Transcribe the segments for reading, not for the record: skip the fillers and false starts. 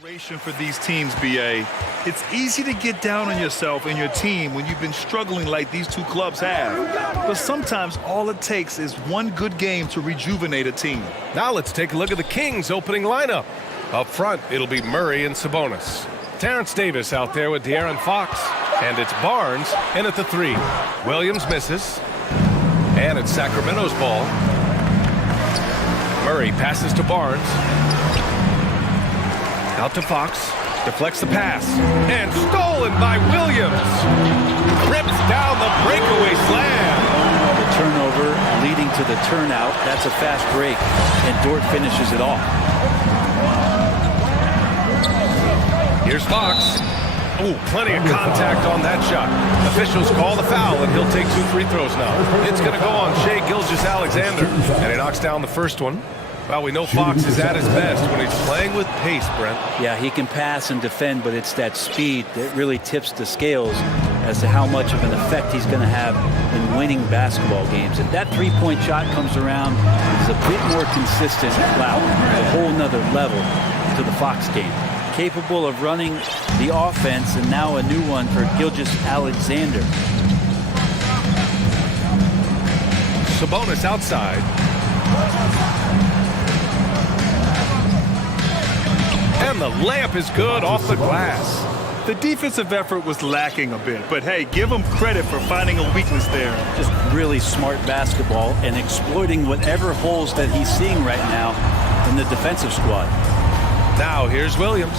For these teams, BA, it's easy to get down on yourself and your team when you've been struggling like these two clubs have. But sometimes all it takes is one good game to rejuvenate a team. Now let's take a look at the Kings' opening lineup. Up front, it'll be Murray and Sabonis. Terrence Davis out there with De'Aaron Fox. And it's Barnes in at the 3. Williams misses. And it's Sacramento's ball. Murray passes to Barnes. Out to Fox, deflects the pass, and stolen by Williams. Rips down the breakaway slam. The turnover leading to the turnout. That's a fast break, and Dort finishes it off. Here's Fox. Oh, plenty of contact on that shot. Officials call the foul, and he'll take 2 free throws now. It's going to go on Shai Gilgeous-Alexander, and he knocks down the first one. Well, we know Fox is at his best when he's playing with pace, Brent. Yeah, he can pass and defend, but it's that speed that really tips the scales as to how much of an effect he's going to have in winning basketball games. If that three-point shot comes around, it's a bit more consistent. Wow, a whole nother level to the Fox game. Capable of running the offense, and now a new one for Gilgeous-Alexander. Sabonis outside. And the layup is good off the glass. The defensive effort was lacking a bit, but hey, give him credit for finding a weakness there. Just really smart basketball and exploiting whatever holes that he's seeing right now in the defensive squad. Now here's Williams.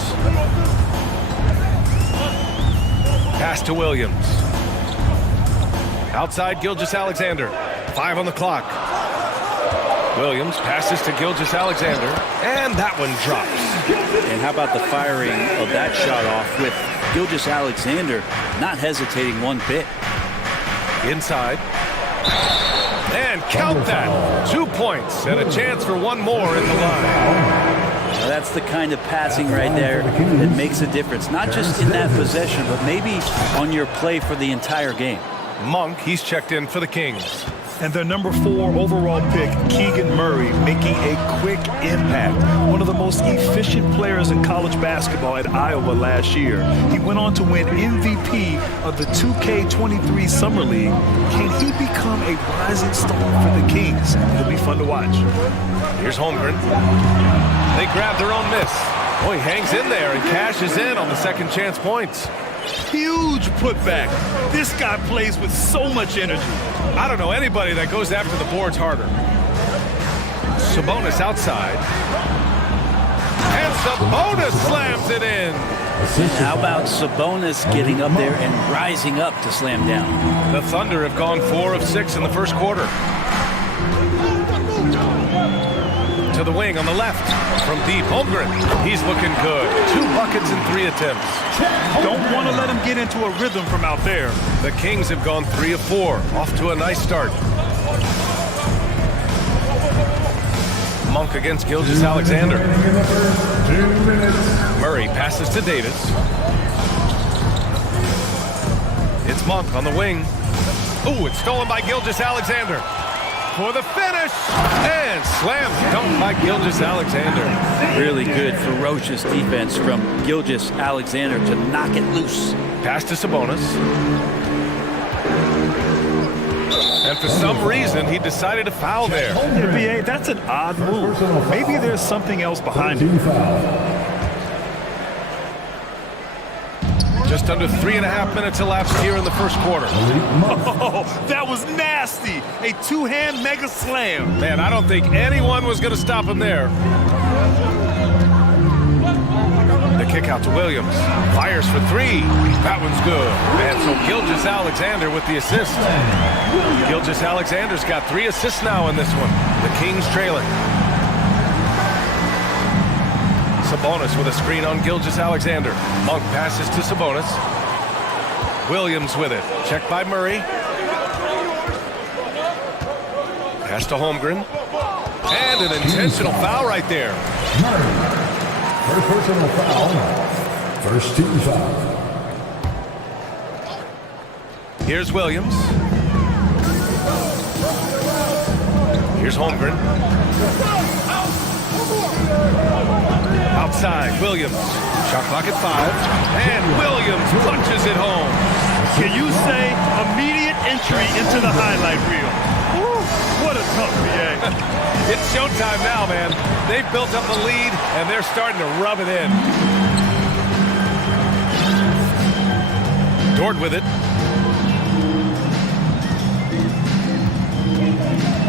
Pass to Williams. Outside Gilgeous-Alexander. 5 on the clock. Williams passes to Gilgeous-Alexander, and that one drops. And how about the firing of that shot off with Gilgeous-Alexander not hesitating one bit. Inside. And count that. 2 points and a chance for one more in the line. Now that's the kind of passing right there that makes a difference. Not just in that possession, but maybe on your play for the entire game. Monk, he's checked in for the Kings. And their number 4 overall pick, Keegan Murray, making a quick impact. One of the most efficient players in college basketball at Iowa last year. He went on to win MVP of the 2K23 Summer League. Can he become a rising star for the Kings? It'll be fun to watch. Here's Holmgren. They grab their own miss. Oh, he hangs in there and cashes in on the second chance points. Huge putback. This guy plays with so much energy. I don't know anybody that goes after the boards harder. Sabonis outside. And Sabonis slams it in. How about Sabonis getting up there and rising up to slam down? The Thunder have gone 4 of 6 in the first quarter. To the wing on the left. From deep, Holmgren. He's looking good. 2 buckets in 3 attempts. Don't want to let him get into a rhythm from out there. The Kings have gone 3 of 4. Off to a nice start. Monk against Gilgeous-Alexander. Murray passes to Davis. It's Monk on the wing. Ooh, it's stolen by Gilgeous-Alexander. For the finish, and slam dunk by Gilgeous-Alexander. Really good, ferocious defense from Gilgeous-Alexander to knock it loose. Pass to Sabonis. And for some reason, he decided to foul there. NBA, that's an odd move. Maybe there's something else behind it. Just under 3.5 minutes elapsed here in the first quarter. Oh, that was nasty. A 2-hand mega slam. Man, I don't think anyone was going to stop him there. The kick out to Williams. Fires for 3. That one's good. And so Gilgeous-Alexander with the assist. Gilgeous-Alexander's got 3 assists now in this one. The Kings trailing. Sabonis with a screen on Gilgeous-Alexander. Monk passes to Sabonis. Williams with it. Checked by Murray. Pass to Holmgren. And an intentional foul right there. First personal foul. First team foul. Here's Williams. Here's Holmgren. Outside, Williams. Shot clock at 5. And Williams punches it home. Can you say immediate entry into the highlight reel? Woo, what a tough VA. It's showtime now, man. They've built up a lead, and they're starting to rub it in. Dort with it.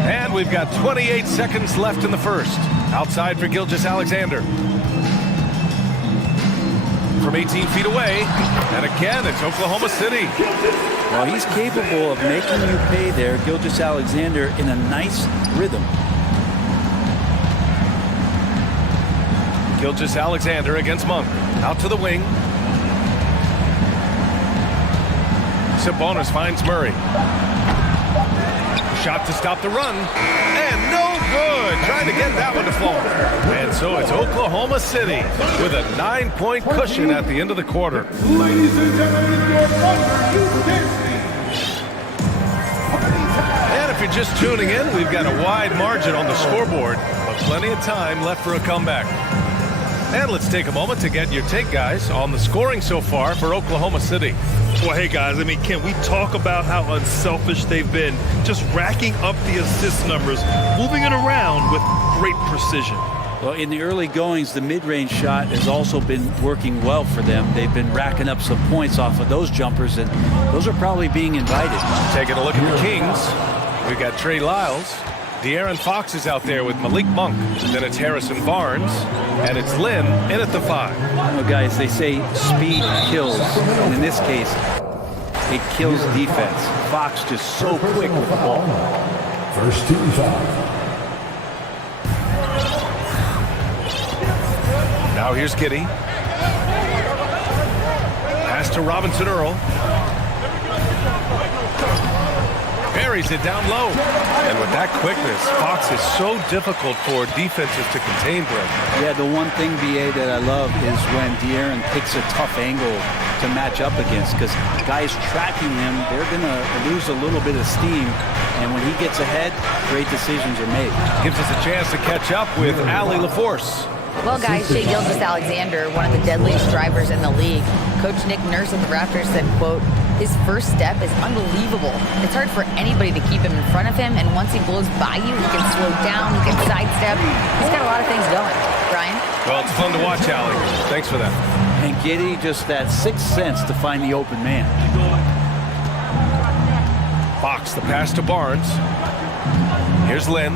And we've got 28 seconds left in the first. Outside for Gilgeous-Alexander. From 18 feet away. And again, it's Oklahoma City. Well, he's capable of making you pay there, Gilgeous-Alexander, in a nice rhythm. Gilgeous-Alexander against Monk. Out to the wing. Sabonis finds Murray. Shot to stop the run. And no good. Trying to get that one to fall. And so it's Oklahoma City with a 9-point cushion at the end of the quarter. Ladies and gentlemen, your And if you're just tuning in, we've got a wide margin on the scoreboard, but plenty of time left for a comeback. And let's take a moment to get your take, guys, on the scoring so far for Oklahoma City. Well, hey, guys, I mean, can we talk about how unselfish they've been? Just racking up the assist numbers, moving it around with great precision. Well, in the early goings, the mid-range shot has also been working well for them. They've been racking up some points off of those jumpers, and those are probably being invited. Taking a look at the Kings, we've got Trey Lyles. De'Aaron Fox is out there with Malik Monk. Then it's Harrison Barnes, and it's Lynn in at the 5. You know, guys, they say speed kills, and in this case, it kills defense. Fox just so quick with the ball. First team foul. Now here's Giddey. Pass to Robinson Earl. Buries it down low. And with that quickness, Fox is so difficult for defenses to contain, Brent. Yeah, the one thing, BA, that I love is when De'Aaron picks a tough angle to match up against, because guys tracking him, they're going to lose a little bit of steam. And when he gets ahead, great decisions are made. Gives us a chance to catch up with Allie LaForce. Well, guys, Shai Gilgeous-Alexander, one of the deadliest drivers in the league. Coach Nick Nurse of the Raptors said, quote, his first step is unbelievable. It's hard for anybody to keep him in front of him, and once he blows by you, he can slow down, he can sidestep. He's got a lot of things going. Brian? Well, it's fun to watch, Allie. Thanks for that. And Giddey, just that sixth sense to find the open man. Fox, the pass to Barnes. Here's Lynn.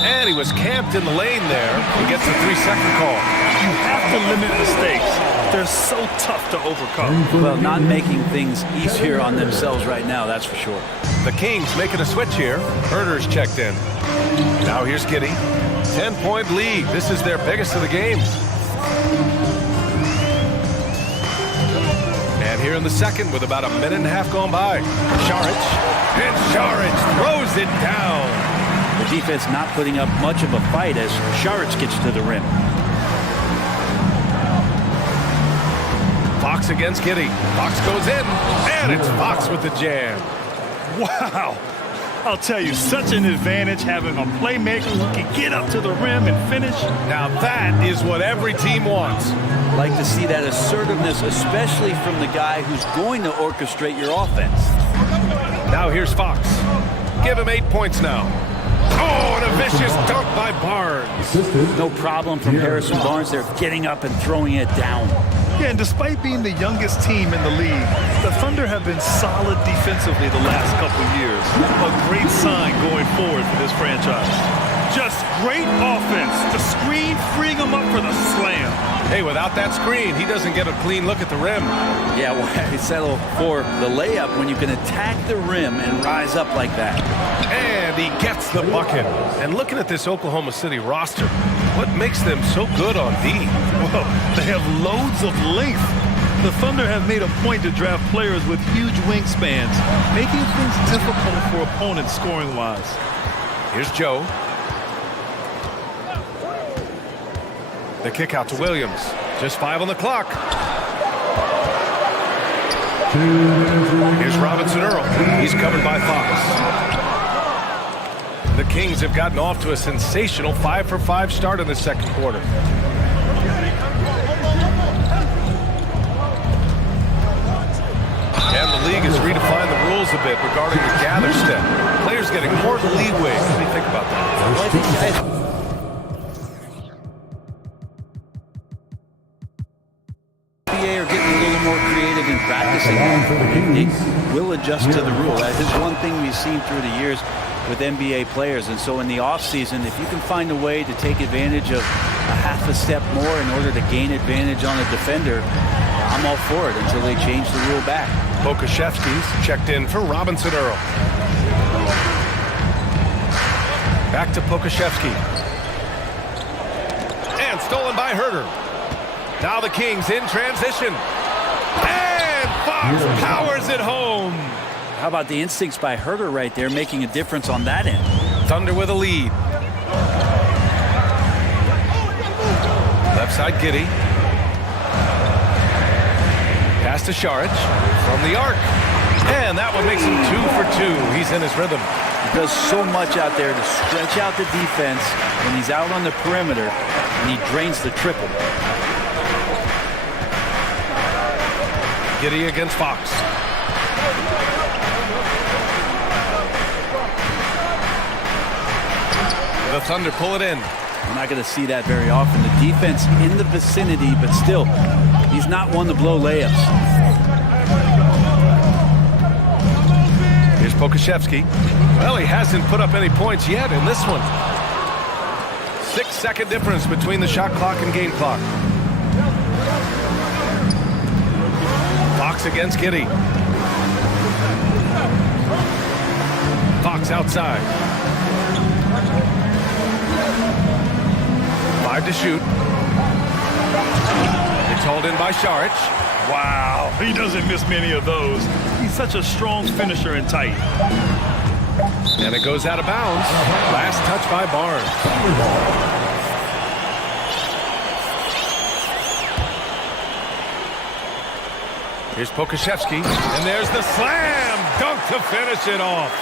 And he was camped in the lane there. He gets a 3-second call. You have to limit mistakes. They're so tough to overcome. Well, not making things easier on themselves right now, that's for sure. The Kings making a switch here. Herder's checked in. Now here's Giddey. 10-point lead. This is their biggest of the game. And here in the second with about a minute and a half gone by. Šarić. And Šarić throws it down. The defense not putting up much of a fight as Šarić gets to the rim. Fox against Giddey. Fox goes in, and it's Fox with the jam. Wow. I'll tell you, such an advantage having a playmaker who can get up to the rim and finish. Now that is what every team wants. Like to see that assertiveness, especially from the guy who's going to orchestrate your offense. Now here's Fox. Give him 8 points now. Oh, and a vicious dunk by Barnes. No problem from Harrison Barnes there, getting up and throwing it down. Yeah, and despite being the youngest team in the league, the Thunder have been solid defensively the last couple of years. A great sign going forward for this franchise. Just great offense. The screen freeing him up for the slam. Hey, without that screen, he doesn't get a clean look at the rim. Yeah, well, he settle for the layup when you can attack the rim and rise up like that. And he gets the bucket. And looking at this Oklahoma City roster, what makes them so good on D? Well, they have loads of length. The Thunder have made a point to draft players with huge wingspans, making things difficult for opponents scoring-wise. Here's Joe. The kick out to Williams. Just 5 on the clock. Here's Robinson Earl. He's covered by Fox. The Kings have gotten off to a sensational 5-for-5 start in the second quarter. And the league has redefined the rules a bit regarding the gather step. Players getting more leeway. What do you think about that? Well, I think NBA are getting a little more creative in practicing. They will adjust to the rule. That is one thing we've seen through the years with NBA players. And so in the offseason, if you can find a way to take advantage of a half a step more in order to gain advantage on a defender, I'm all for it until they change the rule back. Pokashevsky's checked in for Robinson Earl. Back to Pokashevsky. And stolen by Herder. Now the Kings in transition. And Fox powers it home. How about the instincts by Herder right there, making a difference on that end? Thunder with a lead. Left side Giddey. Pass to Šarić from the arc. And that one makes him 2 for 2. He's in his rhythm. He does so much out there to stretch out the defense when he's out on the perimeter, and he drains the triple. Giddey against Fox. The Thunder pull it in. We're not going to see that very often. The defense in the vicinity, but still, he's not one to blow layups. Here's Pokashevsky. Well, he hasn't put up any points yet in this one. 6-second difference between the shot clock and game clock. Fox against Giddey. Fox outside. 5 to shoot. It's hauled in by Šarić. Wow, he doesn't miss many of those. He's such a strong finisher and tight. And it goes out of bounds. Last touch by Barnes. Here's Pokashevsky, and there's the slam dunk to finish it off.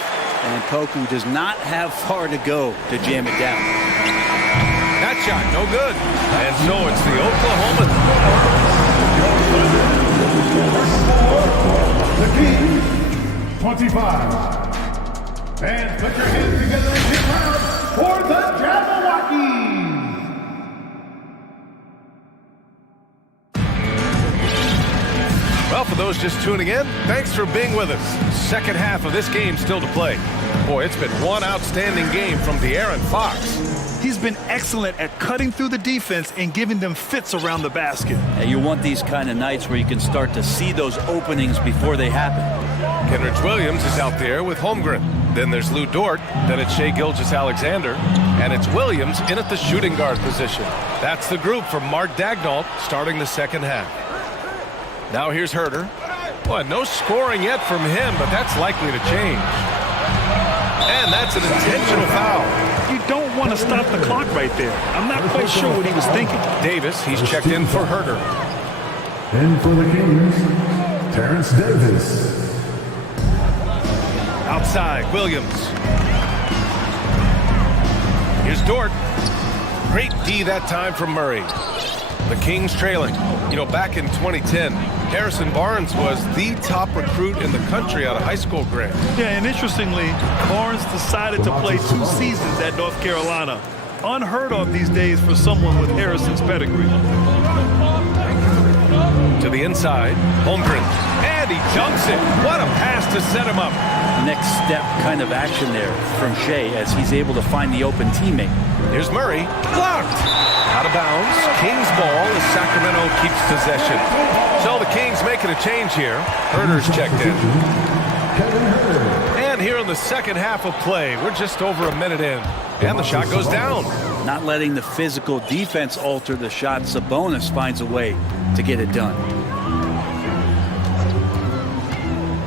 And Poku does not have far to go to jam it down. That shot, no good. And so it's the Oklahoma. The Kings, 25. And put your hands together and get loud for the Jabberwockies. Well, for those just tuning in, thanks for being with us. Second half of this game still to play. Boy, it's been one outstanding game from De'Aaron Fox. He's been excellent at cutting through the defense and giving them fits around the basket. You want these kind of nights where you can start to see those openings before they happen. Kenrich Williams is out there with Holmgren. Then there's Lou Dort. Then it's Shai Gilgeous-Alexander. And it's Williams in at the shooting guard position. That's the group for Mark Daigneault starting the second half. Now here's Herder. Well, no scoring yet from him, but that's likely to change. And that's an intentional foul. You don't want to stop the clock right there. I'm not quite sure what he was thinking. Davis, he's checked in for Herder. And for the Kings, Terrence Davis. Outside, Williams. Here's Dort. Great D that time from Murray. The Kings trailing. You know, back in 2010, Harrison Barnes was the top recruit in the country out of high school grade. Yeah, and interestingly, Barnes decided to play 2 seasons at North Carolina. Unheard of these days for someone with Harrison's pedigree. To the inside, Holmgren. And he dunks it. What a pass to set him up. Next step kind of action there from Shai as he's able to find the open teammate. Here's Murray. Blocked. Out of bounds. Kings ball as Sacramento keeps possession. So the Kings making a change here. Herder's checked in. And here in the second half of play, we're just over a minute in. And the shot goes down. Not letting the physical defense alter the shot, Sabonis finds a way to get it done.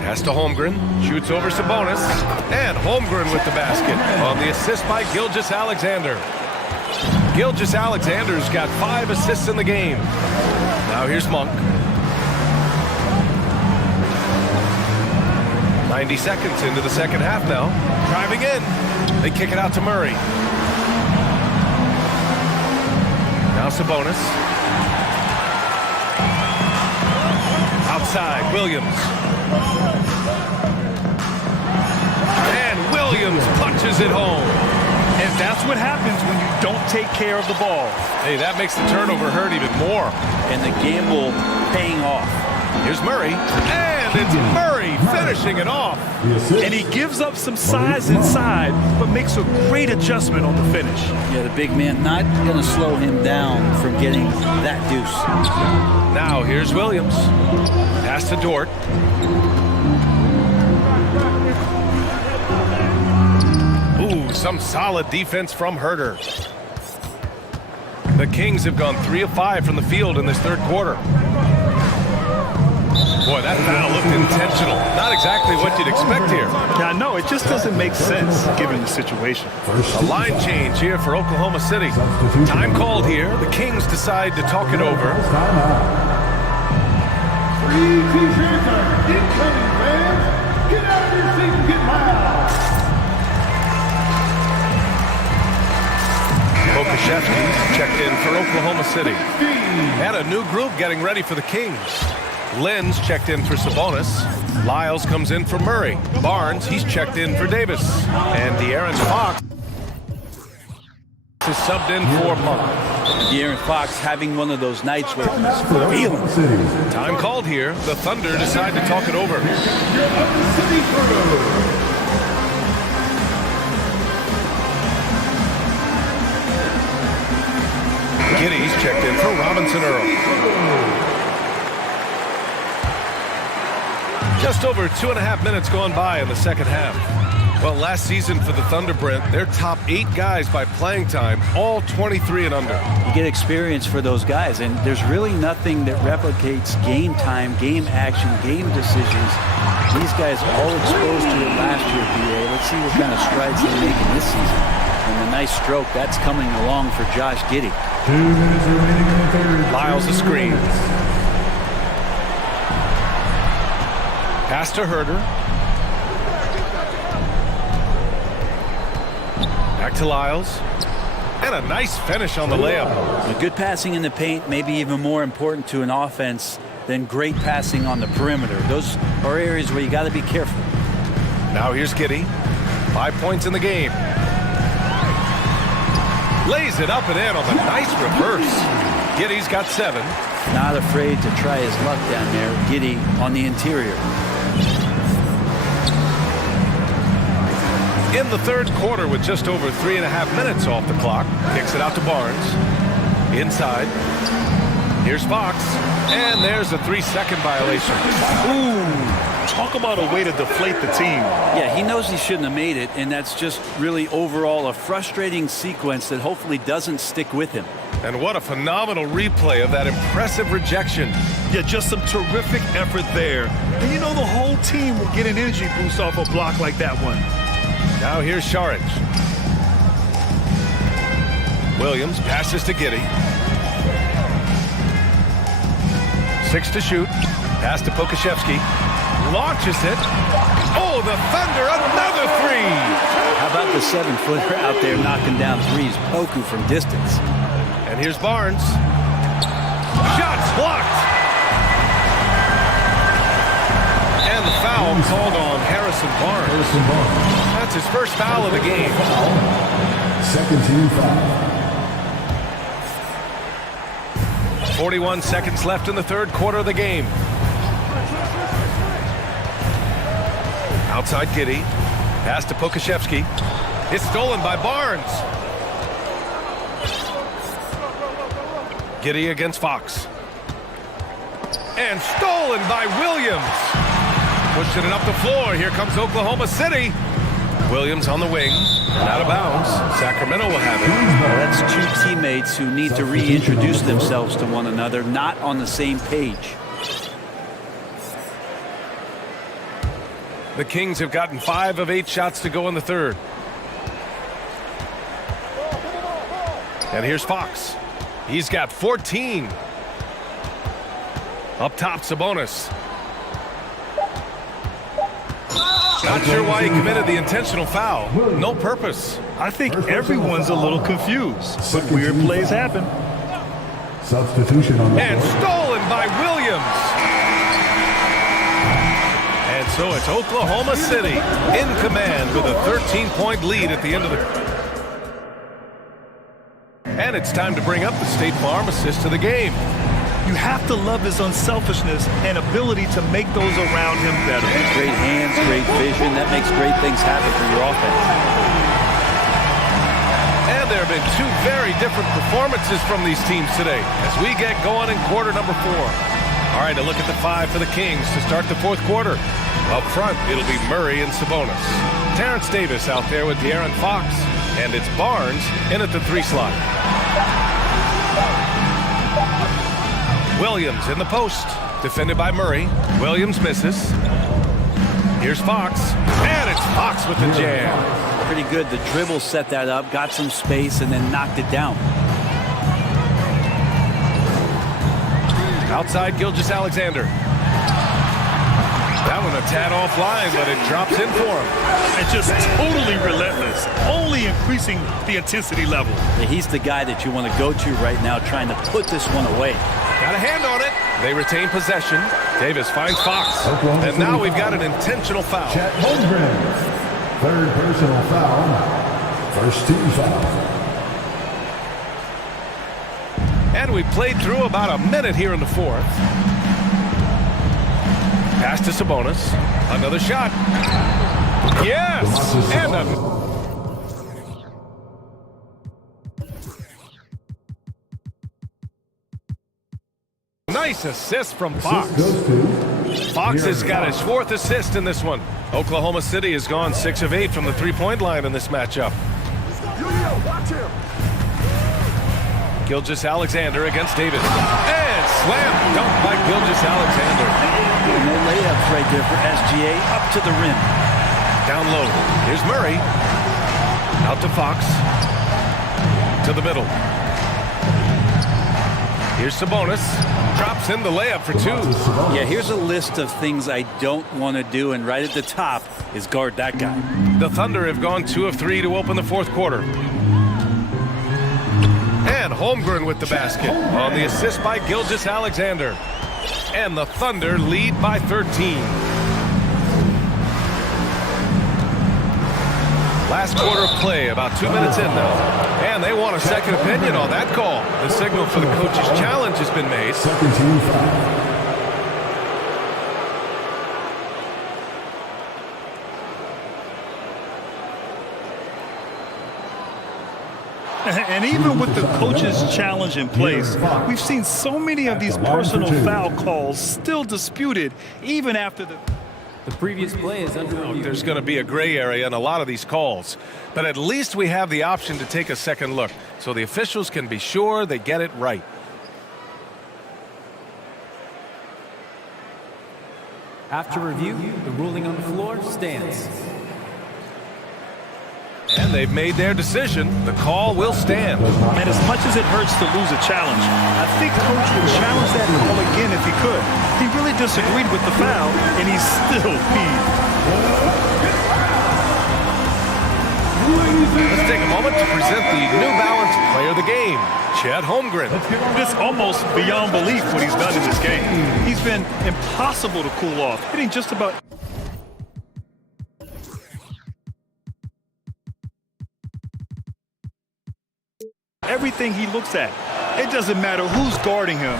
Pass to Holmgren, shoots over Sabonis, and Holmgren with the basket on the assist by Gilgeous-Alexander. Gilgeous-Alexander's got 5 assists in the game. Now here's Monk. 90 seconds into the second half now. Driving in. They kick it out to Murray. Now Sabonis. Outside, Williams. And Williams punches it home. And that's what happens when you don't take care of the ball. Hey, that makes the turnover hurt even more. And the gamble paying off. Here's Murray, and it's Murray finishing it off. And he gives up some size inside, but makes a great adjustment on the finish. Yeah, the big man not going to slow him down from getting that deuce. Now here's Williams. Pass to Dort. Ooh, some solid defense from Herder. The Kings have gone 3 of 5 from the field in this third quarter. Boy, that foul looked intentional. Not exactly what you'd expect here. Yeah, no, it just doesn't make sense given the situation. A line change here for Oklahoma City. Time called here. The Kings decide to talk it over. 3 t-shirts are incoming, fans. Get out of your seat and get loud. Pokashevsky's checked in for Oklahoma City. And a new group getting ready for the Kings. Lynn's checked in for Sabonis. Lyles comes in for Murray. Barnes, he's checked in for Davis. And De'Aaron Fox is subbed in for Monk. De'Aaron Fox having one of those nights where he's feeling. Time called here. The Thunder decide to talk it over. Giddy's checked in for Robinson Earl. Just over 2.5 minutes gone by in the second half. Well, last season for the Thunder, Brent, their top 8 guys by playing time, all 23 and under. You get experience for those guys, and there's really nothing that replicates game time, game action, game decisions. These guys all exposed to it last year, BA. Let's see what kind of strides they're making this season. And the nice stroke, that's coming along for Josh Giddey. 2 minutes remaining in the third. Lyles the screen. Pass to Herder. Back to Lyles. And a nice finish on the layup. A good passing in the paint may be even more important to an offense than great passing on the perimeter. Those are areas where you got to be careful. Now here's Giddey. 5 points in the game. Lays it up and in on the nice reverse. Giddey's got 7. Not afraid to try his luck down there. Giddey on the interior. In the third quarter with just over 3.5 minutes off the clock. Kicks it out to Barnes. Inside. Here's Fox. And there's a 3-second violation. Ooh, talk about a way to deflate the team. Yeah, he knows he shouldn't have made it, and that's just really overall a frustrating sequence that hopefully doesn't stick with him. And what a phenomenal replay of that impressive rejection. Yeah, just some terrific effort there. And you know the whole team will get an energy boost off a block like that one. Now here's Saric. Williams passes to Giddey. 6 to shoot. Pass to Pokashevsky. Launches it. Oh, the Thunder, another 3. How about the 7-footer out there knocking down threes? Poku from distance. And here's Barnes. Shots blocked. And the foul called on Harrison Barnes. That's his first foul of the game. Second team foul. 41 seconds left in the third quarter of the game. Outside Giddey. Pass to Pokashevsky. It's stolen by Barnes. Giddey against Fox. And stolen by Williams. Pushing it up the floor. Here comes Oklahoma City. Williams on the wing. And out of bounds. Sacramento will have it. Well, that's 2 teammates who need to reintroduce themselves to one another, not on the same page. The Kings have gotten 5 of 8 shots to go in the third. And here's Fox. He's got 14. Up top, Sabonis. Not sure why he committed the intentional foul. No purpose. I think everyone's a little confused, but weird plays happen. Substitution on the And floor. stolen by Williams. So it's Oklahoma City in command with a 13-point lead at the end of the... And it's time to bring up the State Farm assist to the game. You have to love his unselfishness and ability to make those around him better. Great hands, great vision. That makes great things happen for your offense. And there have been two very different performances from these teams today as we get going in quarter number 4. All right, a look at the 5 for the Kings to start the fourth quarter. Up front, it'll be Murray and Sabonis. Terrence Davis out there with De'Aaron Fox. And it's Barnes in at the 3 slot. Williams in the post, defended by Murray. Williams misses. Here's Fox, and it's Fox with the jam. Pretty good. The dribble set that up, got some space, and then knocked it down. Outside, Gilgeous-Alexander. That one a tad offline, but it drops in for him. And just totally relentless, only increasing the intensity level. He's the guy that you want to go to right now, trying to put this one away. Got a hand on it. They retain possession. Davis finds Fox. And now we've got an intentional foul. Chet Holmgren, third personal foul, first team foul. And we played through about a minute here in the fourth. Pass to Sabonis. Another shot. Yes! And a... nice assist from Fox. Fox has got his 4th assist in this one. Oklahoma City has gone 6 of 8 from the three-point line in this matchup. Gilgeous-Alexander against Davis. And slam dunk by Gilgeous-Alexander. No layups right there for SGA. Up to the rim. Down low. Here's Murray. Out to Fox. To the middle. Here's Sabonis. Drops in the layup for 2. Yeah, here's a list of things I don't want to do, and right at the top is guard that guy. The Thunder have gone 2 of 3 to open the fourth quarter. And Holmgren with the basket on the assist by Gilgeous-Alexander. And the Thunder lead by 13. Last quarter of play, about 2 minutes in now. And they want a second opinion on that call. The signal for the coach's challenge has been made. Second team foul. And even with the coach's challenge in place, we've seen so many of these personal foul calls still disputed even after the previous play is under review. There's going to be a gray area in a lot of these calls, but at least we have the option to take a second look so the officials can be sure they get it right. After review, the ruling on the floor stands. And they've made their decision. The call will stand. And as much as it hurts to lose a challenge, I think Coach would challenge that call again if he could. He really disagreed with the foul, and he's still peeved. Let's take a moment to present the New Balance Player of the Game, Chet Holmgren. It's almost beyond belief what he's done in this game. He's been impossible to cool off, hitting just about... everything he looks at. It doesn't matter who's guarding him.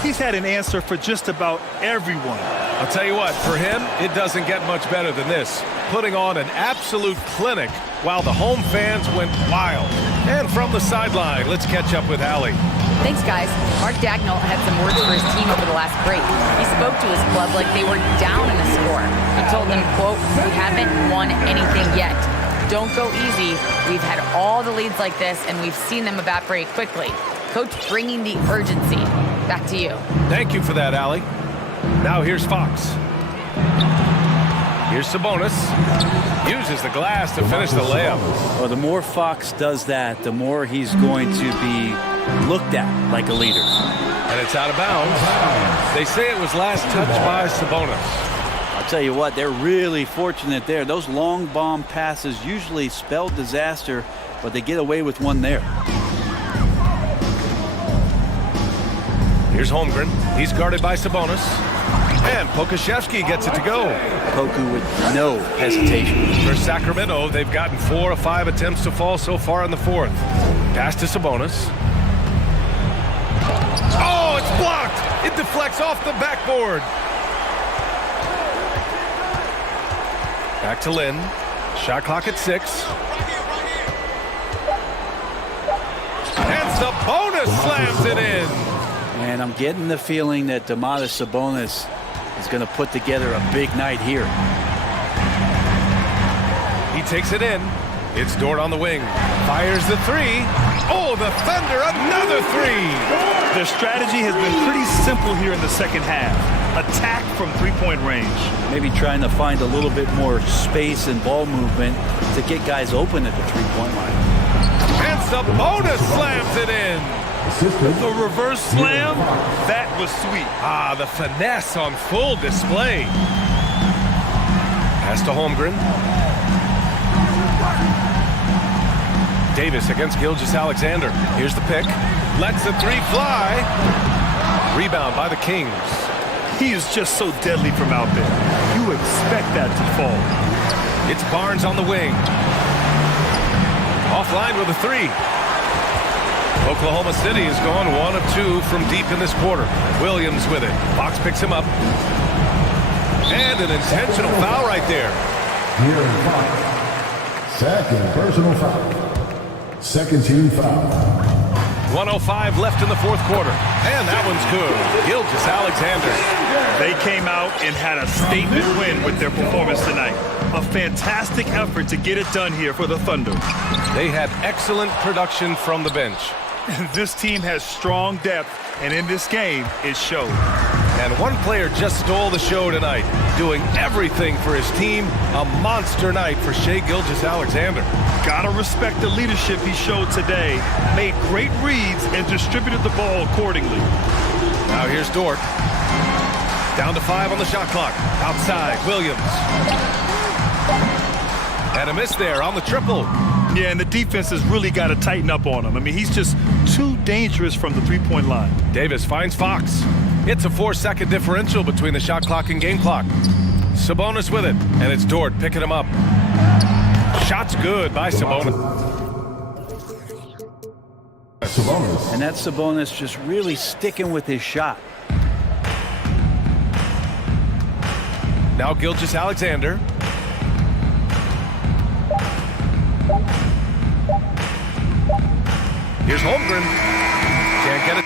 He's had an answer for just about everyone. I'll tell you what, for him, it doesn't get much better than this. Putting on an absolute clinic while the home fans went wild. And from the sideline, let's catch up with Allie. Thanks, guys. Mark Dagnall had some words for his team over the last break. He spoke to his club like they were down in the score. He told them, quote, "We haven't won anything yet. Don't go easy. We've had all the leads like this, and we've seen them evaporate quickly." Coach bringing the urgency. Back to you. Thank you for that, Allie. Now here's Fox. Here's Sabonis. Uses the glass to finish the layup. Well, the more Fox does that, the more he's going to be looked at like a leader. And it's out of bounds. They say it was last touched by Sabonis. I'll tell you what, they're really fortunate there. Those long bomb passes usually spell disaster, but they get away with one there. Here's Holmgren. He's guarded by Sabonis. And Pokashevsky gets it to go. Poku with no hesitation. For Sacramento, they've gotten 4 of 5 attempts to fall so far in the fourth. Pass to Sabonis. Oh, it's blocked! It deflects off the backboard. Back to Lynn. Shot clock at 6. And Sabonis slams it in. And I'm getting the feeling that Domantas Sabonis is going to put together a big night here. He takes it in. It's Dort on the wing. Fires the 3. Oh, the Thunder, another 3. Their strategy has been pretty simple here in the second half. Attack from three-point range. Maybe trying to find a little bit more space and ball movement to get guys open at the three-point line. And Sabonis slams it in. The reverse slam, that was sweet. Ah, the finesse on full display. Pass to Holmgren. Davis against Gilgeous-Alexander. Here's the pick. Lets the 3 fly. Rebound by the Kings. He is just so deadly from out there. You expect that to fall. It's Barnes on the wing. Offline with a 3. Oklahoma City has gone 1 of 2 from deep in this quarter. Williams with it. Fox picks him up. And an intentional foul right there. Here in Fox. Second personal foul. Second team foul. 1:05 left in the fourth quarter. And that one's good. Gilgeous-Alexander. They came out and had a statement win with their performance tonight. A fantastic effort to get it done here for the Thunder. They had excellent production from the bench. This team has strong depth, and in this game, it showed. And one player just stole the show tonight, doing everything for his team. A monster night for Shai Gilgeous-Alexander. Gotta respect the leadership he showed today. Made great reads and distributed the ball accordingly. Now here's Dort. Down to 5 on the shot clock. Outside, Williams. And a miss there on the triple. Yeah, and the defense has really got to tighten up on him. I mean, he's just too dangerous from the three-point line. Davis finds Fox. It's a 4-second differential between the shot clock and game clock. Sabonis with it, and it's Dort picking him up. Shot's good by Sabonis. And that's Sabonis just really sticking with his shot. Now Gilgeous-Alexander. Here's Holmgren. Can't get it.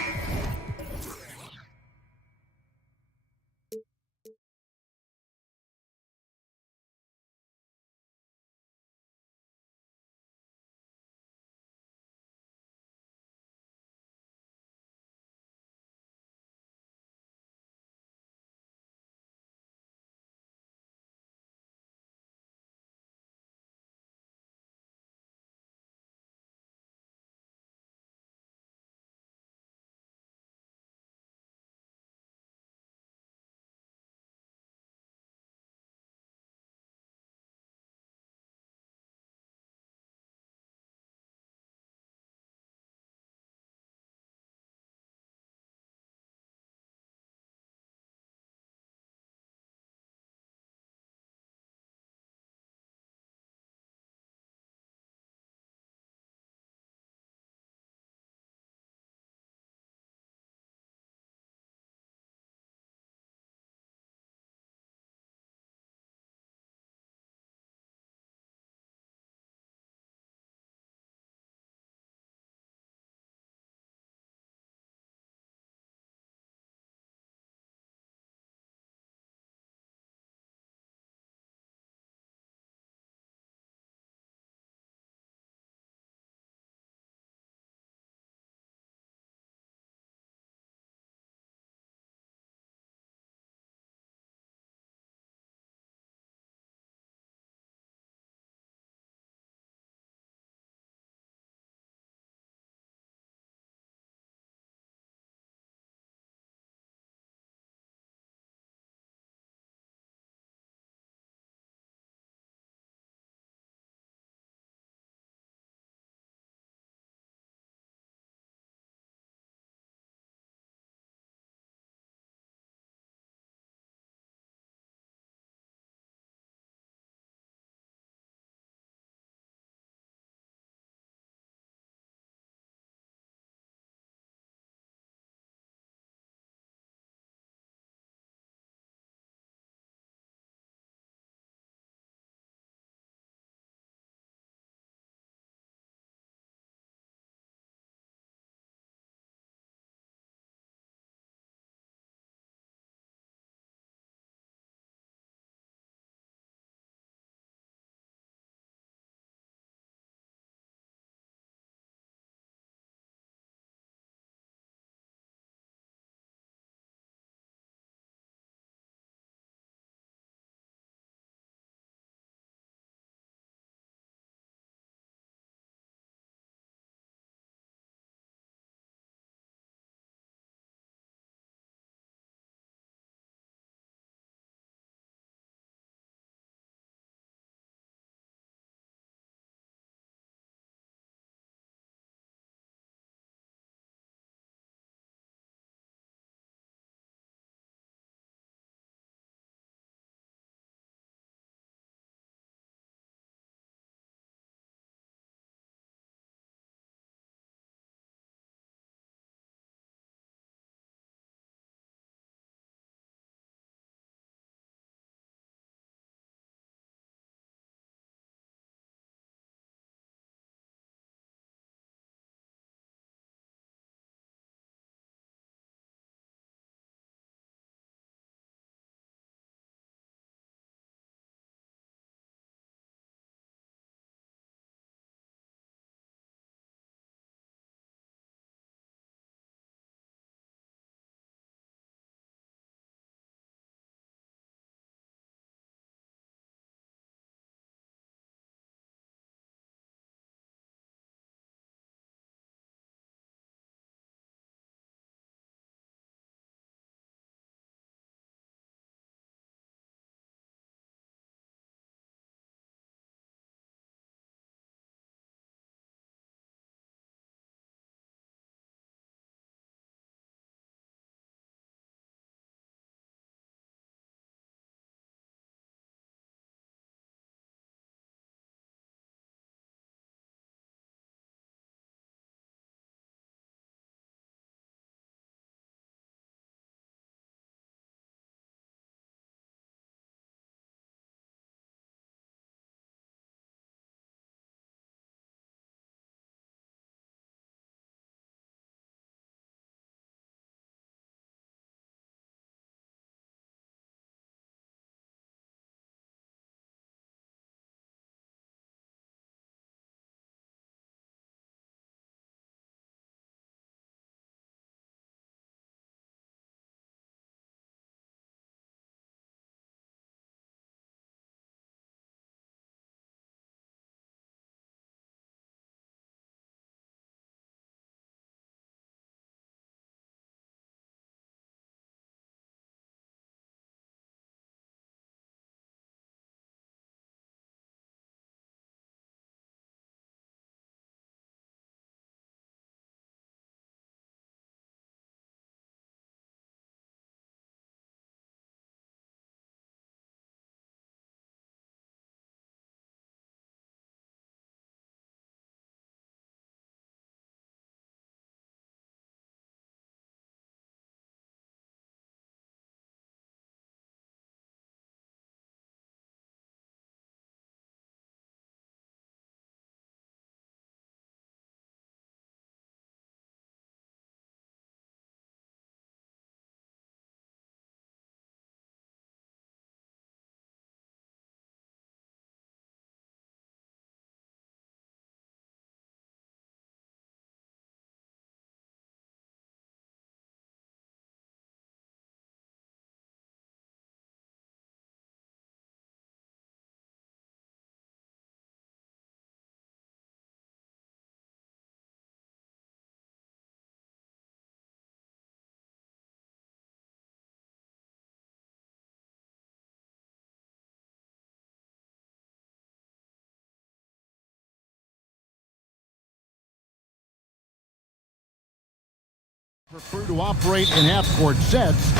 Prefer to operate in half-court sets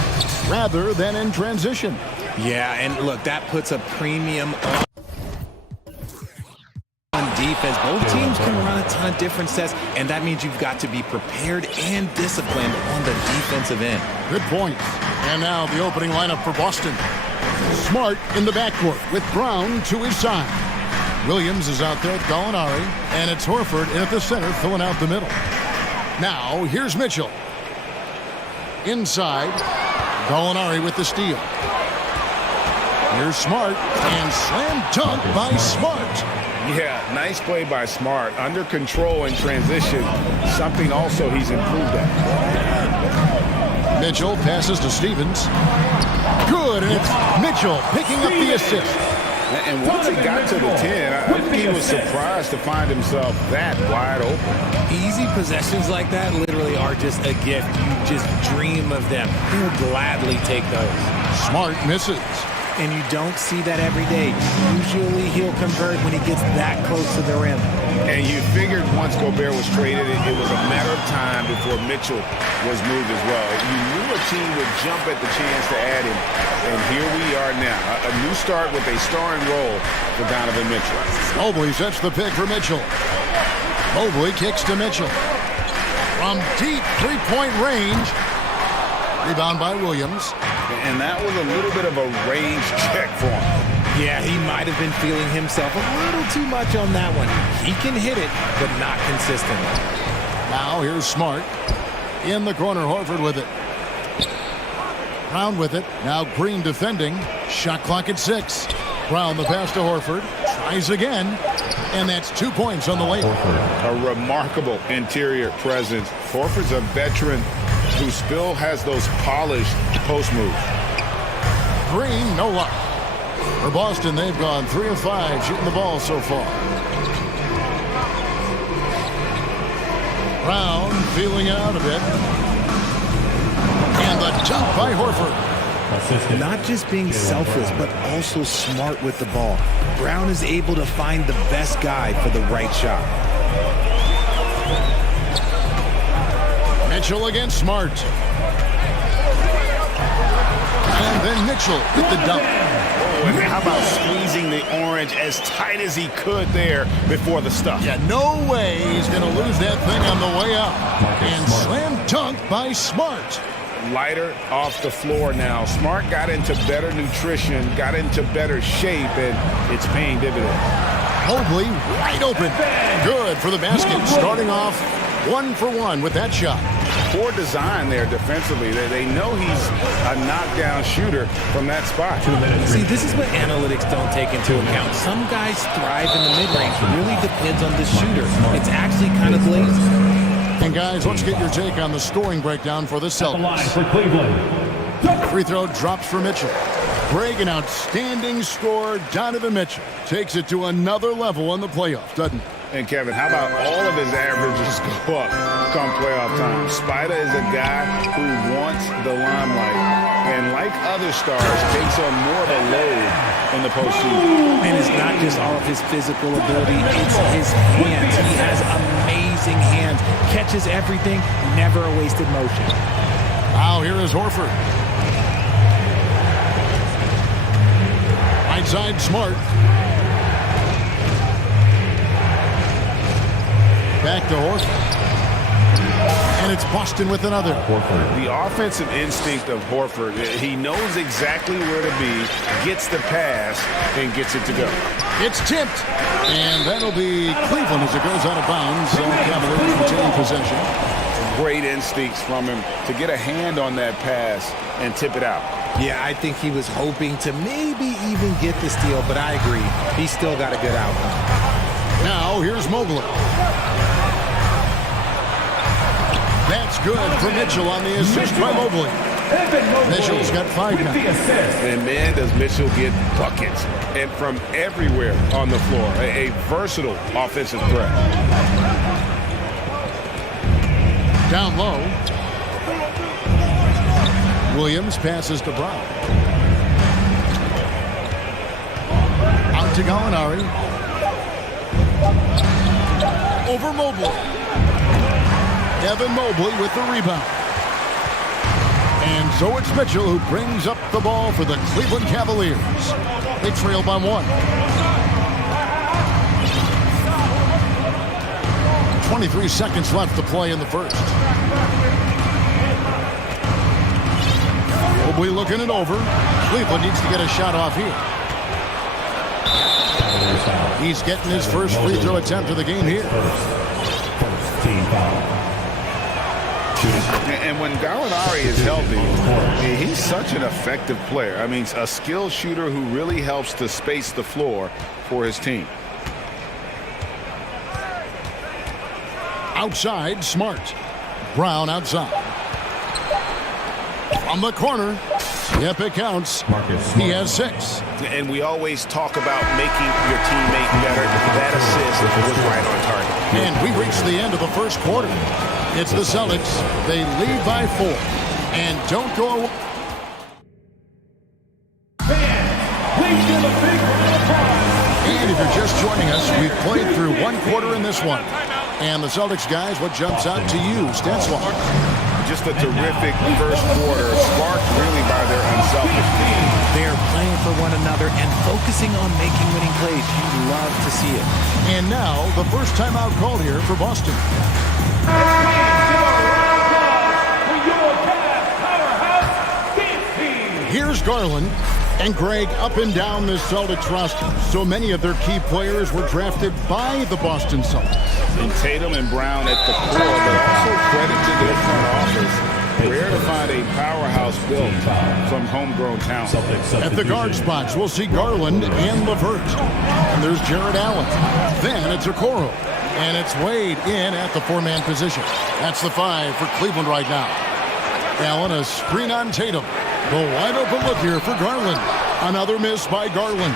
rather than in transition. Yeah, and look, that puts a premium on defense. Both teams can run a ton of different sets, and that means you've got to be prepared and disciplined on the defensive end. Good point. And now the opening lineup for Boston. Smart in the backcourt with Brown to his side. Williams is out there with Gallinari, and it's Horford in at the center filling out the middle. Now here's Mitchell. Inside, Gallinari with the steal. Here's Smart, and slam dunk by Smart. Yeah, nice play by Smart. Under control in transition, something also he's improved at. Mitchell passes to Stevens. Good, and it's Mitchell picking up the assist. And once he got to the 10, I think he was surprised to find himself that wide open. Easy possessions like that literally are just a gift. You just dream of them. He'll gladly take those. Smart misses. And you don't see that every day. Usually he'll convert when he gets that close to the rim. And you figured once Gobert was traded, it was a matter of time before Mitchell was moved as well. You knew a team would jump at the chance to add him. And here we are now. A new start with a starring role for Donovan Mitchell. Mobley sets the pick for Mitchell. Mobley kicks to Mitchell. From deep three-point range. Rebound by Williams. And that was a little bit of a range check for him. Yeah, he might have been feeling himself a little too much on that one. He can hit it, but not consistently. Now here's Smart. In the corner, Horford with it. Brown with it. Now Green defending. Shot clock at 6. Brown the pass to Horford. Tries again. And that's 2 points on the way. A remarkable interior presence. Horford's a veteran who still has those polished post moves. Green, no luck. For Boston, they've gone 3 of 5 shooting the ball so far. Brown feeling it out a bit. And the dunk by Horford. Not just being selfless, but also smart with the ball. Brown is able to find the best guy for the right shot. Mitchell against Smart. And then Mitchell with the dunk. Oh, and how about squeezing the orange as tight as he could there before the stuff? Yeah, no way he's going to lose that thing on the way up. And slam dunk by Smart. Lighter off the floor now. Smart got into better nutrition, got into better shape, and it's paying dividends. Mobley wide open. Good for the basket. Starting off 1 for 1 with that shot. Poor design there defensively. They know he's a knockdown shooter from that spot. See, this is what analytics don't take into account. Some guys thrive in the mid-range. It really depends on the shooter. It's actually kind of lazy. And guys, let's get your take on the scoring breakdown for the Celtics. Free throw drops for Mitchell. Greg, an outstanding scorer. Donovan Mitchell takes it to another level in the playoffs, doesn't he? And Kevin, how about all of his averages go up come playoff time? Spider is a guy who wants the limelight, and like other stars, takes on more of a load in the postseason. And it's not just all of his physical ability, it's his hands. He has amazing hands, catches everything, never a wasted motion. Now here is Horford. Right side, Smart. Back to Horford. And it's Boston with another. The offensive instinct of Horford, he knows exactly where to be, gets the pass, and gets it to go. It's tipped. And that'll be Cleveland as it goes out of bounds. Cavaliers retain possession. Great instincts from him to get a hand on that pass and tip it out. Yeah, I think he was hoping to maybe even get the steal, but I agree. He's still got a good outcome. Now here's Mobley. That's good for Mitchell on the assist by Mobley. Mitchell's got 5 now. And man, does Mitchell get buckets. And from everywhere on the floor. A versatile offensive threat. Down low. Williams passes to Brown. Out to Gallinari. Over Mobley. Evan Mobley with the rebound. And so it's Mitchell who brings up the ball for the Cleveland Cavaliers. They trail by 1. 23 seconds left to play in the first. Mobley looking it over. Cleveland needs to get a shot off here. He's getting his first free throw attempt of the game here. And when Gallinari is healthy, he's such an effective player. I mean, a skilled shooter who really helps to space the floor for his team. Outside, Smart. Brown outside. From the corner. Yep, it counts. He has 6. And we always talk about making your teammate better. That assist was right on target. And we reached the end of the first quarter. It's the Celtics. They lead by 4. And don't go away. And if you're just joining us, we've played through 1 quarter in this one. And the Celtics guys, what jumps out to you, Stenswar? Just a terrific first quarter, sparked really by their unselfishness. They're playing for one another and focusing on making winning plays. You love to see it. And now, the first timeout called here for Boston. Here's Garland. And Greg, up and down this Celtics roster, so many of their key players were drafted by the Boston Celtics. And Tatum and Brown at the core, but also credit to their front office. Rare to find a powerhouse built from homegrown talent. At the guard spots, we'll see Garland and LeVert. And there's Jared Allen. Then it's Okoro. And it's Wade in at the 4-man position. That's the 5 for Cleveland right now. Allen, a screen on Tatum. The wide open look here for Garland. Another miss by Garland.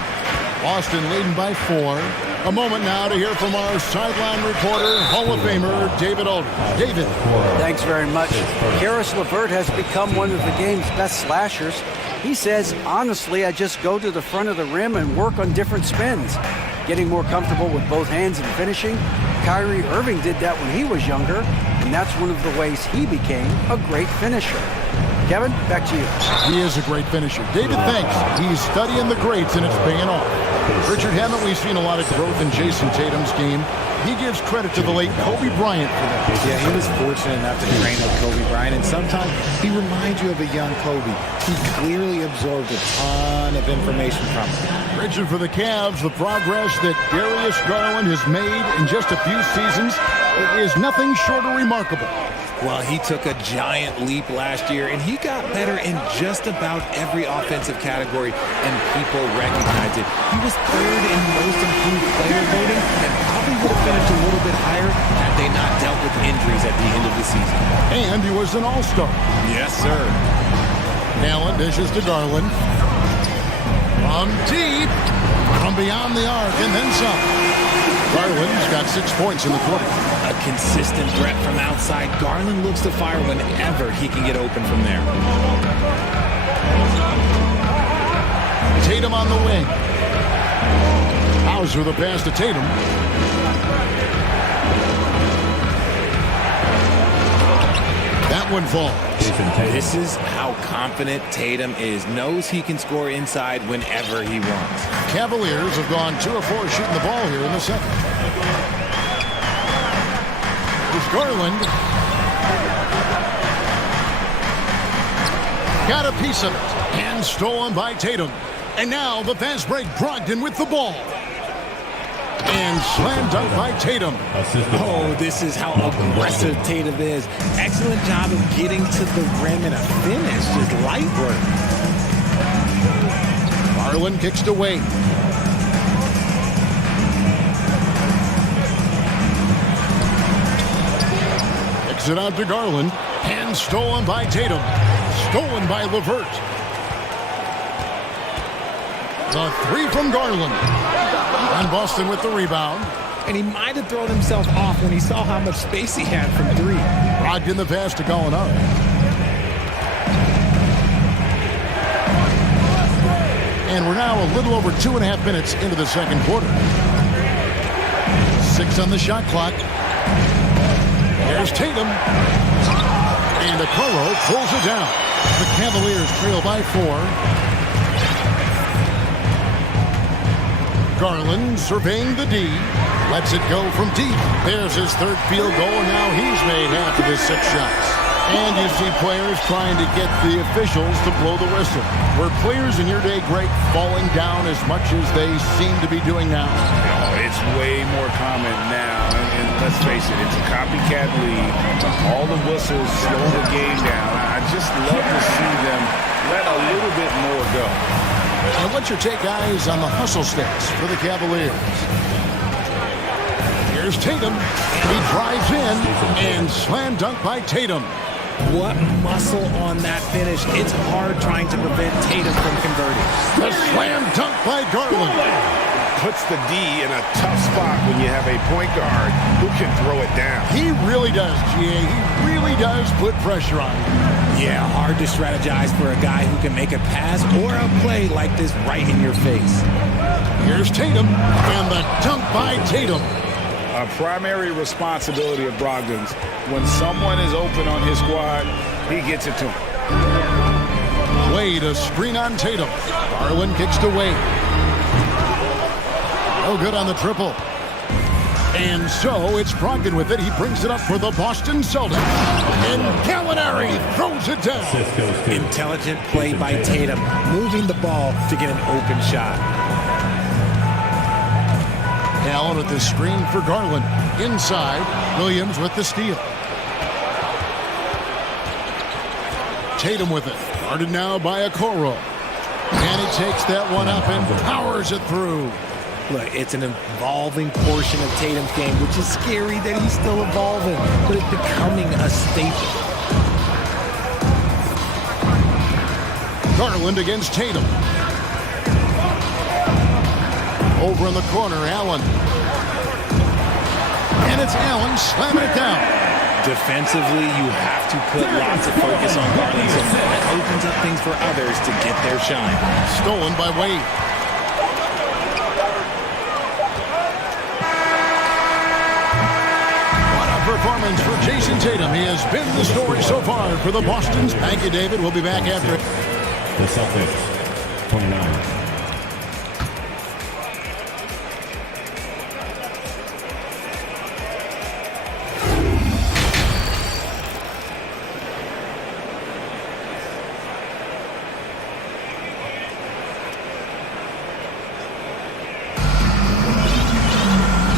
Boston leading by 4. A moment now to hear from our sideline reporter, Hall of Famer David Aldridge. David. Thanks very much. Karis LeVert has become one of the game's best slashers. He says, honestly, I just go to the front of the rim and work on different spins. Getting more comfortable with both hands and finishing. Kyrie Irving did that when he was younger, and that's one of the ways he became a great finisher. Kevin, back to you. He is a great finisher. David, thanks. He's studying the greats, and it's paying off. Richard, haven't we seen a lot of growth in Jason Tatum's game? He gives credit to the late Kobe Bryant for that. Yeah, he was fortunate enough to train with Kobe Bryant, and sometimes he reminds you of a young Kobe. He clearly absorbed a ton of information from him. Richard, for the Cavs, the progress that Darius Garland has made in just a few seasons is nothing short of remarkable. Well, he took a giant leap last year, and he got better in just about every offensive category, and people recognize it. He was 3rd in most improved player voting, and probably would have finished a little bit higher had they not dealt with injuries at the end of the season. And he was an all-star. Yes, sir. Allen dishes to Garland. From deep, from beyond the arc, and then some. Garland's got 6 points in the quarter. A consistent threat from outside. Garland looks to fire whenever he can get open from there. Tatum on the wing. Hauser the pass to Tatum. That one falls. This is how confident Tatum is. Knows he can score inside whenever he wants. Cavaliers have gone 2 of 4 shooting the ball here in the second. Here's Garland. Got a piece of it. And stolen by Tatum. And now the fast break. Brogdon with the ball. And slam dunk by Tatum. Oh, this is how aggressive Tatum is. Excellent job of getting to the rim and a finish. Just light work. Garland kicks to Wade. Kicks it out to Garland. And stolen by Tatum. Stolen by LeVert. The 3 from Garland. And Boston with the rebound. And he might have thrown himself off when he saw how much space he had from 3. Brogdon the pass to Gallinari. And we're now a little over 2.5 minutes into the second quarter. 6 on the shot clock. There's Tatum. And Okoro pulls it down. The Cavaliers trail by 4. Garland surveying the D. Lets it go from deep. There's his third field goal, and now he's made half of his 6 shots. And you see players trying to get the officials to blow the whistle. Were players in your day great falling down as much as they seem to be doing now? Oh, it's way more common now. And let's face it, it's a copycat league. All the whistles slow the game down. I just love to see them let a little bit more go. And what's your take, guys, on the hustle stats for the Cavaliers? Here's Tatum. He drives in and slam dunk by Tatum. What muscle on that finish. It's hard trying to prevent Tatum from converting. The slam dunk by Garland. Puts the D in a tough spot when you have a point guard who can throw it down. He really does, GA. He really does put pressure on him. Yeah, hard to strategize for a guy who can make a pass or a play like this right in your face. Here's Tatum, and the dunk by Tatum. A primary responsibility of Brogdon's. When someone is open on his squad, he gets it to him. Wade, a screen on Tatum. Garland kicks to Wade. No good on the triple. And so it's Brogdon with it. He brings it up for the Boston Celtics. And Gallinari throws it down. Intelligent play by Tatum, moving the ball to get an open shot. Allen with the screen for Garland. Inside, Williams with the steal. Tatum with it. Guarded now by Okoro. And he takes that one up and powers it through. Look, it's an evolving portion of Tatum's game, which is scary that he's still evolving, but it's becoming a staple. Garland against Tatum. Over in the corner, Allen. And it's Allen slamming it down. Defensively, you have to put lots of focus on Garland, so that opens up things for others to get their shine. Stolen by Wade. What a performance for Jason Tatum. He has been the story so far for the Bostons. Thank you, David. We'll be back after it. The Celtics, 29.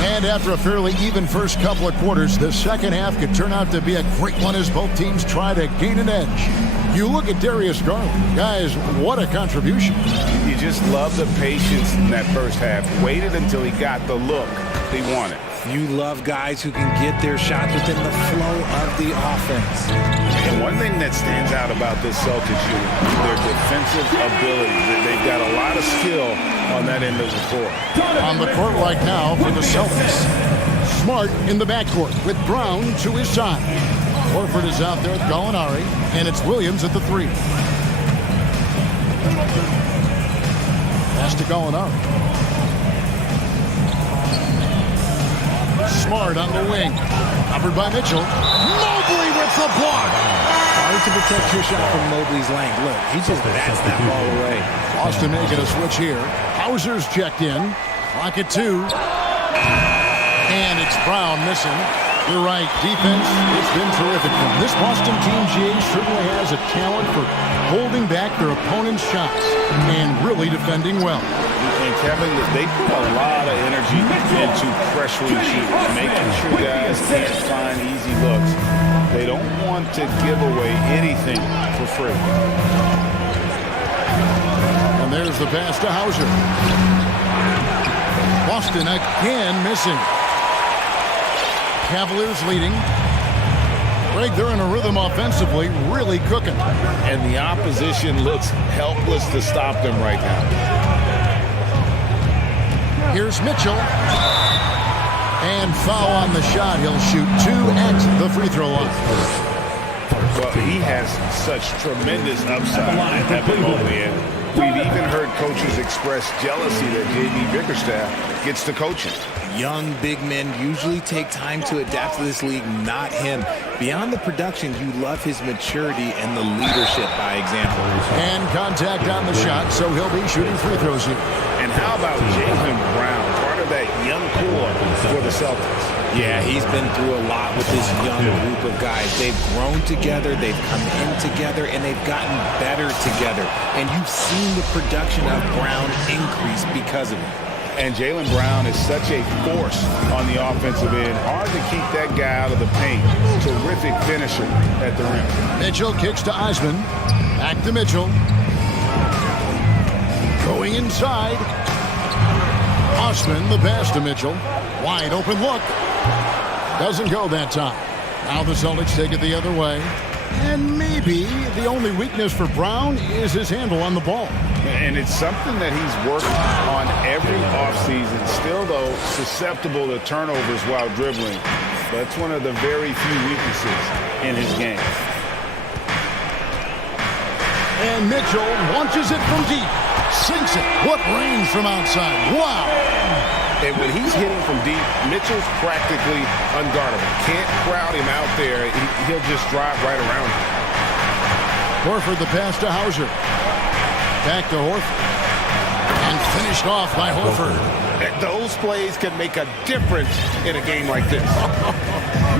And after a fairly even first couple of quarters, the second half could turn out to be a great one as both teams try to gain an edge. You look at Darius Garland. Guys, what a contribution. You just love the patience in that first half. Waited until he got the look he wanted. You love guys who can get their shot within the flow of the offense. And one thing that stands out about this Celtics unit, their defensive ability. They've got a lot of skill on that end of the court. On the court right now for the Celtics. Smart in the backcourt with Brown to his side. Horford is out there with Gallinari, and it's Williams at the 3. Pass to Gallinari. Smart on the wing. Covered by Mitchell. Mobley with the block. Hard to protect your shot from Mobley's length. Look, he just bats that ball away. Boston making a switch here. Hauser's checked in. Clock at 2. And it's Brown missing. You're right. Defense, it's been terrific. This Boston team, GA, certainly has a talent for holding back their opponent's shots and really defending well. And Kevin, they put a lot of energy into pressuring shooters, making sure guys can't find easy looks. They don't want to give away anything for free. And there's the pass to Hauser. Boston again missing. Cavaliers leading. Greg, they're in a rhythm offensively, really cooking. And the opposition looks helpless to stop them right now. Here's Mitchell. And foul on the shot. He'll shoot 2 at the free throw line. Well, he has such tremendous upside at the moment. We've even heard coaches express jealousy that J.B. Bickerstaff gets to coaching. Young big men usually take time to adapt to this league, not him. Beyond the production, you love his maturity and the leadership by example. And contact on the shot, so he'll be shooting free throws here. And how about Jaylen Brown, part of that young core for the Celtics? Yeah, he's been through a lot with this young group of guys. They've grown together, they've come in together, and they've gotten better together. And you've seen the production of Brown increase because of it. And Jaylen Brown is such a force on the offensive end. Hard to keep that guy out of the paint. Terrific finisher at the rim. Mitchell kicks to Osman. Back to Mitchell. Going inside. Osman, the pass to Mitchell. Wide open look. Doesn't go that time. Now the Celtics take it the other way. And maybe the only weakness for Brown is his handle on the ball. And it's something that he's worked on every offseason. Still, though, susceptible to turnovers while dribbling. That's one of the very few weaknesses in his game. And Mitchell launches it from deep. Sinks it. What range from outside. Wow. And when he's hitting from deep, Mitchell's practically unguardable. Can't crowd him out there. He'll just drive right around him. Horford the pass to Hauser. Back to Horford. And finished off by Horford. And those plays can make a difference in a game like this.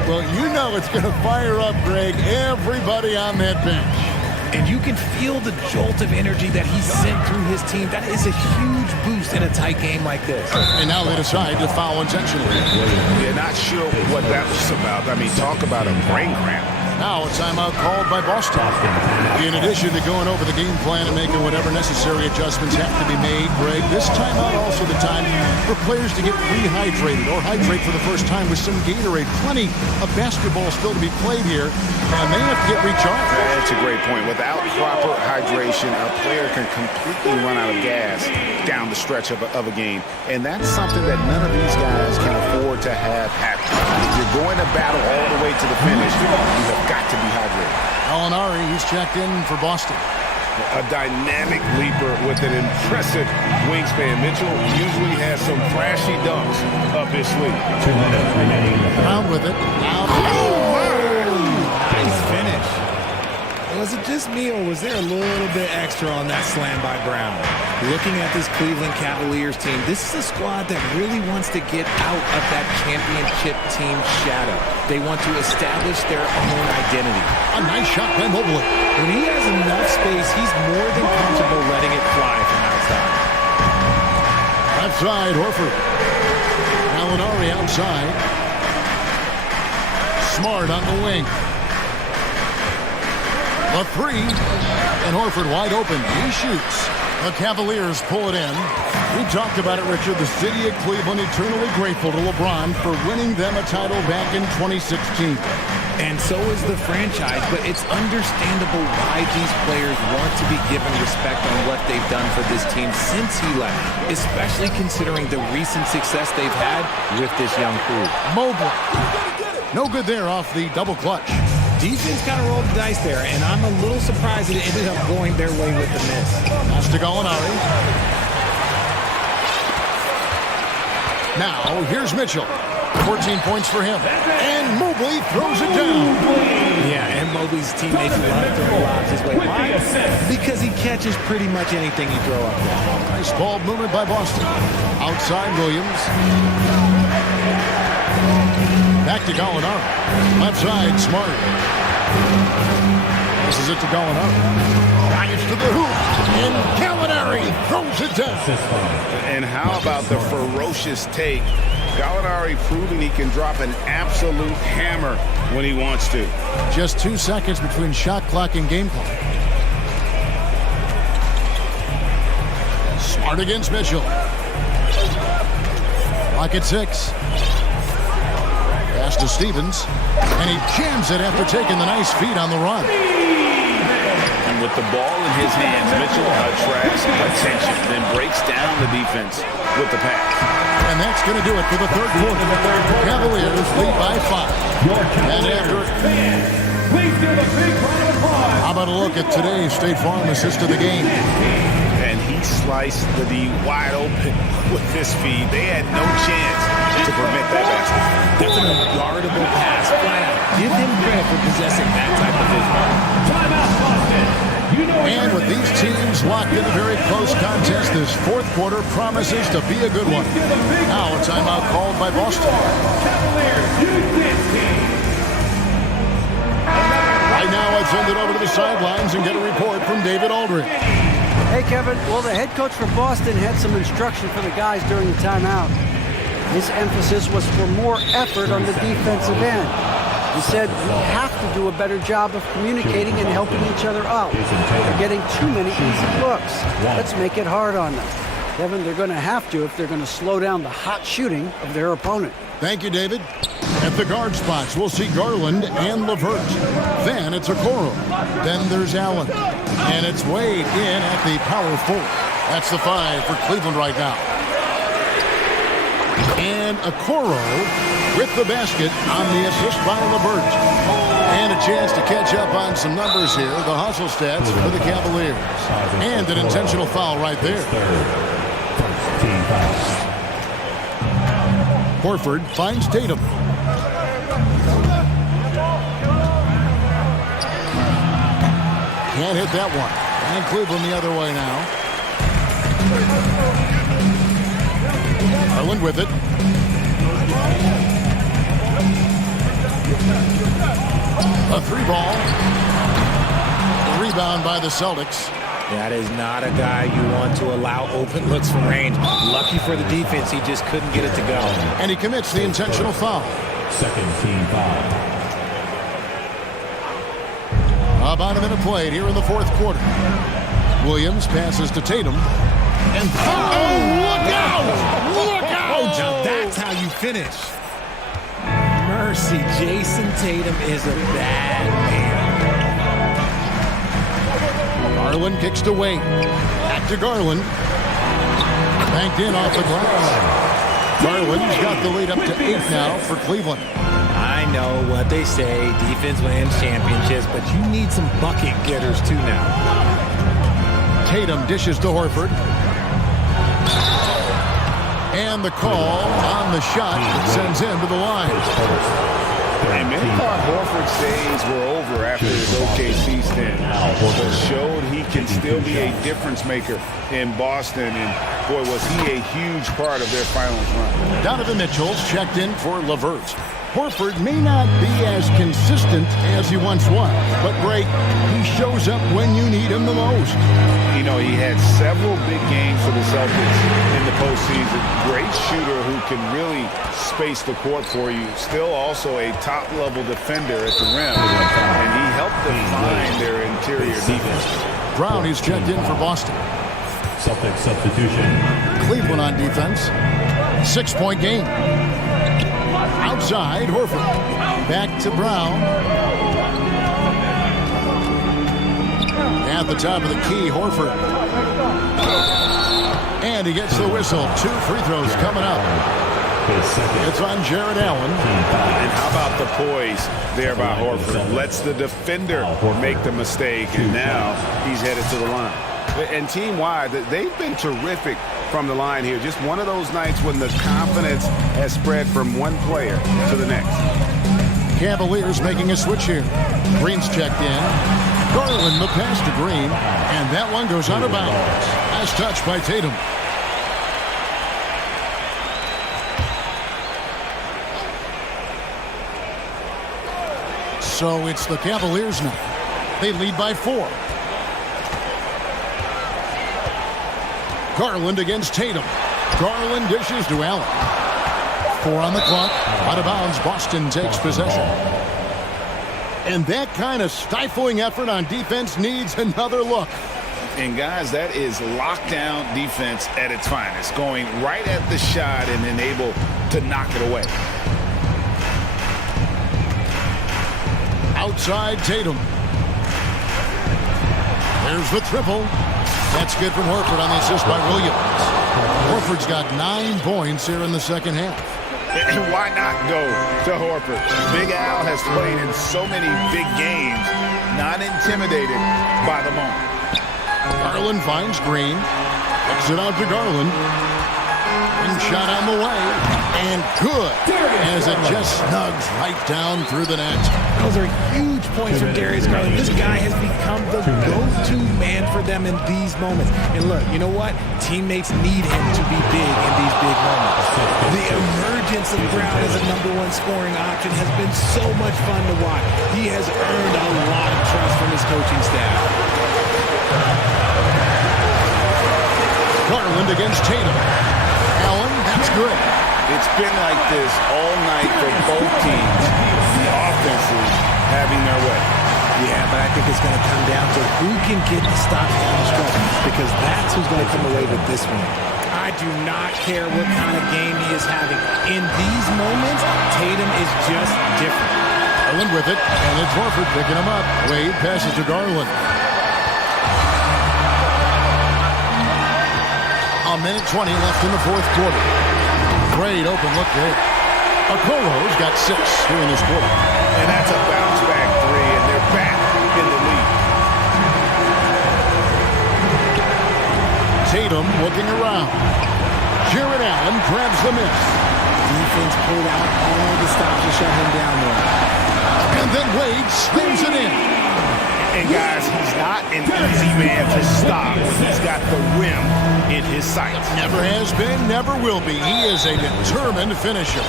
Well, you know it's going to fire up, Greg, everybody on that bench. And you can feel the jolt of energy that he sent through his team. That is a huge boost in a tight game like this. And now they decide to foul intentionally. You're not sure what that was about. I mean, talk about a brain cramp. Now a timeout called by Boston. In addition to going over the game plan and making whatever necessary adjustments have to be made, Greg, this timeout also the time for players to get rehydrated or hydrate for the first time with some Gatorade. Plenty of basketball still to be played here, and they have to get recharged. That's a great point. Without proper hydration, a player can completely run out of gas down the stretch of a game. And that's something that none of these guys can afford to have happen. If you're going to battle all the way to the finish, you have got to be hydrated. Gallinari, he's checked in for Boston. A dynamic leaper with an impressive wingspan. Mitchell usually has some flashy dunks up his sleeve. 2 minutes remaining in the third. Down with it. Nice finish. Was it just me, or was there a little bit extra on that slam by Brown? Looking at this Cleveland Cavaliers team, this is a squad that really wants to get out of that championship team shadow. They want to establish their own identity. A nice shot by Mobley. When he has enough space, he's more than comfortable letting it fly from outside. Left side, Horford. Gallinari outside. Smart on the wing. The three, and Horford wide open. He shoots. The Cavaliers pull it in. We talked about it, Richard. The city of Cleveland eternally grateful to LeBron for winning them a title back in 2016. And so is the franchise, but it's understandable why these players want to be given respect on what they've done for this team since he left, especially considering the recent success they've had with this young crew. Mobley. No good there off the double clutch. Defense kind of rolled the dice there, and I'm a little surprised that it ended up going their way with the miss. Pass to Gallinari. Now, here's Mitchell. 14 points for him. And Mobley throws it down. Yeah, and Mobley's teammates love throwing lobs his way. Why? Because he catches pretty much anything you throw up there. Nice ball movement by Boston. Outside Williams. Back to Gallinari. Left side, Smart. This is it to Gallinari. Giants to the hoop. And Gallinari throws it down. And how about the ferocious take? Gallinari proving he can drop an absolute hammer when he wants to. Just 2 seconds between shot clock and game clock. Smart against Mitchell. Clock at 6. Pass to Stevens, and he jams it after taking the nice feed on the run. And with the ball in his hands, Mitchell attracts attention, then breaks down the defense with the pass. And that's going to do it for the third quarter. Cavaliers lead by 5. And after, please give a big round of applause. How about a look at today's State Farm assist of the game? And he sliced the D wide open with his feed. They had no chance to prevent that basket. That's an unguardable pass. Flat out. Give him credit for possessing that type of vision. Timeout, Boston. And with these teams locked in a very close contest, this fourth quarter promises to be a good one. Now a timeout called by Boston. Right now I send it over to the sidelines and get a report from David Aldridge. Hey, Kevin. Well, the head coach from Boston had some instruction for the guys during the timeout. His emphasis was for more effort on the defensive end. He said we have to do a better job of communicating and helping each other out. They're getting too many easy looks. Let's make it hard on them. Kevin, they're going to have to if they're going to slow down the hot shooting of their opponent. Thank you, David. At the guard spots, we'll see Garland and LeVert. Then it's Okoro. Then there's Allen. And it's Wade in at the power forward. That's the 5 for Cleveland right now. And Okoro with the basket on the assist by LeVert. And a chance to catch up on some numbers here. The hustle stats for the Cavaliers. And an intentional foul right there. Horford finds Tatum. Can't hit that one. And Cleveland the other way now. Garland with it. A 3-ball. Rebound by the Celtics. That is not a guy you want to allow open looks from range. Lucky for the defense, he just couldn't get it to go. And he commits the intentional foul. Second team foul. About a minute played here in the fourth quarter. Williams passes to Tatum. And look out! Look out! Now that's how you finish. Mercy, Jason Tatum is a bad man. Garland kicks to Wade. Back to Garland. Banked in off the glass. Garland's got the lead up to 8 now for Cleveland. I know what they say, defense wins championships, but you need some bucket getters too now. Tatum dishes to Horford. And the call on the shot that sends him to the line. And many thought Horford's days were over after his OKC stint, but showed he can still be a difference maker in Boston, and boy, was he a huge part of their finals run. Donovan Mitchell's checked in for LeVert. Horford may not be as consistent as he once was, but Greg, he shows up when you need him the most. You know, he had several big games for the Celtics in the postseason. Great shooter who can really space the court for you. Still also a top-level defender at the rim, and he helped define their interior defense. Brown is checked in for Boston. Celtics substitution. Cleveland on defense. 6-point game. Outside, Horford. Back to Brown. At the top of the key, Horford. And he gets the whistle. 2 free throws coming up. It's on Jared Allen. And how about the poise there by Horford? Lets the defender make the mistake, and now he's headed to the line. And team-wide, they've been terrific from the line here. Just one of those nights when the confidence has spread from one player to the next. Cavaliers making a switch here. Green's checked in. Garland the pass to Green, and that one goes out of bounds. Last touch by Tatum. So it's the Cavaliers now. They lead by 4. Garland against Tatum. Garland dishes to Allen. 4 on the clock. Out of bounds. Boston takes possession. And that kind of stifling effort on defense needs another look. And guys, that is lockdown defense at its finest. Going right at the shot and then able to knock it away. Outside Tatum. There's the triple. That's good from Horford on the assist by Williams. Horford's got 9 points here in the second half. And why not go to Horford? Big Al has played in so many big games, not intimidated by the moment. Garland finds Green. Kicks it out to Garland. Ring shot on the way. And good. As it just snugs right down through the net. Those are huge points from Darius Garland. This guy has become the go-to man for them in these moments. And look, you know what? Teammates need him to be big in these big moments. The emergence of Brown as a #1 scoring option has been so much fun to watch. He has earned a lot of trust from his coaching staff. Garland against Tatum. Allen, that's good. It's been like this all night for both teams. The offenses having their way. Yeah, but I think it's going to come down to who can get the stops down the stretch, because that's who's going to come away with this one. I do not care what kind of game he is having. In these moments, Tatum is just different. Garland with it, and it's Horford picking him up. Wade passes to Garland. A minute 20 left in the fourth quarter. Great open look there. Okoro's got 6 here in this quarter. And that's a bounce-back three, and they're back in the lead. Tatum looking around. Jared Allen grabs the miss. Defense pulled out all the stops to shut him down there. And then Wade slams it in. And guys, he's not an easy man to stop when he's got the rim in his sights. Never has been, never will be. He is a determined finisher.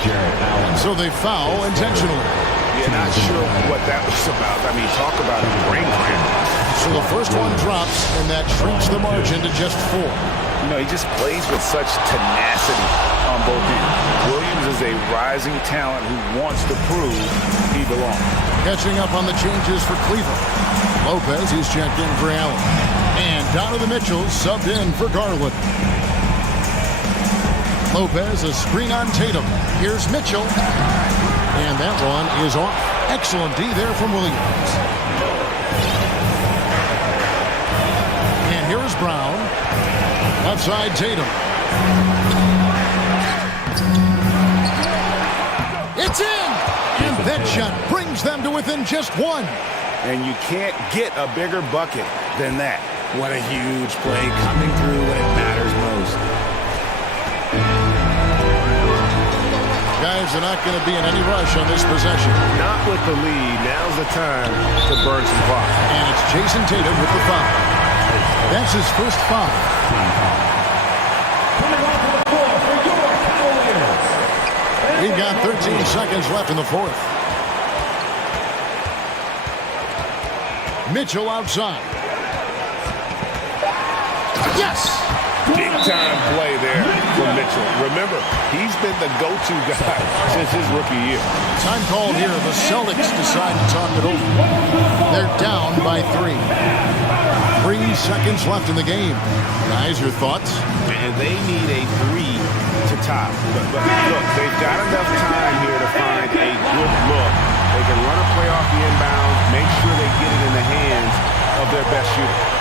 So they foul intentionally. Yeah, not sure what that was about. I mean, talk about a brain cramp. So the first one drops, and that shrinks the margin to just 4. You know, he just plays with such tenacity on both ends. Williams is a rising talent who wants to prove he belongs. Catching up on the changes for Cleveland. Lopez, he's checked in for Allen. And Donovan Mitchell subbed in for Garland. Lopez, a screen on Tatum. Here's Mitchell. And that one is off. Excellent D there from Williams. And here is Brown. Outside Tatum. It's in! And that shot brings them to within just 1. And you can't get a bigger bucket than that. What a huge play coming through when it matters most. Guys are not going to be in any rush on this possession. Not with the lead. Now's the time to burn some clock. And it's Jason Tatum with the foul. That's his first foul. We've got 13 seconds left in the fourth. Mitchell outside. Yes! Big time play there from Mitchell. Remember, he's been the go-to guy since his rookie year. Time called here. The Celtics decide to talk it over. They're down by 3. 3 seconds left in the game. Guys, your thoughts? And they need a 3 to top. But look, they've got enough time here to find a good look. They can run a play off the inbound, make sure they get it in the hands of their best shooter.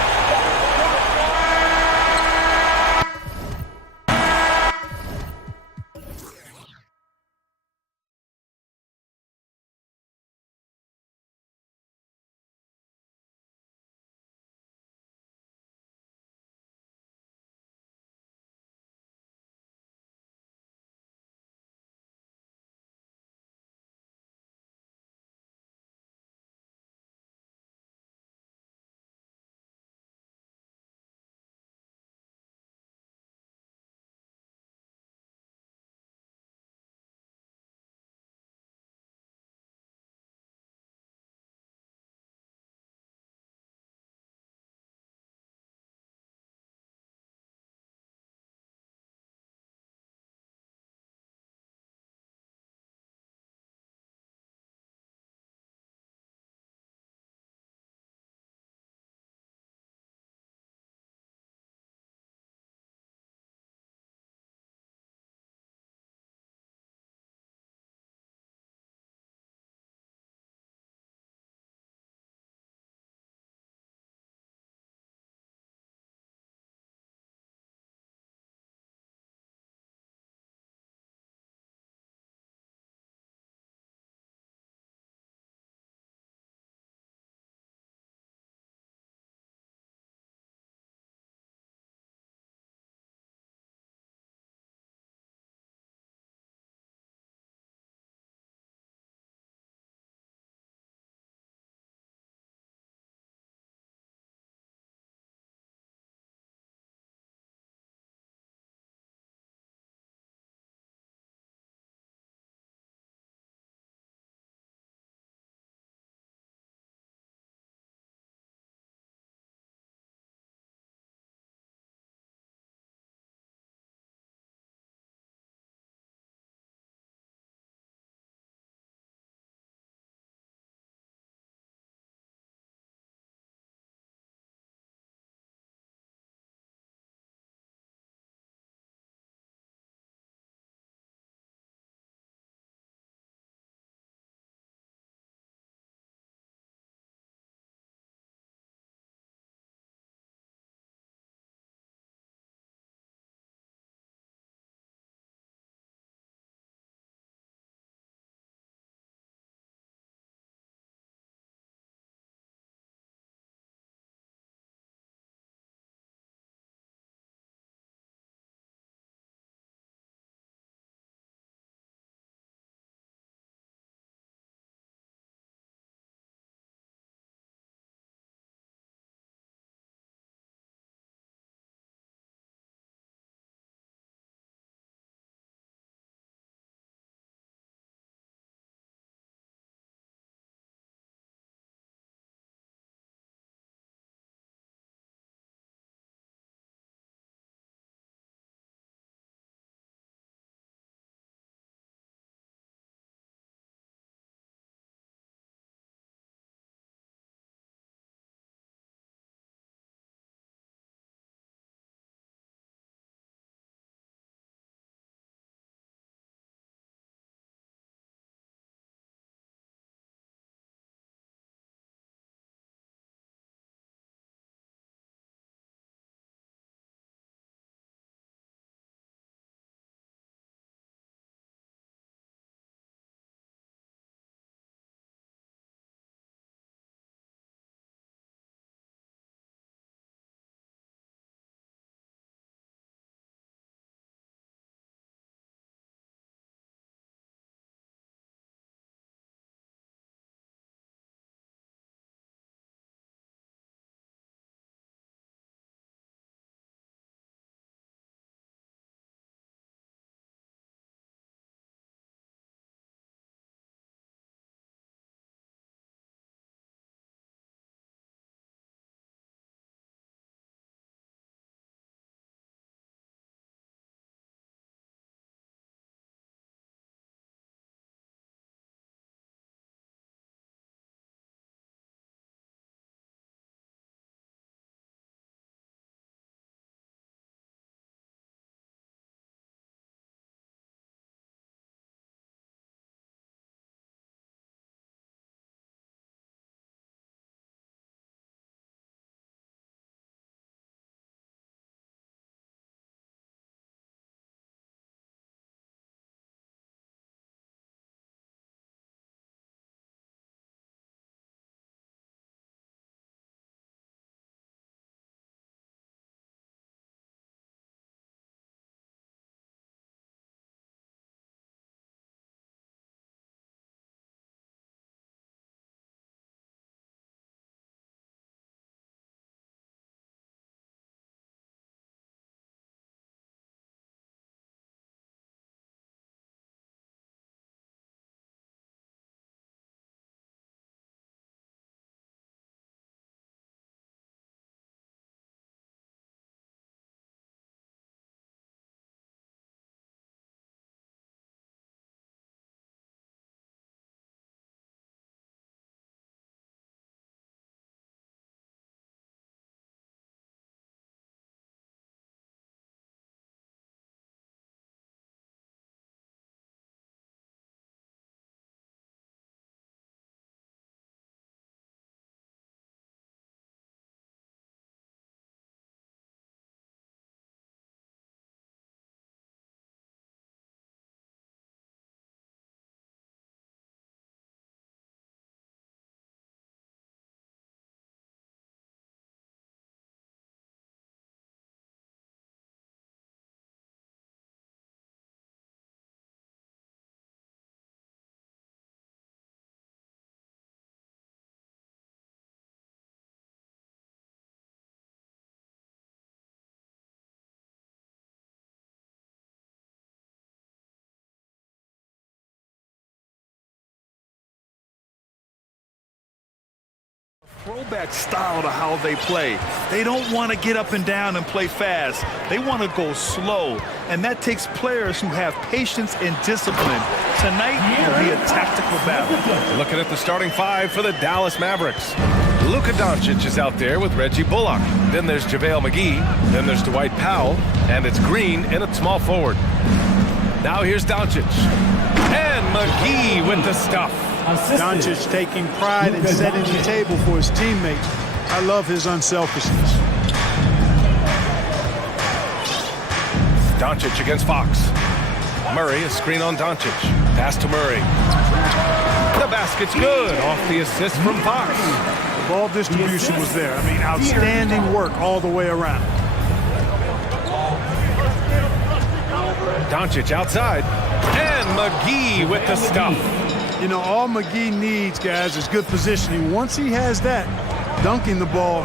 throwback style to how they play. They don't want to get up and down and play fast. They want to go slow, and that takes players who have patience and discipline. Tonight will be a tactical battle. Looking at the starting five for the Dallas Mavericks. Luka Doncic is out there with Reggie Bullock. Then there's JaVale McGee. Then there's Dwight Powell. And it's Green in at small forward. Now here's Doncic. And McGee with the stuff. Doncic taking pride in setting the table for his teammates. I love his unselfishness. Doncic against Fox. Murray, a screen on Doncic. Pass to Murray. The basket's good off the assist from Fox. The ball distribution was there. I mean, outstanding work all the way around. Doncic outside. And McGee with the stuff. You know, all McGee needs, guys, is good positioning. Once he has that, dunking the ball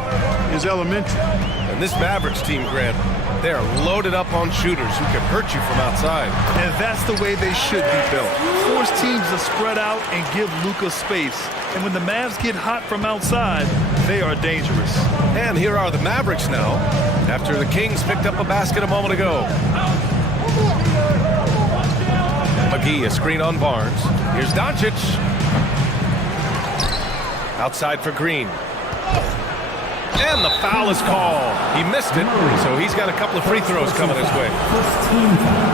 is elementary. And this Mavericks team, Grant, they are loaded up on shooters who can hurt you from outside. And that's the way they should be built. Force teams to spread out and give Luka space. And when the Mavs get hot from outside, they are dangerous. And here are the Mavericks now, after the Kings picked up a basket a moment ago. McGee, a screen on Barnes. Here's Doncic. Outside for Green. And the foul is called. He missed it, so he's got a couple of free throws coming his way. First team foul.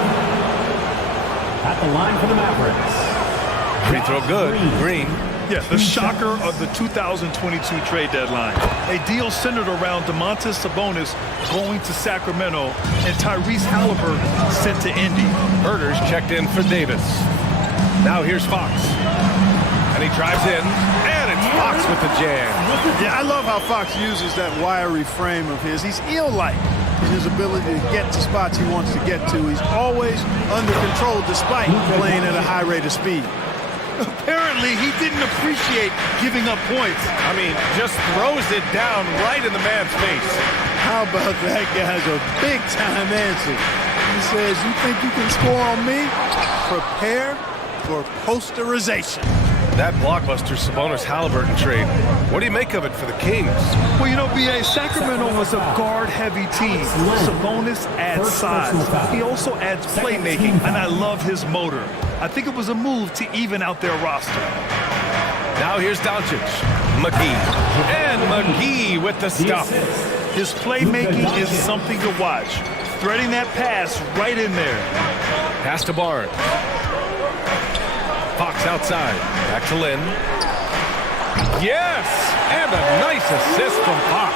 At the line for the Mavericks. Free throw good. Green. Yeah, the shocker of the 2022 trade deadline. A deal centered around Domantas Sabonis going to Sacramento and Tyrese Halliburton sent to Indy. Herders checked in for Davis. Now here's Fox. And he drives in, and it's Fox with the jam. Yeah, I love how Fox uses that wiry frame of his. He's eel-like in his ability to get to spots he wants to get to. He's always under control despite playing at a high rate of speed. Apparently, he didn't appreciate giving up points. I mean, just throws it down right in the man's face. How about that guy's a big-time answer? He says, you think you can score on me? Prepare for posterization. That blockbuster Sabonis-Halliburton trade, what do you make of it for the Kings? Well, you know, B.A., Sacramento was a guard-heavy team. Sabonis adds size. He also adds playmaking, and I love his motor. I think it was a move to even out their roster. Now here's Doncic. McGee. And McGee with the stuff. His playmaking is something to watch. Threading that pass right in there. Pass to Barnes. Fox outside. Back to Lynn. Yes! And a nice assist from Fox.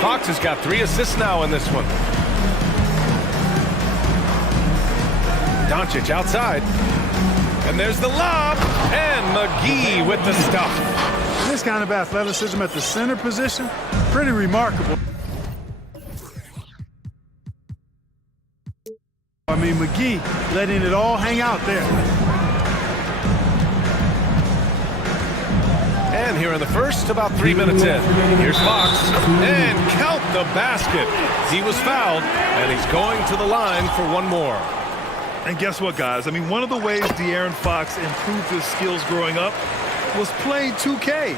Fox has got 3 assists now in this one. Doncic outside. And there's the lob. And McGee with the stuff. This kind of athleticism at the center position, pretty remarkable. I mean, McGee letting it all hang out there. And here in the first, about 3 minutes in. Here's Fox. And count the basket. He was fouled, and he's going to the line for one more. And guess what, guys? I mean, one of the ways De'Aaron Fox improved his skills growing up was playing 2K,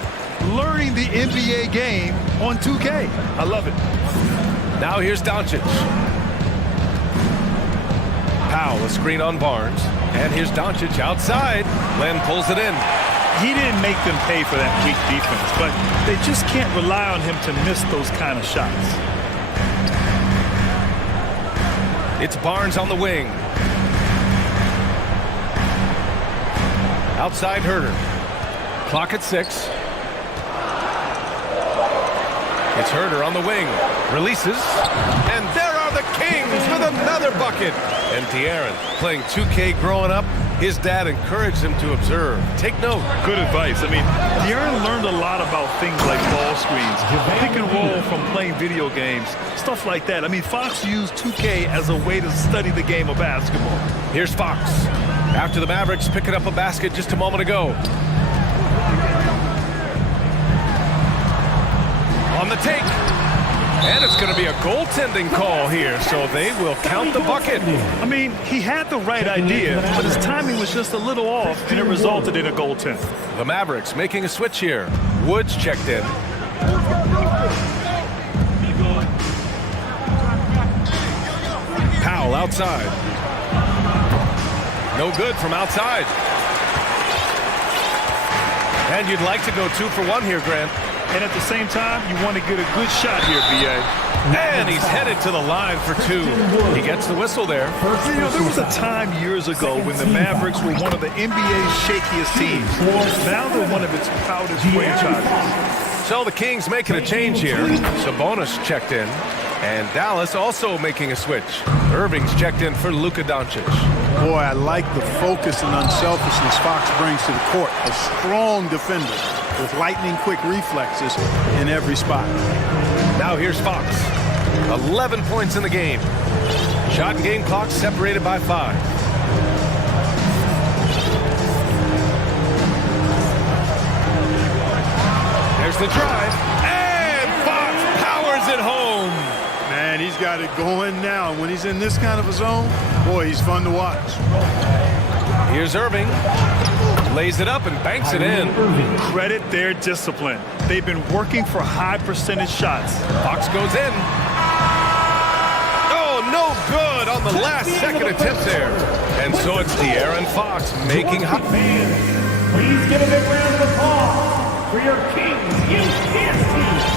learning the NBA game on 2K. I love it. Now here's Doncic. Powell, a screen on Barnes. And here's Doncic outside. Len pulls it in. He didn't make them pay for that weak defense, but they just can't rely on him to miss those kind of shots. It's Barnes on the wing. Outside Herder. Clock at 6. It's Herder on the wing. Releases. And there are the Kings with another bucket. And De'Aaron, playing 2K growing up, his dad encouraged him to observe. Take note. Good advice. I mean, De'Aaron learned a lot about things like ball screens, pick and roll from playing video games, stuff like that. I mean, Fox used 2K as a way to study the game of basketball. Here's Fox. After the Mavericks picking up a basket just a moment ago. On the take. And it's going to be a goaltending call here, so they will count the bucket. I mean, he had the right idea, but his timing was just a little off, and it resulted in a goaltend. The Mavericks making a switch here. Woods checked in. Powell outside. No good from outside. And you'd like to go 2 for 1 here, Grant. And at the same time, you want to get a good shot here, B.A. And he's headed to the line for 2. He gets the whistle there. You know, there was a time years ago when the Mavericks were one of the NBA's shakiest teams. Now they're one of its proudest franchises. So the Kings making a change here. Sabonis checked in. And Dallas also making a switch. Irving's checked in for Luka Doncic. Boy, I like the focus and unselfishness Fox brings to the court. A strong defender with lightning-quick reflexes in every spot. Now here's Fox. 11 points in the game. Shot and game clock separated by 5. There's the drive. And Fox powers it home. Man, he's got it going now. When he's in this kind of a zone, boy, he's fun to watch. Here's Irving. Lays it up and banks it in. Credit their discipline. They've been working for high percentage shots. Fox goes in. Oh, no good on the last second attempt there. And so it's De'Aaron Fox making hot. Please give a big round of applause for your Kings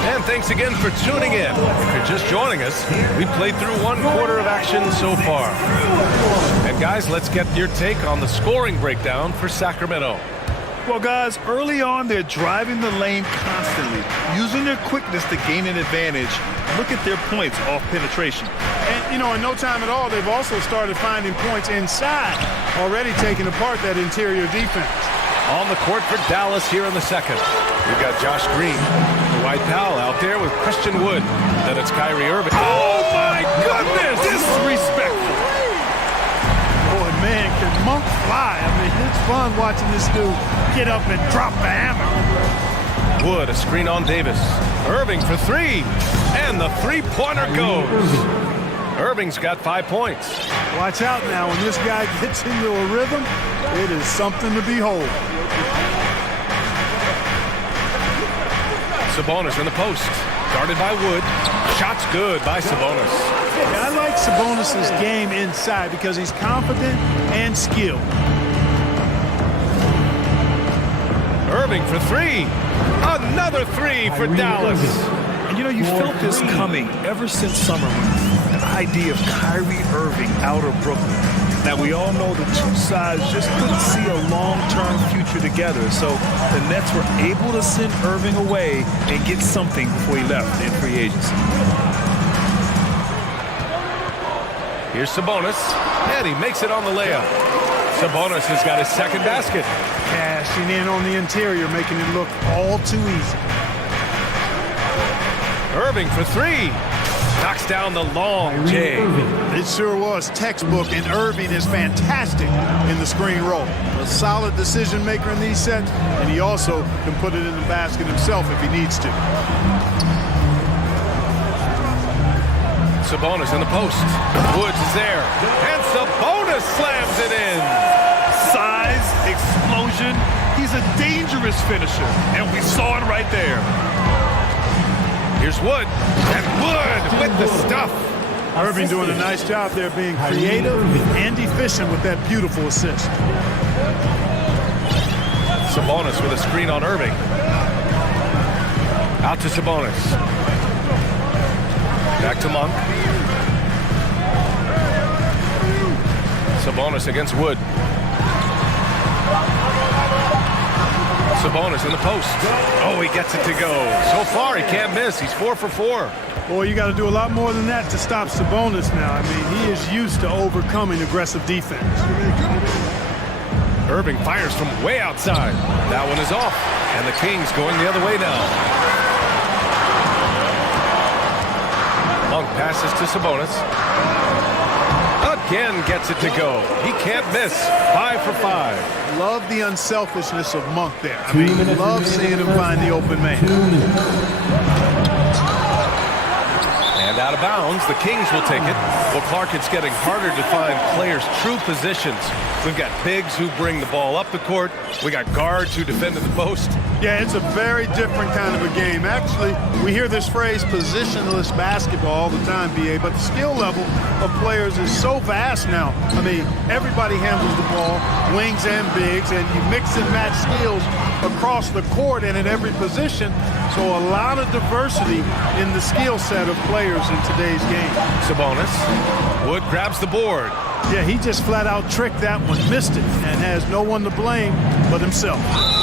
And thanks again for tuning in. If you're just joining us, we played through 1 quarter of action so far. And guys, let's get your take on the scoring breakdown for Sacramento. Well, guys, early on, they're driving the lane constantly, using their quickness to gain an advantage. Look at their points off penetration. And, you know, in no time at all, they've also started finding points inside, already taking apart that interior defense. On the court for Dallas here in the second. We've got Josh Green, Dwight Powell out there with Christian Wood. Then it's Kyrie Irving. Oh, my goodness! Disrespectful. Boy, man, can Monk fly? I mean, it's fun watching this dude get up and drop the hammer. Wood, a screen on Davis. Irving for 3. And the three-pointer goes. Irving's got 5 points. Watch out now. When this guy gets into a rhythm, it is something to behold. Sabonis in the post. Guarded by Wood. Shot's good by Sabonis. I like Sabonis' game inside because he's confident and skilled. Irving for 3. Another 3 for Dallas. And you know, you felt this coming ever since summer when the idea of Kyrie Irving out of Brooklyn. Now, we all know the two sides just couldn't see a long-term future together. So the Nets were able to send Irving away and get something before he left in free agency. Here's Sabonis, and he makes it on the layup. Sabonis has got his second basket. Cashing in on the interior, making it look all too easy. Irving for 3. Knocks down the long J. It sure was textbook, and Irving is fantastic in the screen roll. A solid decision maker in these sets, and he also can put it in the basket himself if he needs to. Sabonis in the post. Woods is there. And Sabonis slams it in. Size, explosion. He's a dangerous finisher, and we saw it right there. Here's Wood. And Wood with the stuff. Irving doing a nice job there being creative and efficient with that beautiful assist. Sabonis with a screen on Irving. Out to Sabonis. Back to Monk. Sabonis against Wood. Sabonis in the post. Oh, he gets it to go. So far, he can't miss. He's 4 for 4. Boy, you got to do a lot more than that to stop Sabonis now. I mean, he is used to overcoming aggressive defense. Irving fires from way outside. That one is off. And the Kings going the other way now. Monk passes to Sabonis. Again gets it to go. He can't miss. 5 for 5. Love the unselfishness of Monk there. I mean, love seeing him find the open man. Out of bounds, the Kings will take it. Well, Clark, it's getting harder to find players' true positions. We've got bigs who bring the ball up the court. We got guards who defend at the post. Yeah, it's a very different kind of a game. Actually, we hear this phrase positionless basketball all the time, BA, but the skill level of players is so vast now. I mean, everybody handles the ball, wings and bigs, and you mix and match skills across the court and at every position. So a lot of diversity in the skill set of players in today's game. Sabonis. Wood grabs the board. Yeah, he just flat out tricked that one, missed it, and has no one to blame but himself.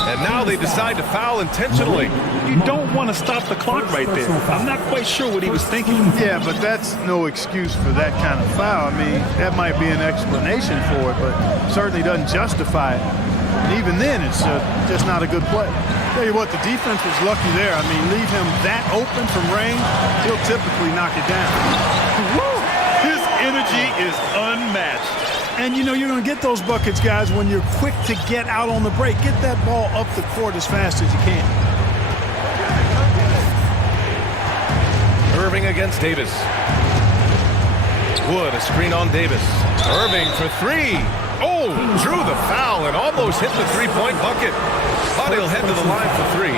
And now they decide to foul intentionally. You don't want to stop the clock right there. I'm not quite sure what he was thinking. Yeah, but that's no excuse for that kind of foul. I mean, that might be an explanation for it, but certainly doesn't justify it. And even then, it's just not a good play. Tell you what, the defense was lucky there. I mean, leave him that open from range, he'll typically knock it down. Woo! His energy is unmatched. And you know you're going to get those buckets, guys, when you're quick to get out on the break. Get that ball up the court as fast as you can. Irving against Davis. Wood, a screen on Davis. Irving for three. Oh, drew the foul and almost hit the three-point bucket. But he'll head to the line for three.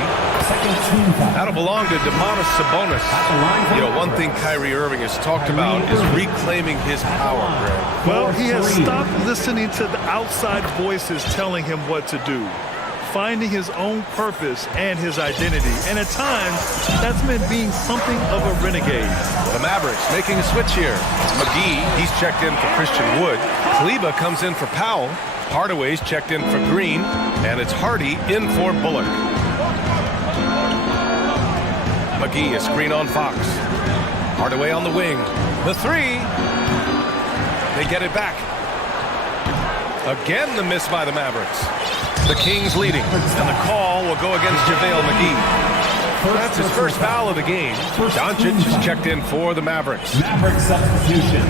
That'll belong to Domantas Sabonis. You know, one thing Kyrie Irving has talked about is reclaiming his power, Greg. Well, he has stopped listening to the outside voices telling him what to do, finding his own purpose and his identity. And at times, that's meant being something of a renegade. The Mavericks making a switch here. McGee, he's checked in for Christian Wood. Kleba comes in for Powell. Hardaway's checked in for Green. And it's Hardy in for Bullock. McGee, a screen on Fox. Hardaway on the wing. The three. They get it back. Again, the miss by the Mavericks. The Kings leading, and the call will go against JaVale McGee. That's his first foul of the game. Doncic is checked in for the Mavericks. Maverick substitution.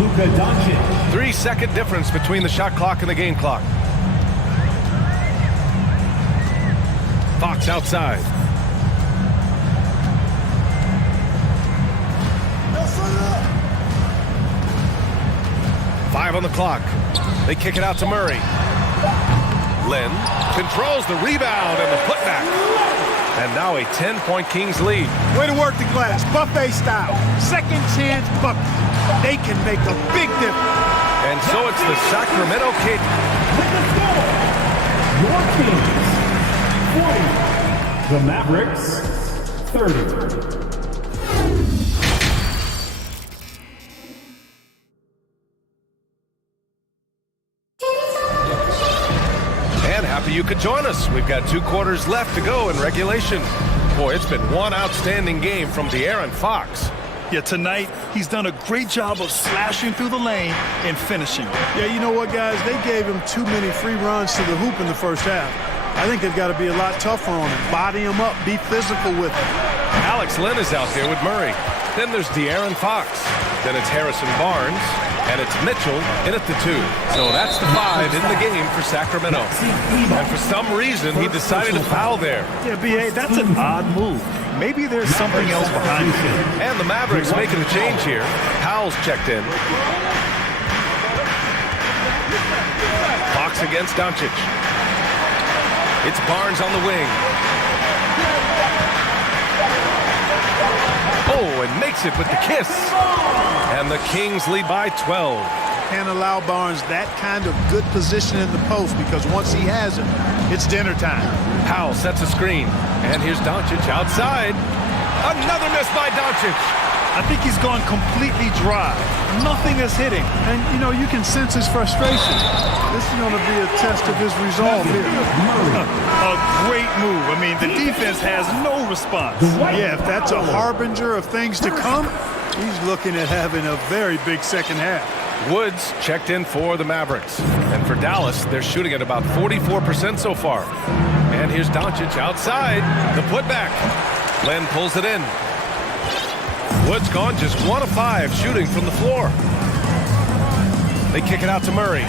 Luka Doncic. 3-second difference between the shot clock and the game clock. Fox outside. Five on the clock. They kick it out to Murray. Len controls the rebound and the putback. And now a 10-point Kings lead. Way to work the glass, buffet style. Second chance bucket. They can make a big difference. And so it's the Sacramento Kings. Your Kings 40. The Mavericks 30. Happy you could join us. We've got 2 quarters left to go in regulation. Boy, it's been one outstanding game from De'Aaron Fox. Yeah, tonight, he's done a great job of slashing through the lane and finishing. Yeah, you know what, guys? They gave him too many free runs to the hoop in the first half. I think they've got to be a lot tougher on him. Body him up, be physical with him. Alex Len is out there with Murray. Then there's De'Aaron Fox. Then it's Harrison Barnes. And it's Mitchell in at the 2. So that's the 5 in the game for Sacramento. And for some reason, he decided to foul there. Yeah, B.A., that's an odd move. Maybe there's something else behind it. And the Mavericks making a change here. Powell's checked in. Fox against Doncic. It's Barnes on the wing. Oh, and makes it with the kiss. And the Kings lead by 12. Can't allow Barnes that kind of good position in the post because once he has it, it's dinner time. Powell sets a screen. And here's Doncic outside. Another miss by Doncic. I think he's gone completely dry. Nothing is hitting. And, you know, you can sense his frustration. This is going to be a test of his resolve here. A great move. I mean, the defense has no response. Yeah, if that's a harbinger of things to come, he's looking at having a very big second half. Woods checked in for the Mavericks. And for Dallas, they're shooting at about 44% so far. And here's Doncic outside. The putback. Len pulls it in. Woods gone just 1 of 5 shooting from the floor. They kick it out to Murray.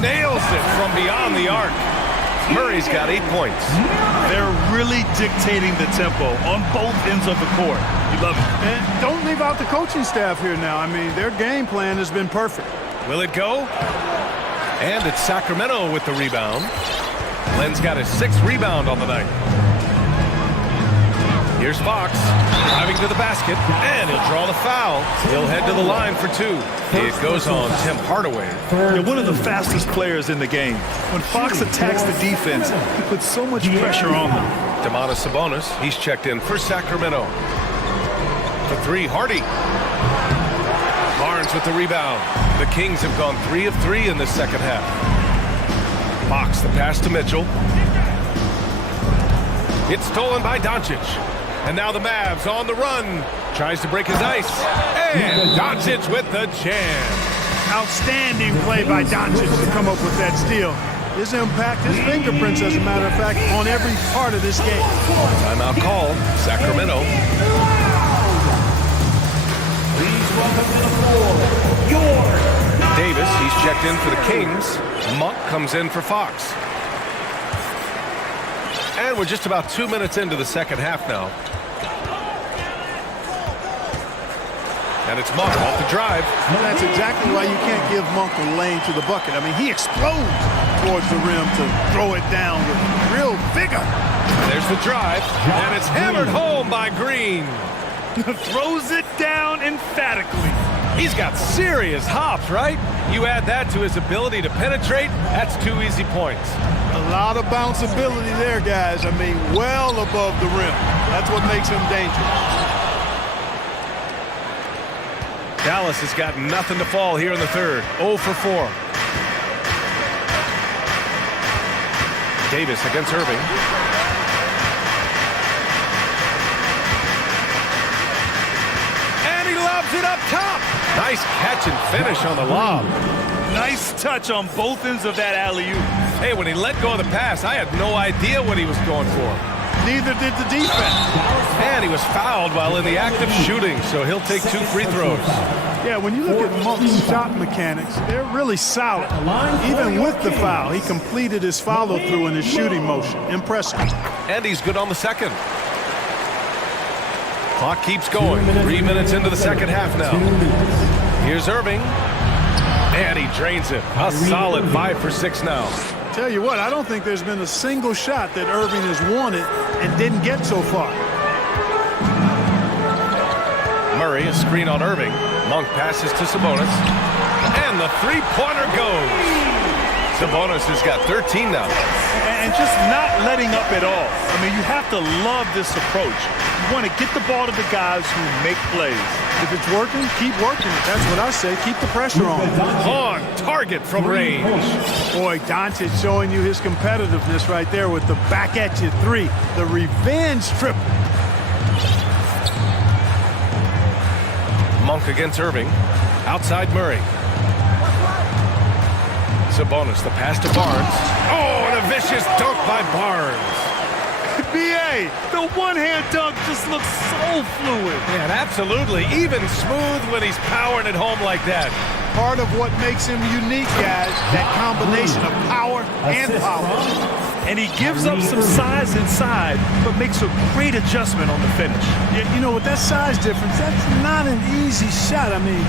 Nails it from beyond the arc. Murray's got 8 points. They're really dictating the tempo on both ends of the court. You love it. And don't leave out the coaching staff here now. I mean, their game plan has been perfect. Will it go? And it's Sacramento with the rebound. Len's got his 6th rebound on the night. Here's Fox, driving to the basket, and he'll draw the foul. He'll head to the line for 2. It goes on Tim Hardaway. They're one of the fastest players in the game. When Fox attacks the defense, he puts so much pressure on them. Domantas Sabonis, he's checked in for Sacramento. For 3, Hardy. Barnes with the rebound. The Kings have gone 3 of 3 in this second half. Fox, the pass to Mitchell. It's stolen by Doncic. And now the Mavs on the run. Tries to break his ice. And Doncic with the jam. Outstanding play by Doncic to come up with that steal. His impact, his fingerprints, as a matter of fact, on every part of this game. Timeout called. Sacramento. Please welcome to the floor, Davis, he's checked in for the Kings. Monk comes in for Fox. And we're just about 2 minutes into the second half now. And it's Monk off the drive. And that's exactly why you can't give Monk a lane to the bucket. I mean, he explodes towards the rim to throw it down with real vigor. There's the drive, and it's hammered home by Green. Throws it down emphatically. He's got serious hops, right? You add that to his ability to penetrate, that's 2 easy points. A lot of bounceability there, guys. I mean, well above the rim. That's what makes him dangerous. Dallas has got nothing to fall here in the third. 0 for 4. Davis against Irving. And he lobs it up top. Nice catch and finish on the lob. Nice touch on both ends of that alley-oop. Hey, when he let go of the pass, I had no idea what he was going for. Neither did the defense. And he was fouled while in the act of shooting, so he'll take 2 free throws. Yeah, when you look at Monk's shot mechanics, they're really solid. Even with the foul, he completed his follow-through in his shooting motion. Impressive. And he's good on the second. Clock keeps going. 3 minutes into the second half now. Here's Irving. And he drains it. A solid 5 for 6 now. Tell you what, I don't think there's been a single shot that Irving has wanted and didn't get so far. Murray, a screen on Irving. Monk passes to Sabonis. And the three-pointer goes. Sabonis has got 13 now. And just not letting up at all. I mean, you have to love this approach. You want to get the ball to the guys who make plays. If it's working, keep working it. That's what I say. Keep the pressure on. On target from range. Boy, Doncic showing you his competitiveness right there with the back at you 3. The revenge triple. Monk against Irving. Outside Murray. Sabonis, the pass to Barnes. Oh, and a vicious dunk by Barnes. B.A., the one-hand dunk just looks so fluid. Yeah, absolutely. Even smooth when he's powering it home like that. Part of what makes him unique, guys, that combination of power and power. And he gives up some size inside, but makes a great adjustment on the finish. You know, with that size difference, that's not an easy shot. I mean,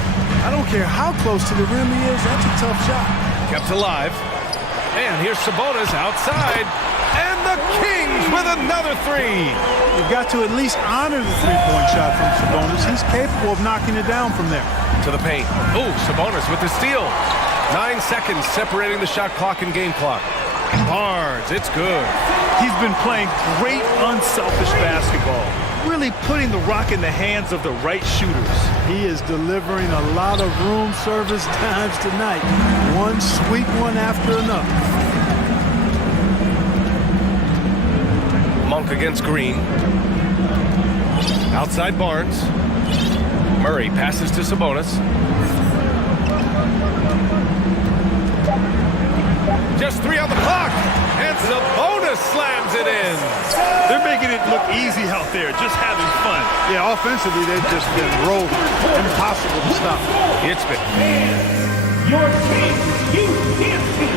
I don't care how close to the rim he is, that's a tough shot. Kept alive. And here's Sabonis outside. And the Kings with another 3. You've got to at least honor the three-point shot from Sabonis. He's capable of knocking it down from there. To the paint. Oh, Sabonis with the steal. 9 seconds separating the shot clock and game clock. Barnes, it's good. He's been playing great unselfish basketball. Really putting the rock in the hands of the right shooters. He is delivering a lot of room service times tonight. One sweet one after another. Monk against Green. Outside Barnes. Murray passes to Sabonis. Just 3 on the clock. And Sabonis slams it in. They're making it look easy out there, just having fun. Yeah, offensively, they've just been rolling. Impossible to stop. It's been. your team, you can't see.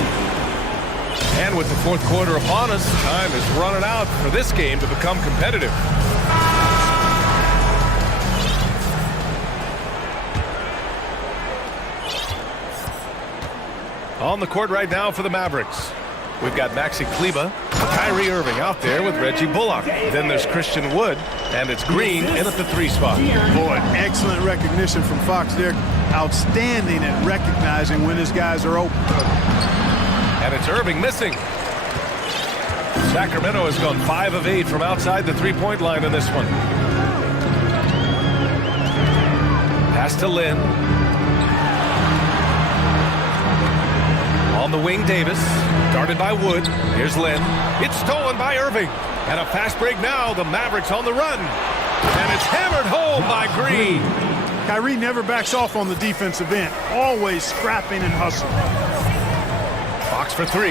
And with the fourth quarter upon us, time is running out for this game to become competitive. On the court right now for the Mavericks, we've got Maxi Kleber, Kyrie Irving out there with Reggie Bullock. Then there's Christian Wood, and it's Green in at the 3 spot. Boy, excellent recognition from Fox there. Outstanding at recognizing when his guys are open. And it's Irving missing. Sacramento has gone 5 of 8 from outside the three-point line in this one. Pass to Lynn. On the wing, Davis, guarded by Wood. Here's Lynn. It's stolen by Irving. And a fast break now. The Mavericks on the run. And it's hammered home by Green. Kyrie never backs off on the defensive end. Always scrapping and hustling. Fox for 3.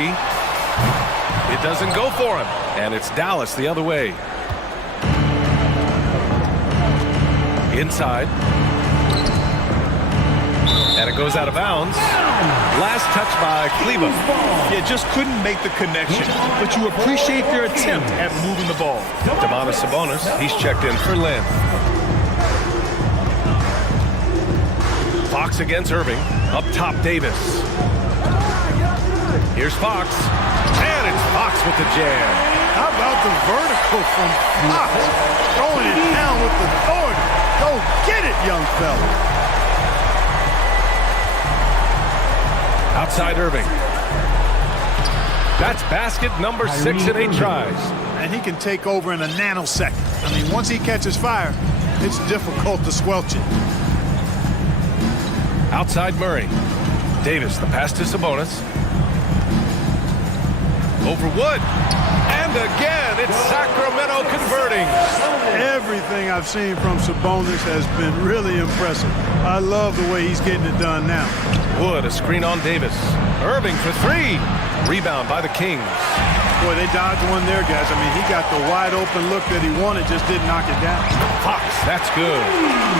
It doesn't go for him. And it's Dallas the other way. Inside. And it goes out of bounds. Last touch by Kleber. Yeah, just couldn't make the connection. But you appreciate their attempt at moving the ball. Domantas Sabonis, he's checked in for Lynn. Fox against Irving. Up top, Davis. Here's Fox. And it's Fox with the jam. How about the vertical from Fox? Throwing it down with authority. Go get it, young fella. Outside Irving. That's basket number 6 in 8 tries. And he can take over in a nanosecond. I mean, once he catches fire, it's difficult to squelch it. Outside Murray. Davis, the pass to Sabonis. Over Wood. And again, it's Sacramento converting. Everything I've seen from Sabonis has been really impressive. I love the way he's getting it done now. Wood, a screen on Davis. Irving for 3. Rebound by the Kings. Boy, they dodged one there, guys. I mean, he got the wide open look that he wanted, just didn't knock it down. Fox, that's good.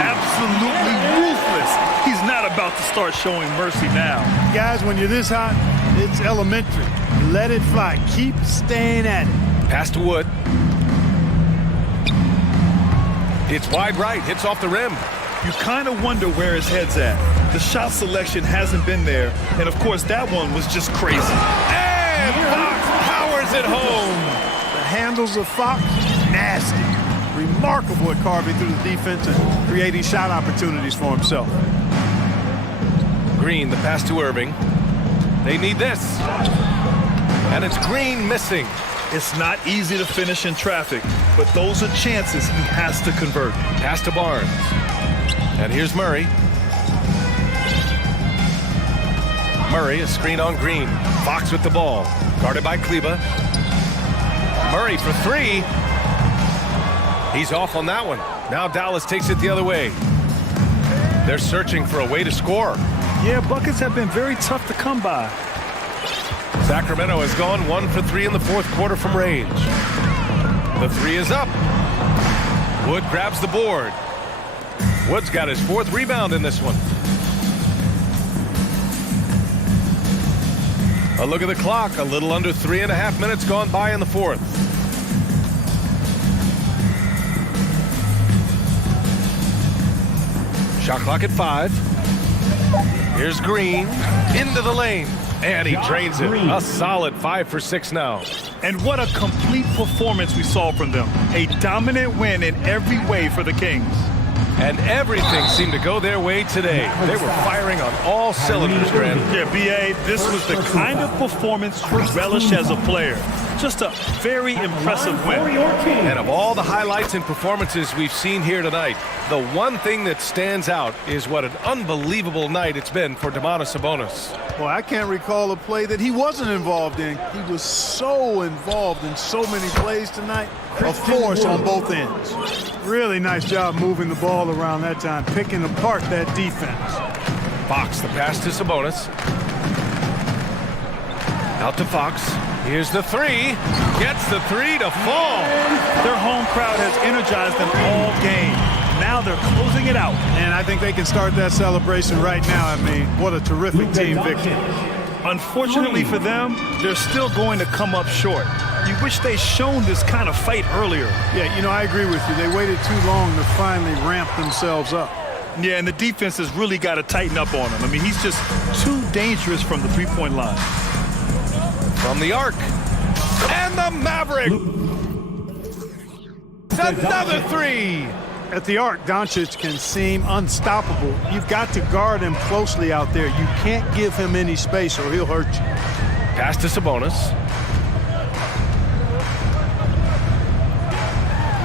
Absolutely ruthless. He's not about to start showing mercy now. Guys, when you're this hot, it's elementary. Let it fly. Keep staying at it. Pass to Wood. It's wide right, hits off the rim. You kind of wonder where his head's at. The shot selection hasn't been there. And, of course, that one was just crazy. And Fox powers it home. The handles of Fox, nasty. Remarkable at carving through the defense and creating shot opportunities for himself. Green, the pass to Irving. They need this. And it's Green missing. It's not easy to finish in traffic, but those are chances he has to convert. Pass to Barnes. And here's Murray. Murray, a screen on Green. Fox with the ball. Guarded by Kleber. Murray for 3. He's off on that one. Now Dallas takes it the other way. They're searching for a way to score. Yeah, buckets have been very tough to come by. Sacramento has gone 1 for 3 in the fourth quarter from range. The 3 is up. Wood grabs the board. Wood's got his 4th rebound in this one. A look at the clock. A little under 3.5 minutes gone by in the fourth. Shot clock at 5. Here's Green into the lane. And he drains it. A solid 5 for 6 now. And what a complete performance we saw from them. A dominant win in every way for the Kings. And everything seemed to go their way today. They were firing on all cylinders, Grant. Yeah, B.A., this was the kind of performance you relish as a player. Just a very impressive win. And of all the highlights and performances we've seen here tonight, the one thing that stands out is what an unbelievable night it's been for Domantas Sabonis. Well, I can't recall a play that he wasn't involved in. He was so involved in so many plays tonight. A force on both ends. Really nice job moving the ball around that time, picking apart that defense. Fox, the pass to Sabonis. Out to Fox. Here's the 3. Gets the 3 to fall. Their home crowd has energized them all game. Now they're closing it out. And I think they can start that celebration right now. I mean, what a terrific team victory. Unfortunately for them, they're still going to come up short. You wish they'd shown this kind of fight earlier. Yeah, you know, I agree with you. They waited too long to finally ramp themselves up. Yeah, and the defense has really got to tighten up on him. I mean, he's just too dangerous from the three-point line. From the arc. And the Maverick. Another three. At the arc, Doncic can seem unstoppable. You've got to guard him closely out there. You can't give him any space or he'll hurt you. Pass to Sabonis.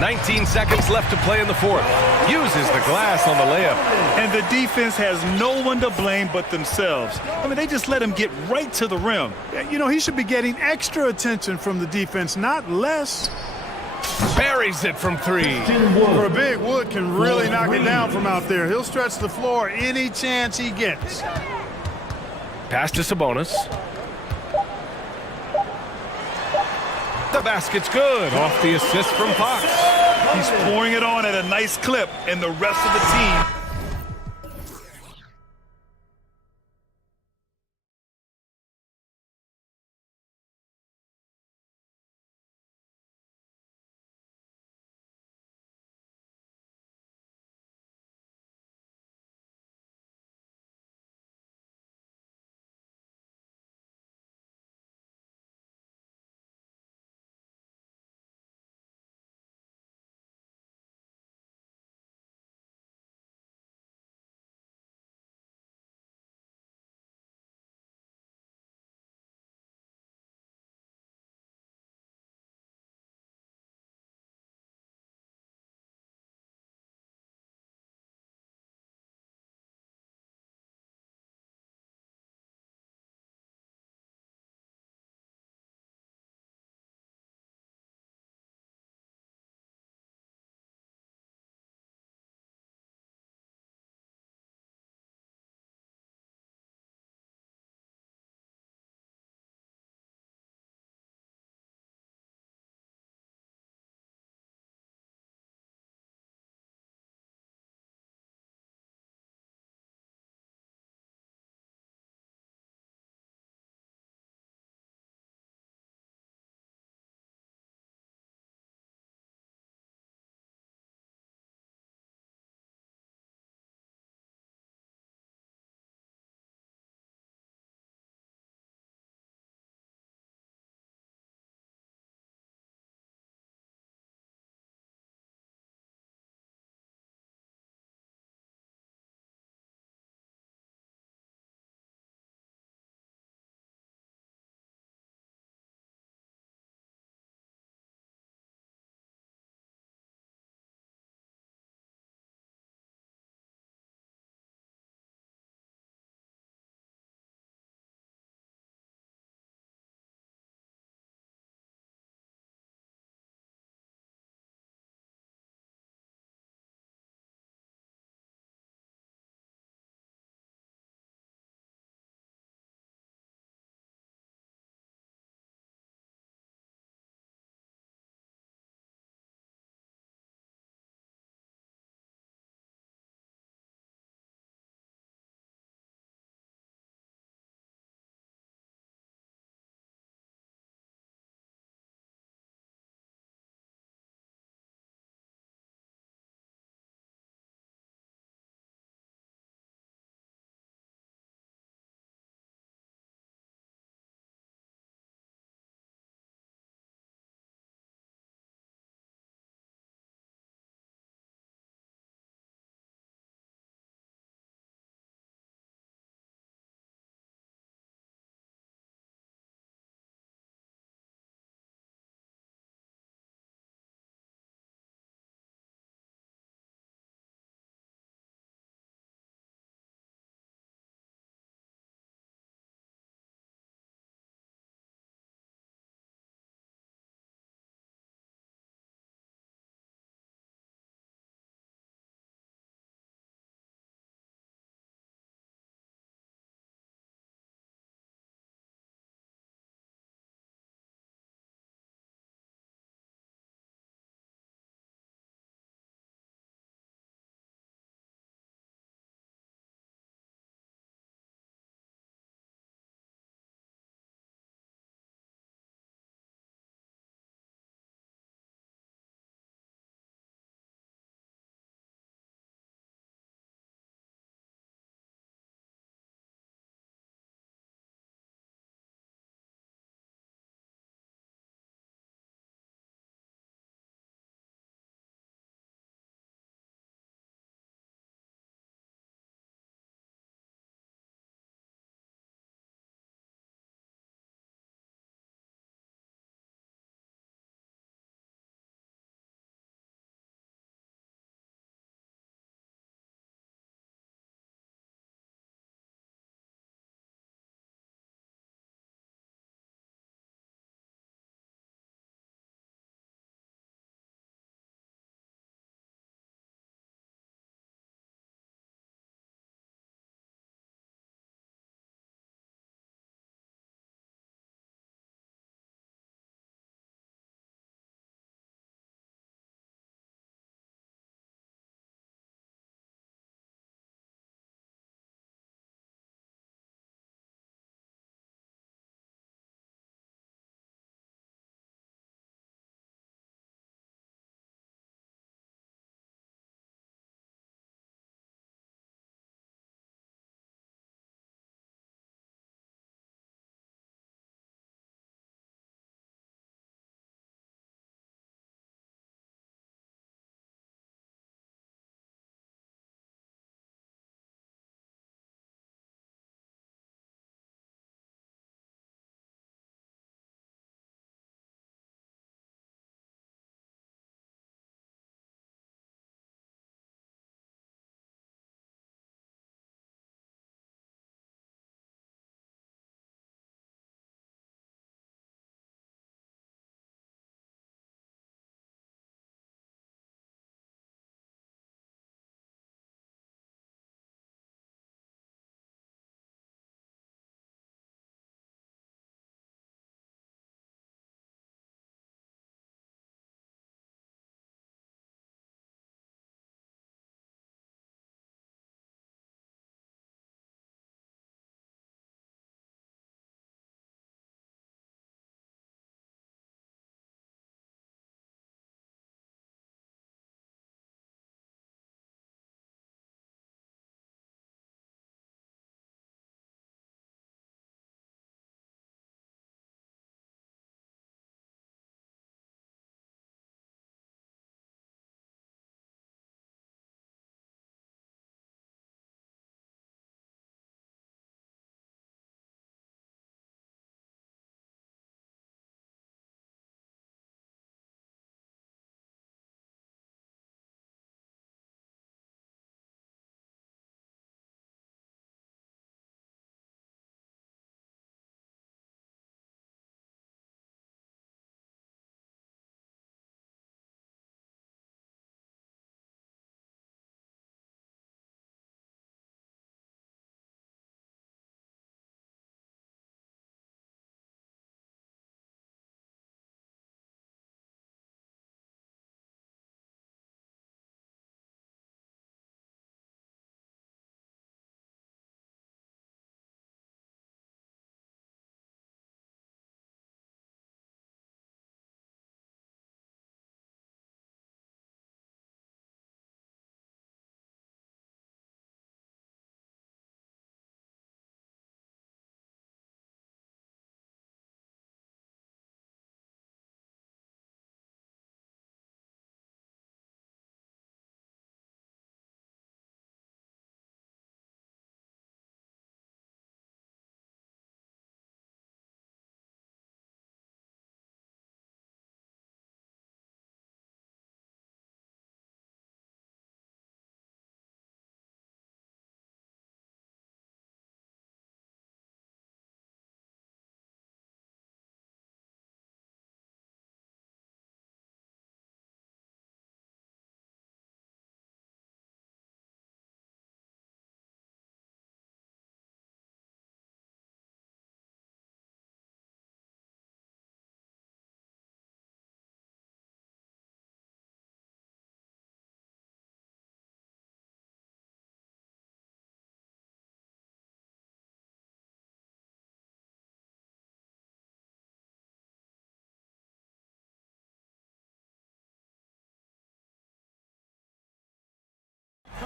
19 seconds left to play in the fourth. Uses the glass on the layup. And the defense has no one to blame but themselves. I mean, they just let him get right to the rim. Yeah, you know, he should be getting extra attention from the defense, not less. Buries it from three. For a big, Wood can really knock it down from out there. He'll stretch the floor any chance he gets. Pass to Sabonis. The basket's good. Off the assist from Fox. He's pouring it on at a nice clip, and the rest of the team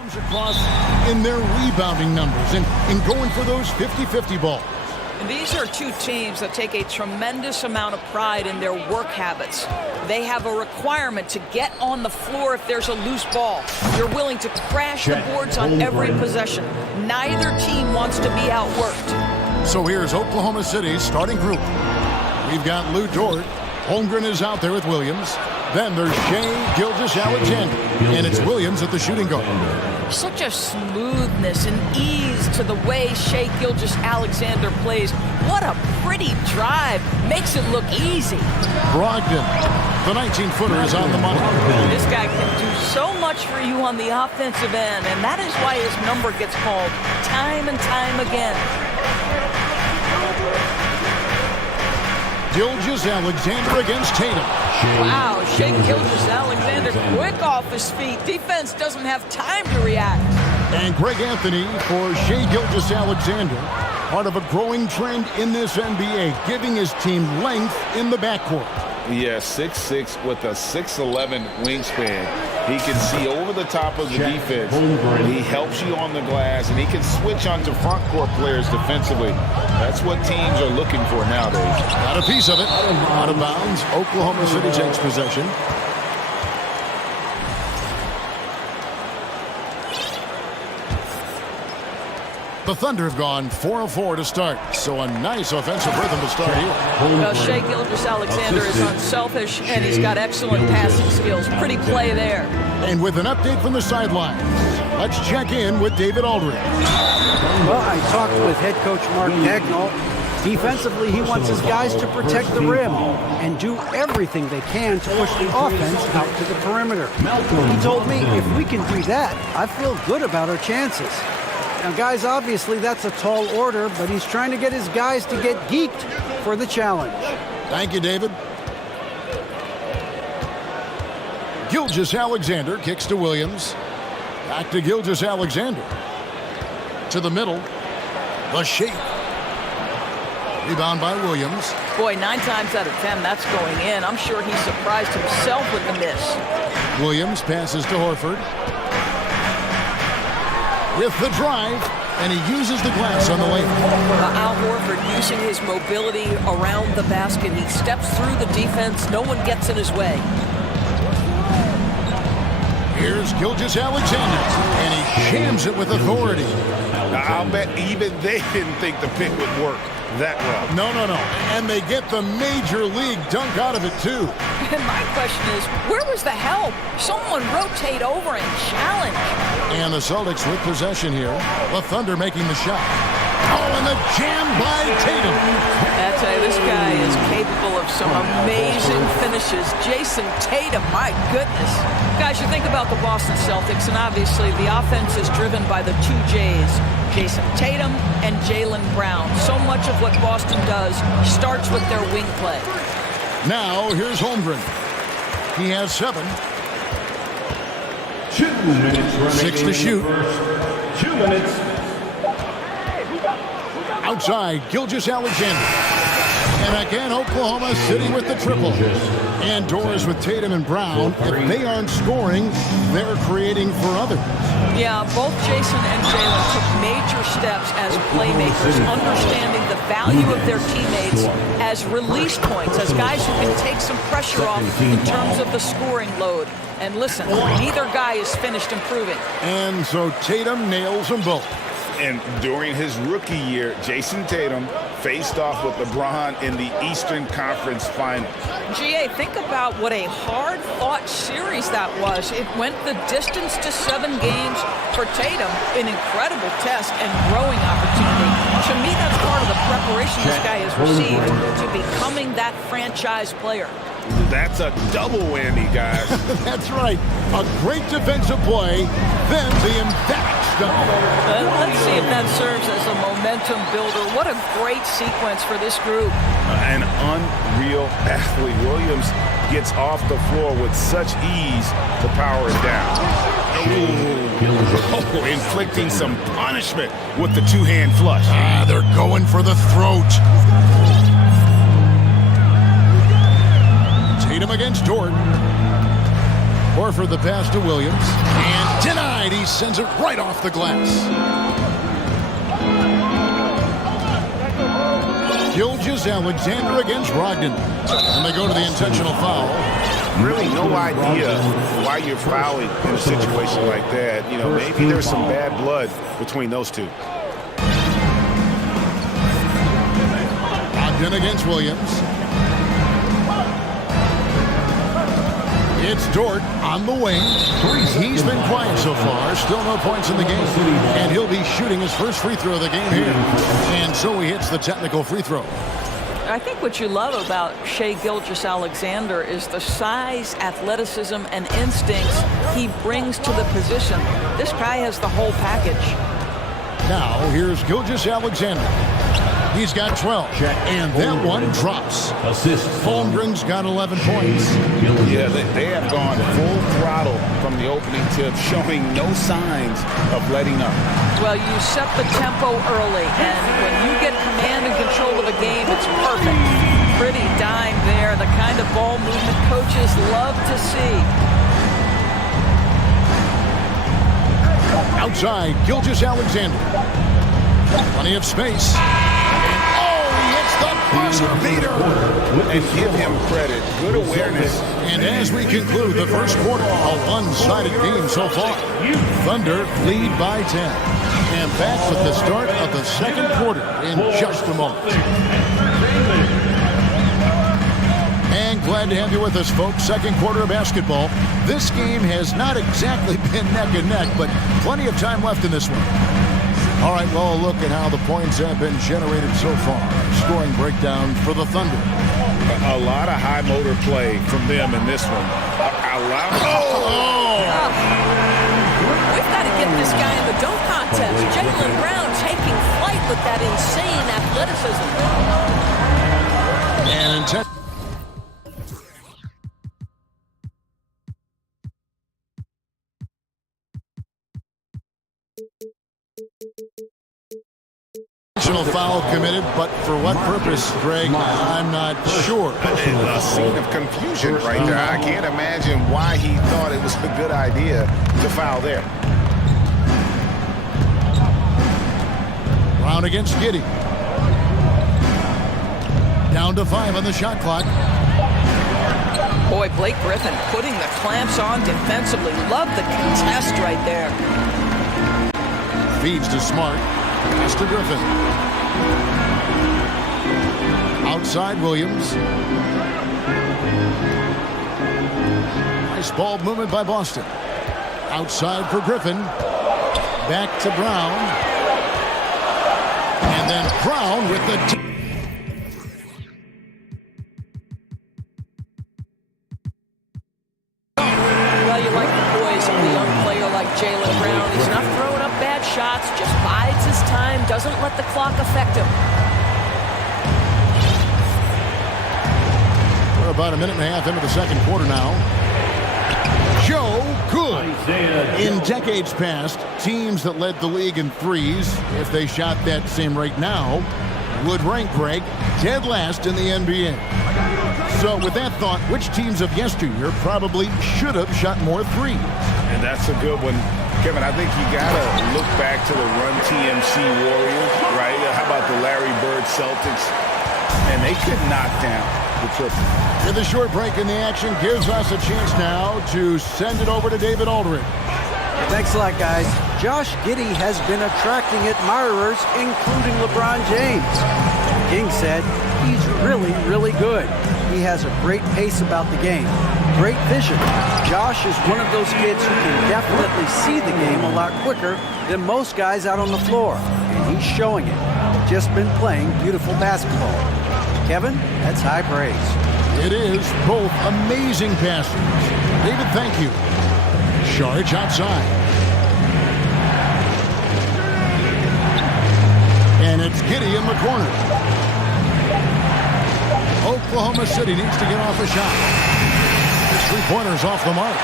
Comes across in their rebounding numbers and going for those 50-50 balls. And these are two teams that take a tremendous amount of pride in their work habits. They have a requirement to get on the floor if there's a loose ball. You're willing to crash the boards on every possession. Neither team wants to be outworked. So here's Oklahoma City's starting group. We've got Lou Dort. Holmgren is out there with Williams. Then there's Shea Gilgeous-Alexander, and it's Williams at the shooting guard. Such a smoothness and ease to the way Shea Gilgeous-Alexander plays. What a pretty drive. Makes it look easy. Brogdon, the 19-footer, is on the money. This guy can do so much for you on the offensive end, and that is why his number gets called time and time again. Gilgeous-Alexander against Tatum. Wow, Shea Gilgeous-Alexander quick off his feet. Defense doesn't have time to react. And Greg Anthony for Shea Gilgeous-Alexander, part of a growing trend in this NBA, giving his team length in the backcourt. Yeah, 6'6" with a 6'11" wingspan. He can see over the top of the defense. He helps you on the glass, and he can switch onto front court players defensively. That's what teams are looking for nowadays. Got a piece of it. Out of bounds. Oklahoma City takes possession. The Thunder have gone 4 of 4 to start, so a nice offensive rhythm to start here. Well, Shea Gilgeous-Alexander is unselfish, and he's got excellent passing skills. Pretty play there. And with an update from the sidelines, let's check in with David Aldridge. Well, I talked with head coach Mark Dagnall. Defensively, he wants his guys to protect the rim and do everything they can to push the offense out to the perimeter. He told me if we can do that, I feel good about our chances. Now, guys, obviously that's a tall order, but he's trying to get his guys to get geeked for the challenge. Thank you, David. Gilgeous-Alexander kicks to Williams. Back to Gilgeous-Alexander. To the middle. The shape. Rebound by Williams. Boy, 9 times out of 10, that's going in. I'm sure he's surprised himself with the miss. Williams passes to Horford. With the drive, and he uses the glass on the lane. Al Horford using his mobility around the basket. He steps through the defense. No one gets in his way. Here's Gilgeous-Alexander, and he shams it with authority. I'll bet even they didn't think the pick would work that well. No. And they get the major league dunk out of it, too. And my question is, where was the help? Someone rotate over and challenge. And the Celtics with possession here. The Thunder making the shot. Oh, and the jam by Tatum. I tell you, this guy is capable of some amazing finishes. Jason Tatum, my goodness. Guys, you think about the Boston Celtics, and obviously the offense is driven by the 2 J's, Jason Tatum and Jaylen Brown. So much of what Boston does starts with their wing play. Now, here's Holmgren. He has 7. 2 minutes 6 to shoot. 2 minutes. Outside, Gilgeous-Alexander. And again, Oklahoma City with the triple. And doors with Tatum and Brown. If they aren't scoring, they're creating for others. Yeah, both Jason and Jaylen took major steps as playmakers, understanding the value of their teammates as release points, as guys who can take some pressure off in terms of the scoring load. And listen, neither guy is finished improving. And so Tatum nails them both. And during his rookie year, Jason Tatum faced off with LeBron in the Eastern Conference Final. GA, think about what a hard-fought series that was. It went the distance to 7 games for Tatum, an incredible test and growing opportunity. To me, that's part of the preparation this guy has received to becoming that franchise player. That's a double whammy, guys. That's right. A great defensive play, then the emphatic stop. Let's see if that serves as a momentum builder. What a great sequence for this group. An unreal athlete. Williams gets off the floor with such ease to power it down. Oh, inflicting some punishment with the 2-hand flush. They're going for the throat. Tatum against Dort. Horford the pass to Williams. And denied. He sends it right off the glass. Gilgeous-Alexander against Brogdon. And they go to the intentional foul. Really no idea why you're fouling in a situation like that. You know, maybe there's some bad blood between those two. Brogdon against Williams. It's Dort on the wing. He's been quiet so far. Still no points in the game. And he'll be shooting his first free throw of the game here. And so he hits the technical free throw. I think what you love about Shai Gilgeous-Alexander is the size, athleticism, and instincts he brings to the position. This guy has the whole package. Now, here's Gilgeous-Alexander. He's got 12. And that one drops. Holmgren's got 11 points. Yeah, they have gone full throttle from the opening tip, showing no signs of letting up. Well, you set the tempo early, and when you get command and control of the game, it's perfect. Pretty dime there, the kind of ball movement coaches love to see. Outside, Gilgeous-Alexander. Plenty of space. Buzzer beater. And give him credit. Good awareness. And as we conclude the first quarter, a one-sided game so far. Thunder lead by 10. And back with the start of the second quarter in just a moment. And glad to have you with us, folks. Second quarter of basketball. This game has not exactly been neck and neck, but plenty of time left in this one. All right, well, look at how the points have been generated so far. Scoring breakdown for the Thunder. A lot of high motor play from them in this one. We've got to get this guy in the dunk contest. Jaylen Brown taking flight with that insane athleticism. And foul committed, but for what purpose, Greg? I'm not sure. A scene of confusion right there. I can't imagine why he thought it was a good idea to foul there. Brown against Giddey. Down to 5 on the shot clock. Boy, Blake Griffin putting the clamps on defensively. Love the contest right there. Feeds to Smart. Pass to Griffin. Outside Williams. Nice ball movement by Boston. Outside for Griffin. Back to Brown. And then Brown with the... Well, you like the poise of the young player like Jaylen Brown. He's not throwing up bad shots, just bides his time, doesn't let the clock affect him. We're about a minute and a half into the second quarter now. Joe Good. In decades past, teams that led the league in threes, if they shot that same rate now, would rank, Greg, dead last in the NBA. So with that thought, which teams of yesteryear probably should have shot more threes? And that's a good one. Kevin, I think you got to look back to the Run TMC Warriors, right? How about the Larry Bird Celtics? And they could knock down the triple. With a short break in the action gives us a chance now to send it over to David Aldridge. Thanks a lot, guys. Josh Giddey has been attracting admirers, including LeBron James. King said he's really, really good. He has a great pace about the game. Great vision. Josh is one of those kids who can definitely see the game a lot quicker than most guys out on the floor. And he's showing it. Just been playing beautiful basketball. Kevin, that's high praise. It is both amazing passes. David, thank you. Charge outside. And it's Giddey in the corner. Oklahoma City needs to get off a shot. His three-pointer's off the mark.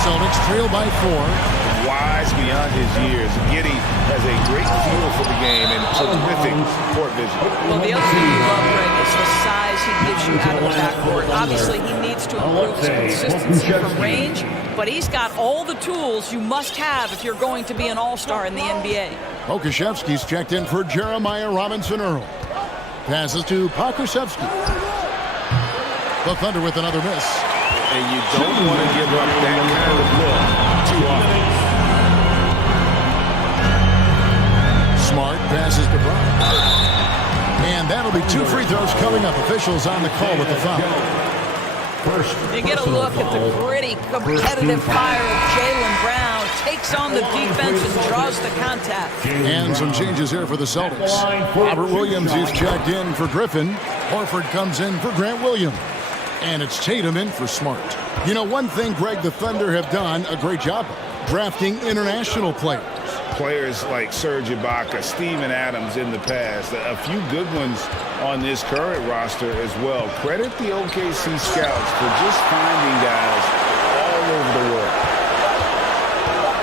Celtics trail by 4. Wise beyond his years. Giddey has a great feel for the game and terrific court vision. Well, the other thing you love, Greg, is the size he gives you out of the backcourt. Obviously, he needs to improve his consistency from range, but he's got all the tools you must have if you're going to be an all-star in the NBA. Pokusevski's checked in for Jeremiah Robinson-Earl. Passes to Pokusevski. The Thunder with another miss. And you don't want to give up that kind of look too often. Smart passes to Brown. And that'll be 2 free throws coming up. Officials on the call with the foul. You get a look at the gritty, competitive fire of Jaylen Brown. Takes on the defense and draws the contact. And some changes here for the Celtics. Robert Williams is checked in for Griffin. Horford comes in for Grant Williams. And it's Tatum in for Smart. You know, one thing, Greg, the Thunder have done a great job of drafting international players. Players like Serge Ibaka, Steven Adams in the past, a few good ones on this current roster as well. Credit the OKC scouts for just finding guys all over the world.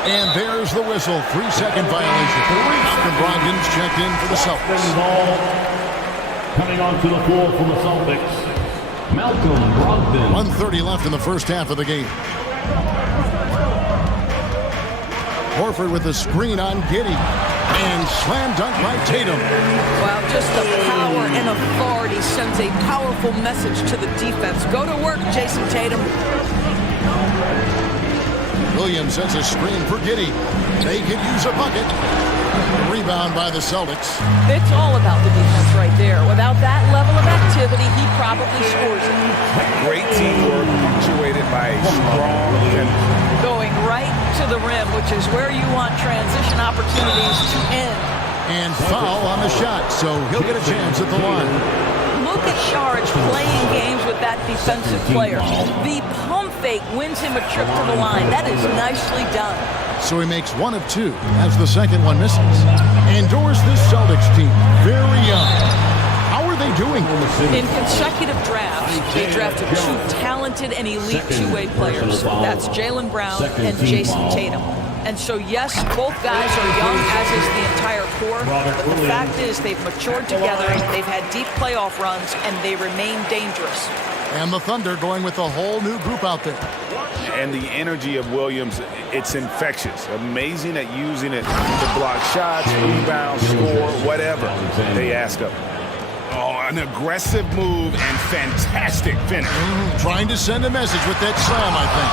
And there's the whistle. 3-second violation. Malcolm Brogdon's checked in for the Celtics. Coming onto the floor from the Celtics, Malcolm Brogdon. 1:30 left in the first half of the game. Horford with a screen on Giddey. And slam dunk by Tatum. Wow, just the power and authority sends a powerful message to the defense. Go to work, Jason Tatum. Williams sets a screen for Giddey. They could use a bucket. Rebound by the Celtics. It's all about the defense right there. Without that level of activity, he probably scores it. Great teamwork punctuated by a strong finish. Going right to the rim, which is where you want transition opportunities to end. And foul on the shot, so he'll get a chance at the line. Look at Saric playing games with that defensive player. The pump fake wins him a trip to the line. That is nicely done. So he makes 1 of 2 as the second one misses. Endorse this Celtics team. Very young. How are they doing? In consecutive drafts, they drafted 2 talented and elite two-way players. That's Jaylen Brown and Jason Tatum. And so, yes, both guys are young, as is the entire core. But the fact is they've matured together, they've had deep playoff runs, and they remain dangerous. And the Thunder going with a whole new group out there. And the energy of Williams, it's infectious. Amazing at using it to block shots, rebound, score, whatever they ask of him. Oh, an aggressive move and fantastic finish. Trying to send a message with that slam, I think.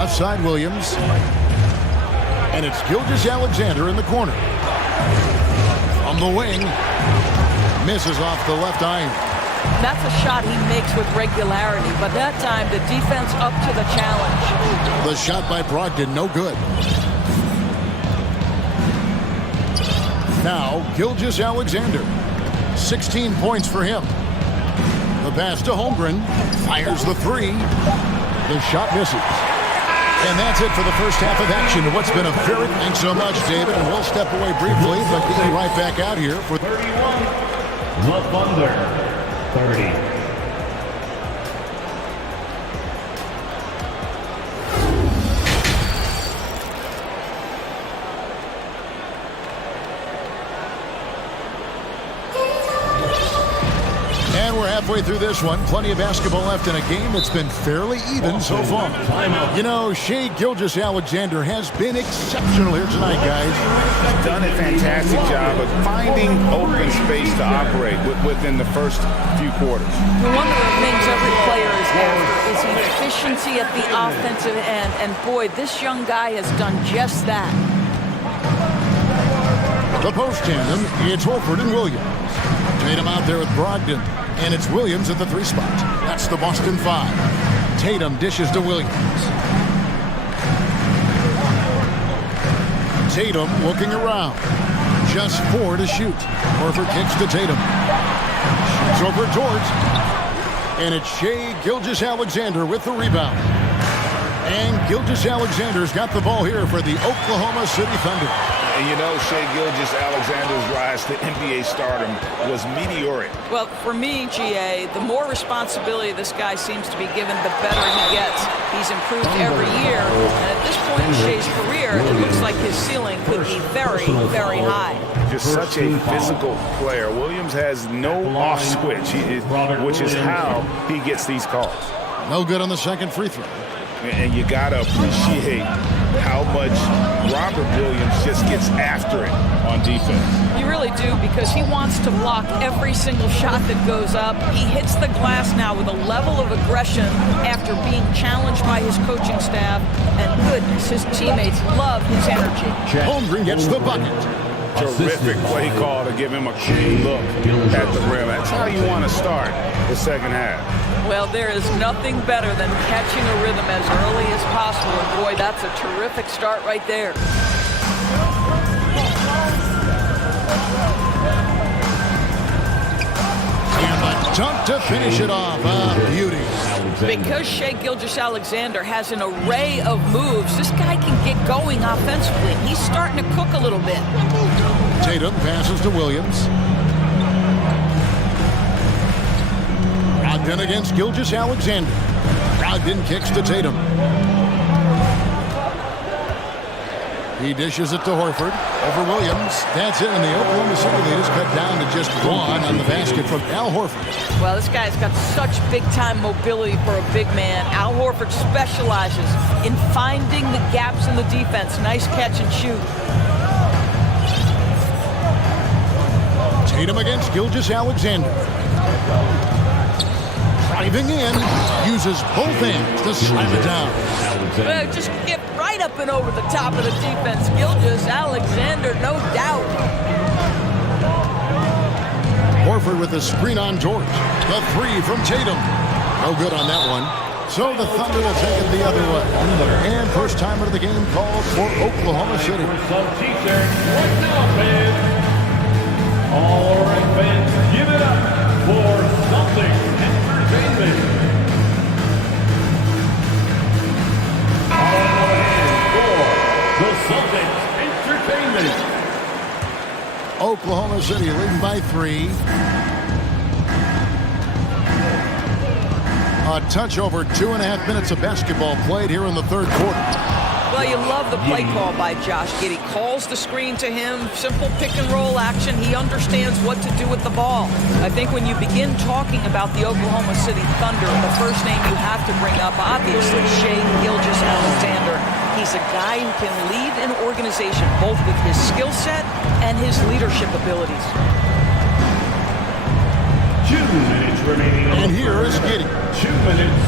Outside Williams. And it's Gilgeous-Alexander in the corner. From the wing. Misses off the left iron. That's a shot he makes with regularity, but that time the defense up to the challenge. The shot by Brogdon, no good. Now, Gilgeous-Alexander. 16 points for him. The pass to Holmgren. Fires the 3. The shot misses. And that's it for the first half of action. What's been a very... Thanks so much, David. And we'll step away briefly, but get you right back out here for... 31. The Thunder, 30. And we're halfway through this one. Plenty of basketball left in a game that's been fairly even so far. You know, Shai Gilgeous-Alexander has been exceptional here tonight, guys. He's done a fantastic job of finding open space to operate within the first few quarters. One of the things every player is after is efficiency at the offensive end. And boy, this young guy has done just that. The post tandem, it's Horford and Williams. Tatum out there with Brogdon. And it's Williams at the 3 spot. That's the Boston 5. Tatum dishes to Williams. Tatum looking around. Just 4 to shoot. Horford kicks to Tatum. Shoots over George. And it's Shai Gilgeous-Alexander with the rebound. And Gilgeous-Alexander's got the ball here for the Oklahoma City Thunder. And you know, Shai Gilgeous-Alexander's rise to NBA stardom was meteoric. Well, for me, GA, the more responsibility this guy seems to be given, the better he gets. He's improved every year, and at this point in Shai's career, it looks like his ceiling could be very, very high. Just such a physical player. Williams has no off switch, which is how he gets these calls. No good on the second free throw. And you got to appreciate how much Robert Williams just gets after it on defense. You really do, because he wants to block every single shot that goes up. He hits the glass now with a level of aggression after being challenged by his coaching staff. And goodness, his teammates love his energy. Holmgren gets the bucket. Terrific play call to give him a clean look at the rim. That's how you want to start the second half. Well, there is nothing better than catching a rhythm as early as possible. And boy, that's a terrific start right there. And a dunk to finish it off. A beauty. Because Shai Gilgeous-Alexander has an array of moves, this guy can get going offensively. He's starting to cook a little bit. Tatum passes to Williams. Brogdon against Gilgeous-Alexander. Brogdon kicks to Tatum. He dishes it to Horford. Over Williams. That's it, and the Oklahoma City lead is cut down to just one on the basket from Al Horford. Well, this guy's got such big-time mobility for a big man. Al Horford specializes in finding the gaps in the defense. Nice catch and shoot. Tatum against Gilgeous-Alexander. Driving in, uses both hands to slam it down. Well, just get right up and over the top of the defense. Gilgeous-Alexander, no doubt. Horford with the screen on George. The three from Tatum. No good on that one. So the Thunder will take it the other way. And first timer of the game called for Oklahoma City. All right, fans, give it up for something entertainment. For the Celtics Entertainment. Oklahoma City leading by 3. A touch over 2.5 minutes of basketball played here in the third quarter. Well, you love the play call by Josh Giddey. Calls the screen to him, simple pick-and-roll action. He understands what to do with the ball. I think when you begin talking about the Oklahoma City Thunder, the first name you have to bring up, obviously, Shai Gilgeous-Alexander. He's a guy who can lead an organization both with his skill set and his leadership abilities. 2 minutes remaining. And here is Giddey. 2 minutes.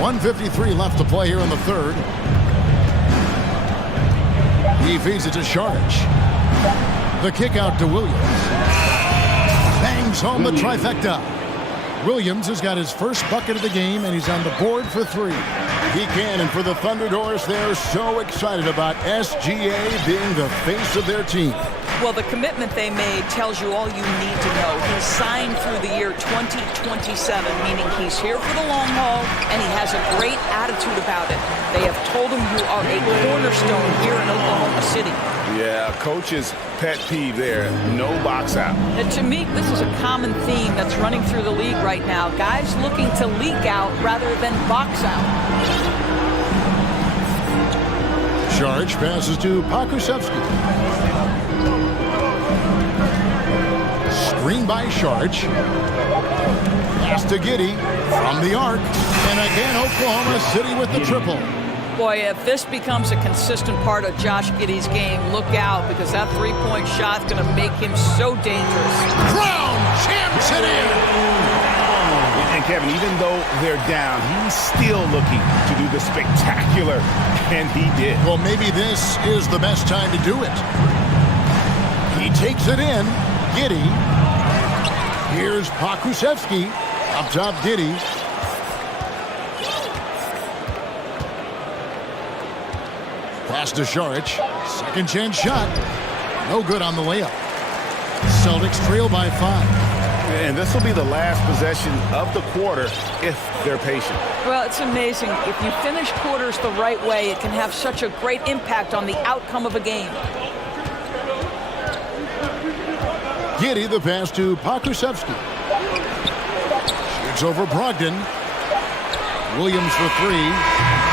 1:53 left to play here in the third. He feeds it to Sharge. The kick out to Williams. Bangs home the trifecta. Williams has got his first bucket of the game, and he's on the board for 3. He can, and for the Thunderdors, they're so excited about SGA being the face of their team. Well, the commitment they made tells you all you need to know. He's signed through the year 2027, meaning he's here for the long haul, and he has a great attitude about it. They have told him you are a cornerstone here in Oklahoma City. Yeah, coach's pet peeve there, no box out. And to me, this is a common theme that's running through the league right now. Guys looking to leak out rather than box out. Sharge passes to Pakusevsky. Screen by Sharge. Pass to Giddey from the arc. And again, Oklahoma City with the triple. Boy, if this becomes a consistent part of Josh Giddey's game, look out, because that three-point shot's going to make him so dangerous. Brown champs it in. And Kevin, even though they're down, he's still looking to do the spectacular, and he did. Well, maybe this is the best time to do it. He takes it in. Giddey. Here's Pakusevsky. Up top, Giddey. Pass to Saric. Second chance shot. No good on the layup. Celtics trail by 5. And this will be the last possession of the quarter if they're patient. Well, it's amazing. If you finish quarters the right way, it can have such a great impact on the outcome of a game. Giddy the pass to Pokusevski. Shoots over Brogdon. Williams for three.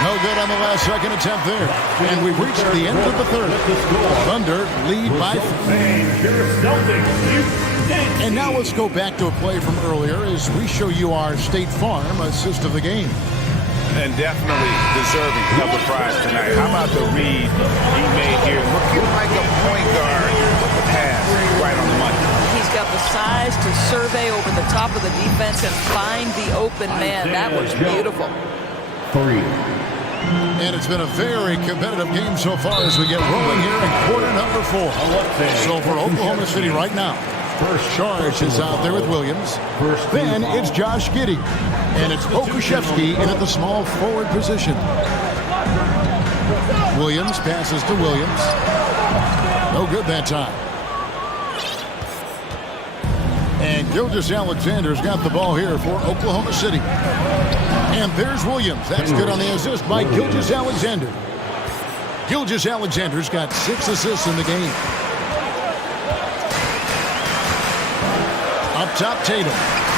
No good on the last second attempt there. And we've reached the end of the third. Thunder lead by 3. And now let's go back to a play from earlier as we show you our State Farm assist of the game. And definitely deserving of the prize tonight. How about the read he made here? Looking like a point guard with the pass right on the money. He's got the size to survey over the top of the defense and find the open man. That was beautiful. 3. And it's been a very competitive game so far as we get rolling here in quarter number 4. So for Oklahoma City right now, first charge is out there with Williams. Then it's Josh Giddey. And it's Pokusevski in at the small forward position. Williams passes to Williams. No good that time. And Gilgeous-Alexander's got the ball here for Oklahoma City. And there's Williams. That's good on the assist by Gilgeous-Alexander. Gilgeous-Alexander's got 6 assists in the game. Up top, Tatum.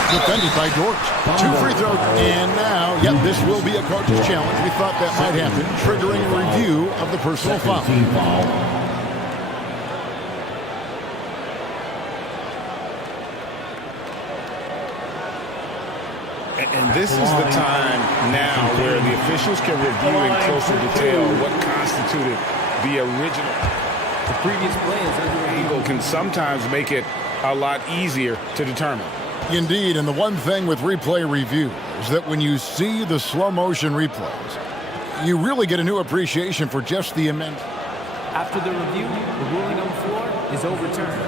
Defended by Dort. 2 free throws. And now, yep, this will be a coach's challenge. We thought that might happen, triggering a review of the personal foul. And this is the time now where the officials can review in closer detail what constituted the original. The previous play is under angle can sometimes make it a lot easier to determine. Indeed, and the one thing with replay review is that when you see the slow motion replays, you really get a new appreciation for just the immense. After the review, the ruling on the floor is overturned.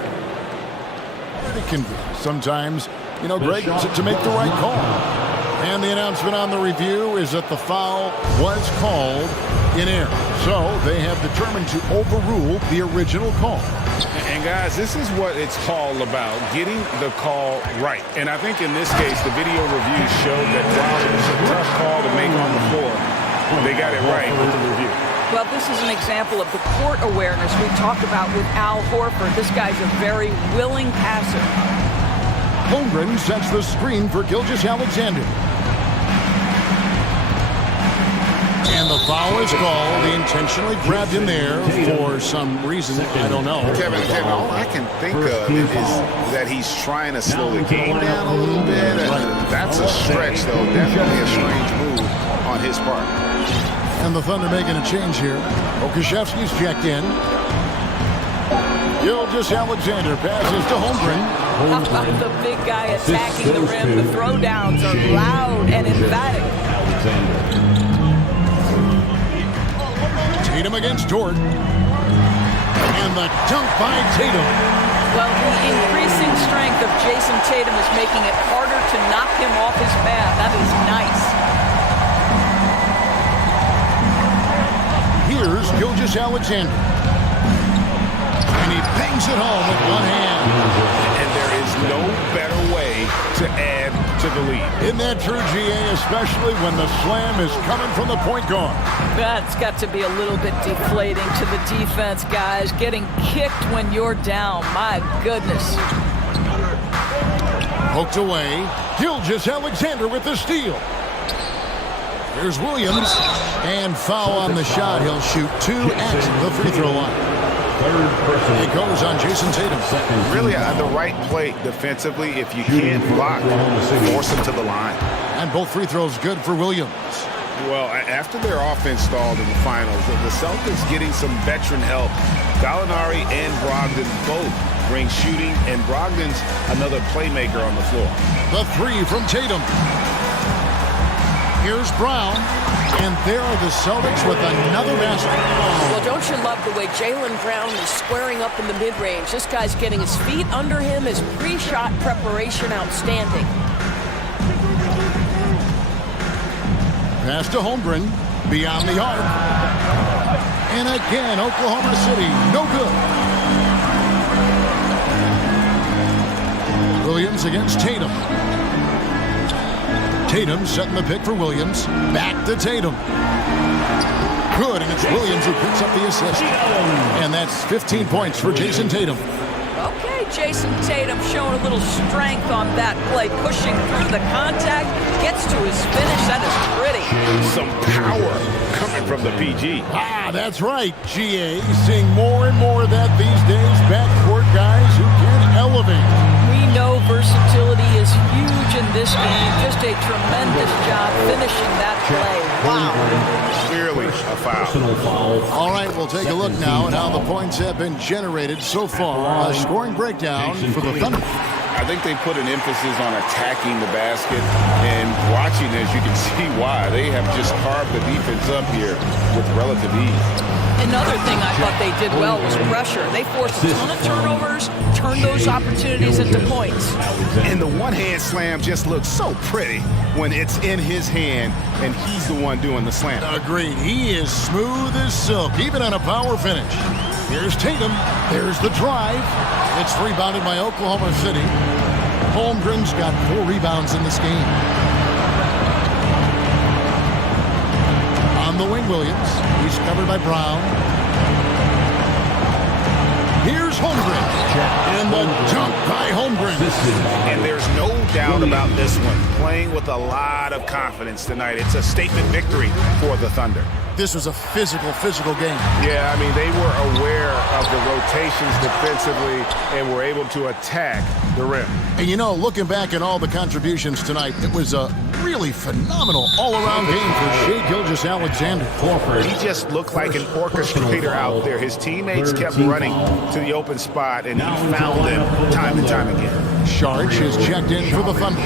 It can be sometimes, you know, Greg, to make the right call. And the announcement on the review is that the foul was called in error. So they have determined to overrule the original call. And guys, this is what it's all about, getting the call right. And I think in this case, the video review showed that while it was a tough call to make on the floor, they got it right with the review. Well, this is an example of the court awareness we talked about with Al Horford. This guy's a very willing passer. Holmgren sets the screen for Gilgeous-Alexander. And the foul is called. They intentionally grabbed him there for some reason. I don't know. Kevin, all I can think of is that he's trying to slow the game down a little bit. That's a stretch, though. Definitely a strange move on his part. And the Thunder making a change here. Okashevsky's checked in. Gilgeous-Alexander passes to Holmgren. How about the big guy attacking the rim? The throwdowns are loud and emphatic. Tatum against Dort. And the dunk by Tatum. Well, the increasing strength of Jason Tatum is making it harder to knock him off his path. That is nice. Here's Gilgeous-Alexander. And he bangs it home with one hand. And there is no better way to add to the lead. Isn't that true, GA, especially when the slam is coming from the point guard? That's got to be a little bit deflating to the defense, guys. Getting kicked when you're down. My goodness. Poked away. Gilgeous-Alexander with the steal. Here's Williams. And foul on the shot. He'll shoot 2 at the free throw line. It goes on Jason Tatum. Really the right play defensively. If you can't block, force him to the line. And both free throws good for Williams. Well, after their offense stalled in the finals, the Celtics getting some veteran help. Gallinari and Brogdon both bring shooting, and Brogdon's another playmaker on the floor. The 3 from Tatum. Here's Brown. And there are the Celtics with another basket. Well, don't you love the way Jaylen Brown is squaring up in the mid-range? This guy's getting his feet under him. His pre-shot preparation outstanding. Pass to Holmgren. Beyond the arc. And again, Oklahoma City. No good. Williams against Tatum. Tatum setting the pick for Williams. Back to Tatum. Good, and it's Williams who picks up the assist. And that's 15 points for Jason Tatum. Okay, Jason Tatum showing a little strength on that play, pushing through the contact, gets to his finish. That is pretty. Some power coming from the PG. That's right, GA. Seeing more and more of that these days. Backcourt guys who can elevate. We know versatility is huge in this game. Just a tremendous job finishing that play. Wow. Clearly a foul. All right, we'll take a look now at how the points have been generated so far. A scoring breakdown for the Thunder. I think they put an emphasis on attacking the basket, and watching this, you can see why. They have just carved the defense up here with relative ease. Another thing I thought they did well was pressure. They forced a ton of turnovers, turned those opportunities into points. And the one-hand slam just looks so pretty when it's in his hand, and he's the one doing the slam. Agreed. He is smooth as silk, even on a power finish. Here's Tatum. There's the drive. It's rebounded by Oklahoma City. Holmgren's got 4 rebounds in this game. On the wing, Williams. He's covered by Brown. Here's Holmgren. And the dunk by Holmgren. And there's no doubt about this one. Playing with a lot of confidence tonight. It's a statement victory for the Thunder. This was a physical game. Yeah, I mean, they were aware of the rotations defensively and were able to attack the rim. And you know, looking back at all the contributions tonight, it was a really phenomenal all-around game for Shai Gilgeous-Alexander. He just looked like an orchestrator out there. His teammates kept running to the open spot, and he found them time and time again. Sharch is checked in for the Thunder.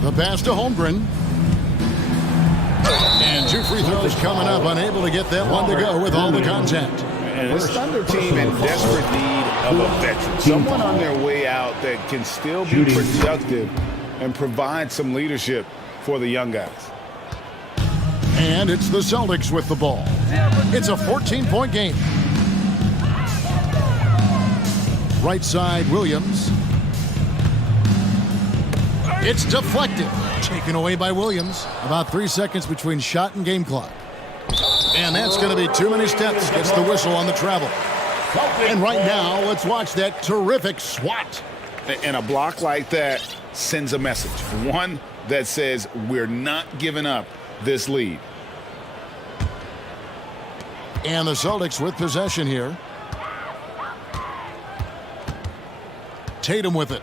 The pass to Holmgren. And 2 free throws coming up, unable to get that one to go with all the contact. And this Thunder team in desperate need of a veteran. Someone on their way out that can still be productive and provide some leadership for the young guys. And it's the Celtics with the ball. It's a 14-point game. Right side, Williams. It's deflected. Taken away by Williams. About 3 seconds between shot and game clock. And that's going to be too many steps. Gets the whistle on the travel. And right now, let's watch that terrific swat. And a block like that sends a message. One that says we're not giving up this lead. And the Celtics with possession here. Tatum with it.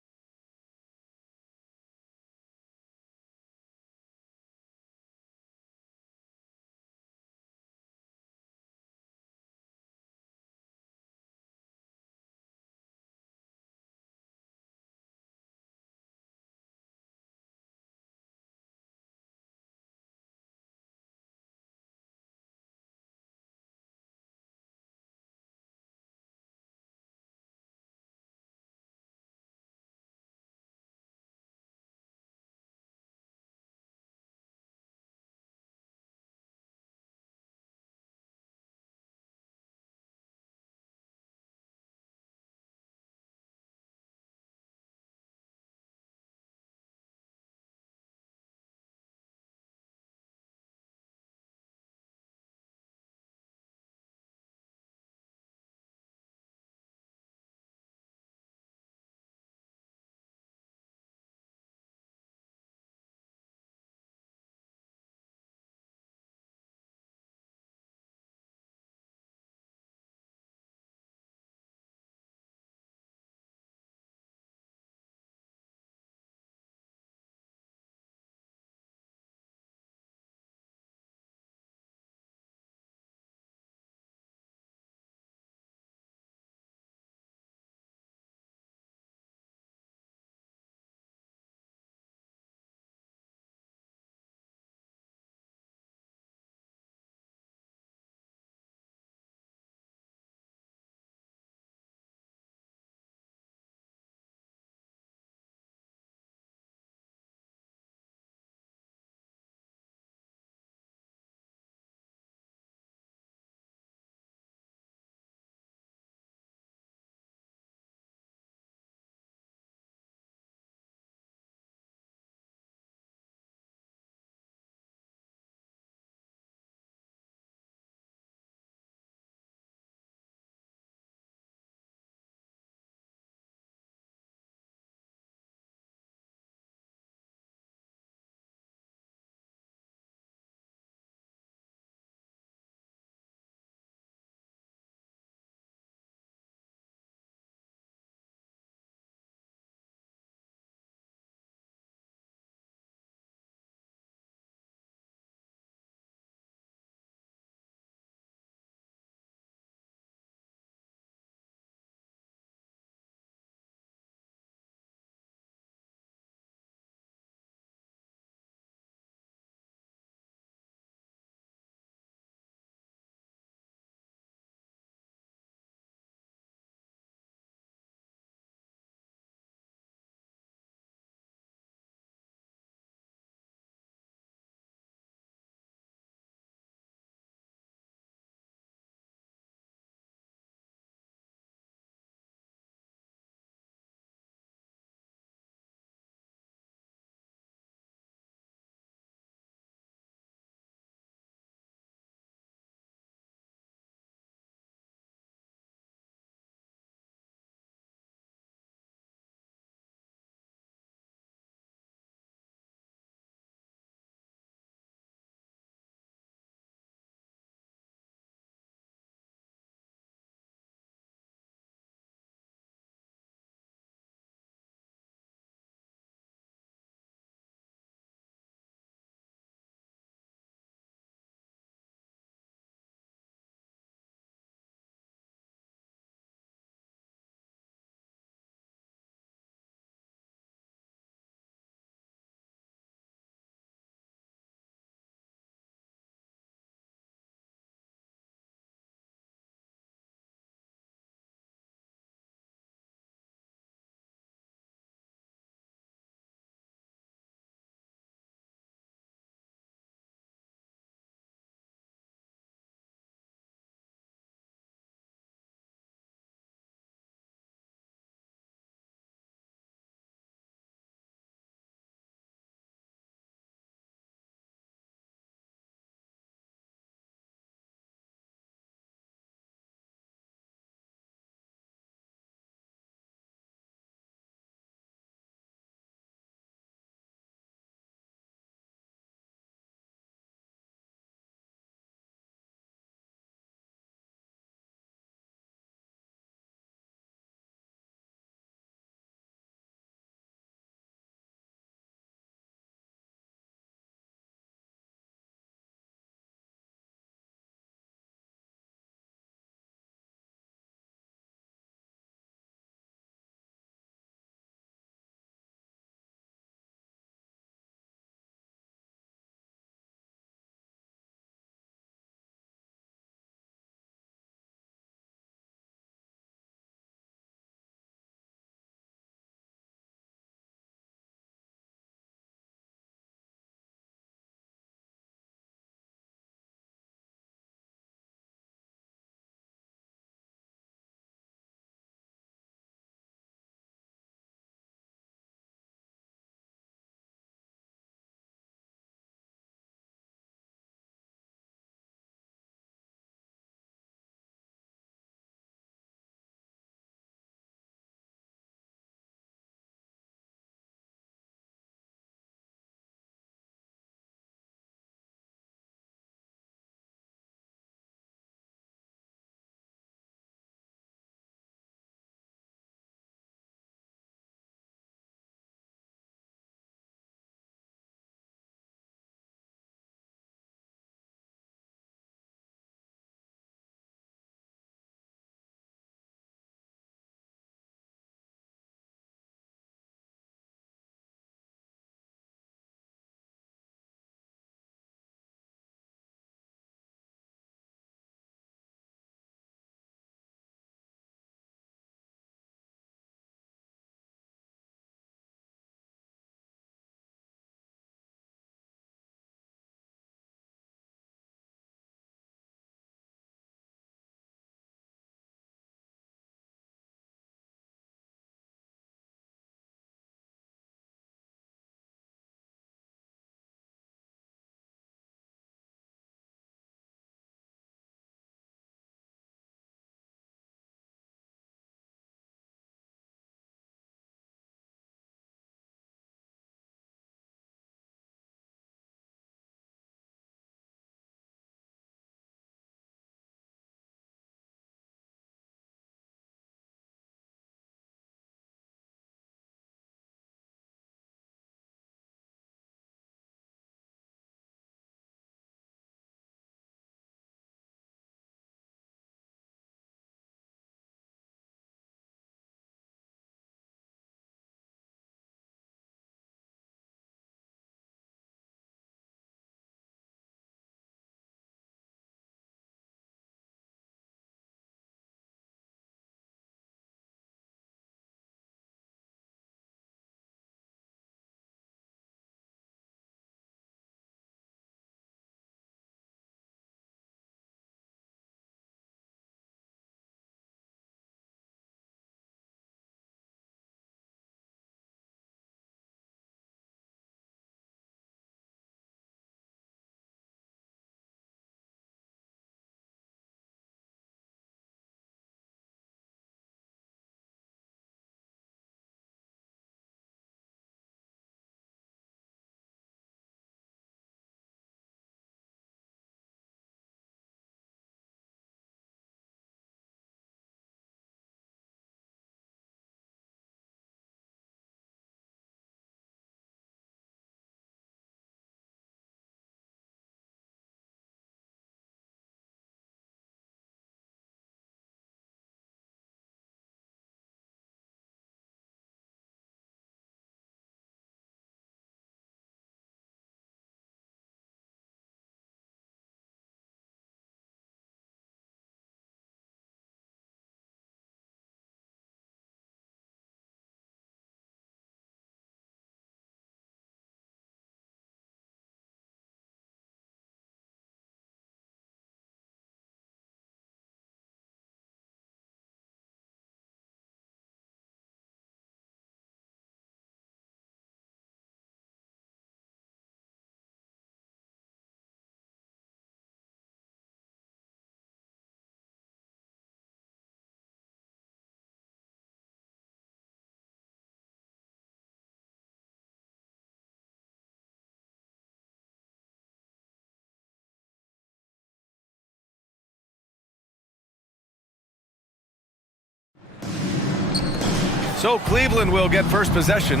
So Cleveland will get first possession.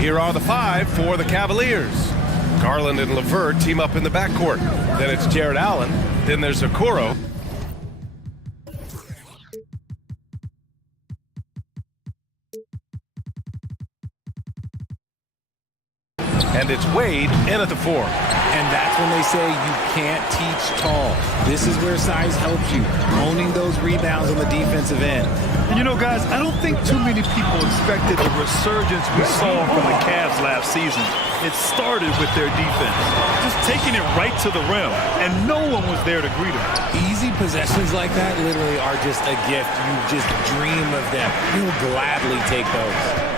Here are the 5 for the Cavaliers. Garland and LeVert team up in the backcourt. Then it's Jared Allen. Then there's Okoro. And it's Wade in at the 4. And that's when they say you can't teach tall. This is where size helps you, owning those rebounds on the defensive end. And you know, guys, I don't think too many people expected the resurgence we saw from the Cavs last season. It started with their defense, just taking it right to the rim, and no one was there to greet them. Easy possessions like that literally are just a gift. You just dream of them. You'll gladly take those.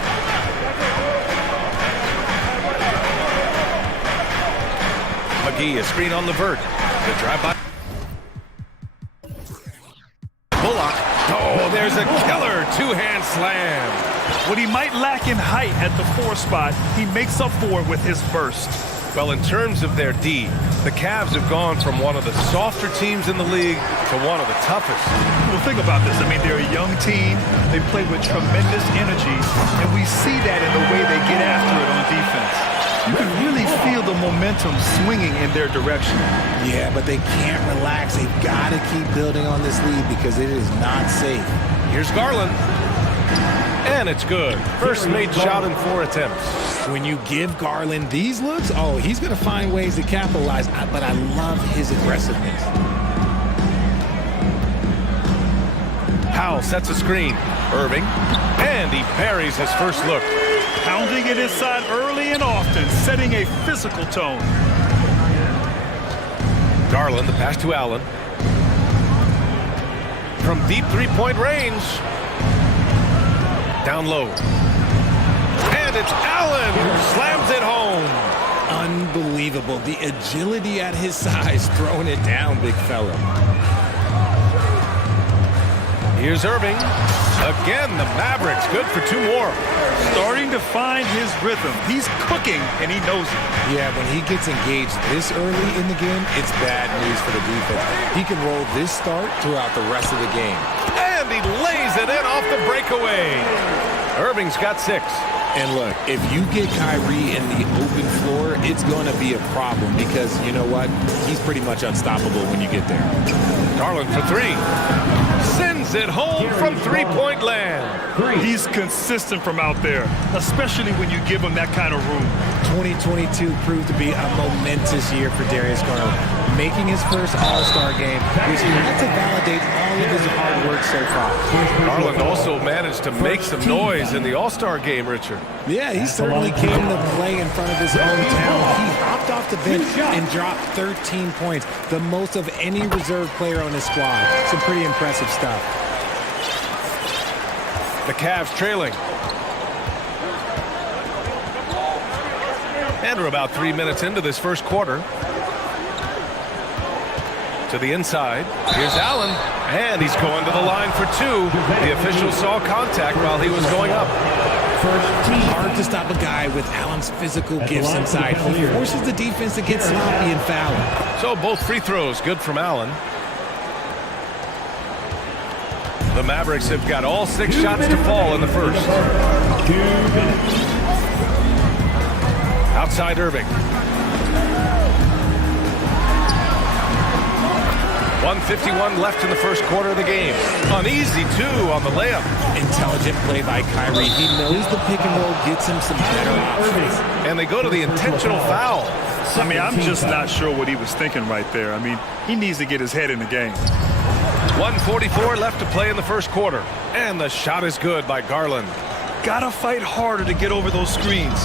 McGee, a screen on LeVert. The drive by Bullock. Oh, there's a killer two-hand slam. What he might lack in height at the 4 spot, he makes up for it with his burst. Well, in terms of their D, the Cavs have gone from one of the softer teams in the league to one of the toughest. Well, think about this. I mean, they're a young team. They play with tremendous energy, and we see that in the way they get after it on defense. You can really feel the momentum swinging in their direction. Yeah, but they can't relax. They've got to keep building on this lead because it is not safe. Here's Garland. And it's good. First made shot in 4 attempts. When you give Garland these looks, oh, he's going to find ways to capitalize. But I love his aggressiveness. Powell sets a screen. Irving. And he buries his first look. Pounding it inside early and often, setting a physical tone. Garland, the pass to Allen. From deep three-point range. Down low. And it's Allen who slams it home. Unbelievable. The agility at his size, throwing it down, big fella. Here's Irving. Again, the Mavericks good for 2 more. Starting to find his rhythm. He's cooking, and he knows it. Yeah, when he gets engaged this early in the game, it's bad news for the defense. He can roll this start throughout the rest of the game. And he lays it in off the breakaway. Irving's got 6. And look, if you get Kyrie in the open floor, it's going to be a problem because, you know what? He's pretty much unstoppable when you get there. Garland for 3. Sends it home from three-point land. He's consistent from out there, especially when you give him that kind of room. 2022 proved to be a momentous year for Darius Garland, making his first All-Star game, which had to validate all of his hard work so far. Garland also managed to make some noise in the All-Star game, Richard. Yeah, he certainly came to play in front of his hometown. He hopped off the bench and dropped 13 points, the most of any reserve player on his squad. Some pretty impressive stuff. The Cavs trailing. And we're about 3 minutes into this first quarter. To the inside. Here's Allen. And he's going to the line for 2. The official saw contact while he was going up. Hard to stop a guy with Allen's physical gifts inside. He forces the defense to get sloppy and foul. So both free throws good from Allen. The Mavericks have got all 6 shots to fall in the first. Outside Irving. 1:51 left in the first quarter of the game. Uneasy, too, on the layup. Intelligent play by Kyrie. He knows the pick and roll gets him some better options. And they go to the intentional foul. I mean, I'm just not sure what he was thinking right there. I mean, he needs to get his head in the game. 1:44 left to play in the first quarter. And the shot is good by Garland. Gotta fight harder to get over those screens.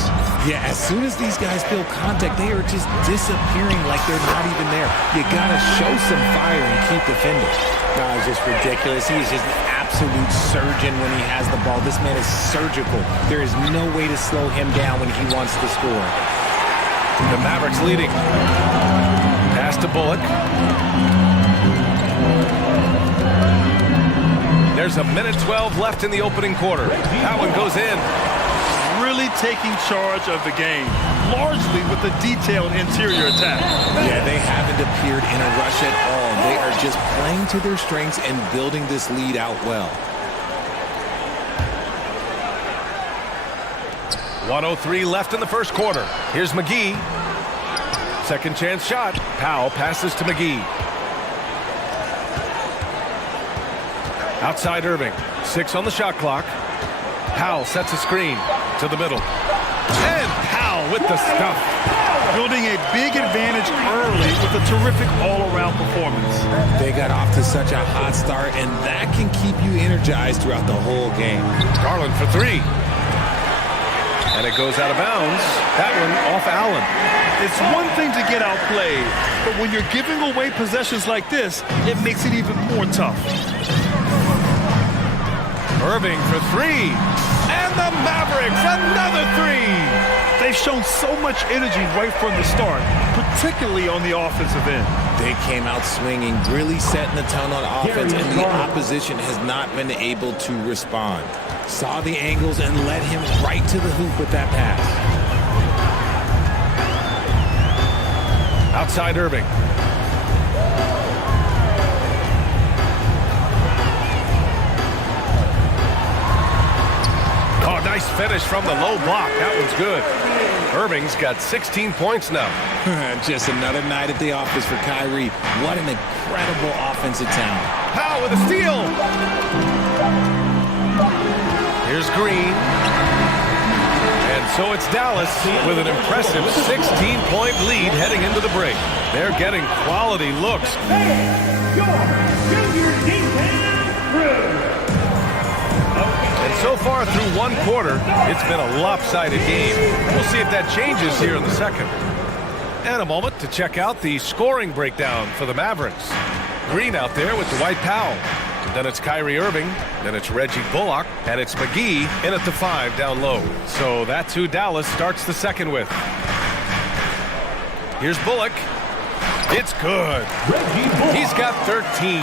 Yeah, as soon as these guys feel contact, they are just disappearing like they're not even there. You gotta show some fire and keep defending. No, it's just ridiculous. He is just an absolute surgeon when he has the ball. This man is surgical. There is no way to slow him down when he wants to score. The Mavericks leading. Pass to Bullock. There's 1:12 left in the opening quarter. That one goes in. Really taking charge of the game, largely with a detailed interior attack. Yeah, they haven't appeared in a rush at all. They are just playing to their strengths and building this lead out well. 1:03 left in the first quarter. Here's McGee. Second chance shot. Powell passes to McGee. Outside Irving. 6 on the shot clock. Powell sets a screen to the middle. And Powell with the stuff. Building a big advantage early with a terrific all-around performance. They got off to such a hot start, and that can keep you energized throughout the whole game. Garland for 3. And it goes out of bounds. That one off Allen. It's one thing to get outplayed, but when you're giving away possessions like this, it makes it even more tough. Irving for 3. And the Mavericks, another 3. They've shown so much energy right from the start, particularly on the offensive end. They came out swinging, really setting the tone on offense, and the opposition has not been able to respond. Saw the angles and led him right to the hoop with that pass. Outside Irving. Oh, nice finish from the low block. That one's good. Irving's got 16 points now. Just another night at the office for Kyrie. What an incredible offensive talent. Powell with a steal. Here's Green. And so it's Dallas with an impressive 16-point lead heading into the break. They're getting quality looks. And so far through one quarter, it's been a lopsided game. We'll see if that changes here in the second. And a moment to check out the scoring breakdown for the Mavericks. Green out there with Dwight Powell. Then it's Kyrie Irving. Then it's Reggie Bullock. And it's McGee in at the 5 down low. So that's who Dallas starts the second with. Here's Bullock. It's good. He's got 13.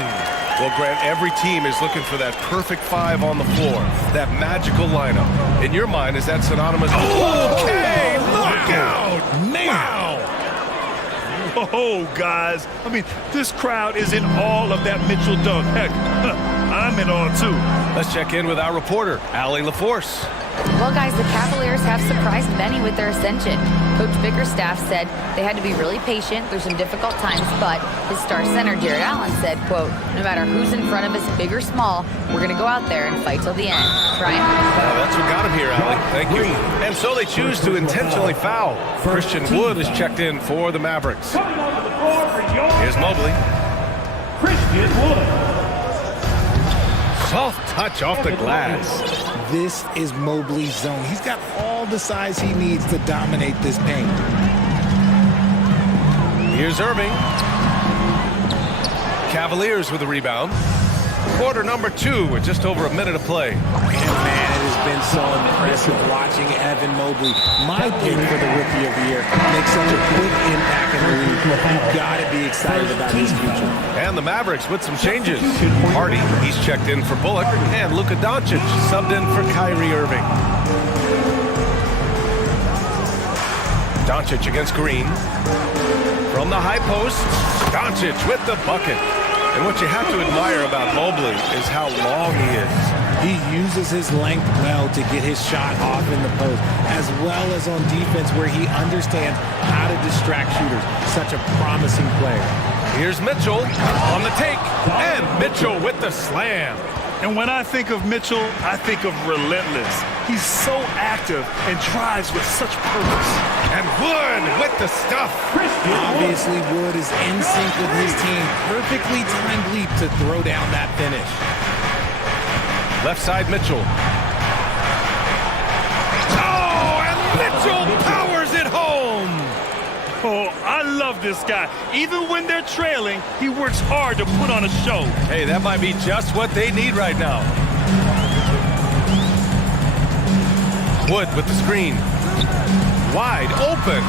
Well, Grant, every team is looking for that perfect 5 on the floor. That magical lineup. In your mind, is that synonymous with... Okay, look out! Wow! Oh, guys. I mean, this crowd is in awe of that Mitchell dunk. Heck, I'm in awe, too. Let's check in with our reporter, Allie LaForce. Well, guys, the Cavaliers have surprised many with their ascension. Coach Bickerstaff said they had to be really patient through some difficult times, but his star center, Jared Allen, said, quote, no matter who's in front of us, big or small, we're going to go out there and fight till the end. Try it. That's what got him here, Allie. Thank you. And so they choose to intentionally foul. Christian Wood is checked in for the Mavericks. Here's Mobley. Christian Wood. Soft touch off the glass. This is Mobley's zone. He's got all the size he needs to dominate this paint. Here's Irving. Cavaliers with the rebound. Quarter number 2 with just over a minute of play. And man, it has been so impressive watching Evan Mobley, my pick for the Rookie of the Year, make such a quick impact in the league. You've got to be excited about his future. And the Mavericks with some changes. Hardy, he's checked in for Bullock, and Luka Doncic subbed in for Kyrie Irving. Doncic against Green. From the high post, Doncic with the bucket. And what you have to admire about Mobley is how long he is. He uses his length well to get his shot off in the post, as well as on defense where he understands how to distract shooters. Such a promising player. Here's Mitchell on the take, and Mitchell with the slam. And when I think of Mitchell, I think of relentless. He's so active and drives with such purpose. And Wood with the stuff. Obviously, Wood is in sync with his team. Perfectly timed leap to throw down that finish. Left side, Mitchell. Oh, and Mitchell powers it home. Oh, I love this guy. Even when they're trailing, he works hard to put on a show. Hey, that might be just what they need right now. Wood with the screen. Wide open.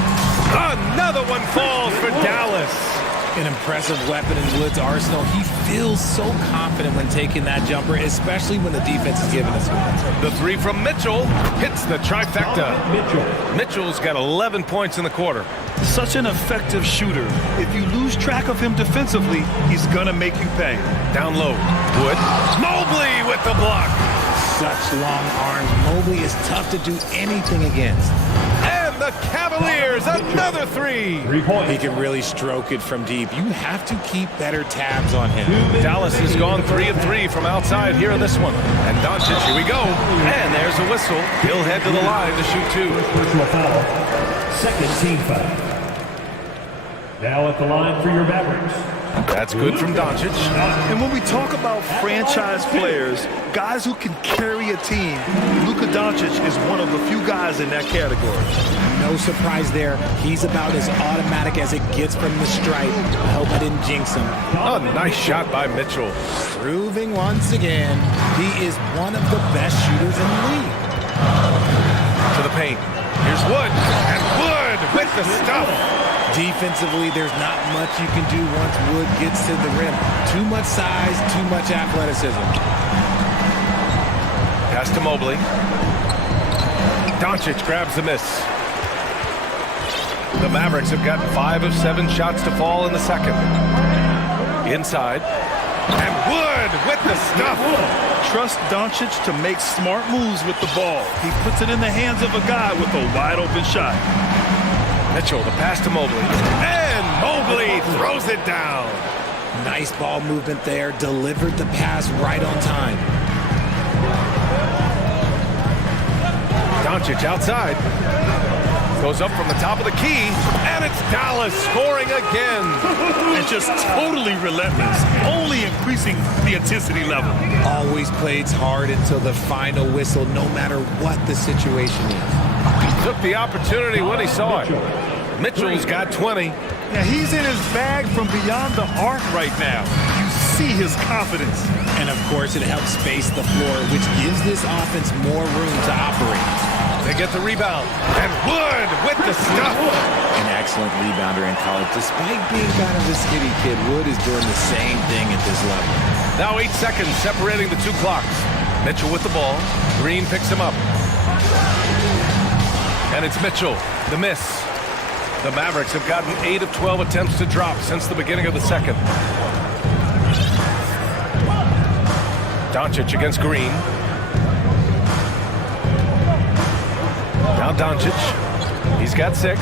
Another one falls for Dallas. An impressive weapon in Wood's arsenal. He feels so confident when taking that jumper, especially when the defense is giving us one. The 3 from Mitchell hits the trifecta. Mitchell's got 11 points in the quarter. Such an effective shooter. If you lose track of him defensively, he's gonna make you pay. Down low. Wood. Mobley with the block. such long arms. Mobley is tough to do anything against. And the Cavaliers, another three. 3 points. He can really stroke it from deep. You have to keep better tabs on him. Dallas has gone 3 of 3 from outside here in this one. And Doncic, here we go. And there's a whistle. He'll head to the line to shoot 2. Personal foul. Second team foul. Now at the line for your Mavericks. That's good from Doncic. And when we talk about franchise players, guys who can carry a team, Luka Doncic is one of the few guys in that category. No surprise there. He's about as automatic as it gets from the stripe. I hope I didn't jinx him. A nice shot by Mitchell. Proving once again, he is one of the best shooters in the league. To the paint. Here's Wood. And Wood with the stuff. Defensively, there's not much you can do once Wood gets to the rim. Too much size, too much athleticism. Pass to Mobley. Doncic grabs the miss. The Mavericks have gotten 5 of 7 shots to fall in the second. Inside. And Wood with the stuff. Trust Doncic to make smart moves with the ball. He puts it in the hands of a guy with a wide open shot. Mitchell, the pass to Mobley. And Mobley throws it down. Nice ball movement there. Delivered the pass right on time. Doncic outside. Goes up from the top of the key. And it's Dallas scoring again. And just totally relentless. Only increasing the intensity level. Always plays hard until the final whistle, no matter what the situation is. Took the opportunity when he saw it. Mitchell's got 20. Yeah, he's in his bag from beyond the arc right now. You see his confidence. And of course, it helps space the floor, which gives this offense more room to operate. They get the rebound. And Wood with the stuff. An excellent rebounder in college. Despite being kind of a skinny kid, Wood is doing the same thing at this level. Now 8 seconds separating the 2 clocks. Mitchell with the ball. Green picks him up. And it's Mitchell, the miss. The Mavericks have gotten 8 of 12 attempts to drop since the beginning of the second. Doncic against Green. Now Doncic. He's got 6.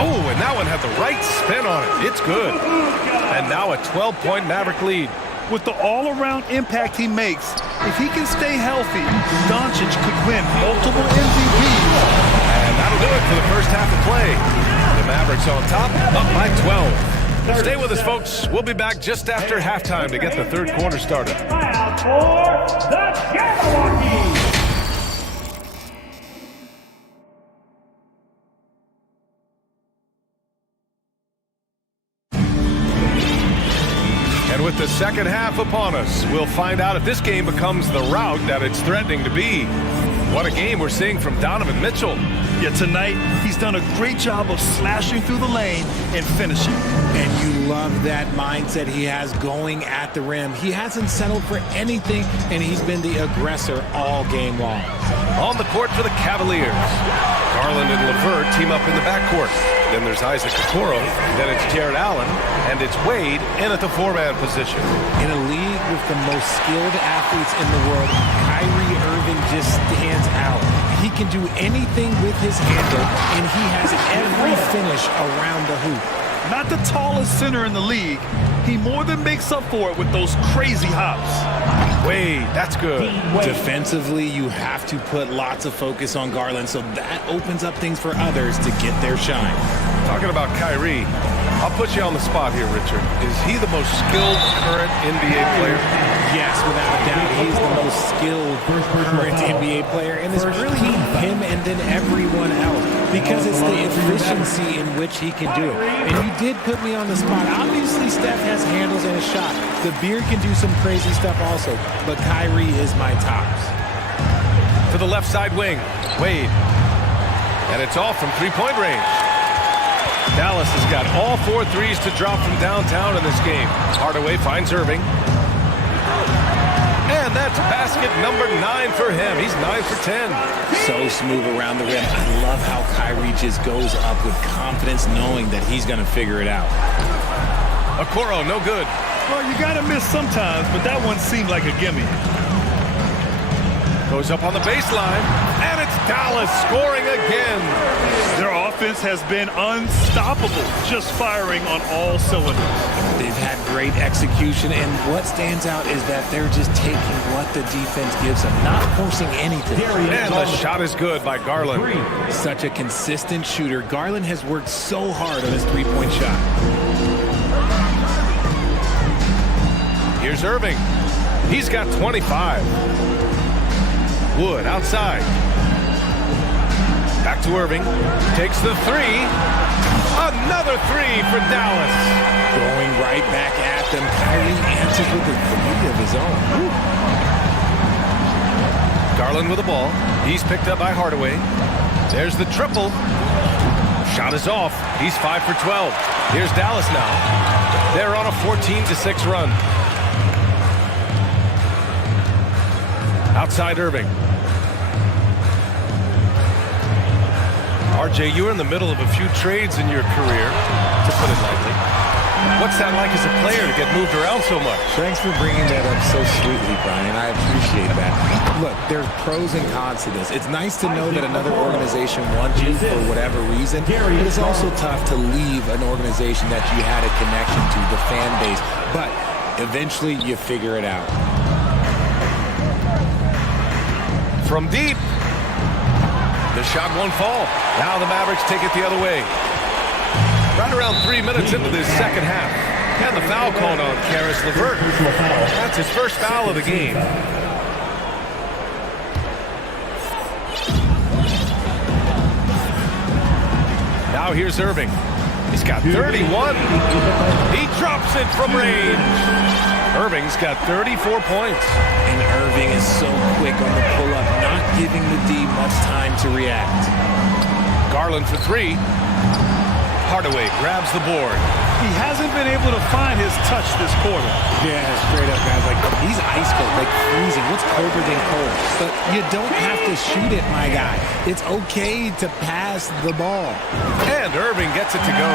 Oh, and that one had the right spin on it. It's good. And now a 12-point Maverick lead. With the all-around impact he makes, if he can stay healthy, Doncic could win multiple MVPs. And that'll do it for the first half of play. The Mavericks on top, up by 12. Stay with us, folks. We'll be back just after halftime to get the third quarter started. For the Jabberwockies. And with the second half upon us, we'll find out if this game becomes the rout that it's threatening to be. What a game we're seeing from Donovan Mitchell. Yeah, tonight, he's done a great job of slashing through the lane and finishing. And you love that mindset he has going at the rim. He hasn't settled for anything, and he's been the aggressor all game long. On the court for the Cavaliers. Garland and LeVert team up in the backcourt. Then there's Isaac Okoro. Then it's Jared Allen. And it's Wade in at the 4-man position. In a league with the most skilled athletes in the world, Kyrie Irving just stands out. He can do anything with his handle, and he has every finish around the hoop. Not the tallest center in the league, he more than makes up for it with those crazy hops. Wade, that's good. Defensively, you have to put lots of focus on Garland, so that opens up things for others to get their shine. Talking about Kyrie, I'll put you on the spot here, Richard. Is he the most skilled current NBA player? Yes, without a doubt, he's the most skilled current NBA player, and it's really him and then everyone else, because it's the efficiency in which he can do it. And you did put me on the spot. Obviously, Steph has handles and a shot. The Beard can do some crazy stuff also, but Kyrie is my tops. To the left side wing, Wade. And it's all from three-point range. Dallas has got all 4 threes to drop from downtown in this game. Hardaway finds Irving. And that's basket number 9 for him. He's 9 for 10. So smooth around the rim. I love how Kyrie just goes up with confidence, knowing that he's going to figure it out. Okoro, no good. Well, you got to miss sometimes, but that one seemed like a gimme. Goes up on the baseline, and it's Dallas scoring again. Their offense has been unstoppable, just firing on all cylinders. They've had great execution, and what stands out is that they're just taking what the defense gives them, not forcing anything. And the shot is good by Garland. Such a consistent shooter. Garland has worked so hard on his three-point shot. Here's Irving. He's got 25. Wood outside. Back to Irving. Takes the three. Another three for Dallas. Going right back at them. Kyrie answers with a three of his own. Woo. Garland with the ball. He's picked up by Hardaway. There's the triple. Shot is off. He's 5 for 12. Here's Dallas now. They're on a 14-6 run. Outside Irving. RJ, you were in the middle of a few trades in your career, to put it lightly. What's that like as a player to get moved around so much? Thanks for bringing that up so sweetly, Brian. I appreciate that. Look, there's pros and cons to this. It's nice to know that another organization wants you for whatever reason, but it's also tough to leave an organization that you had a connection to, the fan base. But eventually, you figure it out. From deep. The shot won't fall. Now the Mavericks take it the other way. Right around 3 minutes into this second half. And the foul called on Caris LeVert. That's his first foul of the game. Now here's Irving. He's got 31. He drops it from range. Irving's got 34 points. And Irving is so quick on the pull-up, not giving the D much time to react. Garland for three. Hardaway grabs the board. He hasn't been able to find his touch this quarter. Yeah, straight up, guys. Like, he's ice cold, like freezing. What's colder than cold? But you don't have to shoot it, my guy. It's okay to pass the ball. And Irving gets it to go.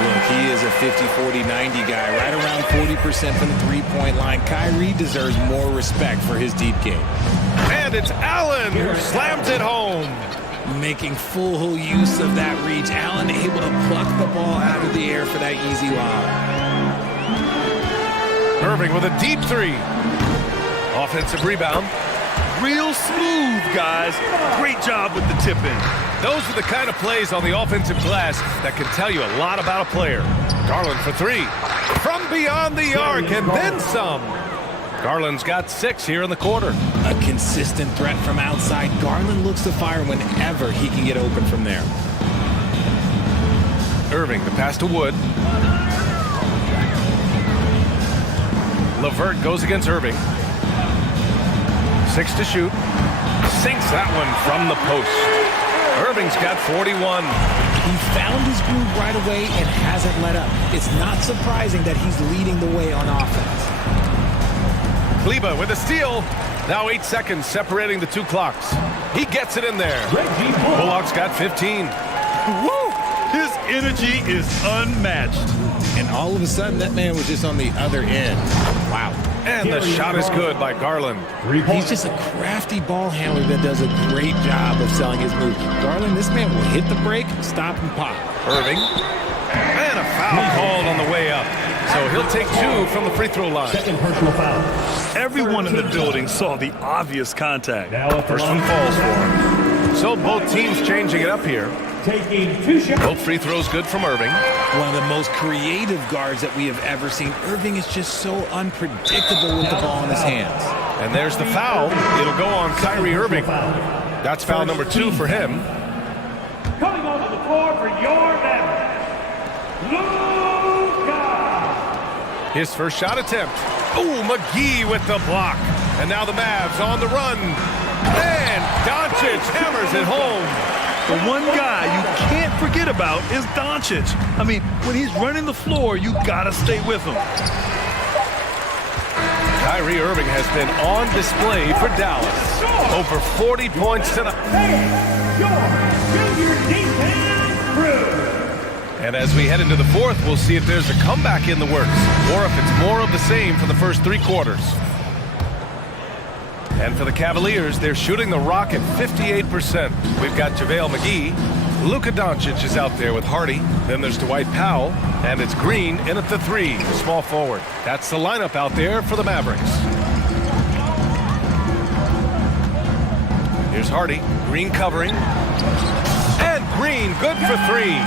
Look, he is a 50, 40, 90 guy, right around 40% from the three-point line. Kyrie deserves more respect for his deep game. And it's Allen who slams it home. Making full use of that reach. Allen able to pluck the ball out of the air for that easy lob. Irving with a deep three. Offensive rebound. Real smooth, guys. Great job with the tip-in. Those are the kind of plays on the offensive glass that can tell you a lot about a player. Garland for three. From beyond the arc and then some. Garland's got 6 here in the quarter. A consistent threat from outside. Garland looks to fire whenever he can get open from there. Irving, the pass to Wood. LeVert goes against Irving. 6 to shoot. Sinks that one from the post. Irving's got 41. He found his groove right away and hasn't let up. It's not surprising that he's leading the way on offense. Kleba with a steal. Now 8 seconds separating the two clocks. He gets it in there. Bullock's got 15. Woo! His energy is unmatched. And all of a sudden, that man was just on the other end. Wow. And the shot is good by Garland. He's just a crafty ball handler that does a great job of selling his moves. Garland, this man will hit the break, stop, and pop. Irving. And a foul called on the way up. So he'll take 2 from the free throw line. Second personal foul. Everyone in the building saw the obvious contact. First one falls for him. So both teams changing it up here. Taking 2 shots. Both free throws good from Irving. One of the most creative guards that we have ever seen. Irving is just so unpredictable with the ball in his hands. And there's the foul. It'll go on Kyrie Irving. That's foul number 2 for him. Coming onto the floor for your man, His first shot attempt. Oh, McGee with the block. And now the Mavs on the run. And Doncic hammers it home. The one guy you can't forget about is Doncic. I mean, when he's running the floor, you gotta stay with him. Kyrie Irving has been on display for Dallas. Over 40 points tonight. And as we head into the fourth, we'll see if there's a comeback in the works or if it's more of the same for the first 3 quarters. And for the Cavaliers, they're shooting the rock at 58%. We've got JaVale McGee. Luka Doncic is out there with Hardy. Then there's Dwight Powell. And it's Green in at the 3, the small forward. That's the lineup out there for the Mavericks. Here's Hardy. Green covering. And Green good for 3.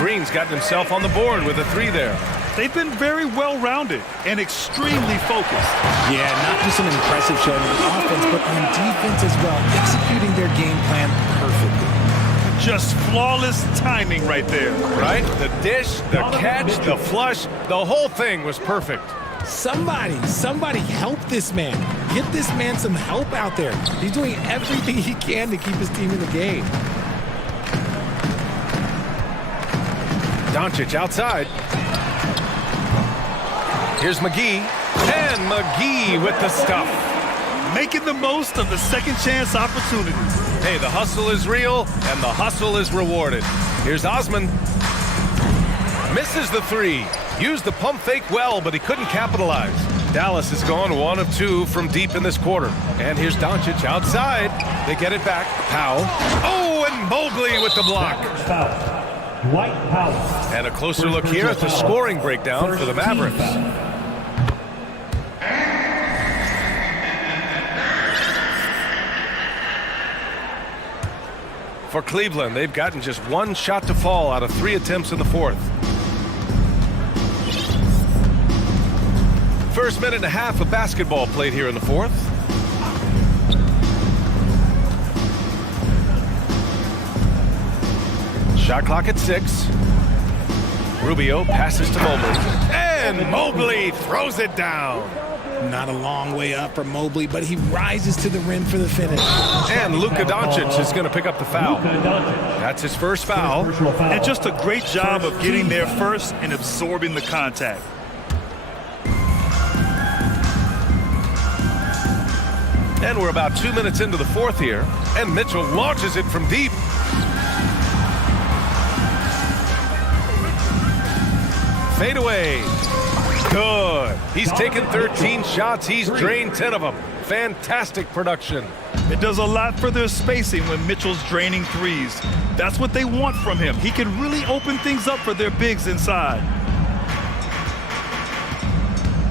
Green's gotten himself on the board with a 3 there. They've been very well-rounded and extremely focused. Yeah, not just an impressive showing on offense, but on defense as well, executing their game plan perfectly. Just flawless timing right there. Right? The dish, the catch, the flush, the whole thing was perfect. Somebody help this man. Get this man some help out there. He's doing everything he can to keep his team in the game. Doncic outside. Here's McGee. And McGee with the stuff. Making the most of the second chance opportunities. Hey, the hustle is real, and the hustle is rewarded. Here's Osman. Misses the 3. Used the pump fake well, but he couldn't capitalize. Dallas has gone 1 of 2 from deep in this quarter. And here's Doncic outside. They get it back. Powell. Oh, and Mobley with the block. Dwight Powell. And a closer look here at the scoring breakdown for the Mavericks. For Cleveland, they've gotten just 1 shot to fall out of 3 attempts in the fourth. First minute and a half of basketball played here in the fourth. Shot clock at 6. Rubio passes to Mobley. And Mobley throws it down. Not a long way up from Mobley, but he rises to the rim for the finish. And Luka Doncic is going to pick up the foul. That's his first foul. And just a great job of getting there first and absorbing the contact. And we're about 2 minutes into the fourth here. And Mitchell launches it from deep. Fade away. Good. He's taken 13 shots. He's drained 10 of them. Fantastic production. It does a lot for their spacing when Mitchell's draining 3s. That's what they want from him. He can really open things up for their bigs inside.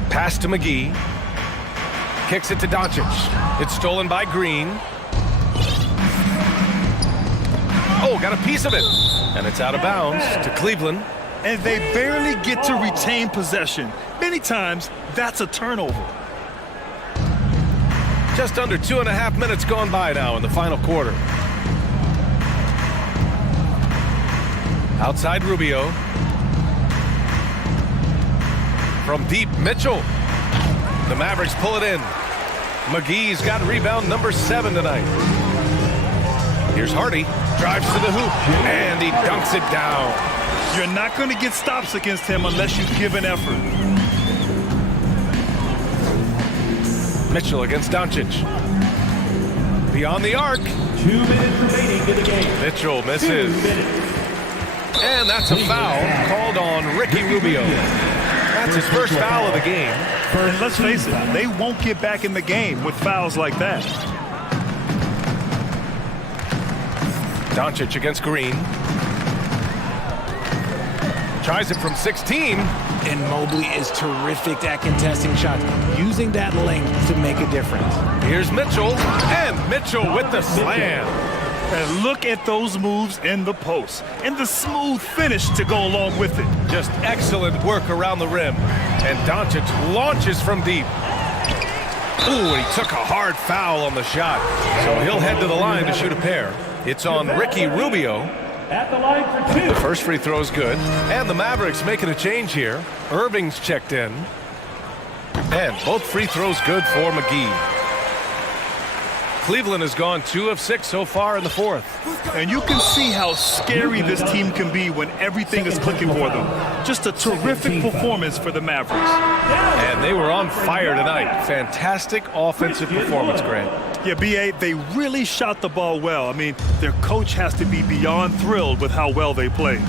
Pass to McGee. Kicks it to Doncic. It's stolen by Green. Oh, got a piece of it. And it's out of bounds to Cleveland. And they barely get to retain possession. Many times, that's a turnover. Just under 2.5 minutes gone by now in the final quarter. Outside Rubio. From deep, Mitchell. The Mavericks pull it in. McGee's got rebound number 7 tonight. Here's Hardy. Drives to the hoop. And he dunks it down. You're not going to get stops against him unless you give an effort. Mitchell against Doncic. Beyond the arc. 2 minutes remaining in the game. Mitchell misses. And that's a foul called on Ricky Rubio. That's his first foul of the game. And let's face it, they won't get back in the game with fouls like that. Doncic against Green. Tries it from 16. And Mobley is terrific at contesting shots, using that length to make a difference. Here's Mitchell. And Mitchell with the slam. And look at those moves in the post. And the smooth finish to go along with it. Just excellent work around the rim. And Doncic launches from deep. Ooh, and he took a hard foul on the shot. So he'll head to the line to shoot a pair. It's on Ricky Rubio. At the line for 2. The first free throw is good. And the Mavericks making a change here. Irving's checked in. And both free throws good for McGee. Cleveland has gone 2 of 6 so far in the fourth. And you can see how scary this team can be when everything is clicking for them. Just a terrific performance for the Mavericks. And they were on fire tonight. Fantastic offensive performance, Grant. Yeah, B.A., they really shot the ball well. I mean, their coach has to be beyond thrilled with how well they played.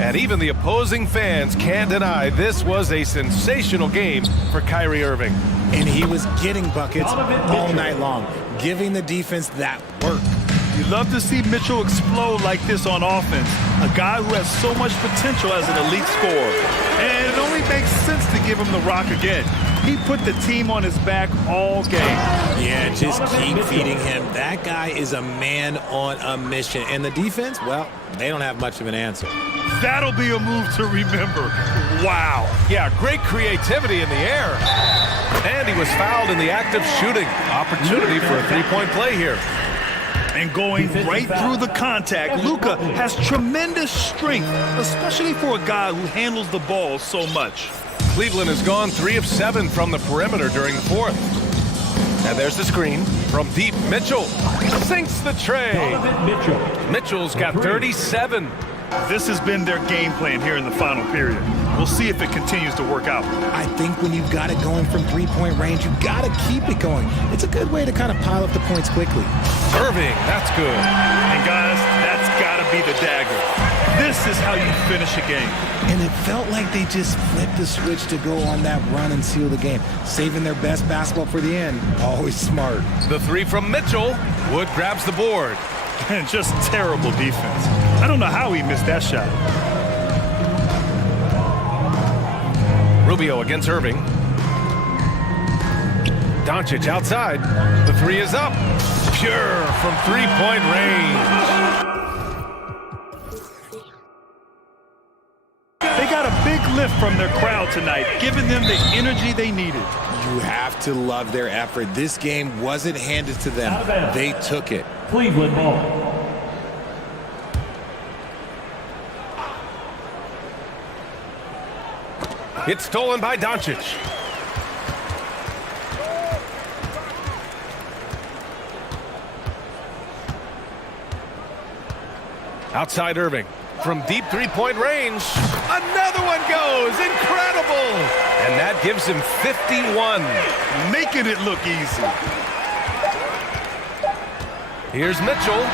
And even the opposing fans can't deny this was a sensational game for Kyrie Irving. And he was getting buckets all night long, giving the defense that work. You love to see Mitchell explode like this on offense. A guy who has so much potential as an elite scorer. And it only makes sense to give him the rock again. He put the team on his back all game. Yeah, just keep feeding him. That guy is a man on a mission. And the defense, well, they don't have much of an answer. That'll be a move to remember. Wow. Yeah, great creativity in the air. And he was fouled in the act of shooting. Opportunity for a three-point play here. And going right through the contact, Luka has tremendous strength, especially for a guy who handles the ball so much. Cleveland has gone 3 of 7 from the perimeter during the fourth. And there's the screen from deep. Mitchell sinks the tray. Mitchell's got 37. This has been their game plan here in the final period. We'll see if it continues to work out. I think when you've got it going from three-point range, you've got to keep it going. It's a good way to kind of pile up the points quickly. Serving, that's good. And guys, that's got to be the dagger. This is how you finish a game. And it felt like they just flipped the switch to go on that run and seal the game. Saving their best basketball for the end. Always smart. The three from Mitchell. Wood grabs the board. And just terrible defense. I don't know how he missed that shot. Rubio against Irving. Doncic outside. The three is up. Pure from three-point range. They got a big lift from their crowd tonight, giving them the energy they needed. You have to love their effort. This game wasn't handed to them. They took it. Cleveland ball. It's stolen by Doncic. Outside Irving. From deep three-point range. Another one goes. Incredible. And that gives him 51. Making it look easy. Here's Mitchell.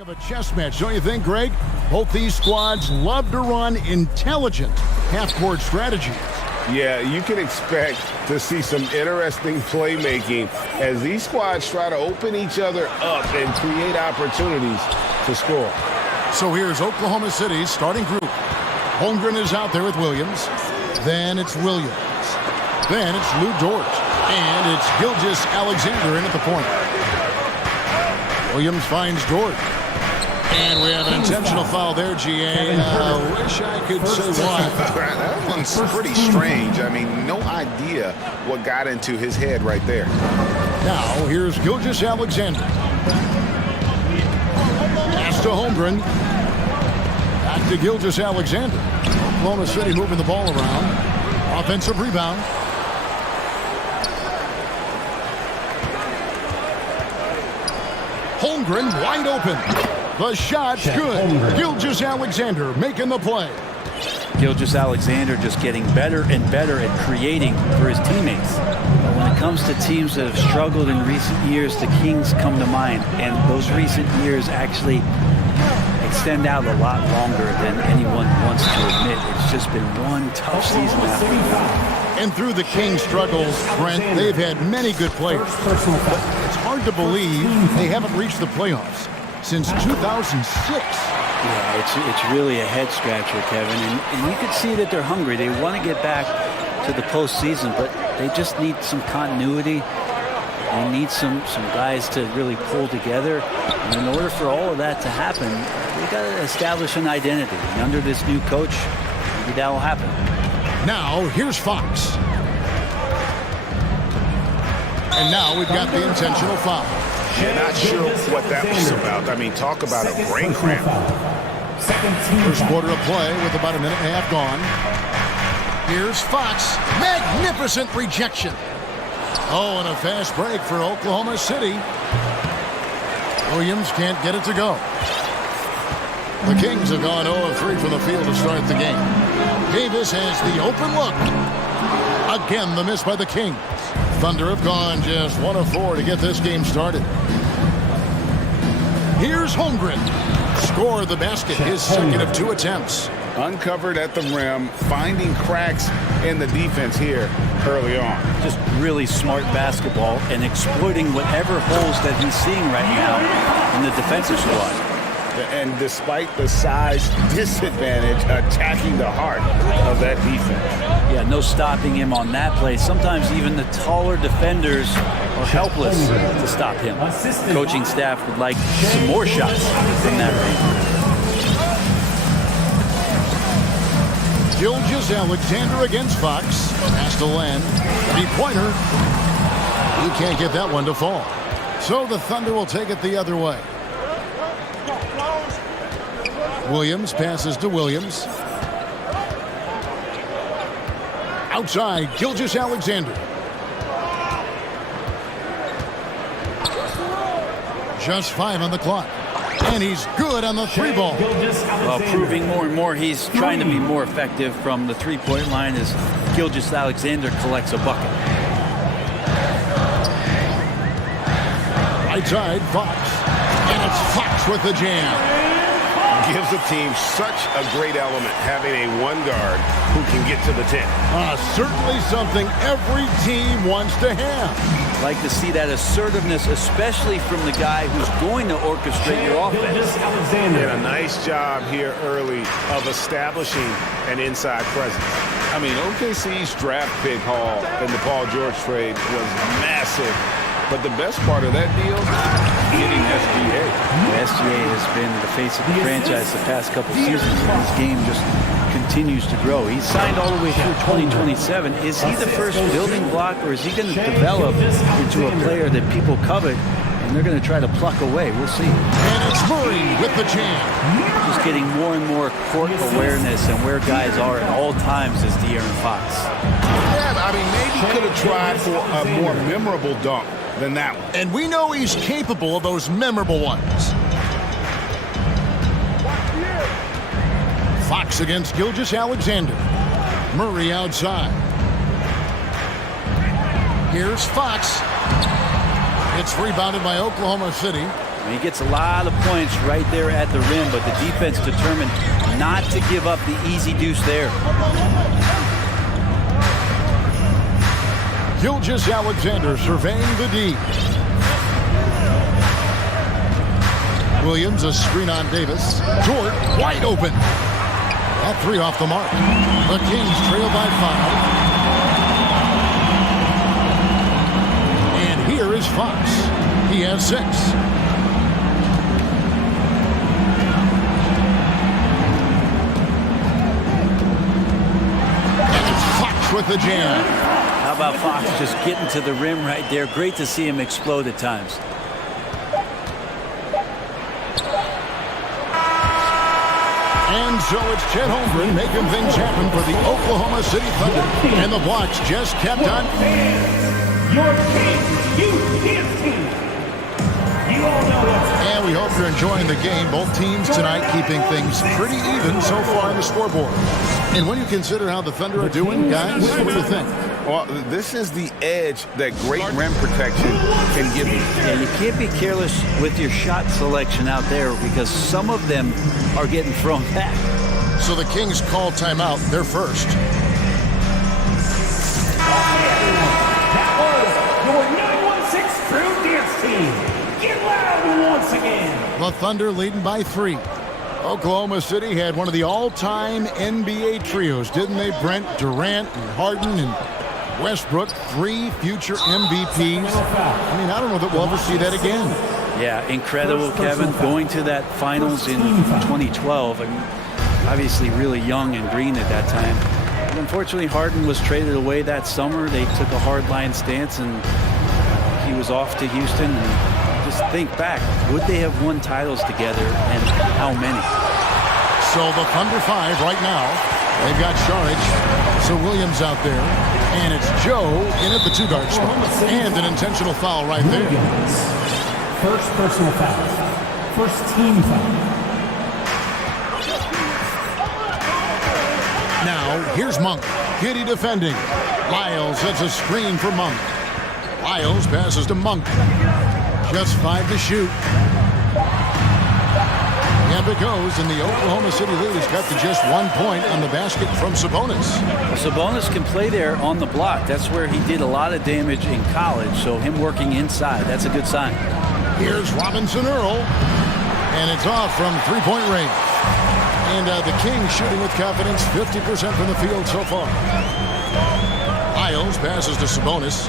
Of a chess match, don't you think, Greg? Both these squads love to run intelligent half-court strategies. Yeah, you can expect to see some interesting playmaking as these squads try to open each other up and create opportunities to score. So here's Oklahoma City's starting group. Holmgren is out there with Williams. Then it's Williams. Then it's Lou Dort. And it's Gilgeous Alexander in at the point. Williams finds Dort. And we have an intentional foul there, GA. Wish I could say why. That one's pretty strange. I mean, no idea what got into his head right there. Now, here's Gilgeous Alexander. Pass to Holmgren. Back to Gilgeous Alexander. Oklahoma City moving the ball around. Offensive rebound. Holmgren wide open. The shot's good. Gilgeous Alexander making the play. Gilgeous Alexander just getting better and better at creating for his teammates. When it comes to teams that have struggled in recent years, the Kings come to mind, and those recent years actually extend out a lot longer than anyone wants to admit. It's just been one tough season after another. And through the Kings' struggles, Brent, they've had many good players. But it's hard to believe they haven't reached the playoffs since 2006. Yeah, it's really a head scratcher, Kevin. And you can see that they're hungry. They want to get back to the postseason, but they just need some continuity. They need some guys to really pull together. And in order for all of that to happen, they got to establish an identity. And under this new coach, maybe that will happen. Now, here's Fox. And now we've got the intentional foul. Yeah, not sure what that was about. I mean, talk about a brain cramp. First quarter of play with about a minute and a half gone. Here's Fox. Magnificent rejection. Oh, and a fast break for Oklahoma City. Williams can't get it to go. The Kings have gone 0-3 from the field to start the game. Davis has the open look. Again, the miss by the Kings. Thunder have gone just 1 of 4 to get this game started. Here's Holmgren. Score the basket, his second of 2 attempts. Uncovered at the rim, finding cracks in the defense here early on. Just really smart basketball and exploiting whatever holes that he's seeing right now in the defensive squad. And despite the size disadvantage, attacking the heart of that defense. Yeah, no stopping him on that play. Sometimes even the taller defenders are helpless to stop him. Coaching staff would like some more shots from that range. Gilgeous Alexander against Fox. Pass to Len. 3-pointer. He can't get that one to fall. So the Thunder will take it the other way. Williams passes to Williams. Outside, Gilgeous Alexander. Just 5 on the clock. And he's good on the 3-ball. Well, proving more and more he's trying to be more effective from the 3-point line as Gilgeous Alexander collects a bucket. Right side, Fox. And it's Fox with the jam. Gives the team such a great element having a one guard who can get to the 10. Certainly something every team wants to have. Like to see that assertiveness, especially from the guy who's going to orchestrate your offense. And a nice job here early of establishing an inside presence. I mean, OKC's draft pick haul in the Paul George trade was massive. But the best part of that deal, getting SGA. SGA has been the face of the franchise the past couple seasons, and his game just continues to grow. He's signed all the way through 2027. Is he the first building block, or is he going to develop into a player that people covet, and they're going to try to pluck away? We'll see. And it's Murray with the jam. Just getting more and more court awareness and where guys are at all times is De'Aaron Fox. Yeah, I mean, maybe could have tried for a more memorable dunk than that one. And we know he's capable of those memorable ones. Fox against Gilgeous Alexander. Murray outside. Here's Fox. It's rebounded by Oklahoma City. He gets a lot of points right there at the rim, but the defense determined not to give up the easy deuce there. Gilgeous-Alexander surveying the D. Williams, a screen on Davis. Dort, wide open. That three off the mark. The Kings trail by 5. And here is Fox. He has 6. And it's Fox with the jam. How about Fox just getting to the rim right there? Great to see him explode at times. And so it's Chet Holmgren making things happen for the Oklahoma City Thunder. And the blocks just kept on. Your Kings Youth Dance Team. You all know what's... And we hope you're enjoying the game. Both teams tonight keeping things pretty even so far on the scoreboard. And when you consider how the Thunder are doing, guys, what do you think? Well, this is the edge that great rim protection can give you. Yeah, you can't be careless with your shot selection out there because some of them are getting thrown back. So the Kings call timeout. They're first. That was your 916 Crew Dance Team. Get loud once again. The Thunder leading by 3. Oklahoma City had one of the all-time NBA trios, didn't they, Brent? Durant and Harden and Westbrook, 3 future MVPs. I mean, I don't know that we'll ever see that again. Yeah, incredible, Kevin. Going to that finals in 2012. I mean, obviously really young and green at that time. But unfortunately, Harden was traded away that summer. They took a hardline stance, and he was off to Houston. And just think back, would they have won titles together, and how many? So the Thunder 5 right now. They've got Saric, so Williams out there, and it's Joe in at the 2-guard spot. And an intentional foul right there. First personal foul. First team foul. Now, here's Monk. Giddy defending. Lyles sets a screen for Monk. Lyles passes to Monk. Just 5 to shoot. Up it goes, and the Oklahoma City lead has got to just 1 point on the basket from Sabonis. Well, Sabonis can play there on the block. That's where he did a lot of damage in college, so him working inside, that's a good sign. Here's Robinson Earl, and it's off from 3-point range. And the Kings shooting with confidence, 50% from the field so far. Lyles passes to Sabonis.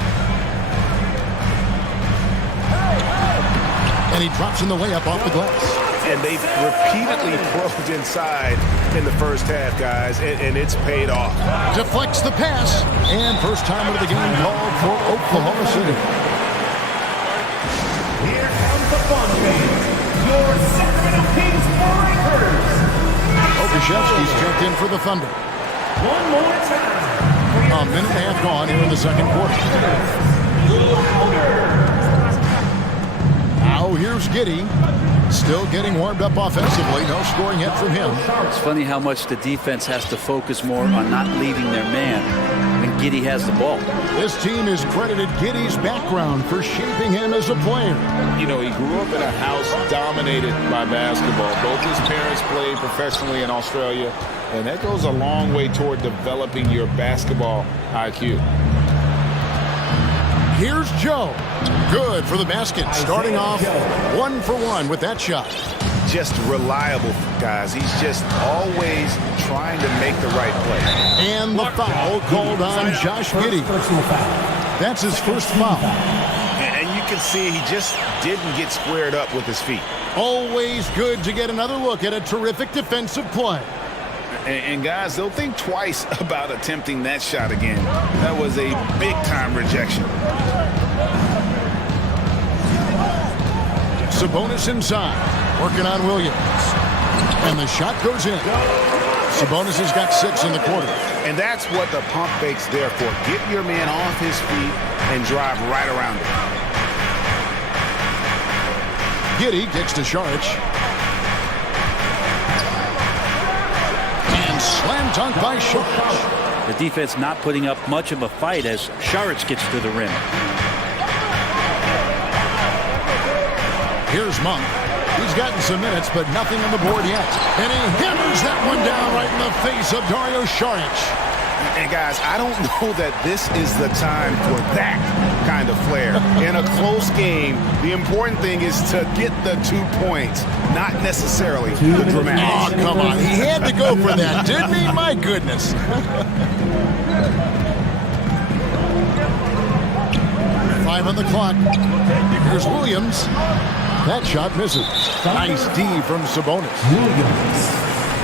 And he drops in the layup off the glass. And they've repeatedly probed inside in the first half, guys, and it's paid off. Deflects the pass, and first time of the game called for Oklahoma City. Here comes the fun fans, your Sacramento Kings Breakers. Okashevsky's checked in for the Thunder. One more time. A minute and a half gone here in the second quarter. Now here's Giddy. Still getting warmed up offensively. No scoring yet from him. It's funny how much the defense has to focus more on not leaving their man when Giddy has the ball. This team has credited Giddy's background for shaping him as a player. You know, he grew up in a house dominated by basketball. Both his parents played professionally in Australia, and that goes a long way toward developing your basketball IQ. Here's Joe. Good for the basket. Starting off 1 for 1 with that shot. Just reliable, guys. He's just always trying to make the right play. And the foul called on Josh Giddey. That's his first foul. And you can see he just didn't get squared up with his feet. Always good to get another look at a terrific defensive play. And guys, they'll think twice about attempting that shot again. That was a big-time rejection. Sabonis inside, working on Williams. And the shot goes in. Sabonis has got 6 in the quarter. And that's what the pump fake's there for. Get your man off his feet and drive right around him. Giddey gets to Saric. And slam dunk by Saric. The defense not putting up much of a fight as Saric gets to the rim. Here's Monk. He's gotten some minutes, but nothing on the board yet. And he hammers that one down right in the face of Dario Saric. And guys, I don't know that this is the time for that kind of flair. In a close game, the important thing is to get the 2 points, not necessarily the dramatics. Oh, come on. He had to go for that, didn't he? My goodness. Five on the clock. Here's Williams. That shot misses. Nice D from Sabonis.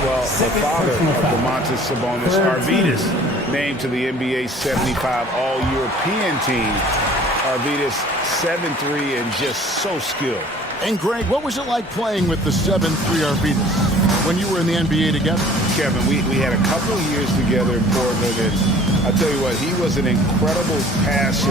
Well, the father of Domantas Sabonis, Arvydas, named to the NBA 75 All-European team. Arvydas 7'3" and just so skilled. And Greg, what was it like playing with the 7'3" Arvydas when you were in the NBA together? Kevin, we had a couple of years together in Portland, and I'll tell you what, he was an incredible passer.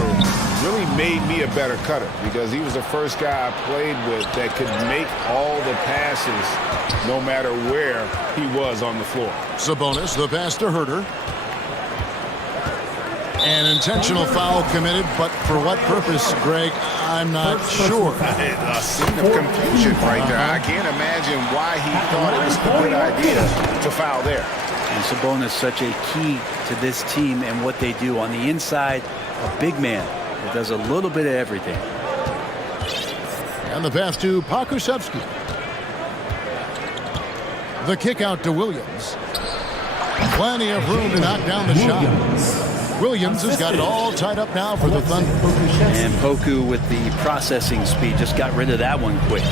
Really made me a better cutter because he was the first guy I played with that could make all the passes no matter where he was on the floor. Sabonis, the pass to Herter. An intentional foul committed, but for what purpose, Greg? I'm not sure. A scene of confusion right there. I can't imagine why he thought it was a good idea to foul there. And Sabonis such a key to this team and what they do. On the inside, a big man that does a little bit of everything. And the pass to Pakusevsky. The kick out to Williams. Plenty of room to knock down the shot. Williams has got it all tied up now for the Thunder. And Poku with the processing speed just got rid of that one quick.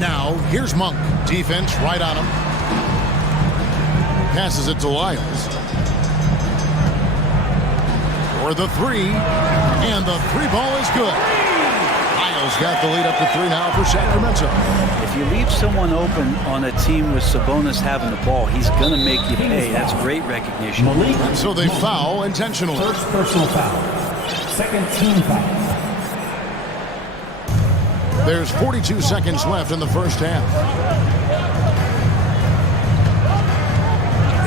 Now, here's Monk. Defense right on him. Passes it to Lyles. For the three. And the three ball is good. Lyles got the lead up to 3 now for Sacramento. If you leave someone open on a team with Sabonis having the ball, he's going to make you pay. That's great recognition. And so they foul intentionally. First personal foul. Second team foul. There's 42 seconds left in the first half.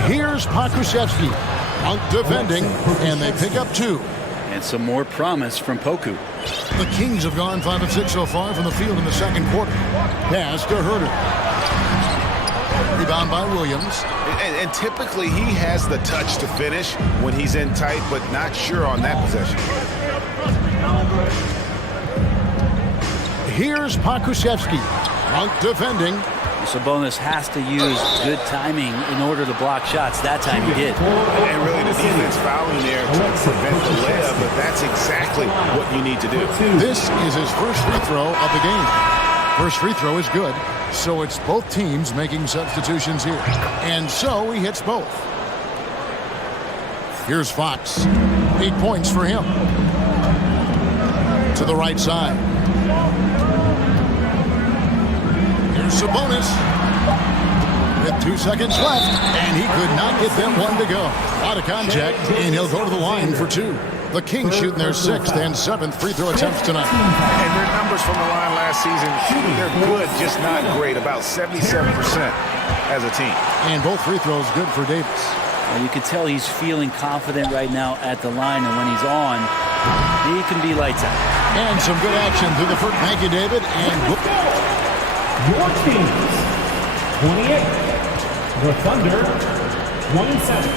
Here's Pakusevsky. Monk defending, and they pick up 2. And some more promise from Poku. The Kings have gone 5 of 6 so far from the field in the second quarter. Pass to Herter. Rebound by Williams. And typically he has the touch to finish when he's in tight, but not sure on that possession. Here's Pakusevsky. Monk defending. Sabonis has to use good timing in order to block shots. That time he did. And really the defense fouling there to prevent the layup, but that's exactly what you need to do. This is his first free throw of the game. First free throw is good, so it's both teams making substitutions here. And so he hits both. Here's Fox. 8 points for him. To the right side. Here's Sabonis. With 2 seconds left, and he could not get that one to go. Out of contact, and he'll go to the line for 2. The Kings shooting their 6th and 7th free throw attempts tonight. And their numbers from the line last season, they're good, just not great. About 77% as a team. And both free throws good for Davis. Well, you can tell he's feeling confident right now at the line, and when he's on, he can be lights out. And some good action through the first. Thank you, David. And your teams, 28. The Thunder, 27.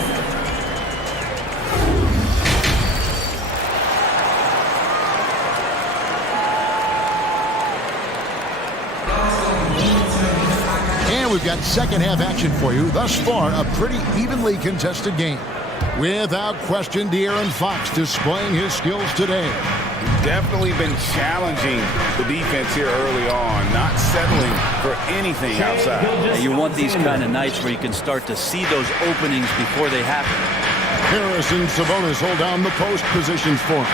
And we've got second half action for you. Thus far, a pretty evenly contested game. Without question, De'Aaron Fox displaying his skills today. Definitely been challenging the defense here early on, not settling for anything outside. And you want these kind of nights where you can start to see those openings before they happen. Harris and Sabonis hold down the post positions for him.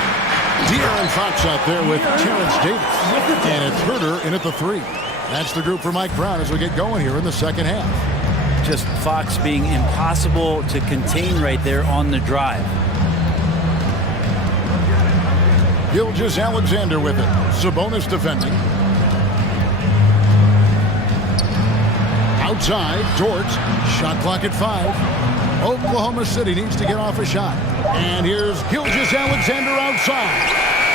De'Aaron Fox out there with Terrence Davis. And it's Herter in at the 3. That's the group for Mike Brown as we get going here in the second half. Just Fox being impossible to contain right there on the drive. Gilgeous-Alexander with it. Sabonis defending. Outside, Dort. Shot clock at 5. Oklahoma City needs to get off a shot. And here's Gilgeous-Alexander outside.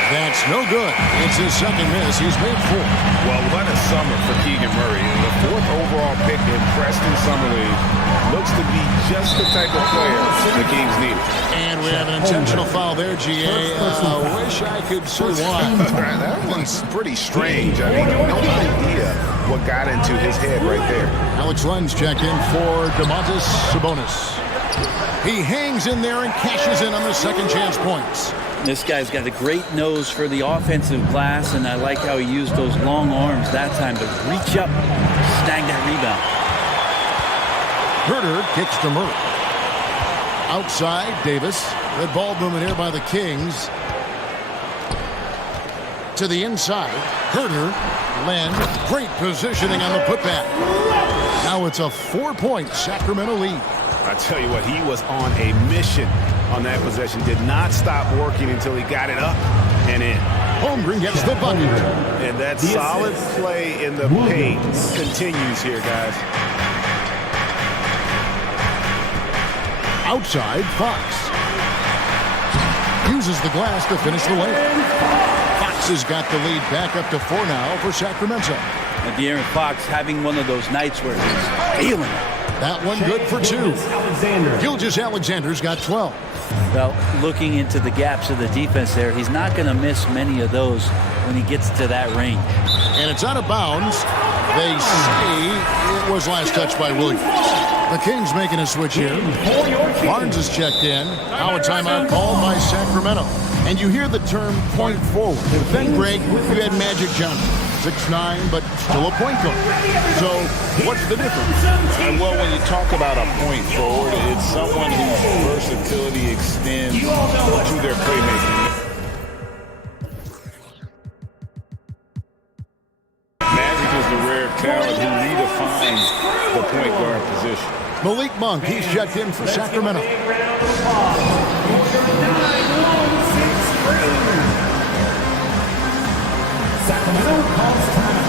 That's no good. It's his second miss. He's made 4. Well, what a summer for Keegan Murray. The 4th overall pick in Preston Summer League. Looks to be just the type of player the Kings need. And we have an intentional foul there, GA. Wish I could say why. That one's pretty strange. I mean, no idea what got into his head right there. Alex Lenz checked in for Domantas Sabonis. He hangs in there and cashes in on the second chance points. This guy's got a great nose for the offensive glass, and I like how he used those long arms that time to reach up, snag that rebound. Herter kicks to Murray. Outside, Davis. Red ball movement here by the Kings. To the inside. Herter, Len, great positioning on the putback. Now it's a 4-point Sacramento lead. I tell you what, he was on a mission on that possession. Did not stop working until he got it up and in. Holmgren gets the bucket. And that solid play in the paint continues here, guys. Outside, Fox. Uses the glass to finish the layup. Fox has got the lead back up to 4 now for Sacramento. And De'Aaron Fox having one of those nights where he's feeling it. That one good for 2. Gilgeous-Alexander's got 12. Well, looking into the gaps of the defense there, he's not going to miss many of those when he gets to that range. And it's out of bounds. They say it was last touched by Williams. The Kings making a switch here. Barnes is checked in. Now a timeout called by Sacramento. And you hear the term point forward. Then, Greg, you had Magic Johnson. 6'9", but still a point guard. So, what's the difference? Well, when you talk about a point forward, it's someone whose versatility extends to their playmaking. Magic is the rare talent who redefines the point guard position. Malik Monk, he's checked in for Sacramento. Sacramento calls time.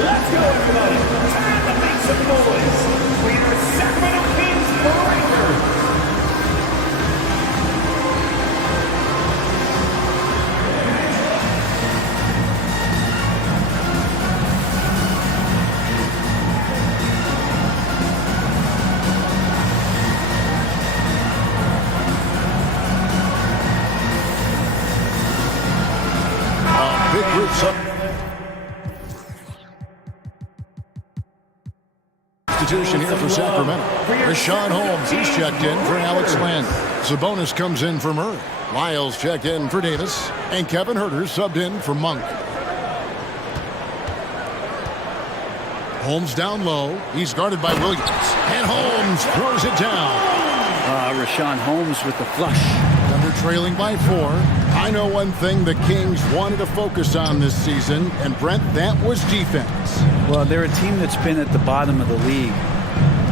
Let's go, everybody. Time to make some noise for your Sacramento Kings Breakers. Big groups up. Substitution here for Sacramento. Rashawn Holmes, he's checked in for Alex Land. Sabonis comes in for Murray. Lyles checked in for Davis. And Kevin Herter subbed in for Monk. Holmes down low. He's guarded by Williams. And Holmes throws it down. Rashawn Holmes with the flush. Thunder trailing by 4. I know one thing the Kings wanted to focus on this season, and Brent, that was defense. Well, they're a team that's been at the bottom of the league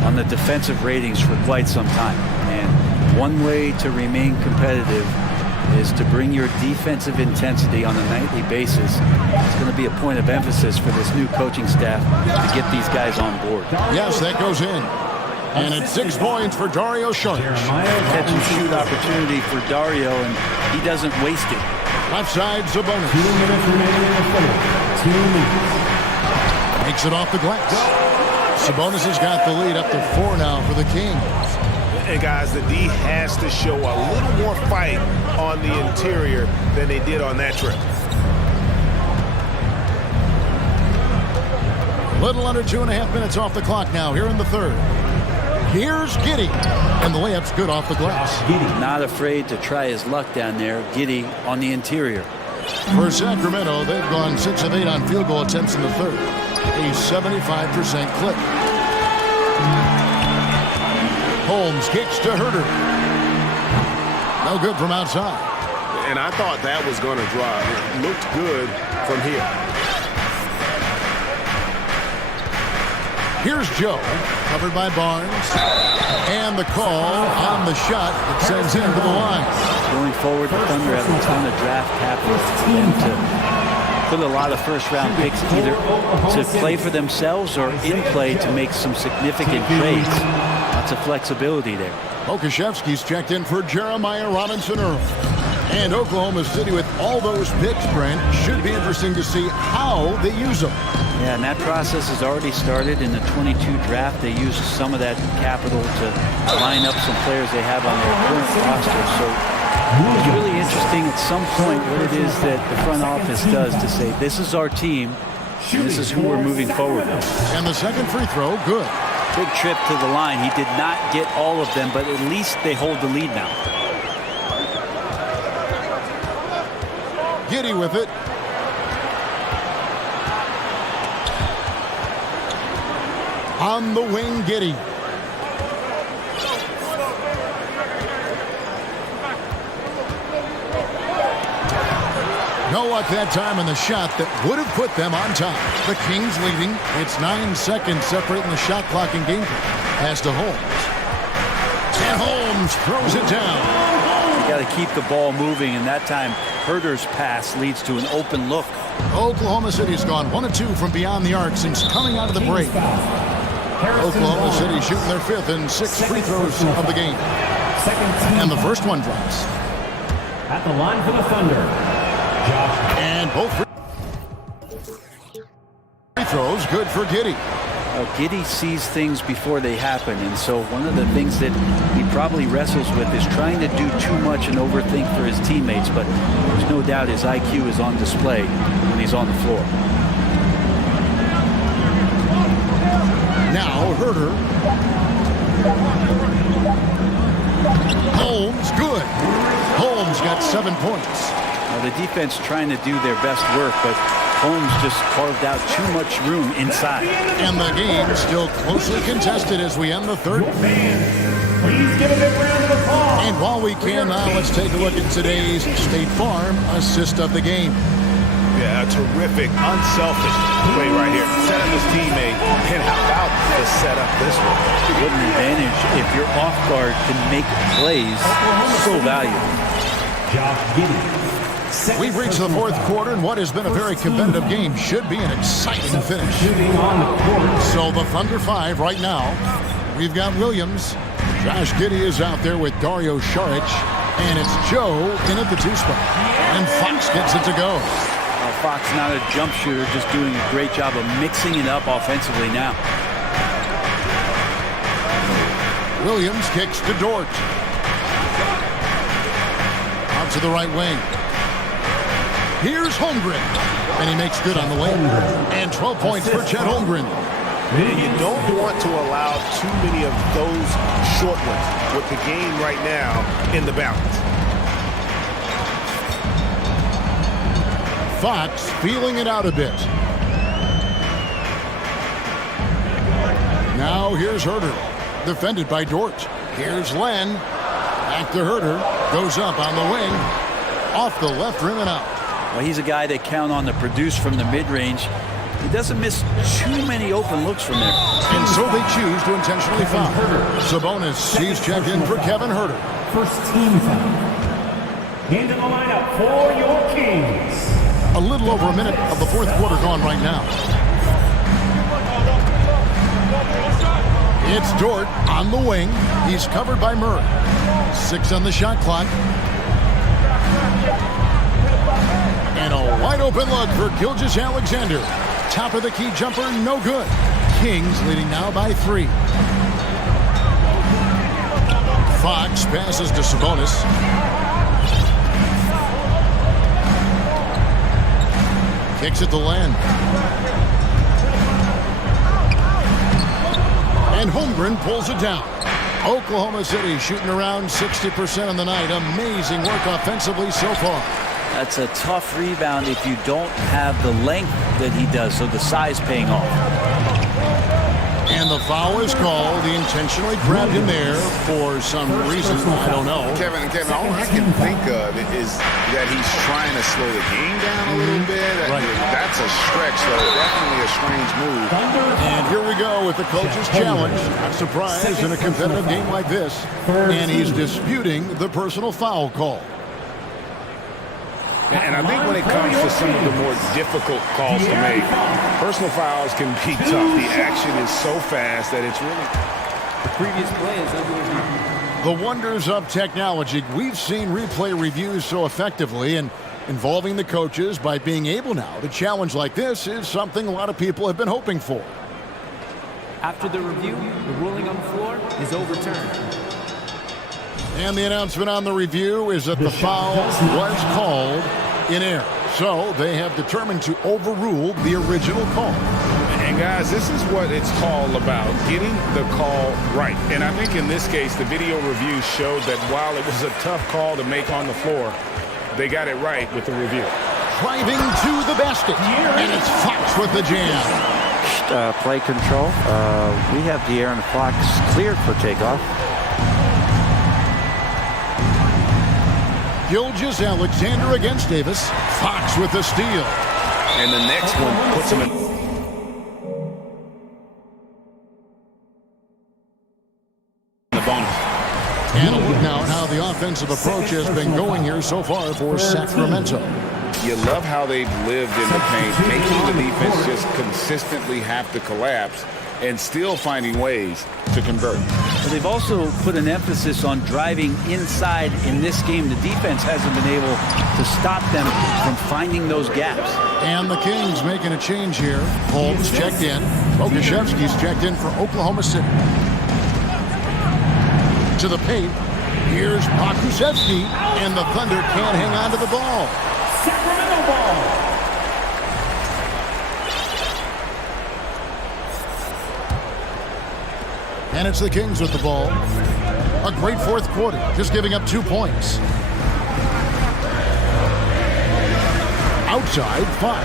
on the defensive ratings for quite some time. And one way to remain competitive is to bring your defensive intensity on a nightly basis. It's going to be a point of emphasis for this new coaching staff to get these guys on board. Yes, that goes in. And it's 6 points for Dario Saric. Catch and shoot opportunity for Dario, and he doesn't waste it. Left side, Sabonis. 2 minutes remaining in the third. 2 minutes. Makes it off the glass. Sabonis has got the lead up to 4 now for the Kings. And guys, the D has to show a little more fight on the interior than they did on that trip. Little under 2.5 minutes off the clock now here in the third. Here's Giddey, and the layup's good off the glass. Not afraid to try his luck down there. Giddey on the interior. For Sacramento, they've gone 6 of 8 on field goal attempts in the third. A 75% clip. Holmes kicks to Herter. No good from outside. And I thought that was going to drive. It looked good from here. Here's Joe, covered by Barnes, and the call on the shot that sends him to the line. Going forward, the Thunder have a ton of draft capital to put a lot of first-round picks either to play for themselves or in play to make some significant trades. Lots of flexibility there. Okashevsky's checked in for Jeremiah Robinson Earl. And Oklahoma City, with all those picks, Brent, should be interesting to see how they use them. Yeah, and that process has already started in the 22 draft. They used some of that capital to line up some players they have on their current roster. So it's really interesting at some point what it is that the front office does to say, this is our team, and this is who we're moving forward with. And the second free throw, good. Big trip to the line. He did not get all of them, but at least they hold the lead now. Giddy with it. On the wing, Giddy. No luck that time on the shot that would have put them on top. The Kings leading. It's 9 seconds separating the shot clock and game clock. Pass to Holmes. And Holmes throws it down. You got to keep the ball moving, and that time Herder's pass leads to an open look. Oklahoma City's gone 1 of 2 from beyond the arc since coming out of the break. Oklahoma City shooting their 5th and 6th free throws of the game. And the first one drops. At the line for the Thunder, and both free throws good for Giddy. Giddy sees things before they happen, and so one of the things that he probably wrestles with is trying to do too much and overthink for his teammates, but there's no doubt his IQ is on display when he's on the floor. Now Herder. Holmes, good. Holmes got 7 points. Now the defense trying to do their best work, but Holmes just carved out too much room inside. And the game still closely contested as we end the third. please give a big round of applause. And while we can now, let's take a look at today's State Farm assist of the game. Yeah, a terrific, unselfish play right here. Set up his teammate, and how about the setup this one? What an advantage if your off guard can make plays so valuable. Josh Giddy. We've reached the fourth quarter, and what has been a very competitive game should be an exciting finish. So the Thunder 5 right now. We've got Williams. Josh Giddy is out there with Dario Saric. And it's Joe in at the 2 spot. And Fox gets it to go. Fox not a jump shooter, just doing a great job of mixing it up offensively now. Williams kicks to Dort. Out to the right wing. Here's Holmgren. And he makes good on the wing. And 12 points for Chet Holmgren. You don't want to allow too many of those short ones with the game right now in the balance. Fox feeling it out a bit. Now here's Herder. Defended by Dort. Here's Len. Back to Herder. Goes up on the wing. Off the left rim and out. Well, he's a guy they count on to produce from the mid-range. He doesn't miss too many open looks from there. And so they choose to intentionally foul. Sabonis, he's checked in for Kevin Herder. First team foul. Into the lineup for your Kings. A little over a minute of the fourth quarter gone right now. It's Dort on the wing. He's covered by Murray. 6 on the shot clock. And a wide open look for Gilgeous Alexander. Top of the key jumper, no good. Kings leading now by 3. Fox passes to Sabonis. Kicks it to Len. And Holmgren pulls it down. Oklahoma City shooting around 60% on the night. Amazing work offensively so far. That's a tough rebound if you don't have the length that he does, so the size paying off. And the foul is called. He intentionally grabbed him there for some reason. I don't know. Kevin, all I can think of is that he's trying to slow the game down a little bit. Right. That's a stretch, though. Definitely a strange move. And here we go with the coach's challenge. Not surprised in a competitive game like this. And he's disputing the personal foul call. And I think when it comes to some of the more difficult calls to make, personal fouls can be tough. The action is so fast that it's really... The previous play is under review. The wonders of technology. We've seen replay reviews so effectively, and involving the coaches by being able now to challenge like this is something a lot of people have been hoping for. After the review, the ruling on the floor is overturned. And the announcement on the review is that the foul was called in error. So they have determined to overrule the original call. And guys, this is what it's all about, getting the call right. And I think in this case, the video review showed that while it was a tough call to make on the floor, they got it right with the review. Driving to the basket, and it's Fox with the jam. Play control. We have De'Aaron Fox cleared for takeoff. Gilgeous-Alexander against Davis. Fox with the steal. And the next one puts him in. And a look now at how the offensive approach has been going here so far for Sacramento. You love how they've lived in the paint, making the defense just consistently have to collapse and still finding ways to convert. Well, they've also put an emphasis on driving inside. In this game, the defense hasn't been able to stop them from finding those gaps. And the Kings making a change here. Holmes checked in. Okashevsky's checked in for Oklahoma City. To the paint. Here's Pokusevski, and the Thunder can't hang on to the ball. Sacramento ball. And it's the Kings with the ball. A great fourth quarter, just giving up 2 points. Outside, Fox.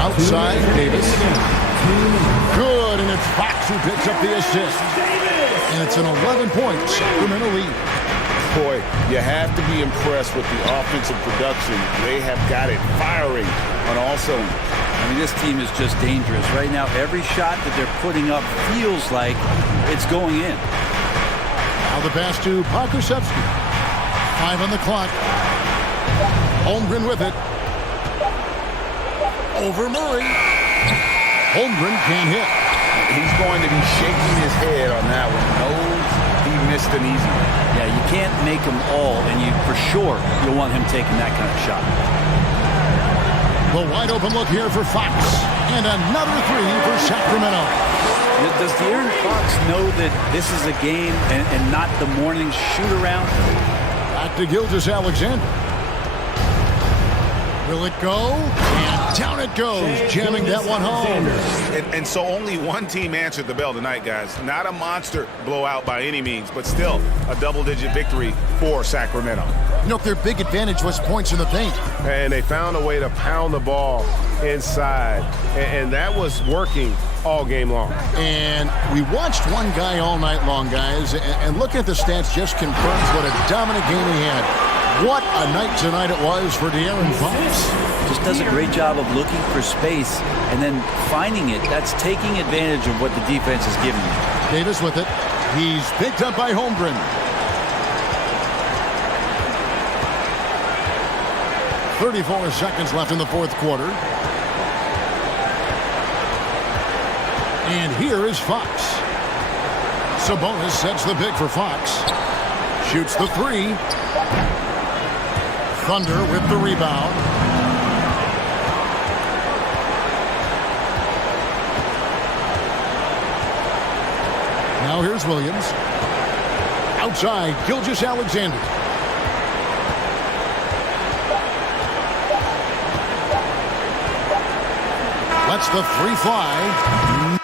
Outside, Davis. Good, and it's Fox who picks up the assist. And it's an 11-point Sacramento lead. Boy, you have to be impressed with the offensive production. They have got it firing on all cylinders. I mean, this team is just dangerous. Right now, every shot that they're putting up feels like it's going in. Now the pass to Pokusevski. 5 on the clock. Holmgren with it. Over Murray. Holmgren can't hit. He's going to be shaking his head on that one. Knows he missed an easy one. Yeah, you can't make them all, and you for sure you'll want him taking that kind of shot. The wide open look here for Fox. And another three for Sacramento. Does De'Aaron Fox know that this is a game and not the morning shoot-around? Back to Gilgeous-Alexander. Will it go? And down it goes, jamming that one home. And so only one team answered the bell tonight, guys. Not a monster blowout by any means, but still a double-digit victory for Sacramento. You know, their big advantage was points in the paint. And they found a way to pound the ball inside, and that was working all game long. And we watched one guy all night long, guys, and looking at the stats just confirms what a dominant game he had. What a night tonight it was for De'Aaron Fox. Just does a great job of looking for space and then finding it. That's taking advantage of what the defense is giving you. Davis with it. He's picked up by Holmgren. .34 seconds left in the fourth quarter. And here is Fox. Sabonis sets the pick for Fox. Shoots the three. Thunder with the rebound. Now here's Williams. Outside, Gilgeous-Alexander. Lets the three fly.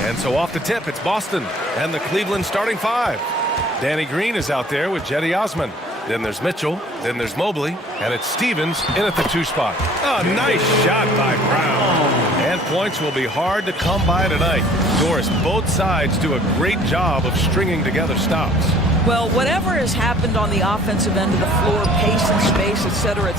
And so off the tip, it's Boston and the Cleveland starting five. Danny Green is out there with Jetty Osman. Then there's Mitchell, then there's Mobley, and it's Stevens in at the 2 spot. A nice shot by Brown. And points will be hard to come by tonight. Doris, both sides do a great job of stringing together stops. Well, whatever has happened on the offensive end of the floor, pace and space, et cetera,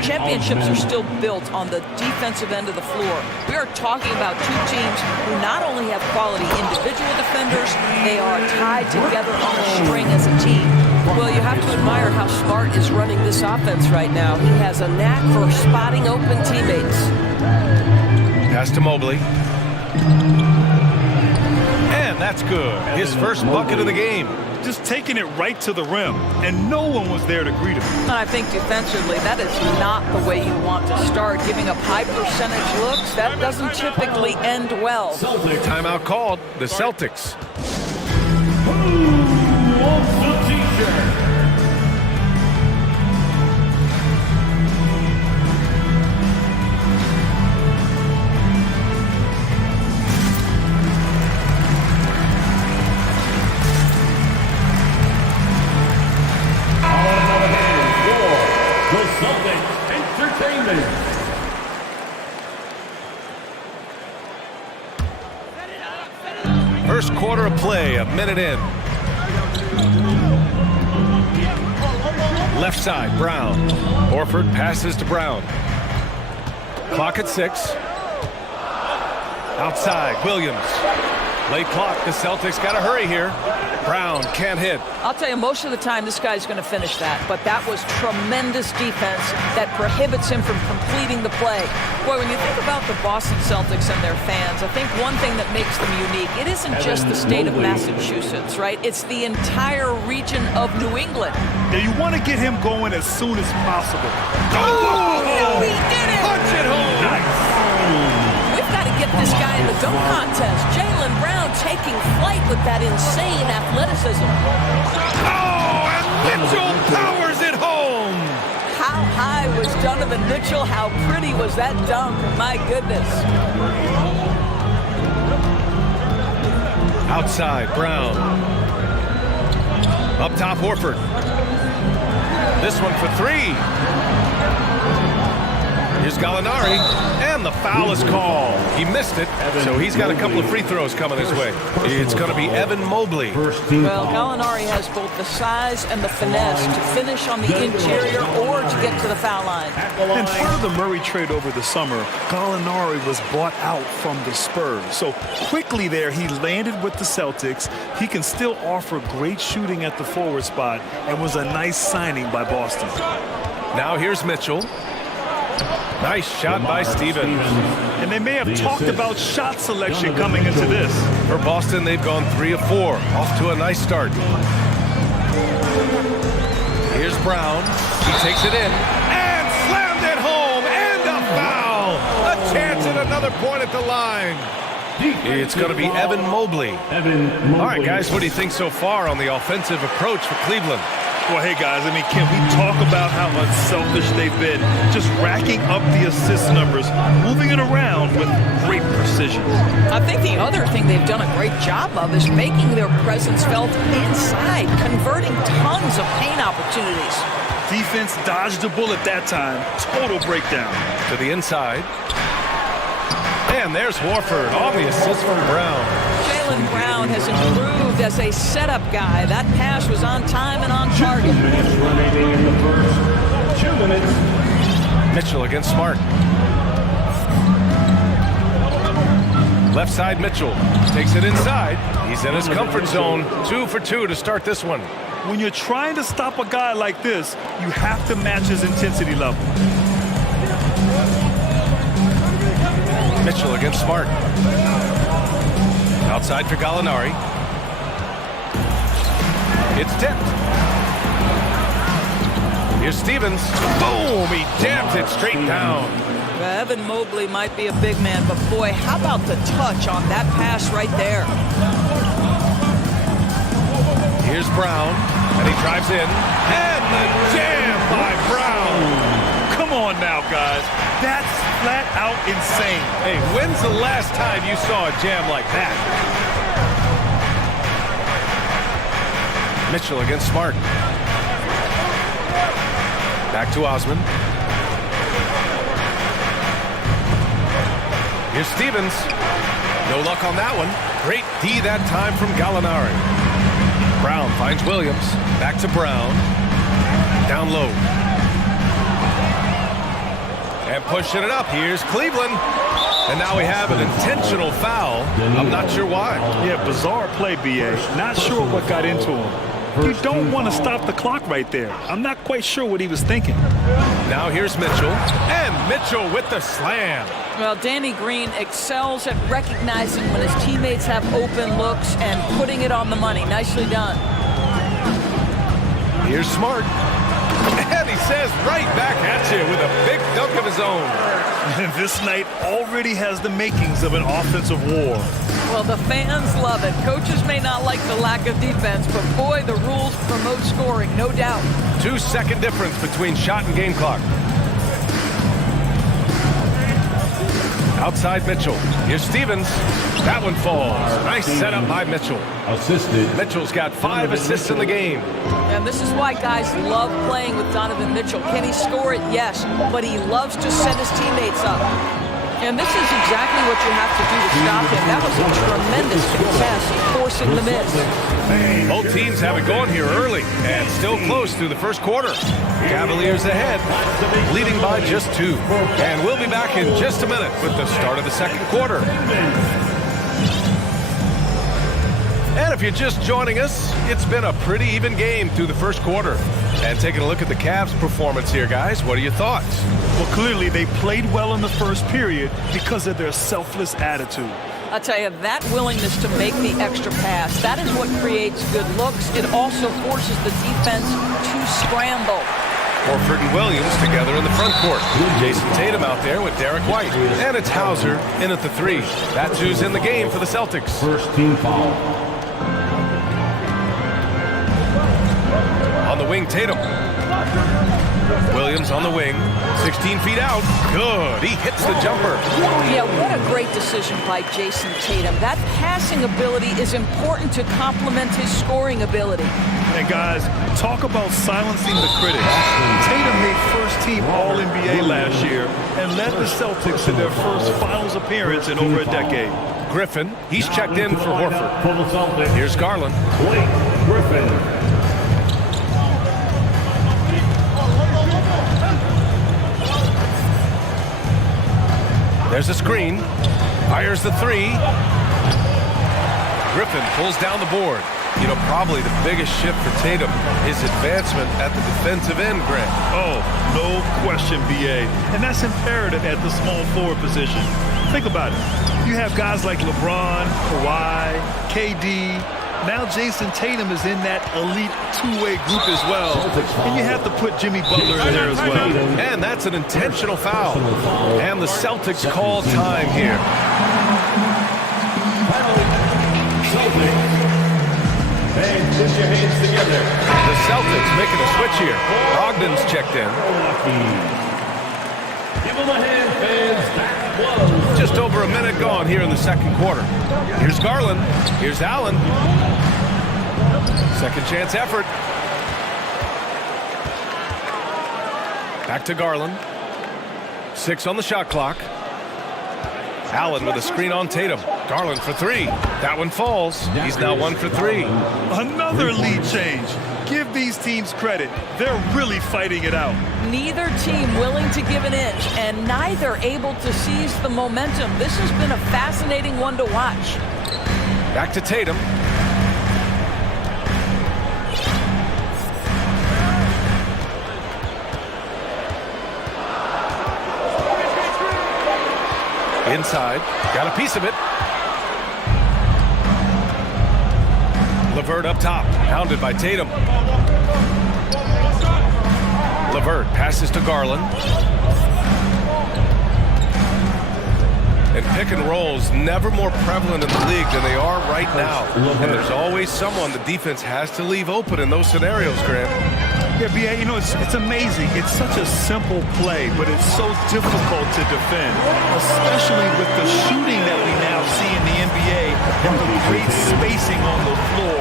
championships are still built on the defensive end of the floor. We are talking about two teams who not only have quality individual defenders, they are tied together on a string as a team. Well, you have to admire how Smart is running this offense right now. He has a knack for spotting open teammates. Pass to Mobley. And that's good. His first bucket of the game. Just taking it right to the rim, and no one was there to greet him. And I think defensively, that is not the way you want to start. Giving up high percentage looks, that doesn't typically end well. Timeout called. The Celtics. Who wants the t-shirt? First quarter of play, a minute in. Left side, Brown. Horford passes to Brown. Clock at 6. Outside, Williams. Late clock, the Celtics got to hurry here. Brown can't hit. I'll tell you, most of the time this guy's going to finish that, but that was tremendous defense that prohibits him from completing the play. Boy, when you think about the Boston Celtics and their fans, I think one thing that makes them unique, it isn't just the state of Massachusetts, right? It's the entire region of New England. Now you want to get him going as soon as possible. Oh, no, he did it! Punch it home! Nice. We've got to get this guy in the dunk contest. Jaylen Brown taking flight with that insane athleticism. Oh, and Mitchell powers it home! How high was Donovan Mitchell? How pretty was that dunk? My goodness. Outside, Brown. Up top, Horford. This one for 3. Here's Gallinari, and the foul is called. He missed it, so he's got a couple of free throws coming his way. It's going to be Evan Mobley. Well, Gallinari has both the size and the finesse to finish on the interior or to get to the foul line. And part of the Murray trade over the summer, Gallinari was bought out from the Spurs. So quickly there, he landed with the Celtics. He can still offer great shooting at the forward spot and was a nice signing by Boston. Now here's Mitchell. Nice shot by Stevens. And they may have talked about shot selection coming into this. For Boston, they've gone 3 of 4. Off to a nice start. Here's Brown. He takes it in. And slammed it home. And a foul. A chance at another point at the line. It's going to be Evan Mobley. All right, guys, what do you think so far on the offensive approach for Cleveland? Well, hey, guys, I mean, can we talk about how unselfish they've been? Just racking up the assist numbers, moving it around with great precision. I think the other thing they've done a great job of is making their presence felt inside, converting tons of paint opportunities. Defense dodged a bullet that time. Total breakdown. To the inside. And there's Horford on the assist from Brown. Jaylen Brown has improved as a setup guy. That pass was on time and on target. 2 minutes remaining in the first. 2 minutes. Mitchell against Smart. Left side, Mitchell takes it inside. He's in his comfort zone. 2 for 2 to start this one. When you're trying to stop a guy like this, you have to match his intensity level. Mitchell against Smart. Outside for Gallinari. It's tipped. Here's Stevens. Boom! He jams it straight down. Evan Mobley might be a big man, but boy, how about the touch on that pass right there? Here's Brown, and he drives in. And the jam by Brown. Come on now, guys. That's flat out insane. Hey, when's the last time you saw a jam like that? Mitchell against Smart. Back to Osman. Here's Stevens. No luck on that one. Great D that time from Gallinari. Brown finds Williams. Back to Brown. Down low. And pushing it up. Here's Cleveland. And now we have an intentional foul. I'm not sure why. Yeah, bizarre play, B.A. Not sure what got into him. You don't want to stop the clock right there. I'm not quite sure what he was thinking. Now here's Mitchell. And Mitchell with the slam. Well, Danny Green excels at recognizing when his teammates have open looks and putting it on the money. Nicely done. Here's Smart. And he says right back at you with a big dunk of his own. This night already has the makings of an offensive war. Well, the fans love it. Coaches may not like the lack of defense, but boy, the rules promote scoring, no doubt. 2-second difference between shot and game clock. Outside Mitchell. Here's Stevens. That one falls. Nice setup by Mitchell. Assisted. Mitchell's got 5 assists in the game. And this is why guys love playing with Donovan Mitchell. Can he score it? Yes. But he loves to set his teammates up. And this is exactly what you have to do to stop him. That was a tremendous contest, forcing the miss. Both teams have it going here early and still close through the first quarter. Cavaliers ahead, leading by just 2. And we'll be back in just a minute with the start of the second quarter. And if you're just joining us, it's been a pretty even game through the first quarter. And taking a look at the Cavs' performance here, guys, what are your thoughts? Well, clearly they played well in the first period because of their selfless attitude. I'll tell you, that willingness to make the extra pass, that is what creates good looks. It also forces the defense to scramble. Horford and Williams together in the front court. Jason Tatum out there with Derek White. And it's Hauser in at the 3. That's who's in the game for the Celtics. First team foul. On the wing, Tatum. Williams on the wing, 16 feet out. Good, he hits the jumper. Yeah, what a great decision by Jason Tatum. That passing ability is important to complement his scoring ability. And guys, talk about silencing the critics. Tatum made first-team All-NBA last year and led the Celtics to their first finals appearance in over a decade. Griffin, he's checked in for Horford. Here's Garland. Blake Griffin. There's a screen. Fires the 3. Griffin pulls down the board. You know, probably the biggest shift for Tatum, his advancement at the defensive end, Grant. Oh, no question, B.A. And that's imperative at the small forward position. Think about it. You have guys like LeBron, Kawhi, KD. Now Jason Tatum is in that elite two-way group as well. And you have to put Jimmy Butler in there as well. And that's an intentional foul. And the Celtics call time here. And put your hands together. The Celtics making a switch here. Brogdon's checked in. Give him a hand, fans. That was just over a minute gone here in the second quarter. Here's Garland. Here's Allen. Second chance effort. Back to Garland. 6 on the shot clock. Allen with a screen on Tatum. Garland for 3. That one falls. He's now 1 for 3. Another lead change. Give these teams credit. They're really fighting it out. Neither team willing to give an inch, and neither able to seize the momentum. This has been a fascinating one to watch. Back to Tatum. Inside, got a piece of it. LeVert up top, pounded by Tatum. LeVert passes to Garland. And pick and rolls never more prevalent in the league than they are right now. And there's always someone the defense has to leave open in those scenarios, Grant. Yeah, B.A., you know, it's amazing. It's such a simple play, but it's so difficult to defend, especially with the shooting that we now see in the NBA and the great spacing on the floor.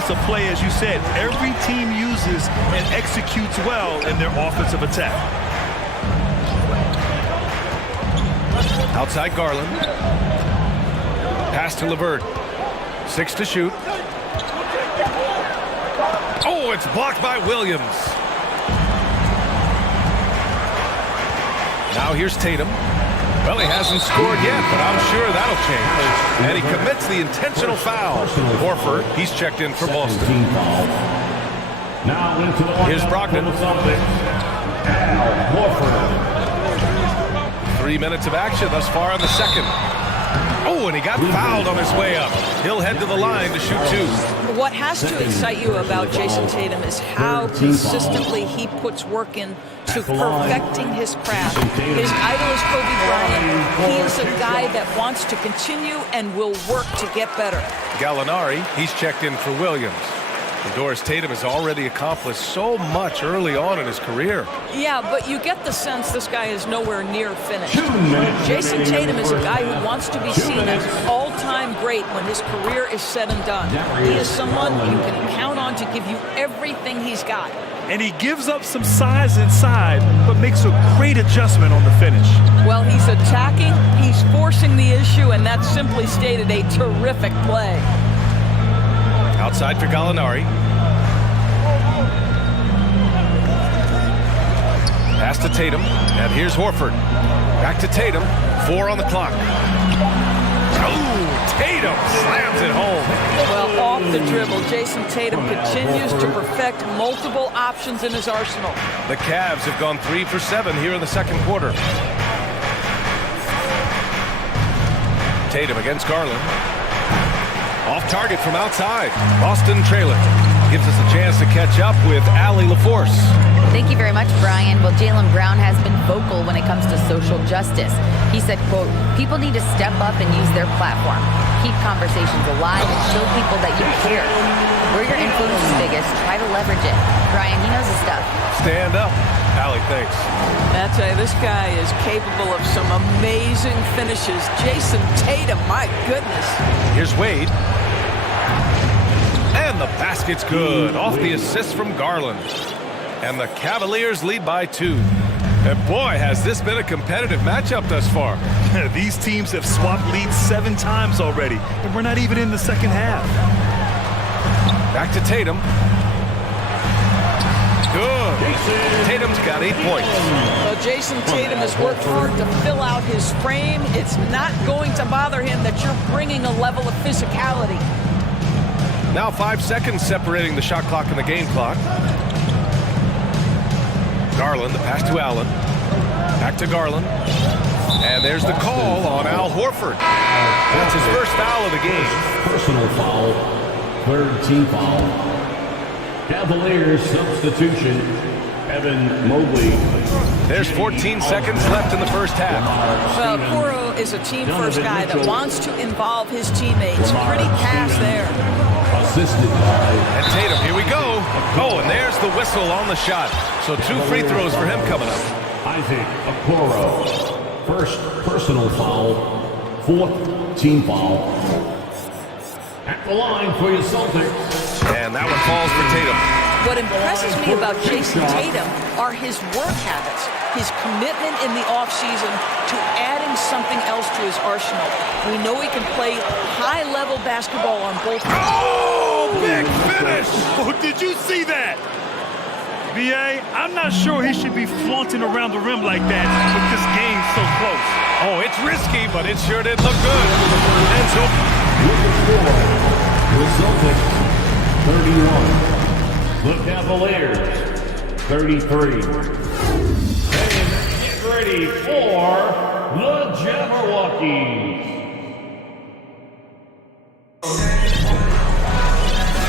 It's a play, as you said, every team uses and executes well in their offensive attack. Outside Garland. Pass to LeVert. 6 to shoot. Oh, it's blocked by Williams. Now here's Tatum. Well, he hasn't scored yet, but I'm sure that'll change. And he commits the intentional foul. Horford, he's checked in for Boston. Now into the Here's Brogdon. Al Horford. 3 minutes of action thus far in the second. Oh, and he got fouled on his way up. He'll head to the line to shoot 2. What has to excite you about Jason Tatum is how consistently he puts work in to perfecting his craft. His idol is Kobe Bryant. He is a guy that wants to continue and will work to get better. Gallinari, he's checked in for Williams. And Doris, Tatum has already accomplished so much early on in his career. Yeah, but you get the sense this guy is nowhere near finished. Jason Tatum is a guy who wants to be seen as an all-time great when his career is said and done. He is someone you can count on to give you everything he's got. And he gives up some size inside, but makes a great adjustment on the finish. Well, he's attacking, he's forcing the issue, and that's simply stated a terrific play. Outside for Gallinari. Pass to Tatum, and here's Horford. Back to Tatum, 4 on the clock. Oh, Tatum slams it home. Well, off the dribble, Jason Tatum continues to perfect multiple options in his arsenal. The Cavs have gone 3 for 7 here in the second quarter. Tatum against Garland. Off target from outside. Boston trailing. Gives us a chance to catch up with Allie LaForce. Thank you very much, Brian. Well, Jaylen Brown has been vocal when it comes to social justice. He said, quote, people need to step up and use their platform. Keep conversations alive and show people that you care. Where your influence is biggest, try to leverage it. Brian, he knows his stuff. Stand up. Allie, thanks. That's it. This guy is capable of some amazing finishes. Jason Tatum, my goodness. Here's Wade. And the basket's good. Off the assist from Garland. And the Cavaliers lead by 2. And boy, has this been a competitive matchup thus far. These teams have swapped leads 7 times already, and we're not even in the second half. Back to Tatum. Good. Tatum's got 8 points. Well, Jason Tatum has worked hard to fill out his frame. It's not going to bother him that you're bringing a level of physicality. Now 5 seconds separating the shot clock and the game clock. Garland, the pass to Allen. Back to Garland. And there's the call on Al Horford. That's his first foul of the game. Personal foul. 3rd team foul. Cavaliers substitution. Evan Mobley. There's 14 seconds left in the first half. Well, Koro is a team-first guy that wants to involve his teammates. Pretty pass there. Assisted by... And Tatum, here we go. Oh, and there's the whistle on the shot. So 2 free throws for him coming up. Isaac Okoro. 1st personal foul. 4th team foul. At the line for your Celtics. And that one falls for Tatum. What impresses me about Jason Tatum are his work habits, his commitment in the offseason to adding something else to his arsenal. We know he can play high-level basketball on both ends. Oh, big finish! Oh, did you see that? B.A., I'm not sure he should be flaunting around the rim like that with this game so close. Oh, it's risky, but it sure did look good. And so... The Celtics, 31. The Cavaliers, 33. And get ready for the Jabberwockies.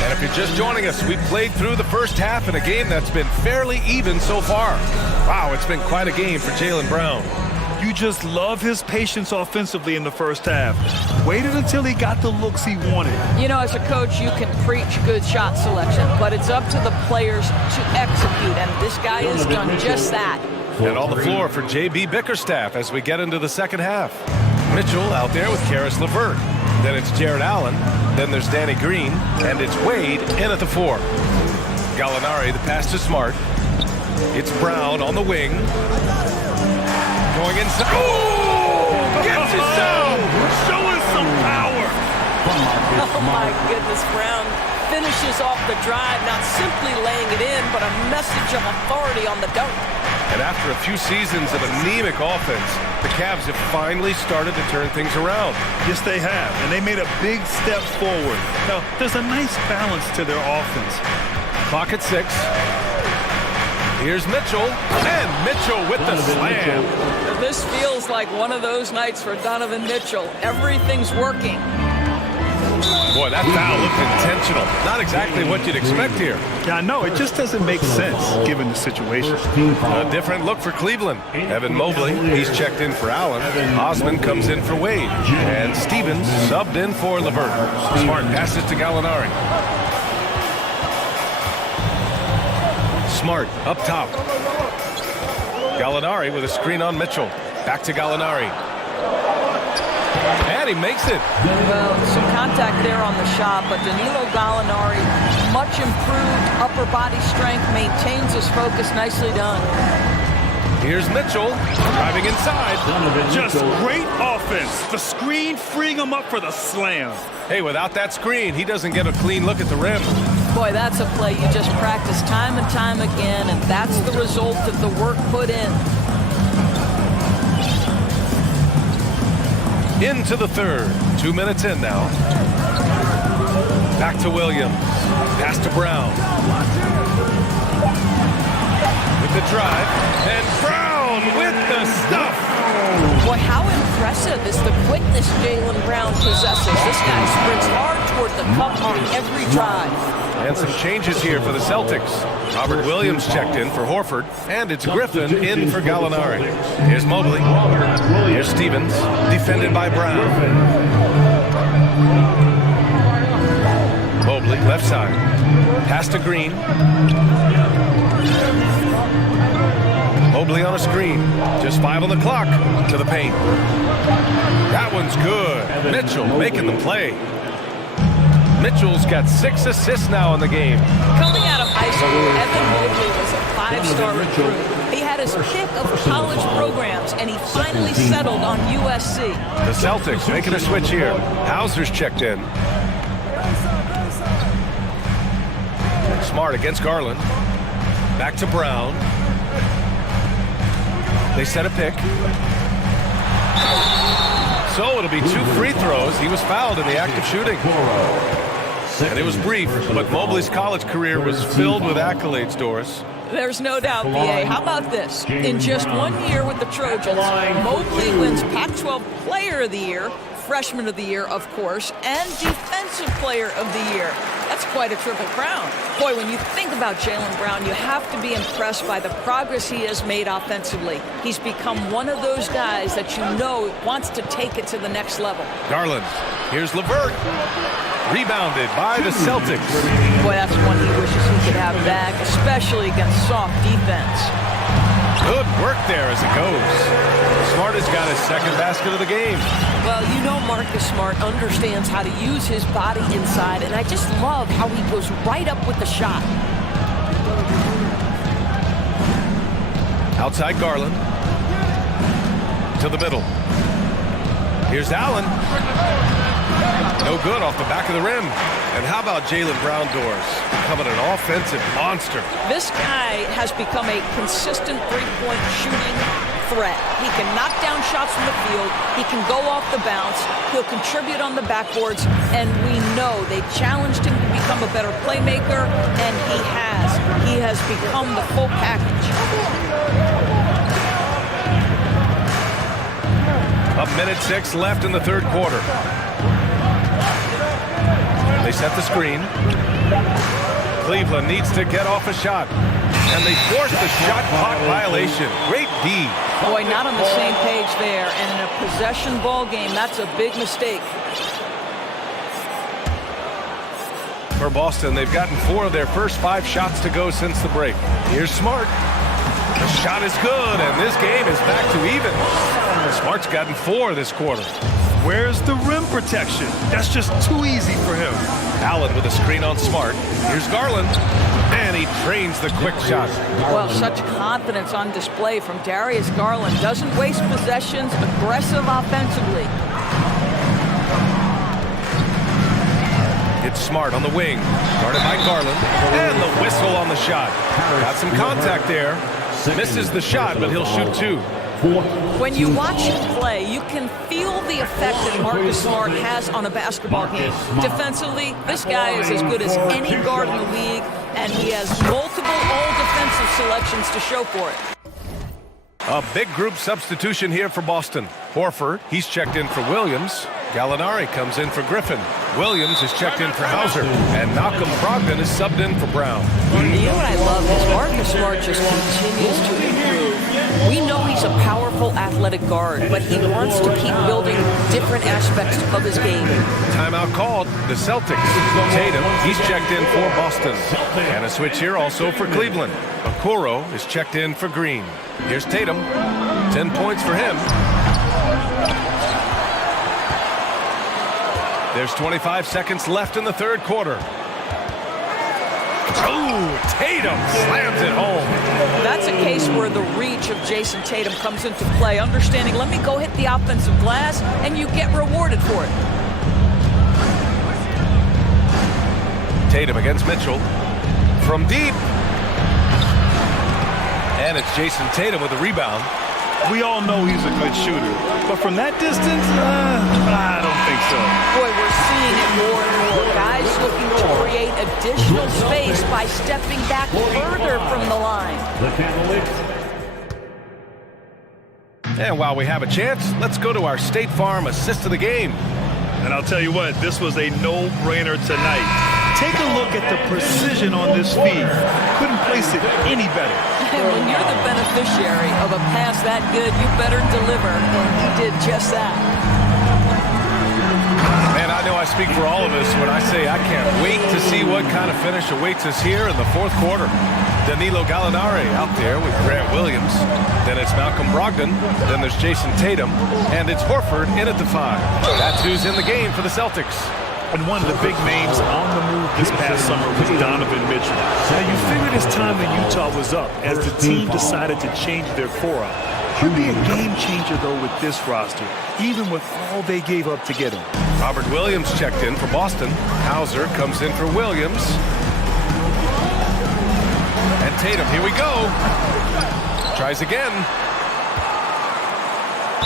And if you're just joining us, we've played through the first half in a game that's been fairly even so far. Wow, it's been quite a game for Jaylen Brown. You just love his patience offensively in the first half. Waited until he got the looks he wanted. You know, as a coach, you can preach good shot selection, but it's up to the players to execute, and this guy has done just that. And on the floor for J.B. Bickerstaff as we get into the second half. Mitchell out there with Karis LeVert. Then it's Jared Allen. Then there's Danny Green. And it's Wade in at the 4. Gallinari, the pass to Smart. It's Brown on the wing. Going inside. Oh! Gets it some! Showing some power! Oh, my goodness, Brown finishes off the drive, not simply laying it in, but a message of authority on the dunk. And after a few seasons of anemic offense, the Cavs have finally started to turn things around. Yes, they have, and they made a big step forward. Now, there's a nice balance to their offense. Clock at 6. Here's Mitchell, and Mitchell with the slam. This feels like one of those nights for Donovan Mitchell. Everything's working. Boy, that foul looked intentional. Not exactly what you'd expect here. Yeah, I know. It just doesn't make sense, given the situation. A different look for Cleveland. Evan Mobley, he's checked in for Allen. Osman comes in for Wade. And Stevens subbed in for LeVert. Smart passes to Gallinari. Smart up top. Gallinari with a screen on Mitchell. Back to Gallinari. And he makes it. Well, some contact there on the shot, but Danilo Gallinari, much improved upper body strength, maintains his focus. Nicely done. Here's Mitchell driving inside. Just great offense. The screen freeing him up for the slam. Hey, without that screen, he doesn't get a clean look at the rim. Boy, that's a play you just practice time and time again, and that's the result of the work put in. Into the third. 2 minutes in now. Back to Williams. Pass to Brown. With the drive. And Brown with the stuff. Boy, how impressive is the quickness Jaylen Brown possesses. This guy sprints hard toward the cup on every drive. And some changes here for the Celtics. Robert Williams checked in for Horford, and it's Griffin in for Gallinari. Here's Mobley. Here's Stevens, defended by Brown. Mobley, left side. Pass to Green. Mobley on a screen. Just 5 on the clock. To the paint. That one's good. Mitchell making the play. Mitchell's got 6 assists now in the game. Coming out of high school, Evan Mobley was a 5-star recruit. He had his pick of college programs, and he finally settled on USC. The Celtics making a switch here. Hauser's checked in. Smart against Garland. Back to Brown. They set a pick. So it'll be 2 free throws. He was fouled in the act of shooting. And it was brief, but Mobley's college career was filled with accolades, Doris. There's no doubt, BA. How about this? In just 1 year with the Trojans, Mobley wins Pac-12 Player of the Year, Freshman of the Year, of course, and Defensive Player of the Year. That's quite a triple crown. Boy, when you think about Jaylen Brown, you have to be impressed by the progress he has made offensively. He's become one of those guys that you know wants to take it to the next level. Garland. Here's LeVert. Rebounded by the Celtics. Boy, that's one he wishes he could have back, especially against soft defense. Good work there as it goes. Smart has got his second basket of the game. Well, you know Marcus Smart understands how to use his body inside, and I just love how he goes right up with the shot. Outside Garland. To the middle. Here's Allen. No good off the back of the rim. And how about Jaylen Brown, Doris, becoming an offensive monster? This guy has become a consistent three-point shooting threat. He can knock down shots from the field. He can go off the bounce. He'll contribute on the backboards. And we know they challenged him to become a better playmaker, and he has. He has become the full package. A minute 6 left in the third quarter. They set the screen. Cleveland needs to get off a shot. And they forced the shot clock violation. Great D. Boy, not on the same page there. And in a possession ball game, that's a big mistake. For Boston, they've gotten 4 of their first 5 shots to go since the break. Here's Smart. The shot is good, and this game is back to even. Smart's gotten 4 this quarter. Where's the rim protection? That's just too easy for him. Allen with a screen on Smart. Here's Garland. And he trains the quick shot. Well, such confidence on display from Darius Garland. Doesn't waste possessions, aggressive offensively. It's Smart on the wing. Guarded by Garland. And the whistle on the shot. Got some contact there. Misses the shot, but he'll shoot 2. When you watch him play, you can feel the effect that Marcus Smart has on a basketball game. Defensively, this guy is as good as any guard in the league, and he has multiple all-defensive selections to show for it. A big group substitution here for Boston. Horford, he's checked in for Williams. Gallinari comes in for Griffin. Williams is checked in for Hauser. And Malcolm Brogdon is subbed in for Brown. You know what I love is Marcus Smart just continues to improve. We know he's a powerful athletic guard, but he wants to keep building different aspects of his game. Timeout called. The Celtics. Tatum, he's checked in for Boston. And a switch here also for Cleveland. Okoro is checked in for Green. Here's Tatum. 10 points for him. There's 25 seconds left in the third quarter. Oh, Tatum slams it home. That's a case where the reach of Jason Tatum comes into play. Understanding, let me go hit the offensive glass, and you get rewarded for it. Tatum against Mitchell. From deep. And it's Jason Tatum with a rebound. We all know he's a good shooter, but from that distance, I don't think so. Boy, we're seeing it more and more. Guys looking to create additional space by stepping back further from the line. And while we have a chance, let's go to our State Farm assist of the game. And I'll tell you what, this was a no-brainer tonight. Take a look at the precision on this feed. Couldn't place it any better. And when you're the beneficiary of a pass that good, you better deliver. And he did just that. Man, I know I speak for all of us when I say I can't wait to see what kind of finish awaits us here in the fourth quarter. Danilo Gallinari out there with Grant Williams. Then it's Malcolm Brogdon. Then there's Jason Tatum. And it's Horford in at the 5. That's who's in the game for the Celtics. And one of the big names on the move this past summer was Donovan Mitchell. Now, you figured his time in Utah was up as the team decided to change their core up. Could be a game changer, though, with this roster, even with all they gave up to get him. Robert Williams checked in for Boston. Hauser comes in for Williams. And Tatum, here we go. Tries again.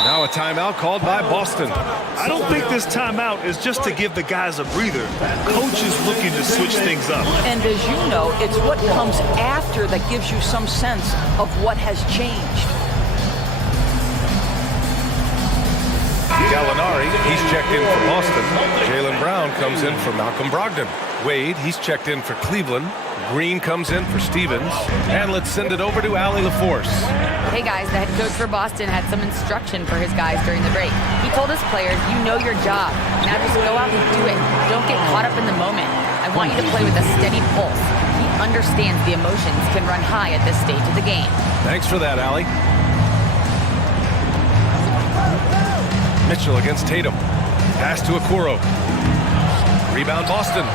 Now a timeout called by Boston. I don't think this timeout is just to give the guys a breather. Coach is looking to switch things up. And as you know, it's what comes after that gives you some sense of what has changed. Gallinari, he's checked in for Boston. Jaylen Brown comes in for Malcolm Brogdon. Wade, he's checked in for Cleveland. Green comes in for Stevens. And let's send it over to Allie LaForce. Hey guys, the head coach for Boston had some instruction for his guys during the break. He told his players, you know your job. Now just go out and do it. Don't get caught up in the moment. I want you to play with a steady pulse. He understands the emotions can run high at this stage of the game. Thanks for that, Allie. Mitchell against Tatum. Pass to Okoro. Rebound Boston.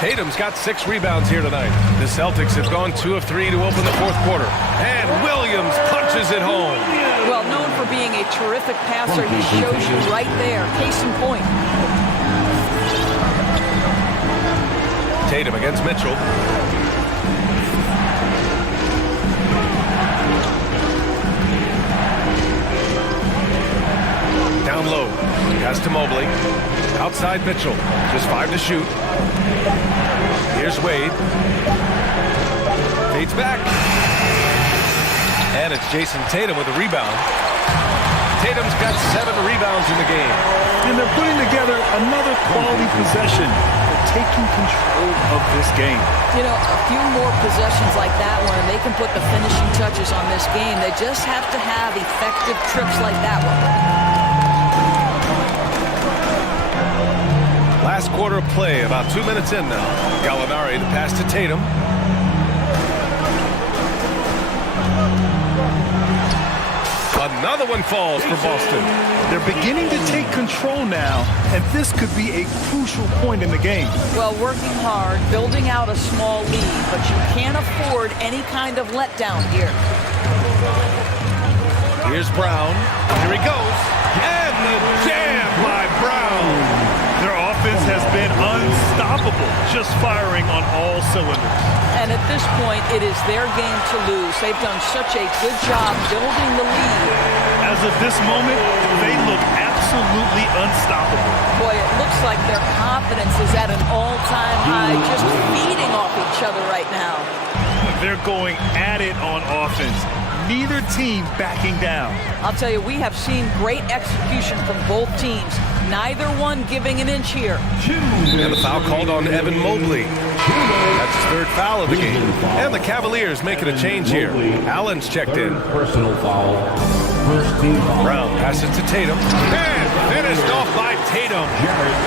Tatum's got 6 rebounds here tonight. The Celtics have gone 2 of 3 to open the fourth quarter. And Williams punches it home. Well, known for being a terrific passer, he shows you right there. Case in point. Tatum against Mitchell. Down low. Pass to Mobley. Outside Mitchell. Just 5 to shoot. Here's Wade. Fades back. And it's Jason Tatum with a rebound. Tatum's got 7 rebounds in the game. And they're putting together another quality possession. taking control of this game. You know, a few more possessions like that one, and they can put the finishing touches on this game. They just have to have effective trips like that one. Last quarter of play, about 2 minutes in now. Gallinari, the pass to Tatum. Another one falls for Boston. They're beginning to take control now, and this could be a crucial point in the game. Well, working hard, building out a small lead, but you can't afford any kind of letdown here. Here's Brown. Here he goes. And the jam by Brown. Their offense has been unstoppable, just firing on all cylinders. And at this point, it is their game to lose. They've done such a good job building the lead. As of this moment, they look absolutely unstoppable. Boy, it looks like their confidence is at an all-time high, just feeding off each other right now. They're going at it on offense. Neither team backing down. I'll tell you, we have seen great execution from both teams. Neither one giving an inch here. And the foul called on Evan Mobley. That's his third foul of the game. And the Cavaliers making a change here. Allen's checked in. Personal foul. First team foul. Brown passes to Tatum. And finished off by Tatum.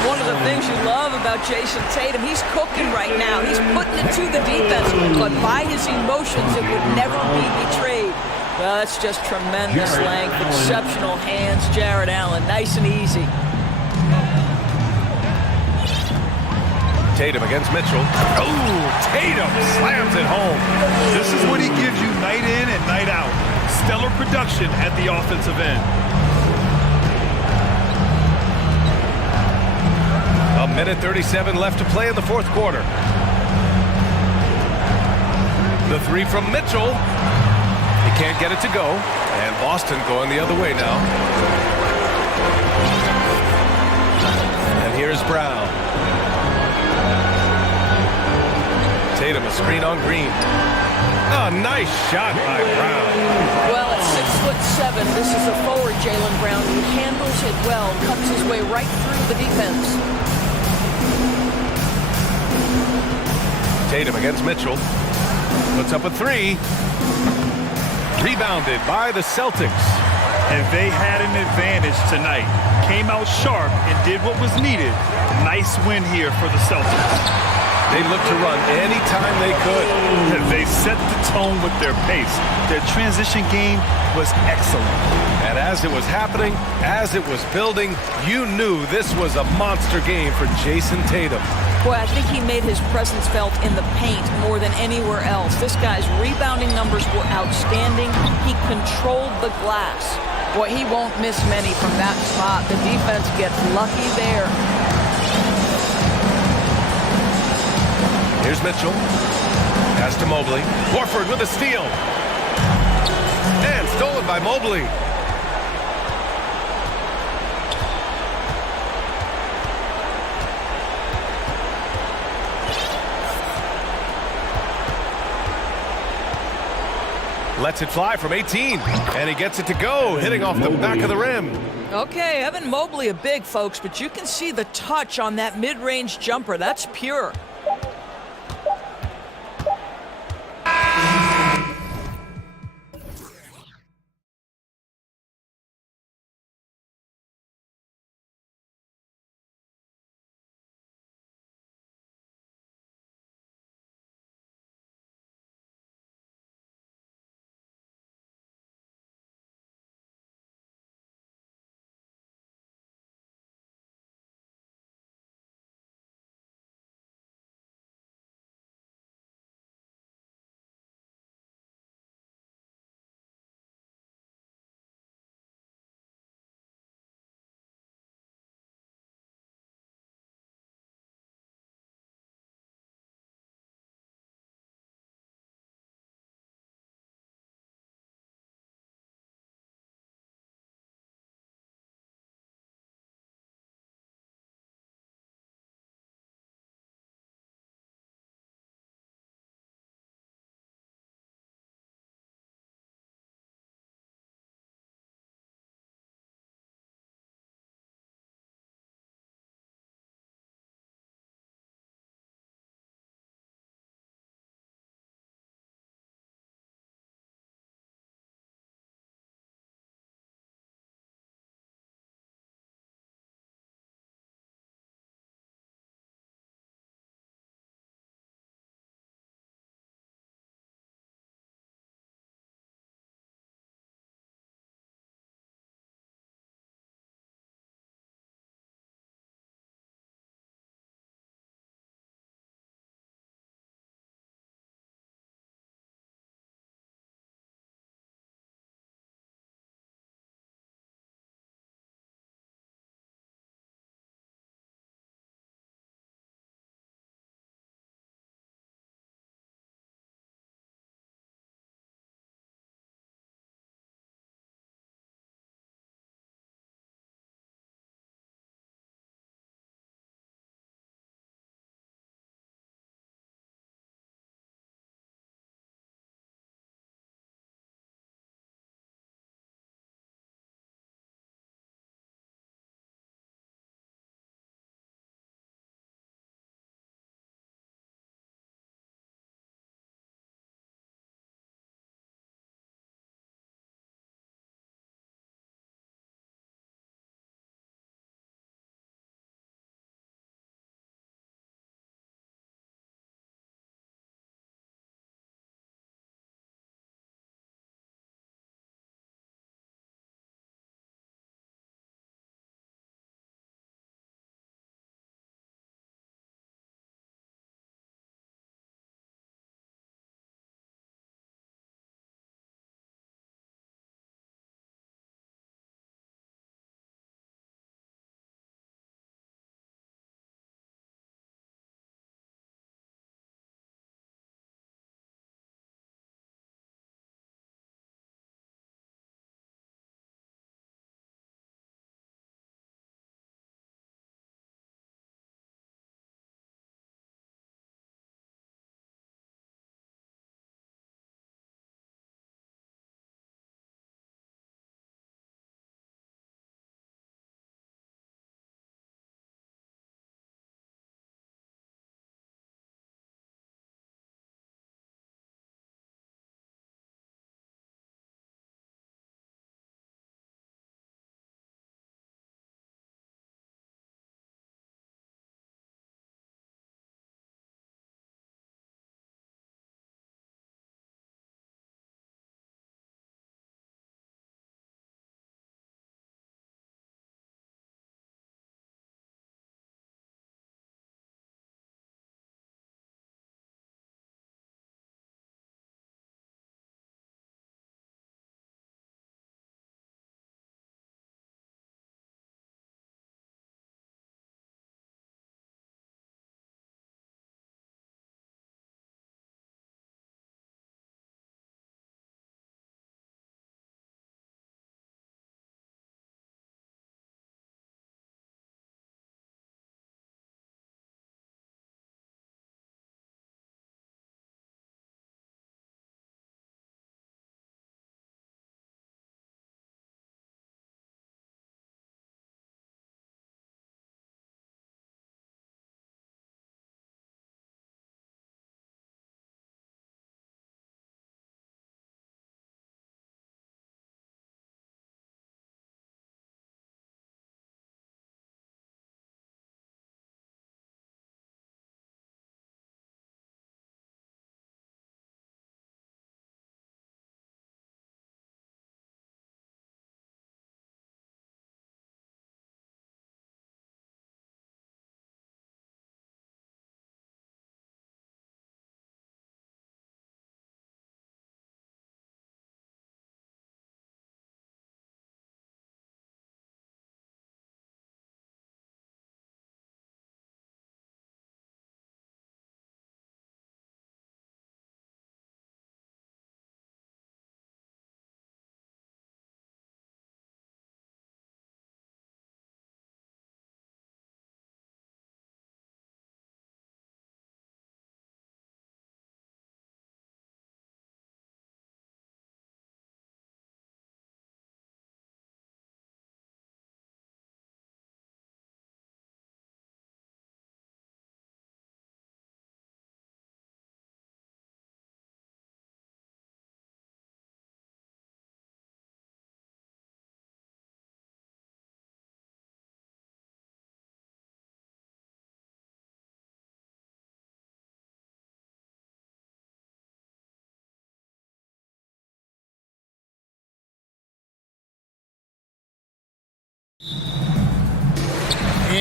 One of the things you love about Jason Tatum, he's cooking right now. He's putting it to the defense, but by his emotions, it would never be betrayed. Well, that's just tremendous length, exceptional hands, Jared Allen, nice and easy. Tatum against Mitchell. Oh, Tatum slams it home. This is what he gives you night in and night out. Stellar production at the offensive end. A minute 37 left to play in the fourth quarter. The three from Mitchell. He can't get it to go. And Boston going the other way now. And here's Brown. Tatum, a screen on Green. Oh, nice shot by Brown. Well, at 6'7", this is a forward, Jaylen Brown, who handles it well, cuts his way right through the defense. Tatum against Mitchell. Puts up a three. Rebounded by the Celtics. And they had an advantage tonight. Came out sharp and did what was needed. Nice win here for the Celtics. They looked to run anytime they could. They set the tone with their pace. Their transition game was excellent. And as it was happening, as it was building, you knew this was a monster game for Jason Tatum. Boy, I think he made his presence felt in the paint more than anywhere else. This guy's rebounding numbers were outstanding. He controlled the glass. Boy, he won't miss many from that spot. The defense gets lucky there. Here's Mitchell. Pass to Mobley. Horford with a steal. And stolen by Mobley. Lets it fly from 18. And he gets it to go, hitting off the back of the rim. Okay, Evan Mobley a big, folks, but you can see the touch on that mid-range jumper. That's pure.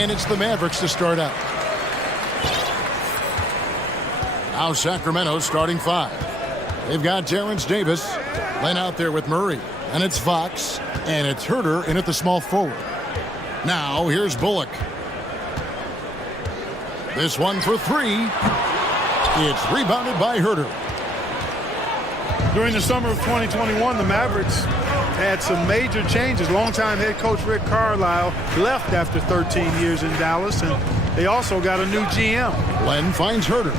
And it's the Mavericks to start out. Now Sacramento starting 5. They've got Terrence Davis. Len out there with Murray. And it's Fox. And it's Herter in at the small forward. Now here's Bullock. This one for 3. It's rebounded by Herter. During the summer of 2021, the Mavericks had some major changes. Longtime head coach Rick Carlisle left after 13 years in Dallas, and they also got a new GM. Len finds Herter.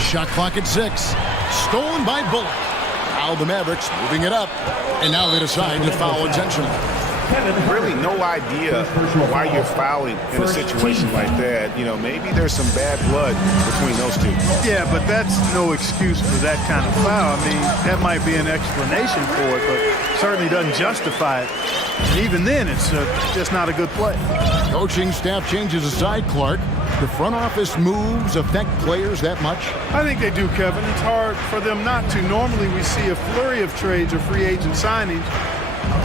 Shot clock at 6. Stolen by Bullock. Now the Mavericks moving it up. And now they decide to foul intentionally. Really no idea why you're fouling in a situation like that. You know, maybe there's some bad blood between those two. Yeah, but that's no excuse for that kind of foul. I mean, that might be an explanation for it, but certainly doesn't justify it. And even then, it's just not a good play. Coaching staff changes aside, Clark. The front office moves affect players that much? I think they do, Kevin. It's hard for them not to. Normally we see a flurry of trades or free agent signings.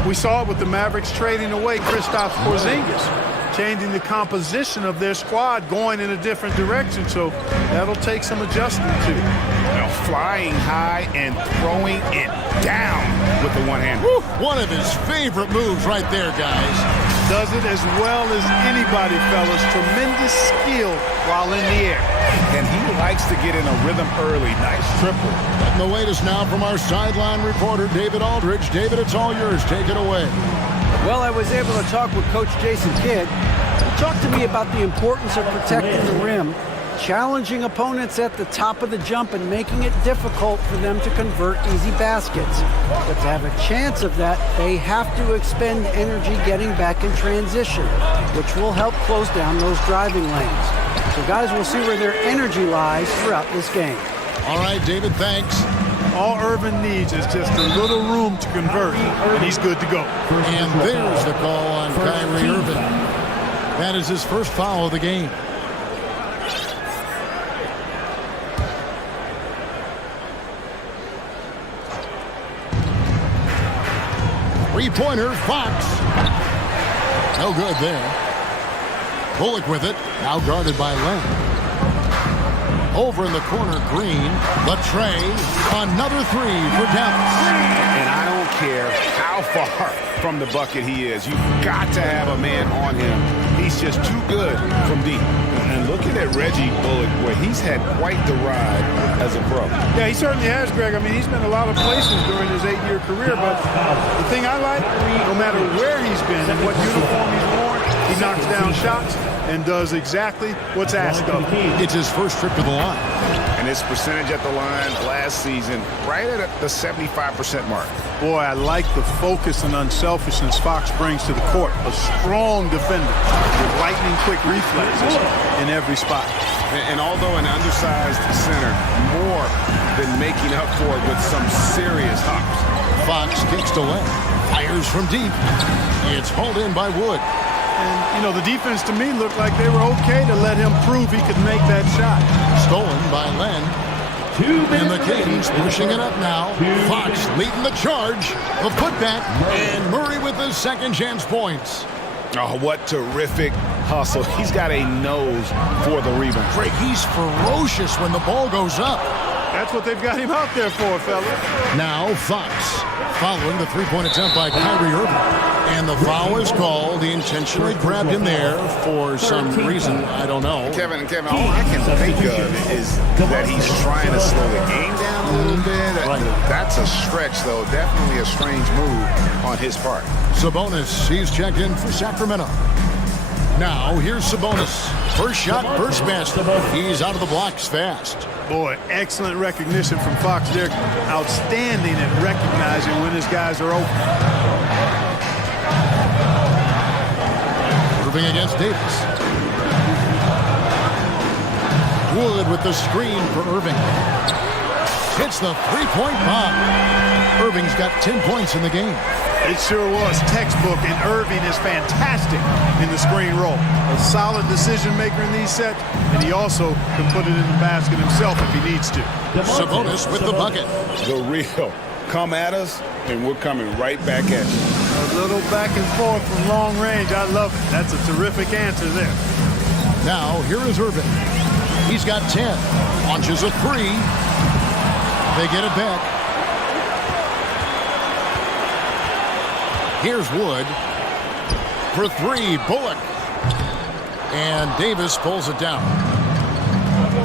We saw it with the Mavericks trading away Kristaps Porzingis, changing the composition of their squad, going in a different direction. So that'll take some adjustment too. You know, flying high and throwing it down with the one hand. Woo, one of his favorite moves right there, guys. Does it as well as anybody, fellas. Tremendous skill while in the air. And he likes to get in a rhythm early. Nice triple. And the latest now from our sideline reporter, David Aldridge. David, it's all yours. Take it away. Well, I was able to talk with Coach Jason Kidd. He talked to me about the importance of protecting the rim, challenging opponents at the top of the jump and making it difficult for them to convert easy baskets. But to have a chance of that, they have to expend energy getting back in transition, which will help close down those driving lanes. So guys, we'll see where their energy lies throughout this game. All right, David, thanks. All Irvin needs is just a little room to convert, and he's good to go. And there's the call on Kyrie Irving. That is his first foul of the game. Three-pointer, Fox. No good there. Bullock with it, now guarded by Len. Over in the corner, Green. The tray. Another 3 for Dallas. And I don't care how far from the bucket he is. You've got to have a man on him. He's just too good from deep. And looking at Reggie Bullock, where he's had quite the ride as a pro. Yeah, he certainly has, Greg. I mean, he's been a lot of places during his 8-year career, but the thing I like, no matter where he's been and what uniform he's worn, he knocks down shots and does exactly what's asked of him. It's his first trip to the line. And his percentage at the line last season, right at the 75% mark. Boy, I like the focus and unselfishness Fox brings to the court. A strong defender with lightning-quick reflexes in every spot. And although an undersized center, more than making up for it with some serious hops. Fox kicks to left. Fires from deep. It's hauled in by Wood. And, you know, the defense to me looked like they were okay to let him prove he could make that shot. Stolen by Len. And the Kings pushing it up now. Fox leading the charge. A putback. And Murray with his second chance points. Oh, what terrific hustle. He's got a nose for the rebound. Greg, he's ferocious when the ball goes up. That's what they've got him out there for, fella. Now Fox following the three-point attempt by Kyrie Irving. And the foul is called. He intentionally grabbed him there for some reason. I don't know. Kevin, all I can think of is that he's trying to slow the game down a little bit. That's a stretch, though. Definitely a strange move on his part. Sabonis, he's checked in for Sacramento. Now, here's Sabonis. First shot, first basket. He's out of the blocks fast. Boy, excellent recognition from Fox there. Outstanding at recognizing when his guys are open. Irving against Davis. Wood with the screen for Irving. Hits the three-point bomb. Irving's got 10 points in the game. It sure was textbook, and Irving is fantastic in the screen roll. A solid decision maker in these sets, and he also can put it in the basket himself if he needs to. Sabonis with the bucket. The real. Come at us, and we're coming right back at you. A little back and forth from long range. I love it. That's a terrific answer there. Now, here is Irving. He's got 10. Launches a 3. They get it back. Here's Wood. For 3, Bullock. And Davis pulls it down.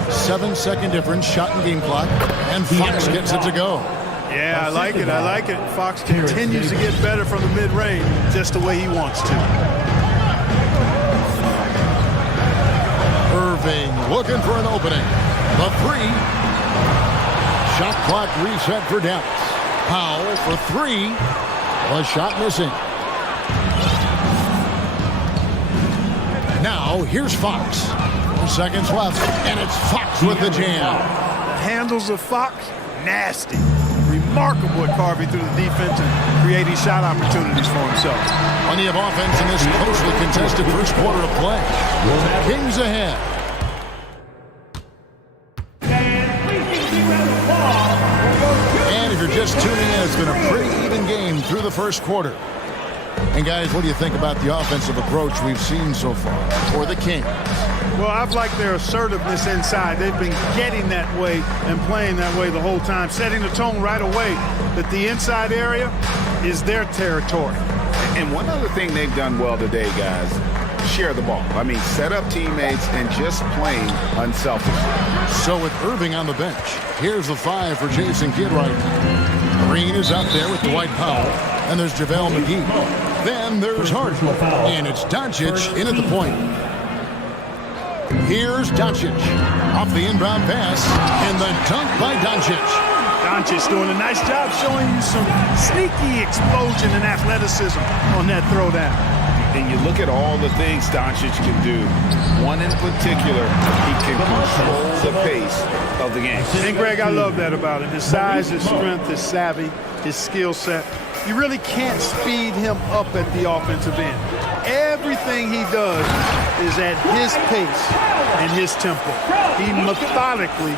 7-second difference, shot and game clock. And Fox gets it to go. Yeah, I like it. I like it. Fox continues to get better from the mid-range, just the way he wants to. Irving looking for an opening. The 3. Shot clock reset for Dallas. Powell for 3. A shot missing. Now, here's Fox. 4 seconds left, and it's Fox with the jam. The handles of Fox, nasty. Remarkable at carving through the defense and creating shot opportunities for himself. Plenty of offense in this closely contested first quarter of play. Kings ahead. And if you're just tuning in, it's been a pretty even game through the first quarter. And guys, what do you think about the offensive approach we've seen so far for the Kings? Well, I've liked their assertiveness inside. They've been getting that way and playing that way the whole time, setting the tone right away that the inside area is their territory. And one other thing they've done well today, guys, share the ball. I mean, set up teammates and just playing unselfishly. So with Irving on the bench, here's the 5 for Jason Kidd right now. Green is out there with Dwight Powell, and there's JaVale McGee. Then there's Hart, and it's Doncic in at the point. Here's Doncic off the inbound pass, and the dunk by Doncic. Doncic doing a nice job showing you some sneaky explosion and athleticism on that throwdown. And you look at all the things Doncic can do. One in particular, he can control the pace of the game. And Greg, I love that about him. His size, his strength, his savvy, his skill set. You really can't speed him up at the offensive end. Everything he does is at his pace and his tempo. He methodically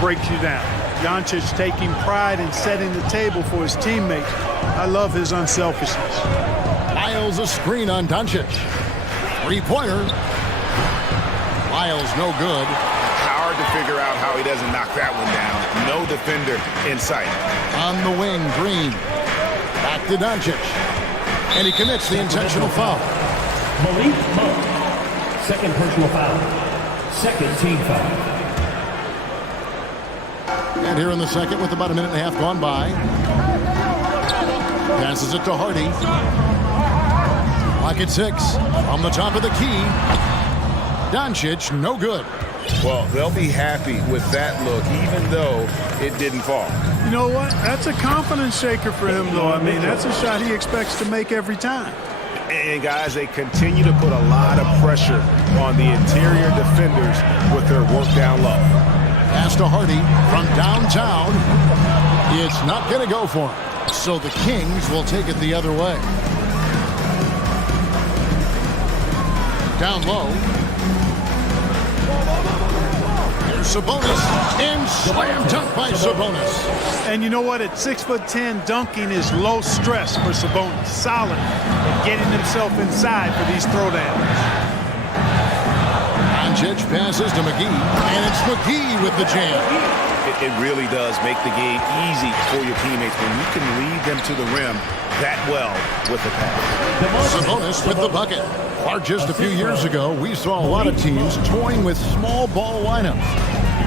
breaks you down. Doncic taking pride in setting the table for his teammates. I love his unselfishness. Lyles a screen on Doncic. 3-pointer. Lyles no good. Hard to figure out how he doesn't knock that one down. No defender in sight. On the wing, Green. Back to Doncic. And he commits the intentional foul. Malik Monk, second personal foul. Second team foul. And here in the second with about a minute and a half gone by. Passes it to Hardy. Clock at 6. From the top of the key. Doncic, no good. Well, they'll be happy with that look, even though it didn't fall. You know what? That's a confidence shaker for him, though. I mean, that's a shot he expects to make every time. And, guys, they continue to put a lot of pressure on the interior defenders with their work down low. Pass to Hardy from downtown. It's not going to go for him. So the Kings will take it the other way. Down low. Here's Sabonis. And slam dunk by Sabonis. And you know what? At 6'10", dunking is low stress for Sabonis. Solid at getting himself inside for these throwdowns. Doncic passes to McGee, and it's McGee with the jam. It really does make the game easy for your teammates when you can lead them to the rim that well with the pass. Sabonis with the bucket. Or just a few years ago, we saw a lot of teams toying with small ball lineups.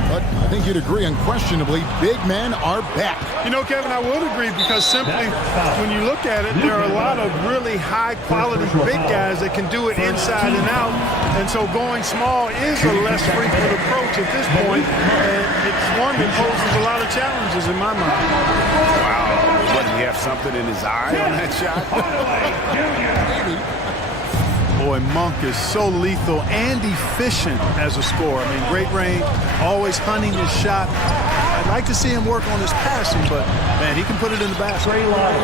But I think you'd agree unquestionably, big men are back. You know, Kevin, I would agree because simply when you look at it, there are a lot of really high-quality big guys that can do it inside and out. And so going small is a less frequent approach at this point. And it's one that poses a lot of challenges in my mind. Wow. What, did he have something in his eye on that shot? Maybe. Boy, Monk is so lethal and efficient as a scorer. I mean, great range, always hunting his shot. I'd like to see him work on his passing, but, man, he can put it in the basket.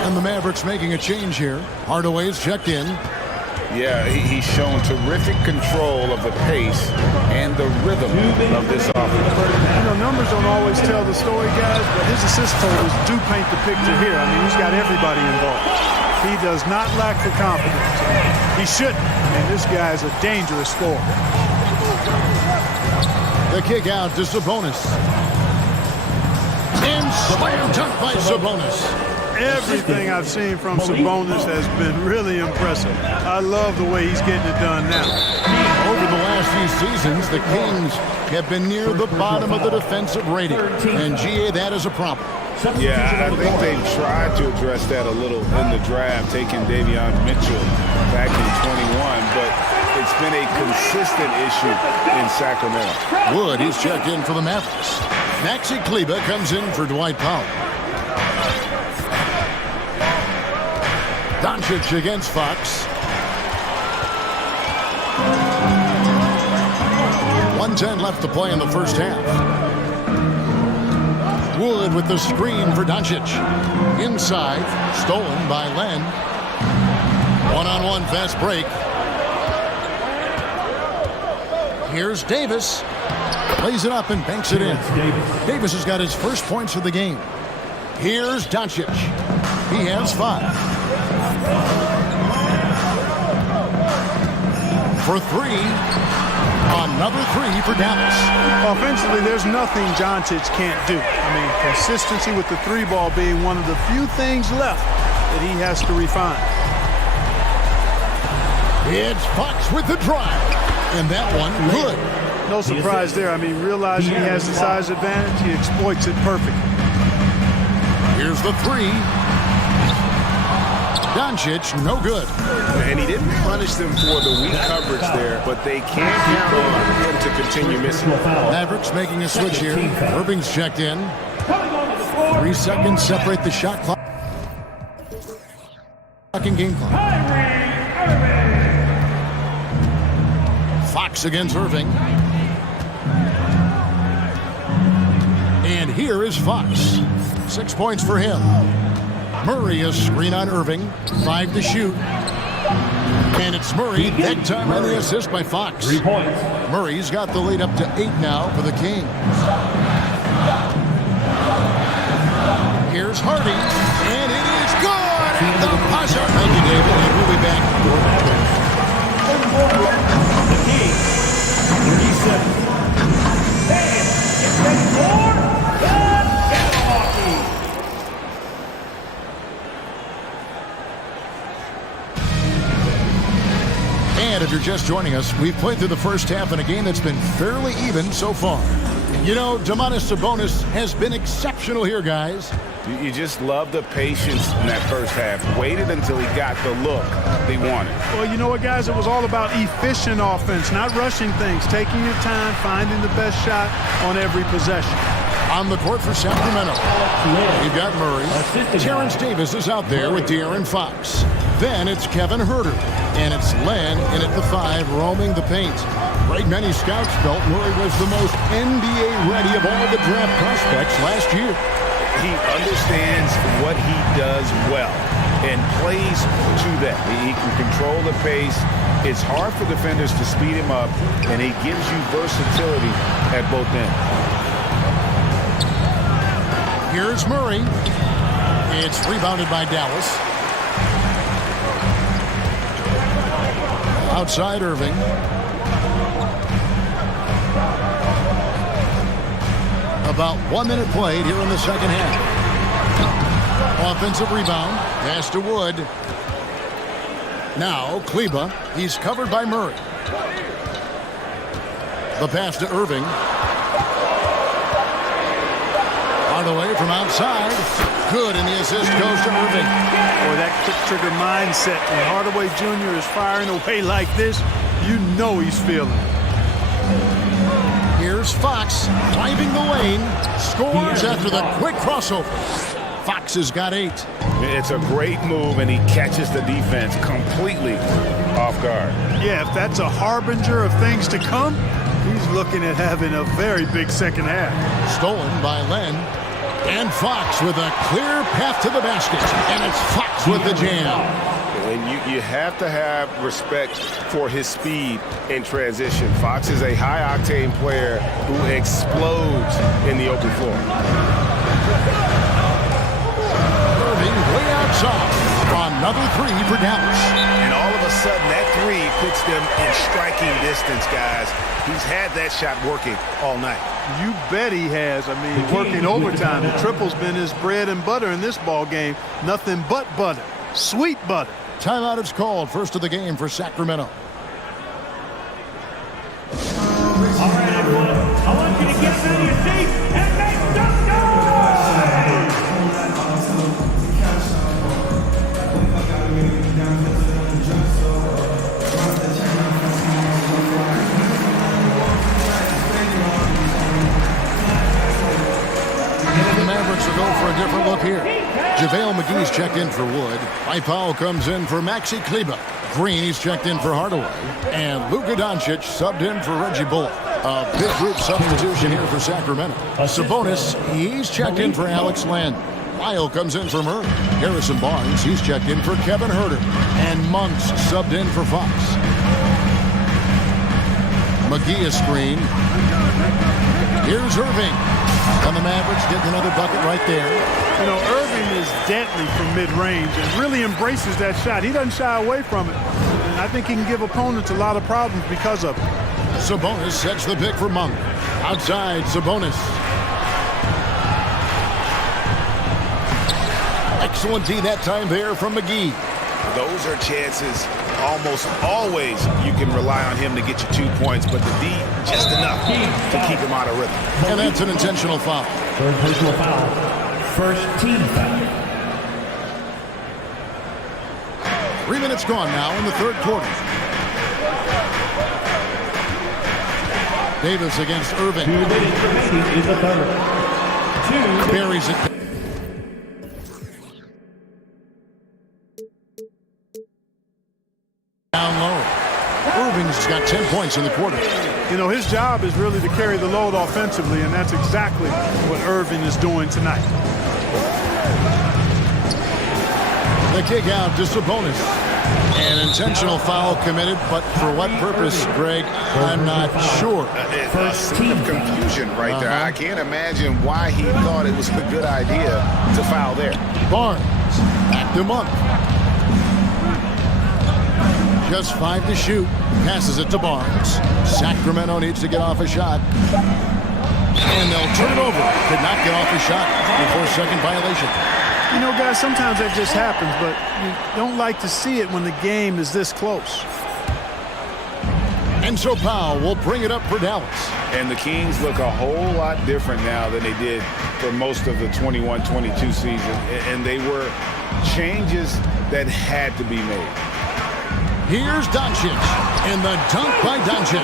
And the Mavericks making a change here. Hardaway's checked in. Yeah, he's shown terrific control of the pace and the rhythm of this offense. You know, numbers don't always tell the story, guys, but his assist totals do paint the picture here. I mean, he's got everybody involved. He does not lack the confidence. He shouldn't. I mean, this guy is a dangerous scorer. The kick out to Sabonis. And slam dunk by Sabonis. Everything I've seen from Sabonis has been really impressive. I love the way he's getting it done now. Over the last few seasons, the Kings have been near the bottom of the defensive rating. And GA, that is a problem. Yeah, I think they've tried to address that a little in the draft, taking Davion Mitchell back in 21, but it's been a consistent issue in Sacramento. Wood is checked in for the Mavericks. Maxi Kleber comes in for Dwight Powell. Doncic against Fox. .110 left to play in the first half. Wood with the screen for Doncic. Inside, stolen by Len. One-on-one fast break. Here's Davis. Plays it up and banks it in. Davis has got his first points of the game. Here's Doncic. He has 5. For 3. Another 3 for Dallas. Offensively, there's nothing Doncic can't do. I mean, consistency with the 3-ball being one of the few things left that he has to refine. It's Fox with the drive. And that one, good. No surprise there. I mean, realizing he has the size advantage, he exploits it perfectly. Here's the 3. Doncic, no good. And he didn't punish them for the weak coverage there, but they can't count on him to continue missing. Mavericks making a switch here. Irving's checked in. 3 seconds separate the shot clock and game clock. Fox against Irving. And here is Fox. 6 points for him. Murray a screen on Irving. 5 to shoot. And it's Murray. That time on the assist by Fox. 3 points. Murray's got the lead up to 8 now for the Kings. Here's Hardy. And it is good. And the buzzer. Thank you, David. And we'll be back. The Kings, 37. Hey, it's ready for basketball hockey. And if you're just joining us, we've played through the first half in a game that's been fairly even so far. You know, Domantas Sabonis has been exceptional here, guys. You just love the patience in that first half. Waited until he got the look they wanted. Well, you know what, guys? It was all about efficient offense, not rushing things, taking your time, finding the best shot on every possession. On the court for Sacramento, you've got Murray. Terrence Davis is out there with De'Aaron Fox. Then it's Kevin Huerter, and it's Len in at the 5, roaming the paint. Right many scouts felt Murray was the most NBA-ready of all the draft prospects last year. He understands what he does well and plays to that. He can control the pace. It's hard for defenders to speed him up, and he gives you versatility at both ends. Here's Murray. It's rebounded by Dallas. Outside Irving. About 1 minute played here in the second half. Offensive rebound. Pass to Wood. Now Kleber. He's covered by Murray. The pass to Irving. Hardaway from outside. Good, and the assist goes to Irving. Boy, that quick trigger mindset. When Hardaway Jr. is firing away like this, you know he's feeling it. Here's Fox driving the lane. Scores after the quick crossover. Fox has got 8. It's a great move, and he catches the defense completely off guard. Yeah, if that's a harbinger of things to come, he's looking at having a very big second half. Stolen by Len. And Fox with a clear path to the basket. And it's Fox with the jam. And you have to have respect for his speed in transition. Fox is a high-octane player who explodes in the open floor. Irving way outside. Another three for Dallas. And all of a sudden, that three puts them in striking distance, guys. He's had that shot working all night. You bet he has. I mean, working overtime. The triple's been his bread and butter in this ball game. Nothing but butter. Sweet butter. Timeout is called. First of the game for Sacramento. All right, everyone. I want you to get out of your seats and make some noise! The Mavericks will go for a different look here. JaVale McGee's checked in for Wood. Mike Powell comes in for Maxi Kleber. Green, he's checked in for Hardaway. And Luka Doncic subbed in for Reggie Bullock. A big group substitution here for Sacramento. Sabonis, he's checked in for Alex Len. Lyle comes in for Murray. Harrison Barnes, he's checked in for Kevin Huerter. And Monks subbed in for Fox. McGee is screen. Here's Irving. And the Mavericks getting another bucket right there. You know, Irving is deadly from mid-range and really embraces that shot. He doesn't shy away from it. And I think he can give opponents a lot of problems because of it. Sabonis sets the pick for Monk. Outside, Sabonis. Excellent D that time there from McGee. Those are chances almost always you can rely on him to get you 2 points, but the D just enough to keep him out of rhythm. And that's an intentional foul. Third personal foul. First team foul. 3 minutes gone now in the third quarter. Davis against Irving. 2 minutes remaining in the third. Buries it. Down low. Irving's got 10 points in the quarter. You know, his job is really to carry the load offensively, and that's exactly what Irving is doing tonight. The kick out to Sabonis. An intentional foul committed, but for what purpose, Greg, I'm not sure. A scene of confusion right there. I can't imagine why he thought it was a good idea to foul there. Barnes, back to Monk. Just 5 to shoot. Passes it to Barnes. Sacramento needs to get off a shot. And they'll turn it over. Could not get off a shot before second violation. You know, guys, sometimes that just happens, but you don't like to see it when the game is this close. And so Powell will bring it up for Dallas. And the Kings look a whole lot different now than they did for most of the 21-22 season. And they were changes that had to be made. Here's Doncic, and the dunk by Doncic.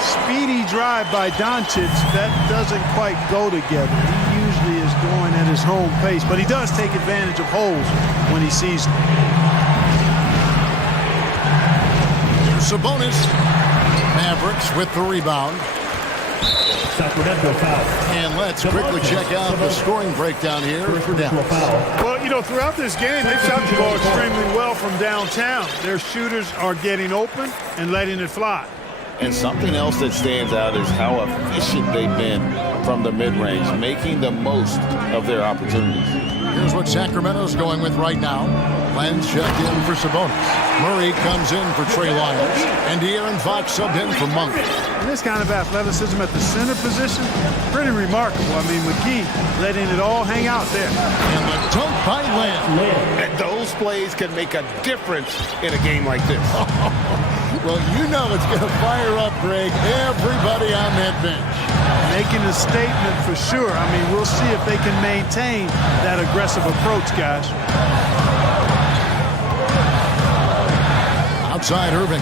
Speedy drive by Doncic, that doesn't quite go together. He usually is going at his home pace, but he does take advantage of holes when he sees them. Sabonis, Mavericks with the rebound. Sacramento foul. And let's quickly check out the scoring breakdown here for Dallas. Well, you know, throughout this game, they've shot the ball extremely well from downtown. Their shooters are getting open and letting it fly. And something else that stands out is how efficient they've been from the mid-range, making the most of their opportunities. Here's what Sacramento's going with right now. Len's checked in for Sabonis. Murray comes in for Trey Lyles. And De'Aaron Fox subbed in for Monk. And this kind of athleticism at the center position, pretty remarkable. I mean, McGee letting it all hang out there. And the dunk by Len. And those plays can make a difference in a game like this. Well, you know it's going to fire up, Greg, everybody on that bench. Making a statement for sure. I mean, we'll see if they can maintain that aggressive approach, guys. Outside Irving.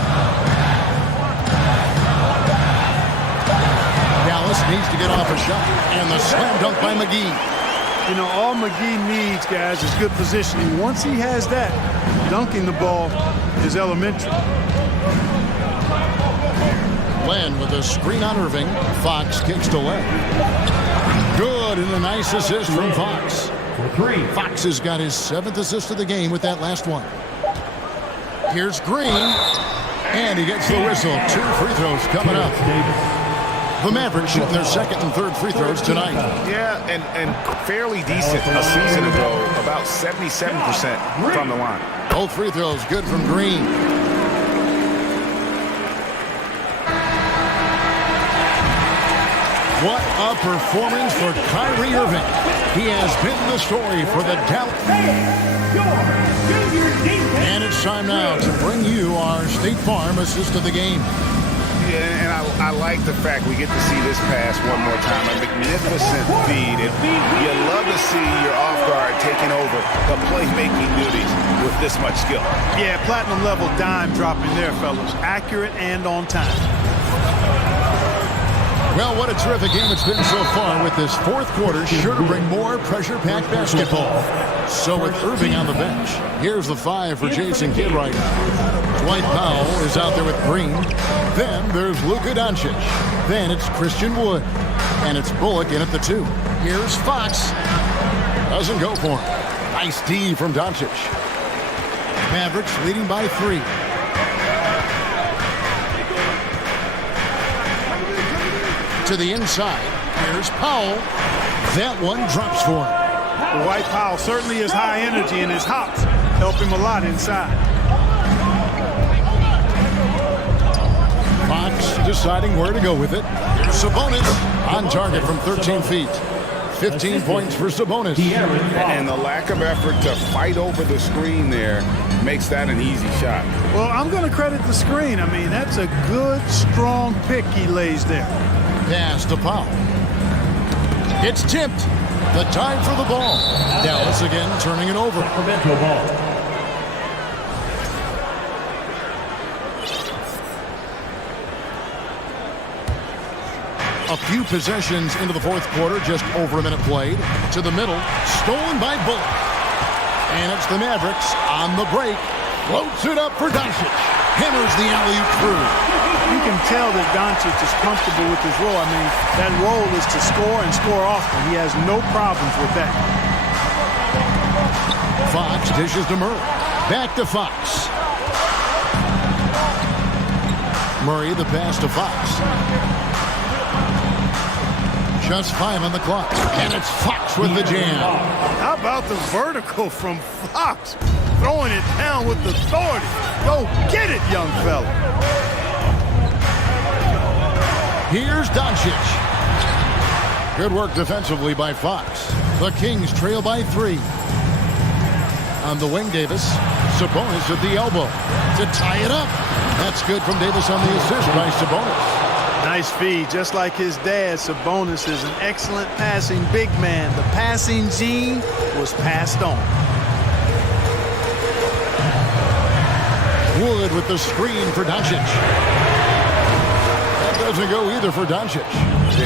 Dallas needs to get off a shot. And the slam dunk by McGee. You know, all McGee needs, guys, is good positioning. Once he has that, dunking the ball is elementary. Len with a screen on Irving. Fox kicks to Len. Good, and a nice assist from Fox. For 3. Fox has got his 7th assist of the game with that last one. Here's Green. And he gets the whistle. 2 free throws coming up. The Mavericks shoot their second and third free throws tonight. Yeah, and fairly decent a season ago, about 77% from the line. Both free throws good from Green. What a performance for Kyrie Irving. He has been the story for the Dallas. And it's time now to bring you our State Farm assist of the game. Yeah, and I like the fact we get to see this pass one more time. A magnificent feed. And you love to see your off guard taking over the playmaking duties with this much skill. Yeah, platinum level dime dropping there, fellas. Accurate and on time. Well, what a terrific game it's been so far, with this fourth quarter sure to bring more pressure-packed basketball. So with Irving on the bench, here's the 5 for Jason Kidd right now. Dwight Powell is out there with Green. Then there's Luka Doncic. Then it's Christian Wood. And it's Bullock in at the 2. Here's Fox. Doesn't go for him. Nice D from Doncic. Mavericks leading by 3. To the inside. Here's Powell. That one drops for him. Dwight Powell certainly is high energy, and his hops help him a lot inside. Fox deciding where to go with it. Here's Sabonis on target from 13 feet. 15 points for Sabonis. And the lack of effort to fight over the screen there makes that an easy shot. Well, I'm going to credit the screen. I mean, that's a good, strong pick he lays there. Pass to Powell. It's tipped. The time for the ball. Dallas again turning it over. A few possessions into the fourth quarter, just over a minute played. To the middle, stolen by Bullock. And it's the Mavericks on the break. Floats it up for Doncic. Hammers the alley-oop through. You can tell that Doncic is comfortable with his role. I mean, that role is to score and score often. He has no problems with that. Fox dishes to Murray. Back to Fox. Murray the pass to Fox. Just 5 on the clock. And it's Fox with the jam. How about the vertical from Fox? Throwing it down with authority. Go get it, young fella. Here's Doncic. Good work defensively by Fox. The Kings trail by 3. On the wing, Davis. Sabonis at the elbow to tie it up. That's good from Davis on the assist by Sabonis. Nice feed, just like his dad. Sabonis is an excellent passing big man. The passing gene was passed on. Wood with the screen for Doncic. That doesn't go either for Doncic.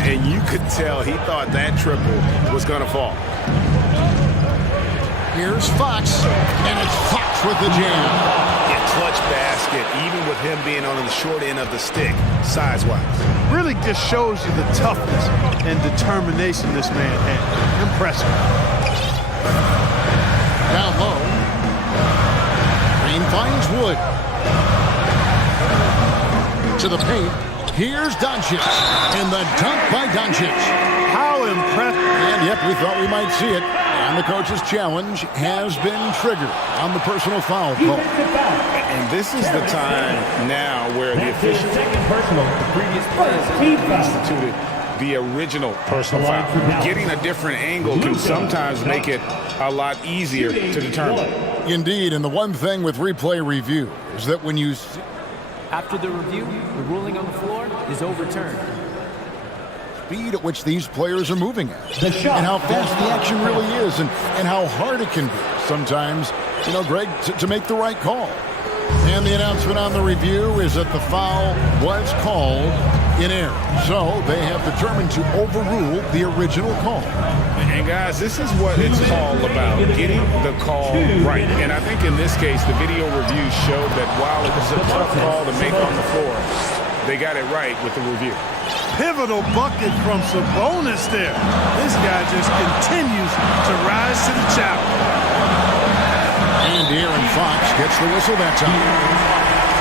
And you could tell he thought that triple was going to fall. Here's Fox, and it's Fox with the jam. Yeah, clutch basket, even with him being on the short end of the stick, size-wise. Really just shows you the toughness and determination this man had. Impressive. Down low. Green finds Wood. To the paint. Here's Doncic. And the dunk by Doncic. How impressive. And yep, we thought we might see it. And the coach's challenge has been triggered on the personal foul call. And this is the time now where the officials instituted the original personal foul. Getting a different angle can sometimes make it a lot easier to determine. Indeed, and the one thing with replay review is that when you see... After the review, the ruling on the floor is overturned. Speed at which these players are moving at, and how fast the action really is, and how hard it can be sometimes, you know, Greg, to make the right call. And the announcement on the review is that the foul was called in error. So they have determined to overrule the original call. And guys, this is what it's all about, getting the call right. And I think in this case, the video review showed that while it was a tough call to make on the floor, they got it right with the review. Pivotal bucket from Sabonis there. This guy just continues to rise to the challenge. And Aaron Fox gets the whistle that time.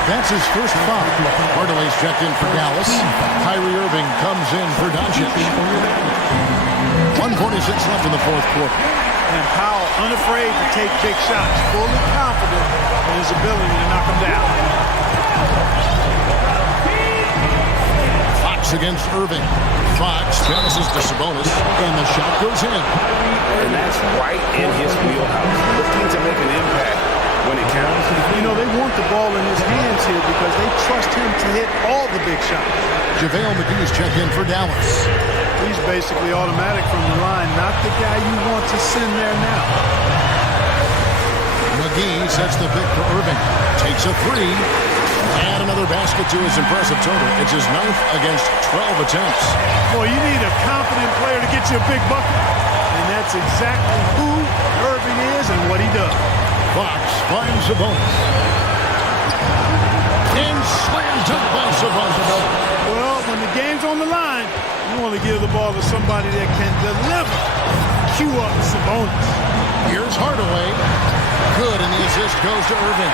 That's his first foul. Hardaway's checked in for Dallas. Kyrie Irving comes in for Doncic. 1:46 left in the fourth quarter. And Powell unafraid to take big shots, fully confident in his ability to knock them down. Fox against Irving. Fox passes to Sabonis, and the shot goes in. And that's right in his wheelhouse. Looking to make an impact when it counts. You know, they want the ball in his hands here because they trust him to hit all the big shots. JaVale McGee's checked in for Dallas. He's basically automatic from the line, not the guy you want to send there now. McGee sets the pick for Irving. Takes a three. Add another basket to his impressive total. It's his 9th against 12 attempts. Boy, you need a confident player to get you a big bucket. And that's exactly who Irving is and what he does. Fox finds Sabonis. And slam dunk by Sabonis. Well, when the game's on the line, you want to give the ball to somebody that can deliver. Cue up Sabonis. Here's Hardaway. Good, and the assist goes to Irving.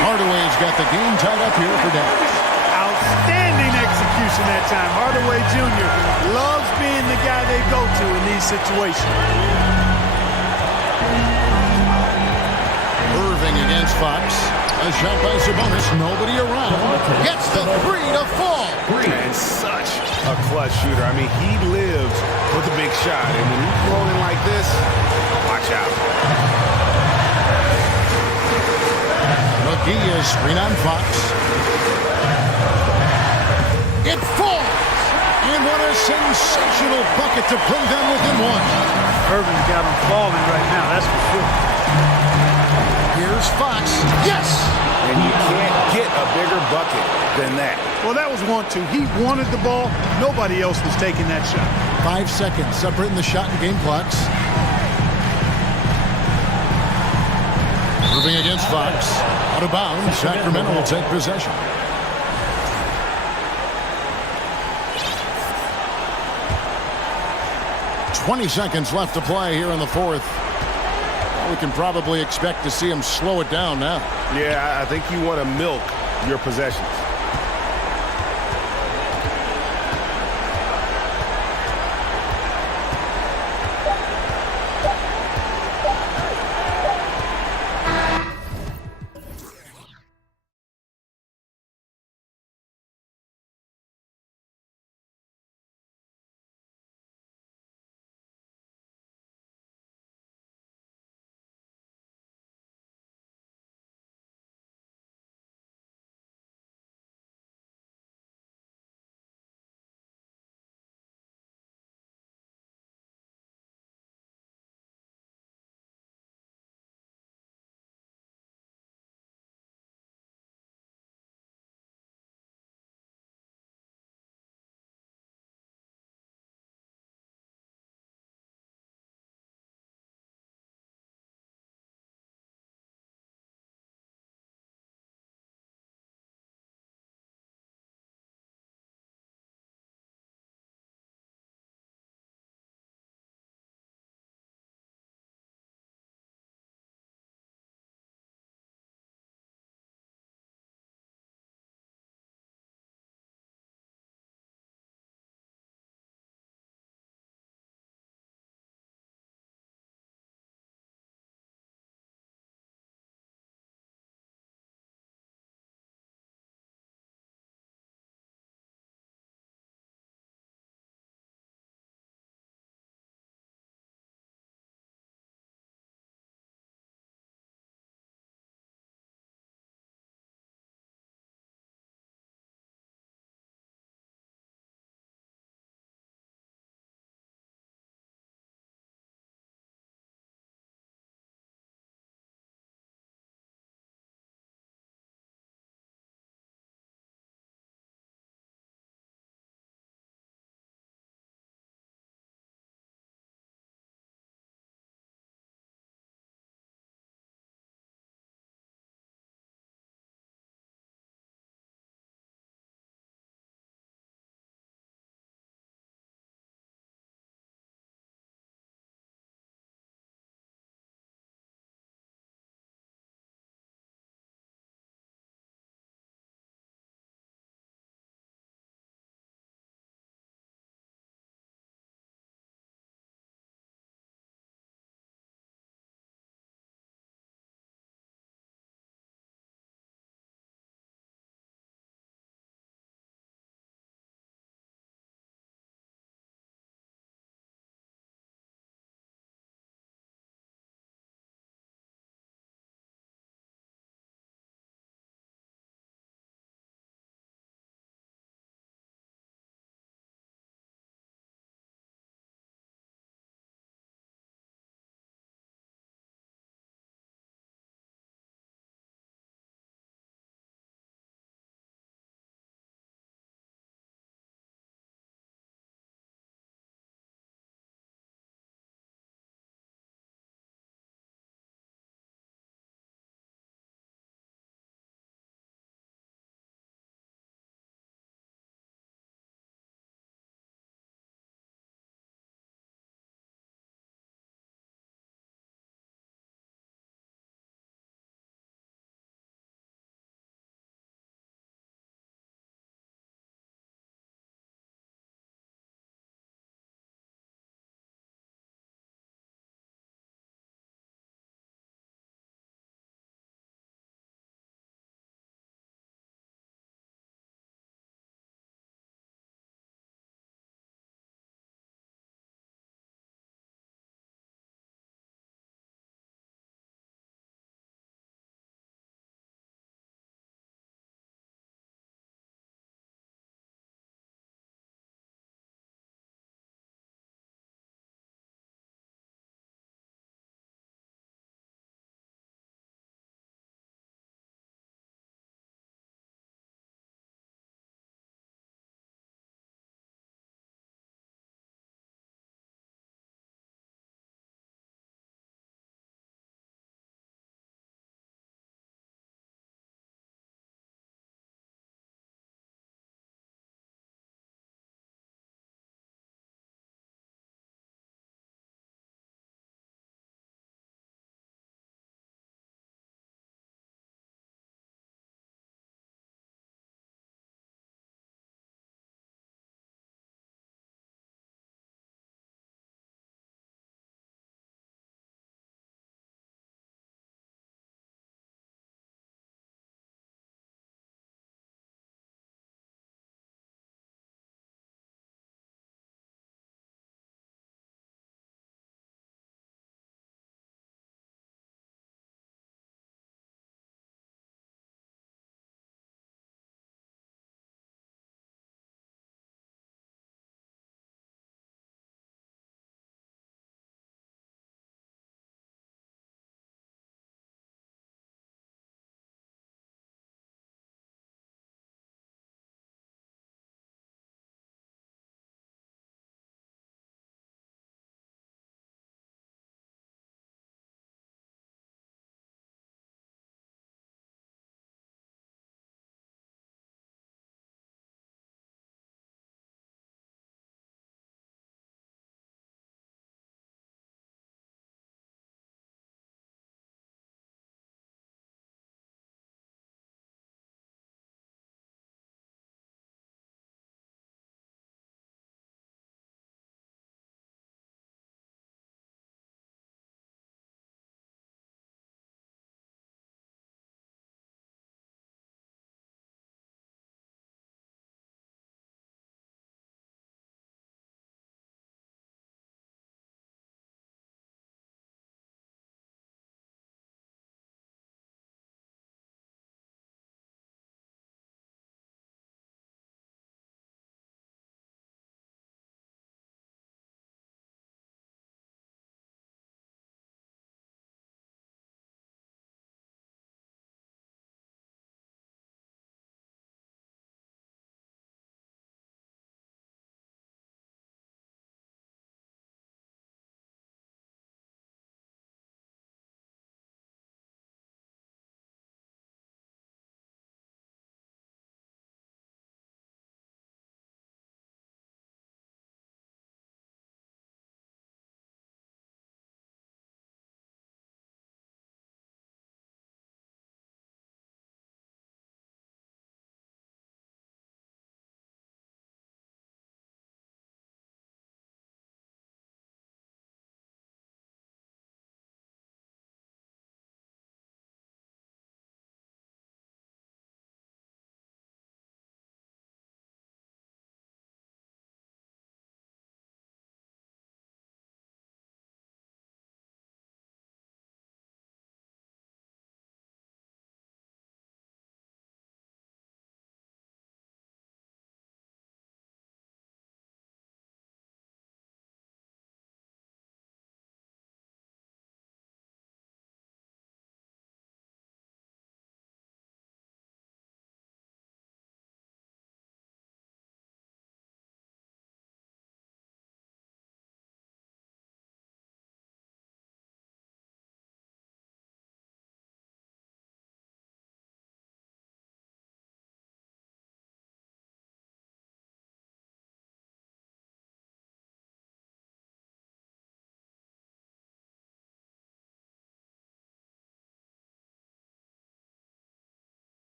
Hardaway's got the game tied up here for Dallas. Outstanding execution that time. Hardaway Jr. loves being the guy they go to in these situations. Irving against Fox. A shot by Sabonis. Nobody around. Gets the three to fall. And such a clutch shooter. I mean, he lives with a big shot. And when he's rolling like this, watch out. McGee is screen on Fox. It falls! And what a sensational bucket to bring them within one. Irving's got him falling right now, that's for sure. Here's Fox. Yes! And you can't get a bigger bucket than that. Well, that was 1-2. He wanted the ball. Nobody else was taking that shot. 5 seconds separating the shot and game clocks. Irving against Fox. Out of bounds. Sacramento will take possession. "20 seconds left to play here in the fourth. We can probably expect to see him slow it down now. Yeah, I think you want to milk your possessions.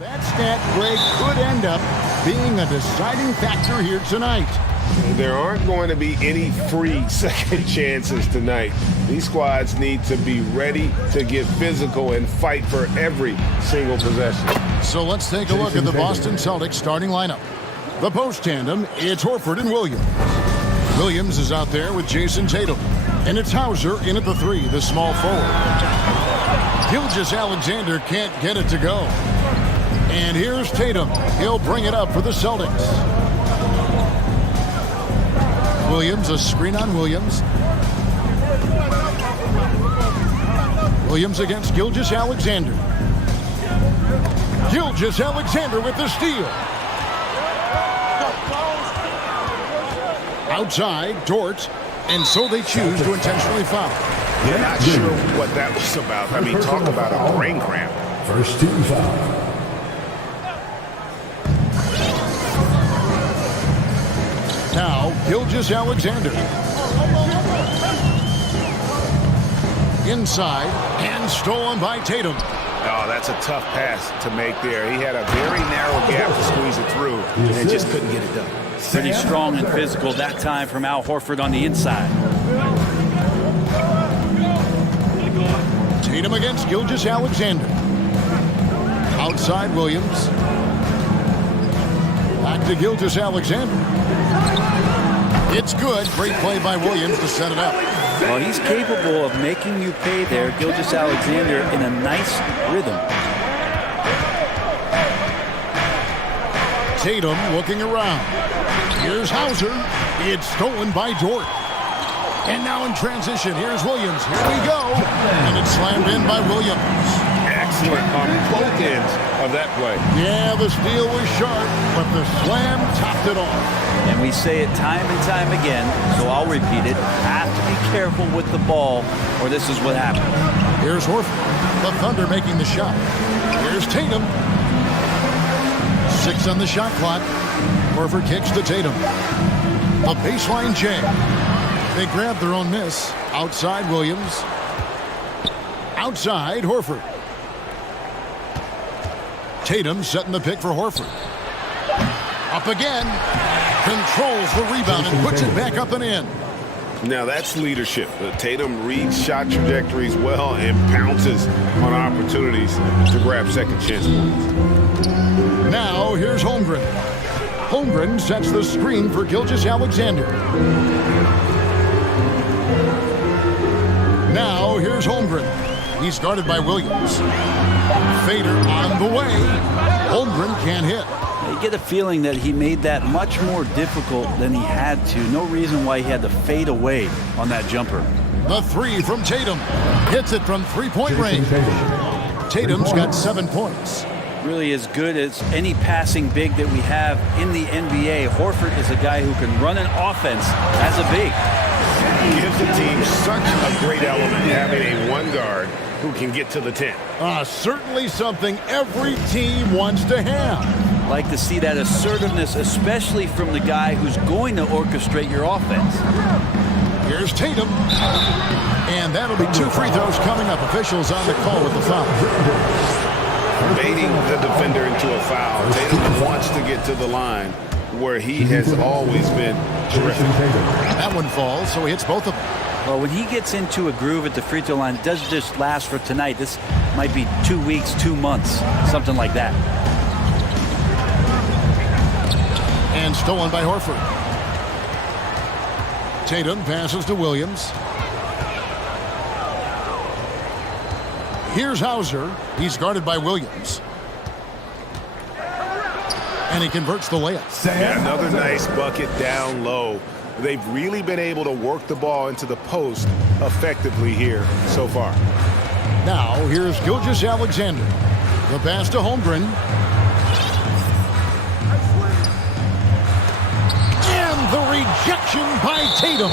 That stat break could end up being a deciding factor here tonight. There aren't going to be any free second chances tonight. These squads need to be ready to get physical and fight for every single possession. So let's take a look at the Boston Celtics starting lineup. The post tandem, it's Horford and Williams. Williams is out there with Jason Tatum. And it's Hauser in at the 3, the small forward. Gilgeous-Alexander can't get it to go. And here's Tatum. He'll bring it up for the Celtics. Williams, a screen on Williams. Williams against Gilgeous-Alexander. Gilgeous-Alexander with the steal. Outside, Dort, and so they choose to intentionally foul. You're not sure what that was about. I mean, talk about a brain cramp. First team foul. Now, Gilgeous-Alexander. Inside, and stolen by Tatum. Oh, that's a tough pass to make there. He had a very narrow gap to squeeze it through, and just couldn't get it done. Pretty strong and physical that time from Al Horford on the inside. Tatum against Gilgeous-Alexander. Outside Williams. Back to Gilgeous-Alexander. It's good. Great play by Williams to set it up. Well, he's capable of making you pay there, Gilgeous-Alexander, in a nice rhythm. Tatum looking around. Here's Hauser. It's stolen by Dort. And now in transition, here's Williams. Here we go. And it's slammed in by Williams. Excellent on both ends of that play. Yeah, the steal was sharp, but the slam topped it off. And we say it time and time again, so I'll repeat it. Have to be careful with the ball, or this is what happens. Here's Horford. The Thunder making the shot. Here's Tatum. 6 on the shot clock. Horford kicks to Tatum. A baseline J. They grab their own miss. Outside Williams. Outside Horford. Tatum setting the pick for Horford. Up again. Controls the rebound and puts it back up and in. Now that's leadership. Tatum reads shot trajectories well and pounces on opportunities to grab second chance points. Now here's Holmgren. Holmgren sets the screen for Gilgeous-Alexander. Now here's Holmgren. He's guarded by Williams. Fader on the way. Holmgren can't hit. You get a feeling that he made that much more difficult than he had to. No reason why he had to fade away on that jumper. The 3 from Tatum. Hits it from three-point range. Tatum's got 7 points. Really as good as any passing big that we have in the NBA. Horford is a guy who can run an offense as a big. Gives the team such a great element having a one guard who can get to the 10. Certainly something every team wants to have. Like to see that assertiveness, especially from the guy who's going to orchestrate your offense. Here's Tatum. And that'll be 2 free throws coming up. Officials on the call with the foul. Baiting the defender into a foul. Tatum wants to get to the line where he has always been terrific. That one falls, so he hits both of them. Well, when he gets into a groove at the free throw line, it doesn't just last for tonight. This might be 2 weeks, 2 months, something like that. And stolen by Horford. Tatum passes to Williams. Here's Hauser. He's guarded by Williams. And he converts the layup. Yeah, another nice bucket down low. They've really been able to work the ball into the post effectively here so far. Now, here's Gilgeous-Alexander. The pass to Holmgren. And the rejection by Tatum.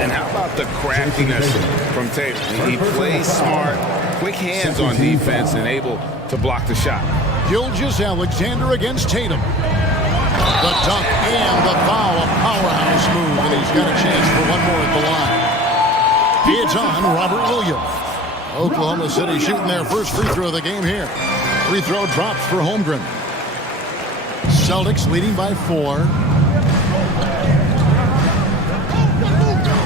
And how about the craftiness from Tatum? He plays smart, quick hands on defense, and able to block the shot. Gilgeous-Alexander against Tatum. The dunk and the foul, a powerhouse move, and he's got a chance for one more at the line. It's on Robert Williams. Oklahoma City shooting their first free throw of the game here. Free throw drops for Holmgren. Celtics leading by 4.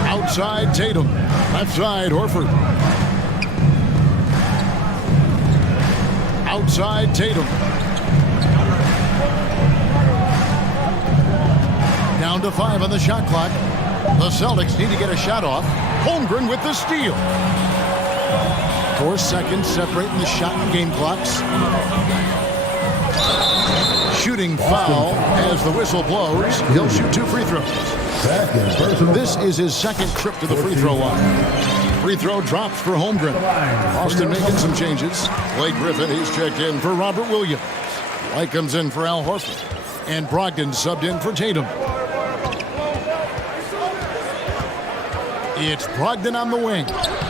Outside Tatum. Left side Horford. Outside Tatum. Down to 5 on the shot clock. The Celtics need to get a shot off. Holmgren with the steal. 4 seconds separating the shot and game clocks. Shooting foul as the whistle blows. He'll shoot 2 free throws. This is his second trip to the free throw line. Free throw drops for Holmgren. Boston making some changes. Blake Griffin, he's checked in for Robert Williams. White comes in for Al Horford. And Brogdon subbed in for Tatum. It's Brogdon on the wing.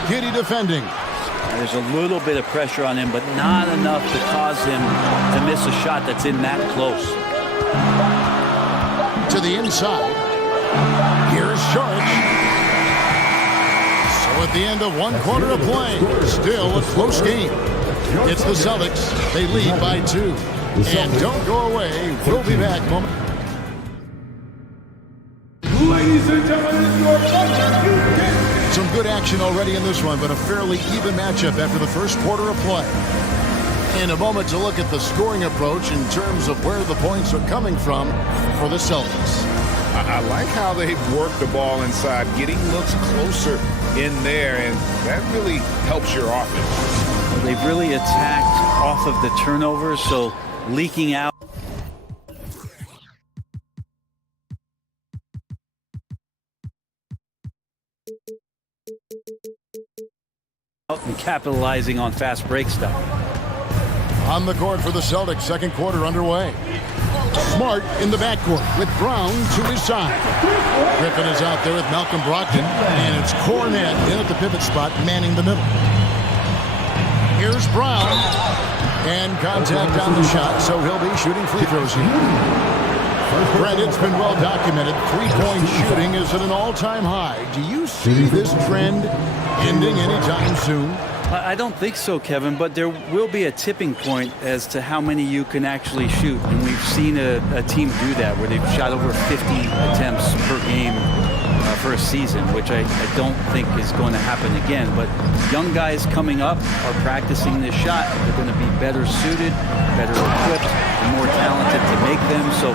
Giddey defending. There's a little bit of pressure on him, but not enough to cause him to miss a shot that's in that close. To the inside. Here's Sharp. So at the end of 1 quarter of play, still a close game. It's the Celtics. They lead by 2. And don't go away. We'll be back moment. Ladies and gentlemen, your some good action already in this one, but a fairly even matchup after the first quarter of play. In a moment to look at the scoring approach in terms of where the points are coming from for the Celtics. I like how they've worked the ball inside, getting looks closer in there, and that really helps your offense. Well, they've really attacked off of the turnovers, so leaking out. And capitalizing on fast break stuff. On the court for the Celtics, second quarter underway. Smart in the backcourt with Brown to his side. Griffin is out there with Malcolm Brogdon, and it's Cornette in at the pivot spot, manning the middle. Here's Brown, and contact on the shot, so he'll be shooting free throws here. Brett, it's been well documented. Three-point shooting is at an all-time high. Do you see this trend ending anytime soon? I don't think so, Kevin, but there will be a tipping point as to how many you can actually shoot. And we've seen a team do that, where they've shot over 50 attempts per game for a season, which I don't think is going to happen again. But young guys coming up are practicing this shot. They're going to be better suited, better equipped, and more talented to make them. So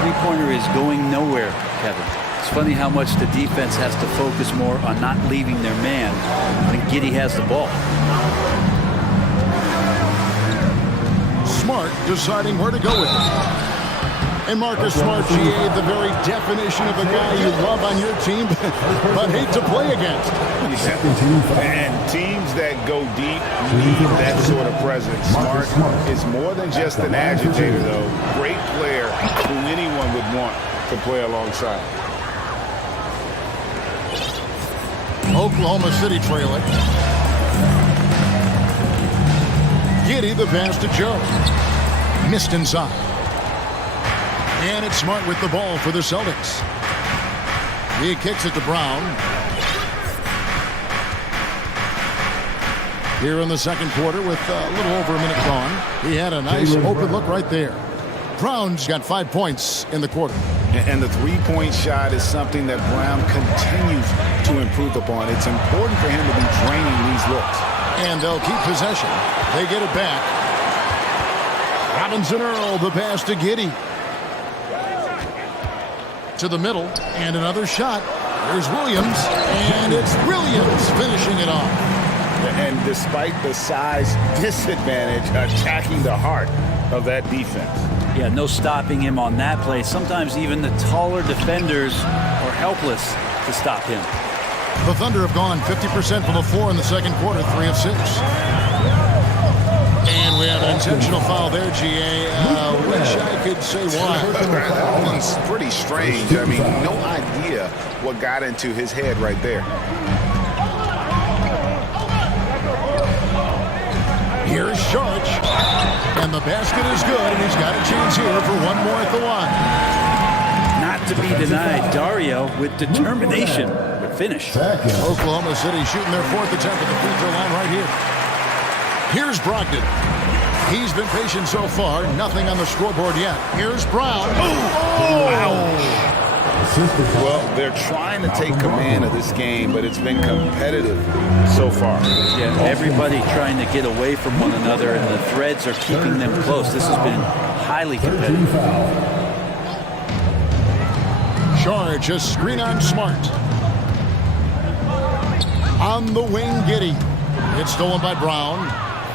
three-pointer is going nowhere, Kevin. It's funny how much the defense has to focus more on not leaving their man when Giddey has the ball. Smart deciding where to go with it. And Marcus Smart, GA, the very definition of a guy you love on your team, but hate to play against. And teams that go deep need that sort of presence. Smart is more than just an agitator, though. Great player who anyone would want to play alongside. Oklahoma City trailing. Giddey, the pass to Joe. Missed inside. And it's Smart with the ball for the Celtics. He kicks it to Brown. Here in the second quarter with a little over a minute gone. He had a nice open look right there. Brown's got 5 points in the quarter. And the three-point shot is something that Brown continues to improve upon. It's important for him to be draining these looks. And they'll keep possession. They get it back. Robinson Earl, the pass to Giddey. To the middle, and another shot. There's Williams, and it's Williams finishing it off. And despite the size disadvantage, attacking the heart of that defense. Yeah, no stopping him on that play. Sometimes even the taller defenders are helpless to stop him. The Thunder have gone 50% from the floor in the second quarter, 3 of 6. And we have an intentional foul there, GA. Wish I could say why. That one's pretty strange. I mean, no idea what got into his head right there. Here's Sharch. And the basket is good, and he's got a chance here for one more at the line. Not to be denied, Dario with determination would finish. Oklahoma City shooting their 4th attempt at the free throw line right here. Here's Brogdon. He's been patient so far. Nothing on the scoreboard yet. Here's Brown. Well, they're trying to take command of this game, but it's been competitive so far. Yeah, everybody trying to get away from one another, and the threads are keeping them close. This has been highly competitive. Charge, a screen on Smart. On the wing, Giddey. It's stolen by Brown.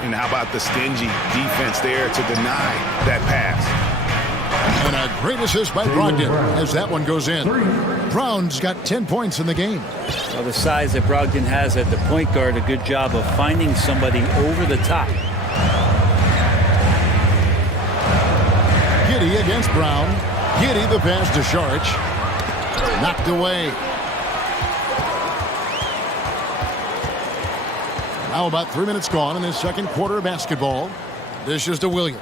And how about the stingy defense there to deny that pass? And a great assist by Brogdon as that one goes in. Brown's got 10 points in the game. Well, the size that Brogdon has at the point guard, a good job of finding somebody over the top. Giddey against Brown. Giddey the pass to Sharch. Knocked away. Now about 3 minutes gone in his second quarter of basketball. This is to Williams.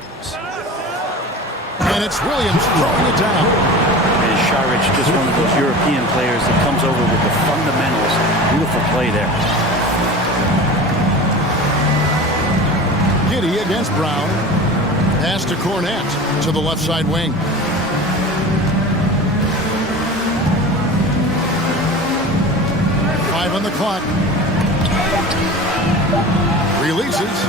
And it's Williams throwing it down. And Sharich, just one of those European players that comes over with the fundamentals. Beautiful play there. Giddey against Brown. Pass to Cornette to the left side wing. Five on the clock. Releases.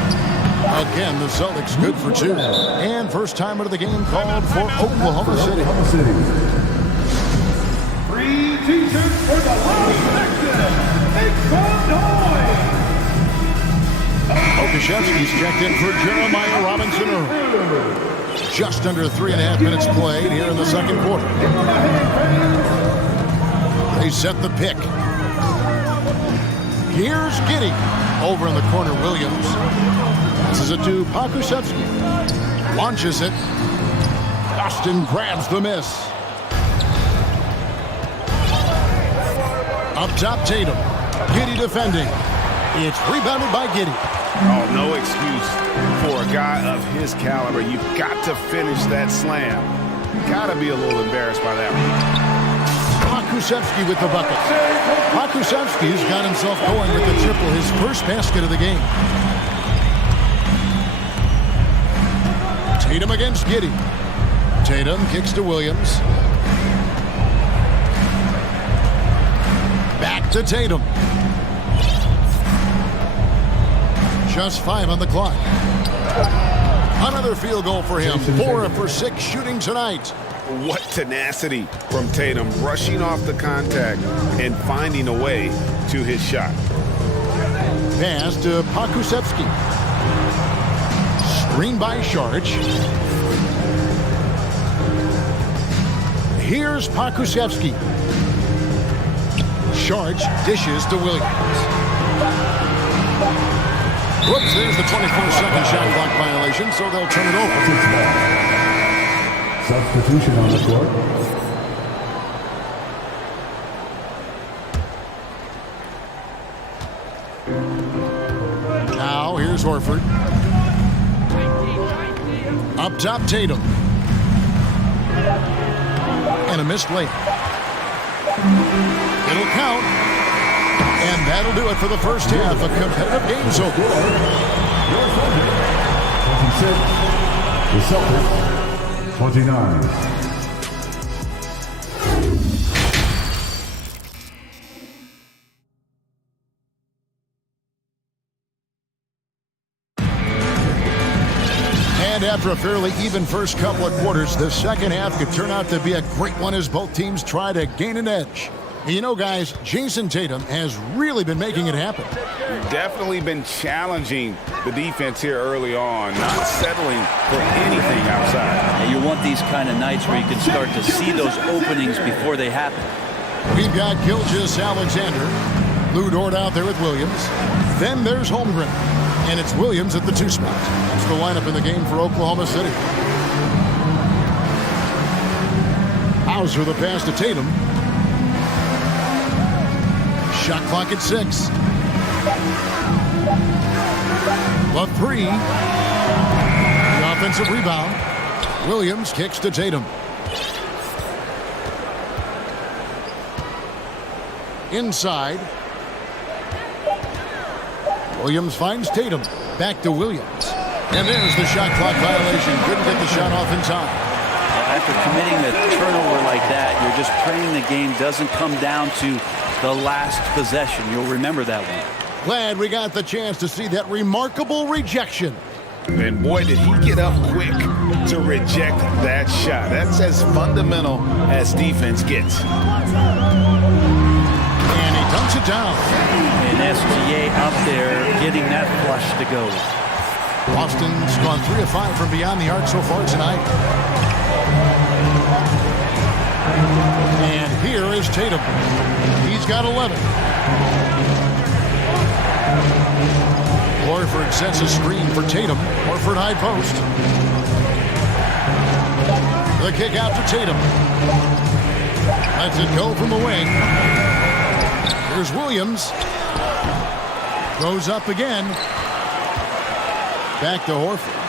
Again, the Celtics good for two. And first timer of the game called for Oklahoma City. 3 t-shirts for the Lone Texans. Make some noise. Okashevsky's checked in for Jeremiah Robinson Earl. Just under 3.5 minutes played here in the second quarter. They set the pick. Here's Giddey. Over in the corner, Williams. This is it to Pokusevski. Launches it. Boston grabs the miss. Up top, Tatum. Giddey defending. It's rebounded by Giddey. Oh, no excuse for a guy of his caliber. You've got to finish that slam. Got to be a little embarrassed by that one. Pokusevski with the bucket. Pokusevski's got himself going with the triple, his first basket of the game. Tatum against Giddey. Tatum kicks to Williams. Back to Tatum. Just 5 on the clock. Another field goal for him. 4 for 6 shooting tonight. What tenacity from Tatum, rushing off the contact and finding a way to his shot. Pass to Pokusevski. Screen by Sharch. Here's Pokusevski. Sharch dishes to Williams. Whoops, there's the 24-second shot clock violation, so they'll turn it over. Substitution on the court. Now here's Horford. Up top, Tatum. And a missed layup. It'll count. And that'll do it for the first half. A competitive game so far. 26. The Celtics. 29. And after a fairly even first couple of quarters, the second half could turn out to be a great one as both teams try to gain an edge. And you know, guys, Jason Tatum has really been making it happen. Definitely been challenging the defense here early on, not settling for anything outside. Yeah, you want these kind of nights where you can start to see those openings before they happen. We've got Gilgeous Alexander. Lou Dort out there with Williams. Then there's Holmgren. And it's Williams at the 2 spot. That's the lineup in the game for Oklahoma City. Hauser the pass to Tatum. Shot clock at 6. The 3. The offensive rebound. Williams kicks to Tatum. Inside. Williams finds Tatum. Back to Williams. And there's the shot clock violation. Couldn't get the shot off in time. After committing a turnover like that, you're just praying the game doesn't come down to the last possession. You'll remember that one. Glad we got the chance to see that remarkable rejection. And boy, did he get up quick to reject that shot. That's as fundamental as defense gets. And he dunks it down. And SGA up there getting that flush to go. Boston's gone 3 of 5 from beyond the arc so far tonight. And here is Tatum. He's got 11. Horford sets a screen for Tatum. Horford high post. The kick out to Tatum. Lets it go from the wing. Here's Williams. Goes up again. Back to Horford.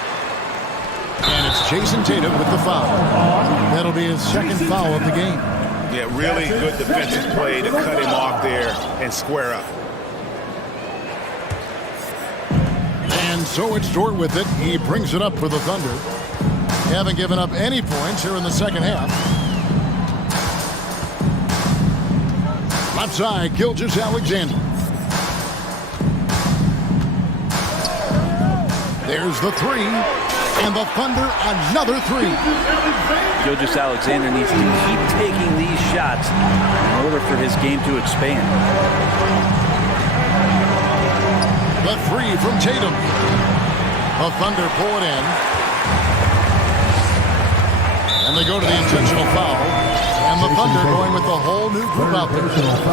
And it's Jason Tatum with the foul. That'll be his second foul of the game. Yeah, really good defensive play to cut him off there and square up. And so it's Dort with it. He brings it up for the Thunder. They haven't given up any points here in the second half. Left side, Gilgeous-Alexander. There's the three. And the Thunder another three. Gilgeous-Alexander needs to keep taking these shots in order for his game to expand. The three from Tatum. The Thunder pull it in. And they go to the intentional foul. And the Thunder going with the whole new group out there.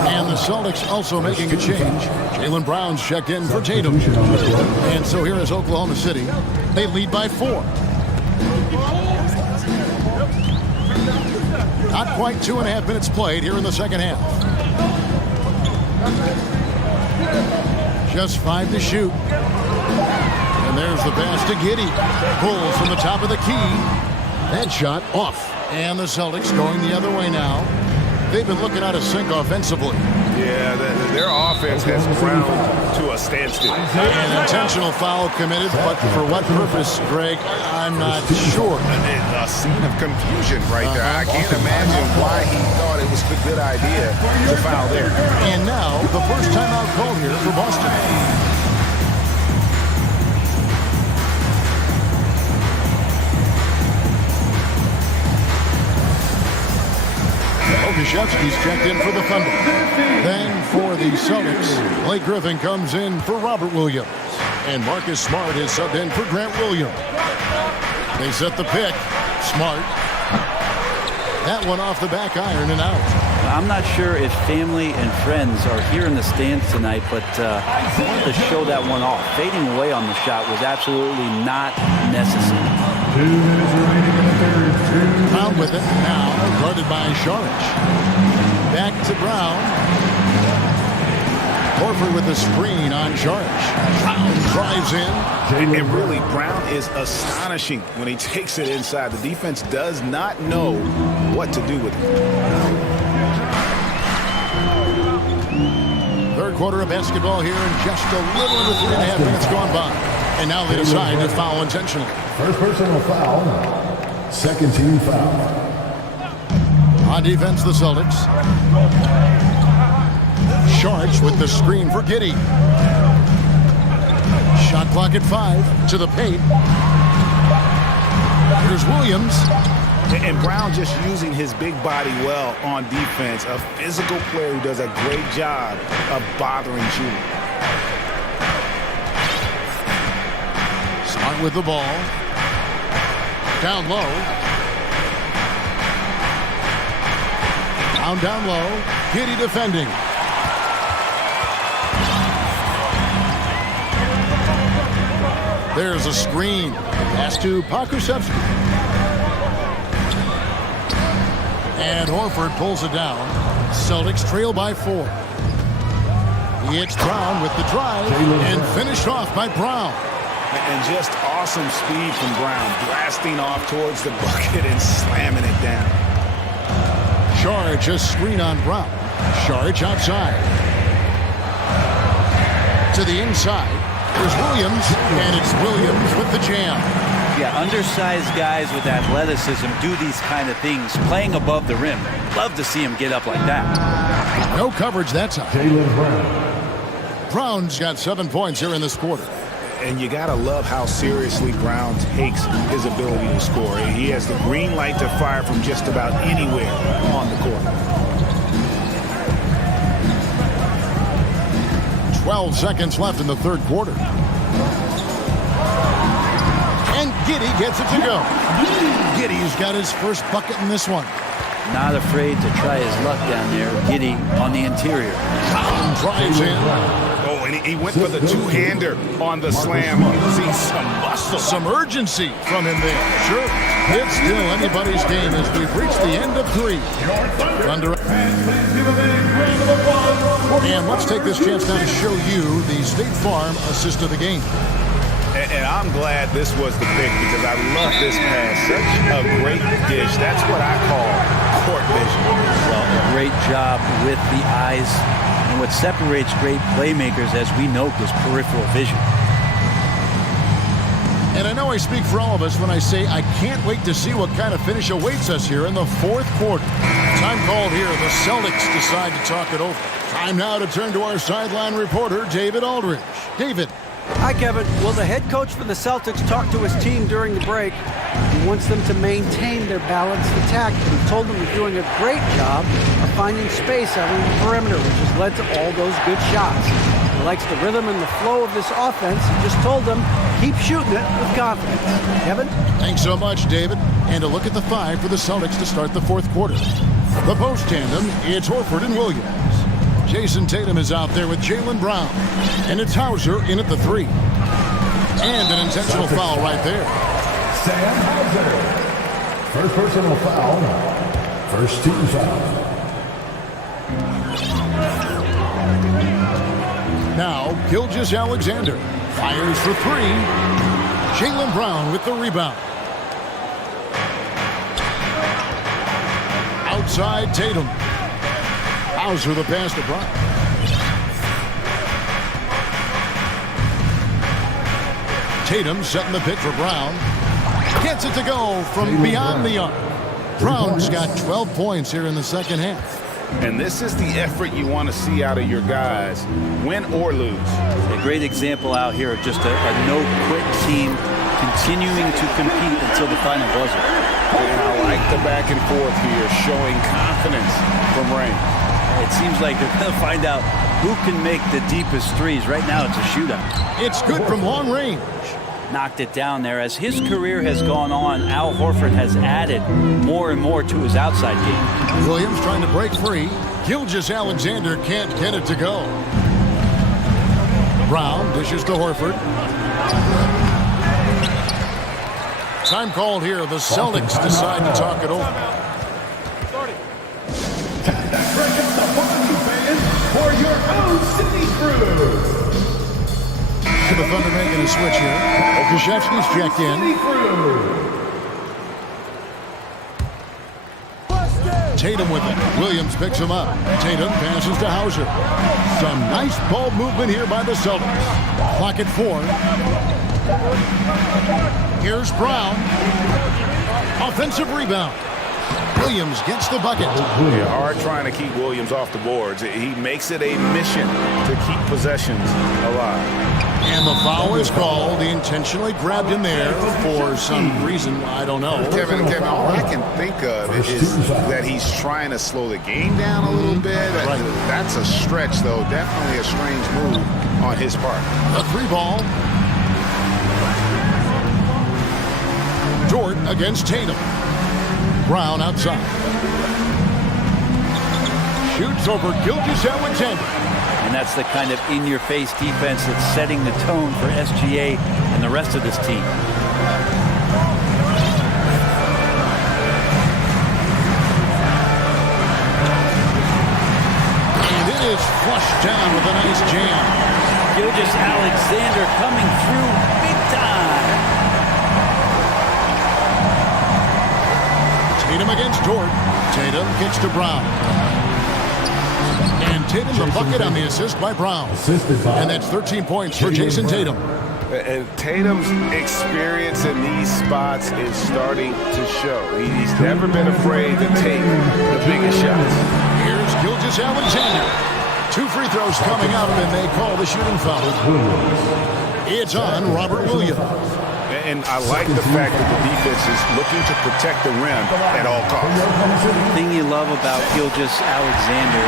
And the Celtics also making a change. Jaylen Brown's checked in for Tatum. And so here is Oklahoma City. They lead by 4. Not quite 2.5 minutes played here in the second half. Just 5 to shoot. And there's the pass to Giddey. Pulls from the top of the key. That shot off. And the Celtics going the other way now. They've been looking out of sync offensively. Yeah, their offense has ground to a standstill. An intentional foul committed, but for what purpose, Greg, I'm not sure. A scene of confusion right there. I can't imagine why he thought it was a good idea to foul there. And now, the first timeout called here for Boston. Okashevsky's checked in for the Thunder. Then for the Celtics, Blake Griffin comes in for Robert Williams. And Marcus Smart is subbed in for Grant Williams. They set the pick. Smart. That one off the back iron and out. I'm not sure if family and friends are here in the stands tonight, but I wanted to show that one off. Fading away on the shot was absolutely not necessary. 2 minutes remaining in the third. Brown with it now, guarded by Saric. Back to Brown. Horford with the screen on Saric. Brown drives in. And really, Brown is astonishing when he takes it inside. The defense does not know what to do with it. Third quarter of basketball here, and just a little over 3.5 minutes gone by. And now they decide to foul intentionally. First personal foul. Second team foul. On defense, the Celtics. Saric with the screen for Giddey. Shot clock at 5 to the paint. Here's Williams. And Brown just using his big body well on defense. A physical player who does a great job of bothering you. Smart with the ball. Down low. Down low. Giddey defending. There's a screen. Pass to Pokusevski. And Horford pulls it down. Celtics trail by 4. It's Brown with the drive and finished off by Brown. And just awesome speed from Brown, blasting off towards the bucket and slamming it down. Saric a screen on Brown. Saric outside. To the inside. Here's Williams, and it's Williams with the jam. Yeah, undersized guys with athleticism do these kind of things, playing above the rim. Love to see him get up like that. No coverage that time. Brown's got 7 points here in this quarter. And you got to love how seriously Brown takes his ability to score. He has the green light to fire from just about anywhere on the court. 12 seconds left in the third quarter. And Giddey gets it to go. Giddey's got his first bucket in this one. Not afraid to try his luck down there. Giddey on the interior. Brown drives in. Oh, and he went for the two-hander on the slam. You see some muscle. Some urgency from him there. Sure. It's still anybody's game as we've reached the end of 3. Thunder. And let's take this chance now to show you the State Farm assist of the game. And I'm glad this was the pick because I love this pass. Such a great dish. That's what I call court vision. Well, a great job with the eyes. And what separates great playmakers, as we note, is peripheral vision. And I know I speak for all of us when I say I can't wait to see what kind of finish awaits us here in the fourth quarter. Time called here. The Celtics decide to talk it over. Time now to turn to our sideline reporter, David Aldridge. David. Hi, Kevin. Well, the head coach for the Celtics talked to his team during the break. He wants them to maintain their balanced attack. He told them they're doing a great job of finding space out on the perimeter, which has led to all those good shots. He likes the rhythm and the flow of this offense. He just told them, keep shooting it with confidence. Kevin? Thanks so much, David. And a look at the 5 for the Celtics to start the fourth quarter. The post tandem, it's Horford and Williams. Jason Tatum is out there with Jaylen Brown. And it's Hauser in at the 3. And an intentional foul right there. Sam Hauser. First personal foul. First team foul. Now, Gilgeous Alexander fires for 3. Jaylen Brown with the rebound. Outside Tatum. Hauser the pass to Brown. Tatum setting the pick for Brown. Gets it to go from beyond the arc. Brown's got 12 points here in the second half. And this is the effort you want to see out of your guys, win or lose. A great example out here of just a no-quit team continuing to compete until the final buzzer. And I like the back and forth here, showing confidence from Rain. It seems like they're going to find out who can make the deepest threes. Right now, it's a shootout. It's good from long range. Knocked it down there. As his career has gone on, Al Horford has added more and more to his outside game. Williams trying to break free. Gilgeous Alexander can't get it to go. Brown dishes to Horford. Time called here. The Celtics decide to talk it over. For your own City Crew. The Thunder making a switch here. Okashevsky's checked in. Tatum with it. Williams picks him up. Tatum passes to Hauser. Some nice ball movement here by the Celtics. Clock at 4. Here's Brown. Offensive rebound. Williams gets the bucket. Yeah, hard trying to keep Williams off the boards. He makes it a mission to keep possessions alive. And the foul is called. He intentionally grabbed him there for some reason. I don't know. Kevin, all I can think of is that he's trying to slow the game down a little bit. Right. That's a stretch, though. Definitely a strange move on his part. A 3-ball. Dort against Tatum. Brown outside. Shoots over Gilgeous Alexander. And that's the kind of in-your-face defense that's setting the tone for SGA and the rest of this team. And it is flushed down with a nice jam. Gilgeous Alexander coming through big time. Tatum against Dort. Tatum kicks to Brown. And Tatum the bucket on the assist by Brown. And that's 13 points for Jason Tatum. And Tatum's experience in these spots is starting to show. He's never been afraid to take the biggest shots. Here's Gilgeous-Alexander. 2 free throws coming up, and they call the shooting foul. It's on Robert Williams. And I like the fact that the defense is looking to protect the rim at all costs. The thing you love about Gilgeous-Alexander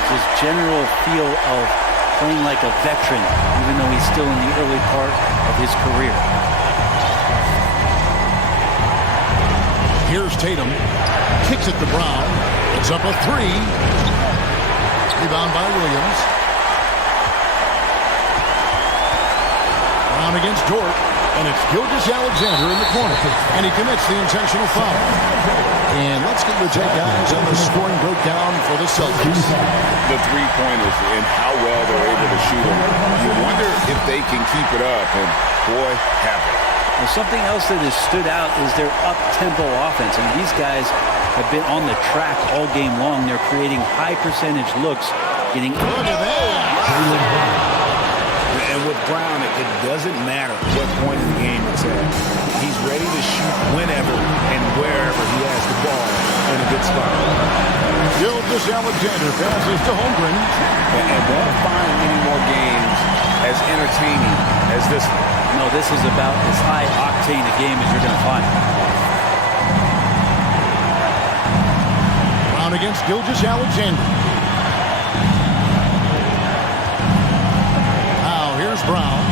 is his general feel of playing like a veteran, even though he's still in the early part of his career. Here's Tatum. Kicks it to Brown. It's up a 3. Rebound by Williams. Brown against Dort. And it's Gilgeous-Alexander in the corner. And he commits the intentional foul. And let's get your take, guys, on the scoring breakdown for the Celtics. The three-pointers and how well they're able to shoot them. You wonder if they can keep it up. And, boy, have they. Well, something else that has stood out is their up-tempo offense. And these guys have been on the track all game long. They're creating high-percentage looks, getting... Look at that! And with Brown, it doesn't matter what point in the game it's at. He's ready to shoot whenever and wherever he has the ball in a good spot. Gilgeous-Alexander passes to Holmgren. And won't find many more games as entertaining as this one. No, this is about as high-octane a game as you're going to find. Brown against Gilgeous-Alexander. Brown.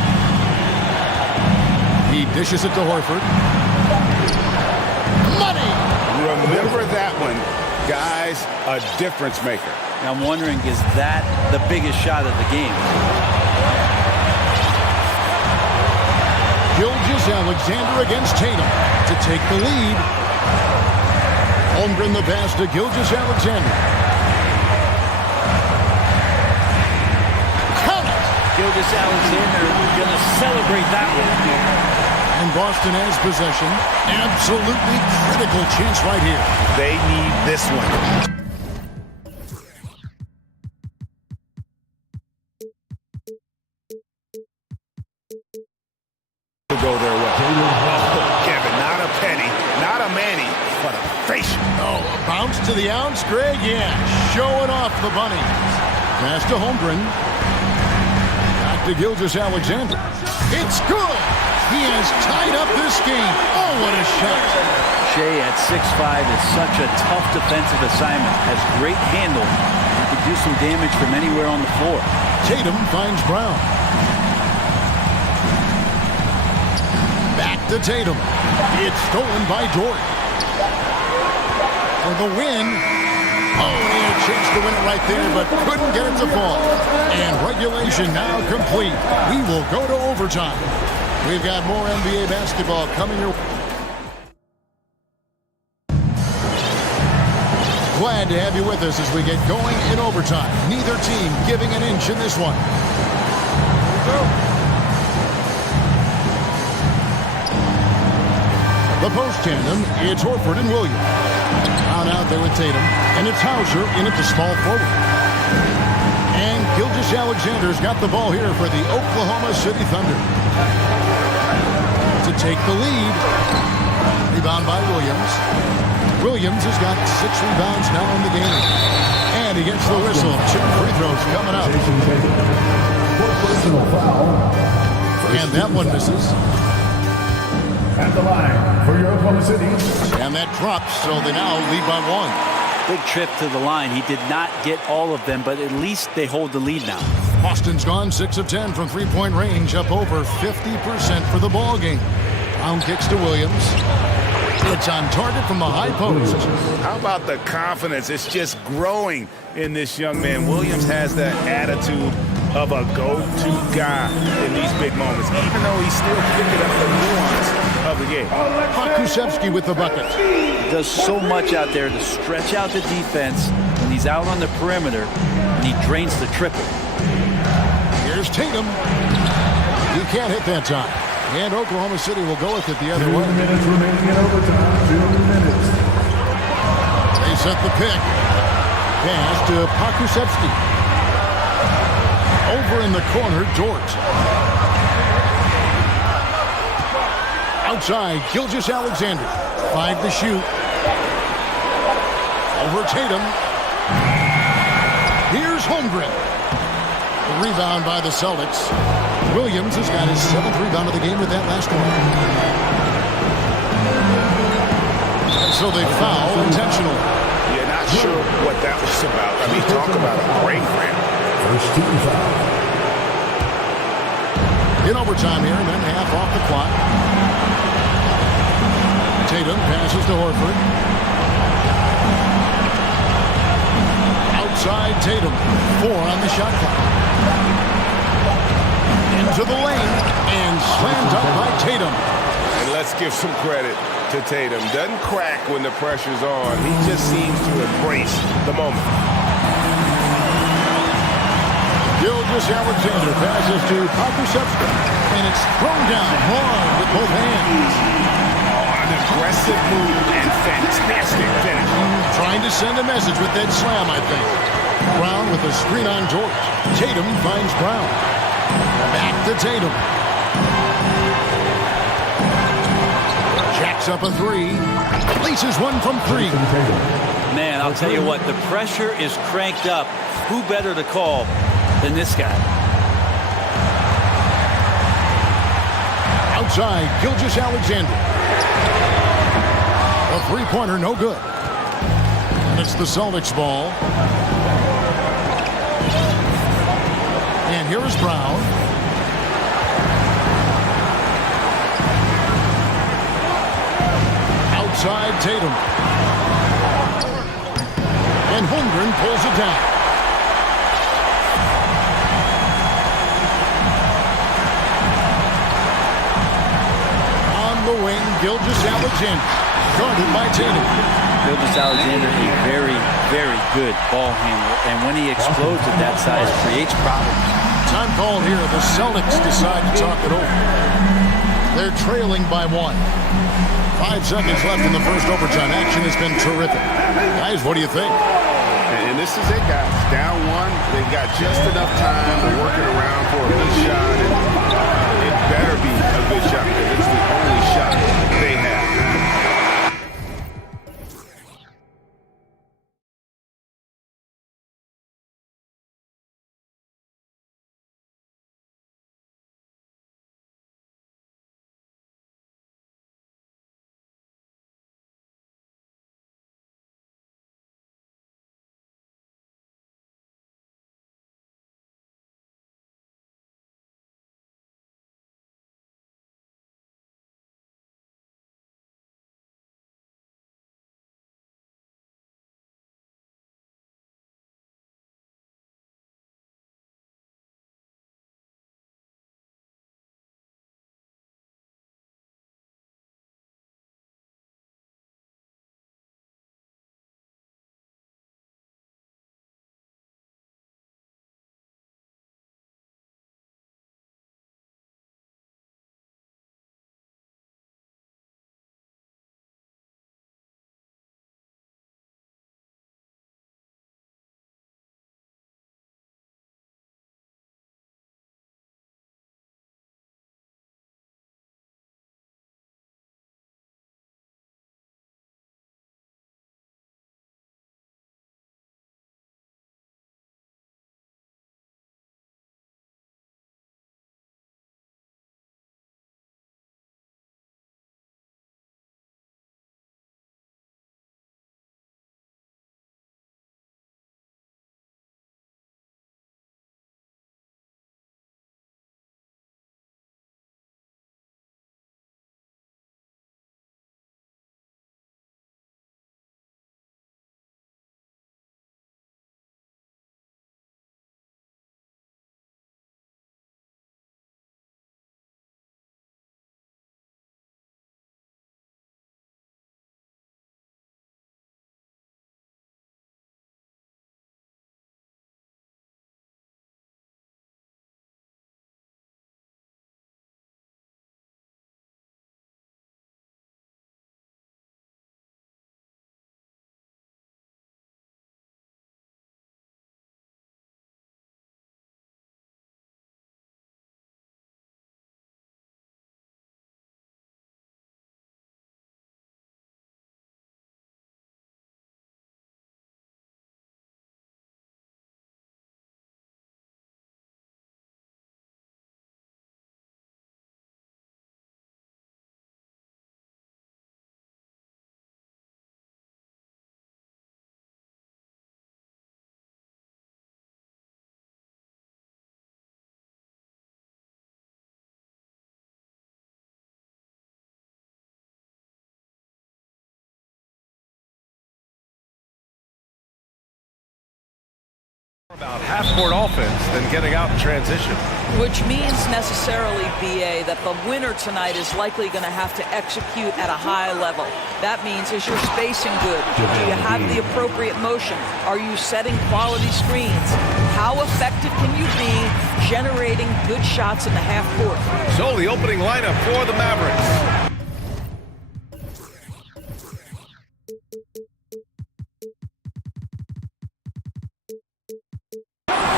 He dishes it to Horford. Money! Remember that one. Guys, a difference maker. Now I'm wondering, is that the biggest shot of the game? Gilgeous-Alexander against Tatum to take the lead. Holmgren the pass to Gilgeous-Alexander. Gilgeous-Alexander going to celebrate that one. And Boston has possession. Absolutely critical chance right here. They need this one. To go their way. Oh, Kevin, not a penny, not a Manny, but a face. Oh, a bounce to the ounce, Greg. Yeah, showing off the bunnies. Pass to Holmgren. To Gilgeous-Alexander. It's good! He has tied up this game. Oh, what a shot. Shea at 6'5" is such a tough defensive assignment. Has great handle. He could do some damage from anywhere on the floor. Tatum finds Brown. Back to Tatum. It's stolen by Dort. For the win. Oh, he had a chance to win it right there, but couldn't get it to fall. And regulation now complete. We will go to overtime. We've got more NBA basketball coming your way. Glad to have you with us as we get going in overtime. Neither team giving an inch in this one. Here we go. The post tandem, it's Horford and Williams. Out there with Tatum, and it's Hauser in at the small forward. And Gilgeous-Alexander's got the ball here for the Oklahoma City Thunder. To take the lead. Rebound by Williams. Williams has got 6 rebounds now in the game. And he gets the whistle. 2 free throws coming up. And that one misses. At the line for your Oklahoma City. And that drops, so they now lead by 1. Big trip to the line. He did not get all of them, but at least they hold the lead now. Boston's gone 6 of 10 from three-point range, up over 50% for the ball game. Brown kicks to Williams. It's on target from the high post. How about the confidence? It's just growing in this young man. Williams has that attitude of a go-to guy in these big moments, even though he's still picking up the nuance of the game. Pokusevski with the bucket. He does so much out there to stretch out the defense when he's out on the perimeter, and he drains the triple. Here's Tatum. He can't hit that time. And Oklahoma City will go with it the other way. 2 minutes remaining in overtime. 2 minutes. They set the pick. Pass to Pokusevski. in the corner, Dort. Outside, Gilgeous-Alexander. 5 to shoot. Over Tatum. Here's Holmgren. The rebound by the Celtics. Williams has got his 7th rebound of the game with that last one. And so they foul intentionally. Yeah, not sure what that was about. I mean, talk about a brain cramp. First team foul. In overtime here, a minute and a half off the clock. Tatum passes to Horford. Outside Tatum. 4 on the shot clock. Into the lane and slammed up by Tatum. And let's give some credit to Tatum. Doesn't crack when the pressure's on. He just seems to embrace the moment. Gilgeous-Alexander passes to Pokusevski, and it's thrown down hard with both hands. Oh, an aggressive move and fantastic finish. Trying to send a message with that slam, I think. Brown with a screen on George. Tatum finds Brown. Back to Tatum. Jacks up a 3. Places one from 3. Man, I'll tell you what, the pressure is cranked up. Who better to call than this guy? Outside, Gilgeous-Alexander. A three-pointer, no good. And it's the Celtics ball. And here is Brown. Outside Tatum. And Holmgren pulls it down. On the wing, Gilgeous-Alexander. Guarded by Tatum. Gilgeous-Alexander, a very, very good ball handler. And when he explodes at that size, creates problems. Time called here. The Celtics decide to talk it over. They're trailing by 1. 5 seconds left in the first overtime. Action has been terrific. Guys, what do you think? And this is it, guys. Down 1. They've got just enough time. They're working around for a good shot. And it better be a good shot because it's the only shot they have. half-court offense than getting out in transition. Which means necessarily, BA, that the winner tonight is likely going to have to execute at a high level. That means, is your spacing good? Do you have the appropriate motion? Are you setting quality screens? How effective can you be generating good shots in the half court? So the opening lineup for the Mavericks.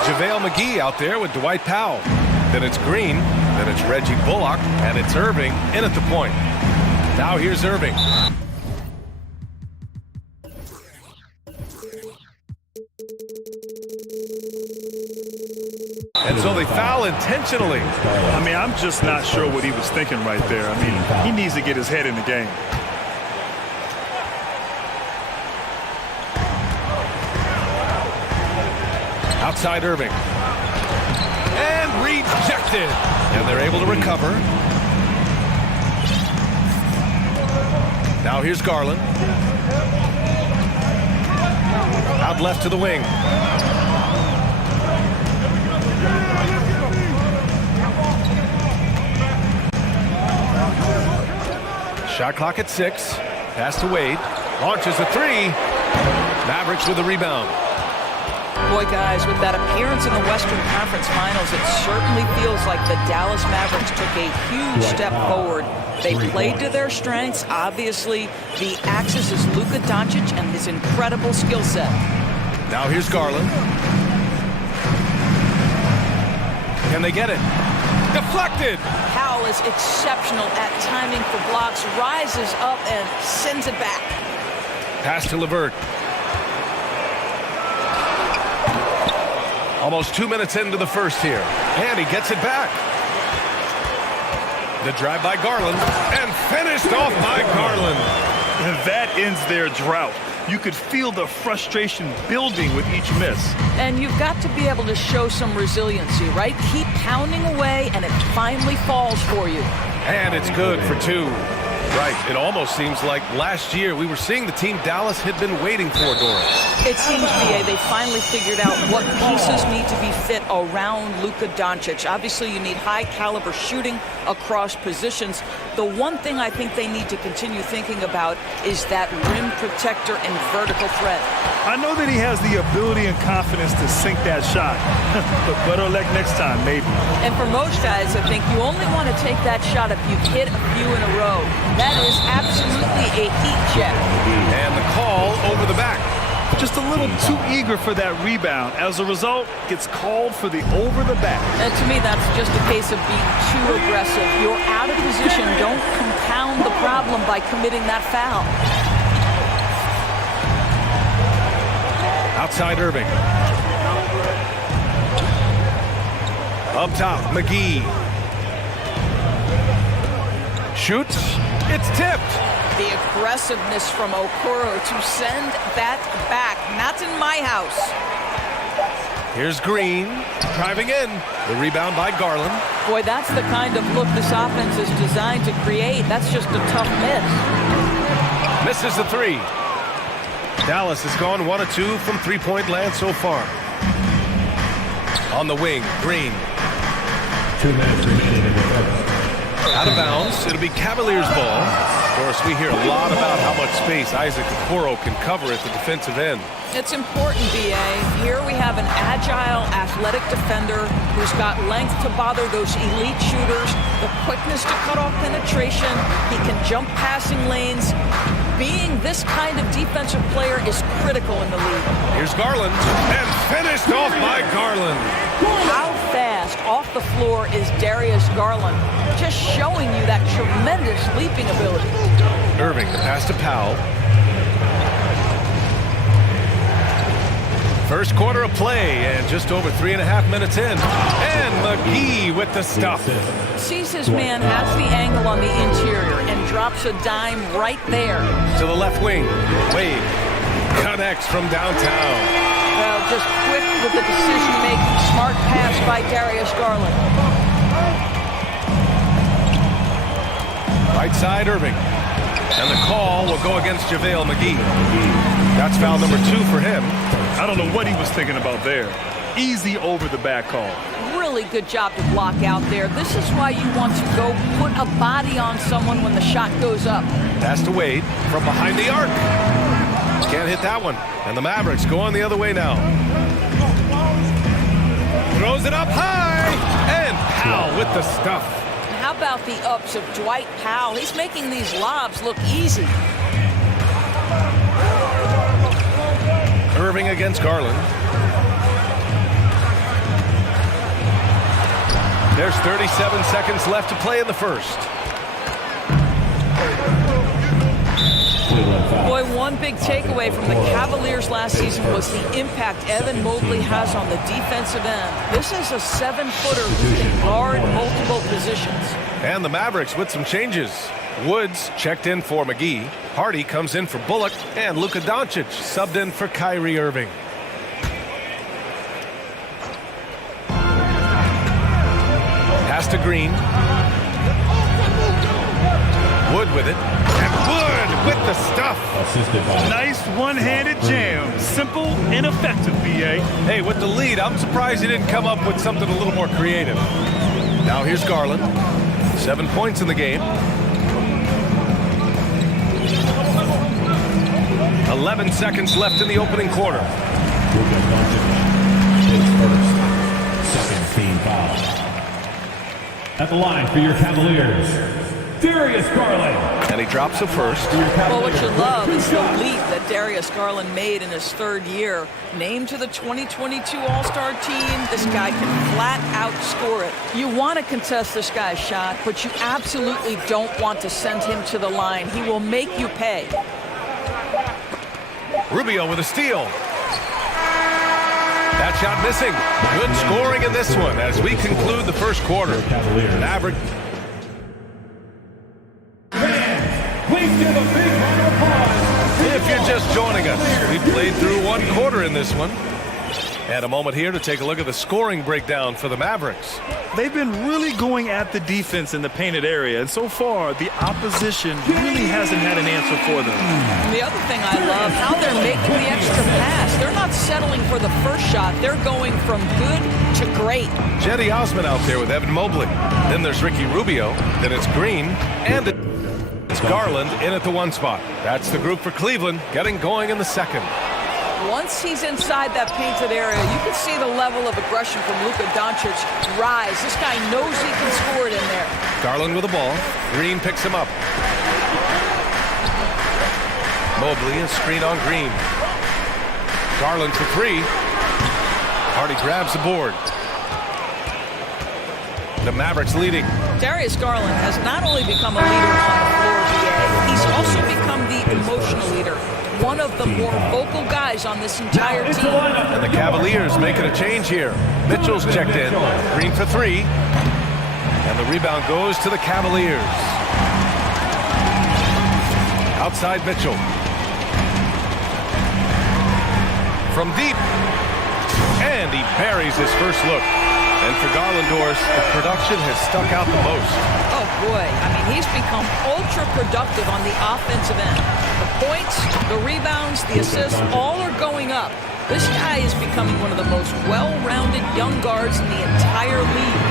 JaVale McGee out there with Dwight Powell. Then it's Green, then it's Reggie Bullock, and it's Irving in at the point. Now here's Irving. And so they foul intentionally. I mean, I'm just not sure what he was thinking right there. I mean, he needs to get his head in the game. Outside Irving. And rejected. And they're able to recover. Now here's Garland. Out left to the wing. Shot clock at 6. Pass to Wade. Launches a 3. Mavericks with the rebound. Boy, guys, with that appearance in the Western Conference Finals, it certainly feels like the Dallas Mavericks took a huge step forward. They played to their strengths. Obviously, the axis is Luka Doncic and his incredible skill set. Now here's Garland. Can they get it? Deflected! Powell is exceptional at timing for blocks, rises up and sends it back. Pass to LeVert. Almost 2 minutes into the first here. And he gets it back. The drive by Garland. And finished off by Garland. And that ends their drought. You could feel the frustration building with each miss. And you've got to be able to show some resiliency, right? Keep pounding away, and it finally falls for you. And it's good for 2. Right. It almost seems like last year we were seeing the team Dallas had been waiting for, Dora. It seems, BA, they finally figured out what pieces need to be fit around Luka Doncic. Obviously, you need high-caliber shooting across positions. The one thing I think they need to continue thinking about is that rim protector and vertical threat. I know that he has the ability and confidence to sink that shot, but better luck next time, maybe. And for most guys, I think you only want to take that shot if you've hit a few in a row. That is absolutely a heat check. And the call over the back. Just a little too eager for that rebound. As a result, gets called for the over the back. And to me, that's just a case of being too aggressive. You're out of position. Don't compound the problem by committing that foul. Outside Irving. Up top, McGee. Shoots. It's tipped. The aggressiveness from Okoro to send that back. Not in my house. Here's Green driving in. The rebound by Garland. Boy, that's the kind of look this offense is designed to create. That's just a tough miss. Misses the 3. Dallas has gone 1 of 2 from three-point land so far. On the wing, Green. 2 minutes remaining in the first. Out of bounds. It'll be Cavaliers ball. Of course, we hear a lot about how much space Isaac Okoro can cover at the defensive end. It's important, BA. Here we have an agile, athletic defender who's got length to bother those elite shooters, the quickness to cut off penetration. He can jump passing lanes. Being this kind of defensive player is critical in the league. Here's Garland, and finished off by Garland. How fast off the floor is Darius Garland? Just showing you that tremendous leaping ability. Irving, the pass to Powell. First quarter of play, and just over 3.5 minutes in. And McGee with the stuff. Sees his man, has the angle on the interior, and drops a dime right there. To the left wing, Wade connects from downtown. Well, just quick with the decision-making, smart pass by Darius Garland. Right side, Irving. And the call will go against JaVale McGee. That's foul number 2 for him. I don't know what he was thinking about there. easy over the back call. Really good job to block out there. This is why you want to go put a body on someone when the shot goes up. Pass to Wade from behind the arc. Can't hit that one. And the Mavericks go on the other way now. Throws it up high. And Powell with the stuff. How about the ups of Dwight Powell? He's making these lobs look easy. Irving against Garland. There's 37 seconds left to play in the first. Boy, one big takeaway from the Cavaliers last season was the impact Evan Mobley has on the defensive end. This is a 7-footer who can guard multiple positions. And the Mavericks with some changes. Woods checked in for McGee. Hardy comes in for Bullock. And Luka Doncic subbed in for Kyrie Irving. Pass to Green. Wood with it. And Wood with the stuff. Nice one-handed jam. Simple and effective, BA. Hey, with the lead, I'm surprised he didn't come up with something a little more creative. Now here's Garland. 7 points in the game. 11 seconds left in the opening quarter. Second team foul. At the line for your Cavaliers, Darius Garland. And he drops a first. Well, what you love is the leap that Darius Garland made in his third year. Named to the 2022 All-Star team, this guy can flat out score it. You want to contest this guy's shot, but you absolutely don't want to send him to the line. He will make you pay. Rubio with a steal. That shot missing. Good scoring in this one as we conclude the first quarter. Maverick. Please give a big round of applause. If you're just joining us, we played through one quarter in this one. And a moment here to take a look at the scoring breakdown for the Mavericks. They've been really going at the defense in the painted area, and so far, the opposition really hasn't had an answer for them. The other thing I love, how they're making the extra pass. They're not settling for the first shot. They're going from good to great. Jetty Osman out there with Evan Mobley. Then there's Ricky Rubio. Then it's Green. And it's Garland in at the one spot. That's the group for Cleveland getting going in the second. Once he's inside that painted area, you can see the level of aggression from Luka Doncic rise. This guy knows he can score it in there. Garland with the ball. Green picks him up. Mobley is screen on Green. Garland for three. Hardy grabs the board. The Mavericks leading. Darius Garland has not only become a leader on the floor, he's also become the emotional leader. One of the more vocal guys on this entire team. And the Cavaliers making a change here. Mitchell's checked in. Green for three. And the rebound goes to the Cavaliers. Outside Mitchell. From deep. And he buries his first look. And for Garlandors, the production has stuck out the most. Oh, boy. I mean, he's become ultra-productive on the offensive end. The points, the rebounds, the assists, all are going up. This guy is becoming one of the most well-rounded young guards in the entire league.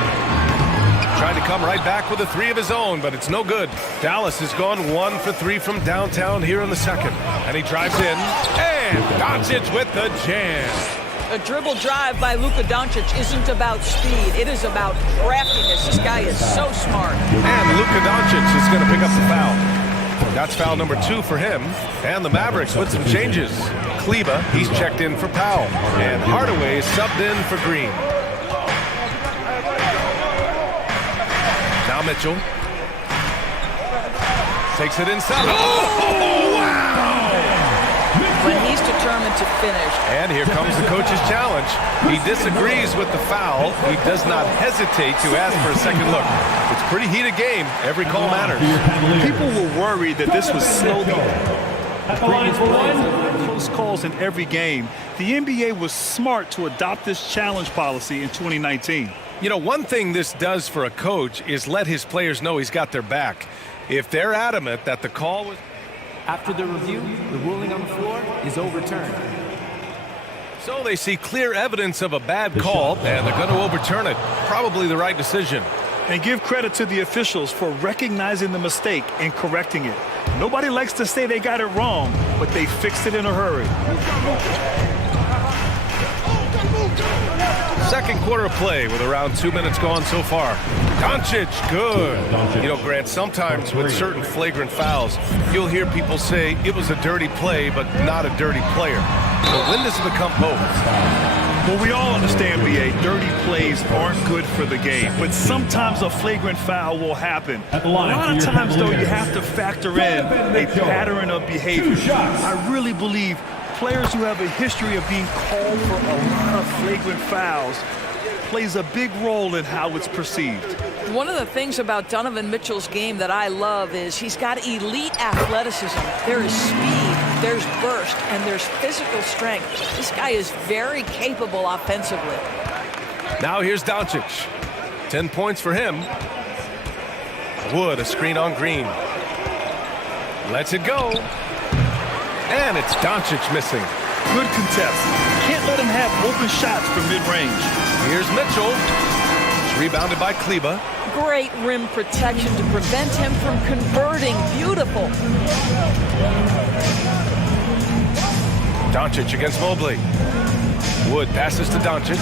Tried to come right back with a three of his own, but it's no good. Dallas has gone 1 for 3 from downtown here in the second. And he drives in. And Doncic with the jam. A dribble drive by Luka Doncic isn't about speed. It is about craftiness. This guy is so smart. And Luka Doncic is going to pick up the foul. That's foul number 2 for him. And the Mavericks with some changes. Kleba, he's checked in for Powell. And Hardaway subbed in for Green. Now Mitchell. Takes it inside. Oh, wow! When he's determined to finish. And here comes the coach's challenge. He disagrees with the foul. He does not hesitate to ask for a second look. It's a pretty heated game. Every call matters. People were worried that this was slowly close calls in every game. The NBA was smart to adopt this challenge policy in 2019. You know, one thing this does for a coach is let his players know he's got their back. If they're adamant that the call was... After the review, the ruling on the floor is overturned. So they see clear evidence of a bad call, and they're going to overturn it. Probably the right decision. And give credit to the officials for recognizing the mistake and correcting it. Nobody likes to say they got it wrong, but they fixed it in a hurry. Second quarter of play with around 2 minutes gone so far. Doncic, good. You know, Grant, sometimes with certain flagrant fouls, you'll hear people say it was a dirty play, but not a dirty player. So when does it become both? Well, we all understand, B.A., dirty plays aren't good for the game, but sometimes a flagrant foul will happen. A lot of times, though, you have to factor in a pattern of behavior. I really believe players who have a history of being called for a lot of flagrant fouls plays a big role in how it's perceived. One of the things about Donovan Mitchell's game that I love is he's got elite athleticism. There is speed, there's burst, and there's physical strength. This guy is very capable offensively. Now here's Doncic. 10 points for him. Wood, a screen on Green. Lets it go. And it's Doncic missing. Good contest. Can't let him have open shots from mid-range. Here's Mitchell. It's rebounded by Kleba. Great rim protection to prevent him from converting. Beautiful. Doncic against Mobley. Wood passes to Doncic.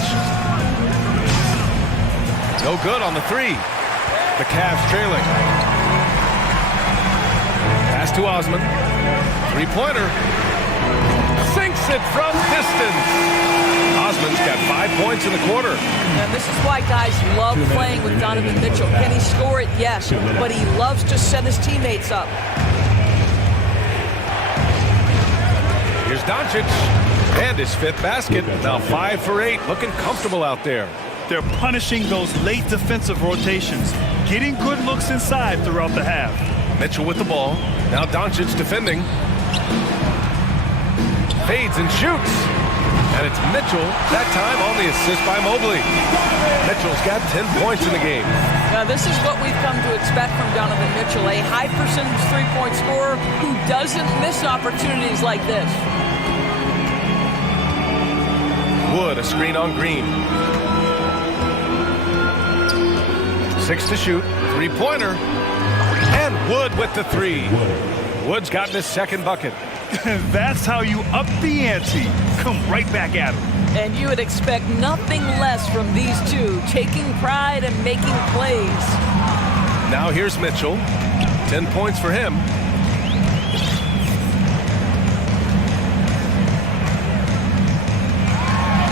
No good on the three. The Cavs trailing. Pass to Osman. Three-pointer. Sinks it from distance. Osman's got 5 points in the quarter. And this is why guys love playing with Donovan Mitchell. Can he score it? Yes. But he loves to set his teammates up. Here's Doncic. And his fifth basket. Now 5 for 8. Looking comfortable out there. They're punishing those late defensive rotations. Getting good looks inside throughout the half. Mitchell with the ball. Now Doncic defending. Fades and shoots. And it's Mitchell, that time on the assist by Mobley. Mitchell's got 10 points in the game. Now this is what we've come to expect from Donovan Mitchell, a high percentage three-point scorer who doesn't miss opportunities like this. Wood, a screen on Green. 6 to shoot, three-pointer. And Wood with the three. Wood's gotten his second bucket. That's how you up the ante. Come right back at him. And you would expect nothing less from these two, taking pride and making plays. Now here's Mitchell. 10 points for him.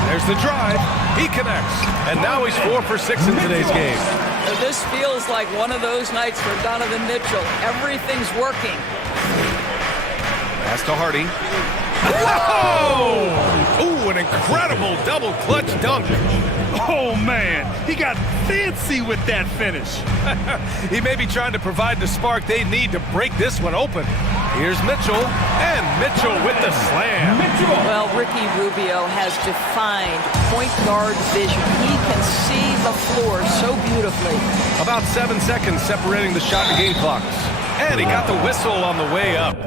There's the drive. He connects. And now he's 4 for 6 in today's game. This feels like one of those nights for Donovan Mitchell. Everything's working. Pass to Hardy. Whoa! Ooh, an incredible double clutch dunk. Oh, man. He got fancy with that finish. He may be trying to provide the spark they need to break this one open. Here's Mitchell, and Mitchell with the slam. Well, Ricky Rubio has defined point guard vision. He can see the floor so beautifully. About 7 seconds separating the shot and game clocks. And he got the whistle on the way up.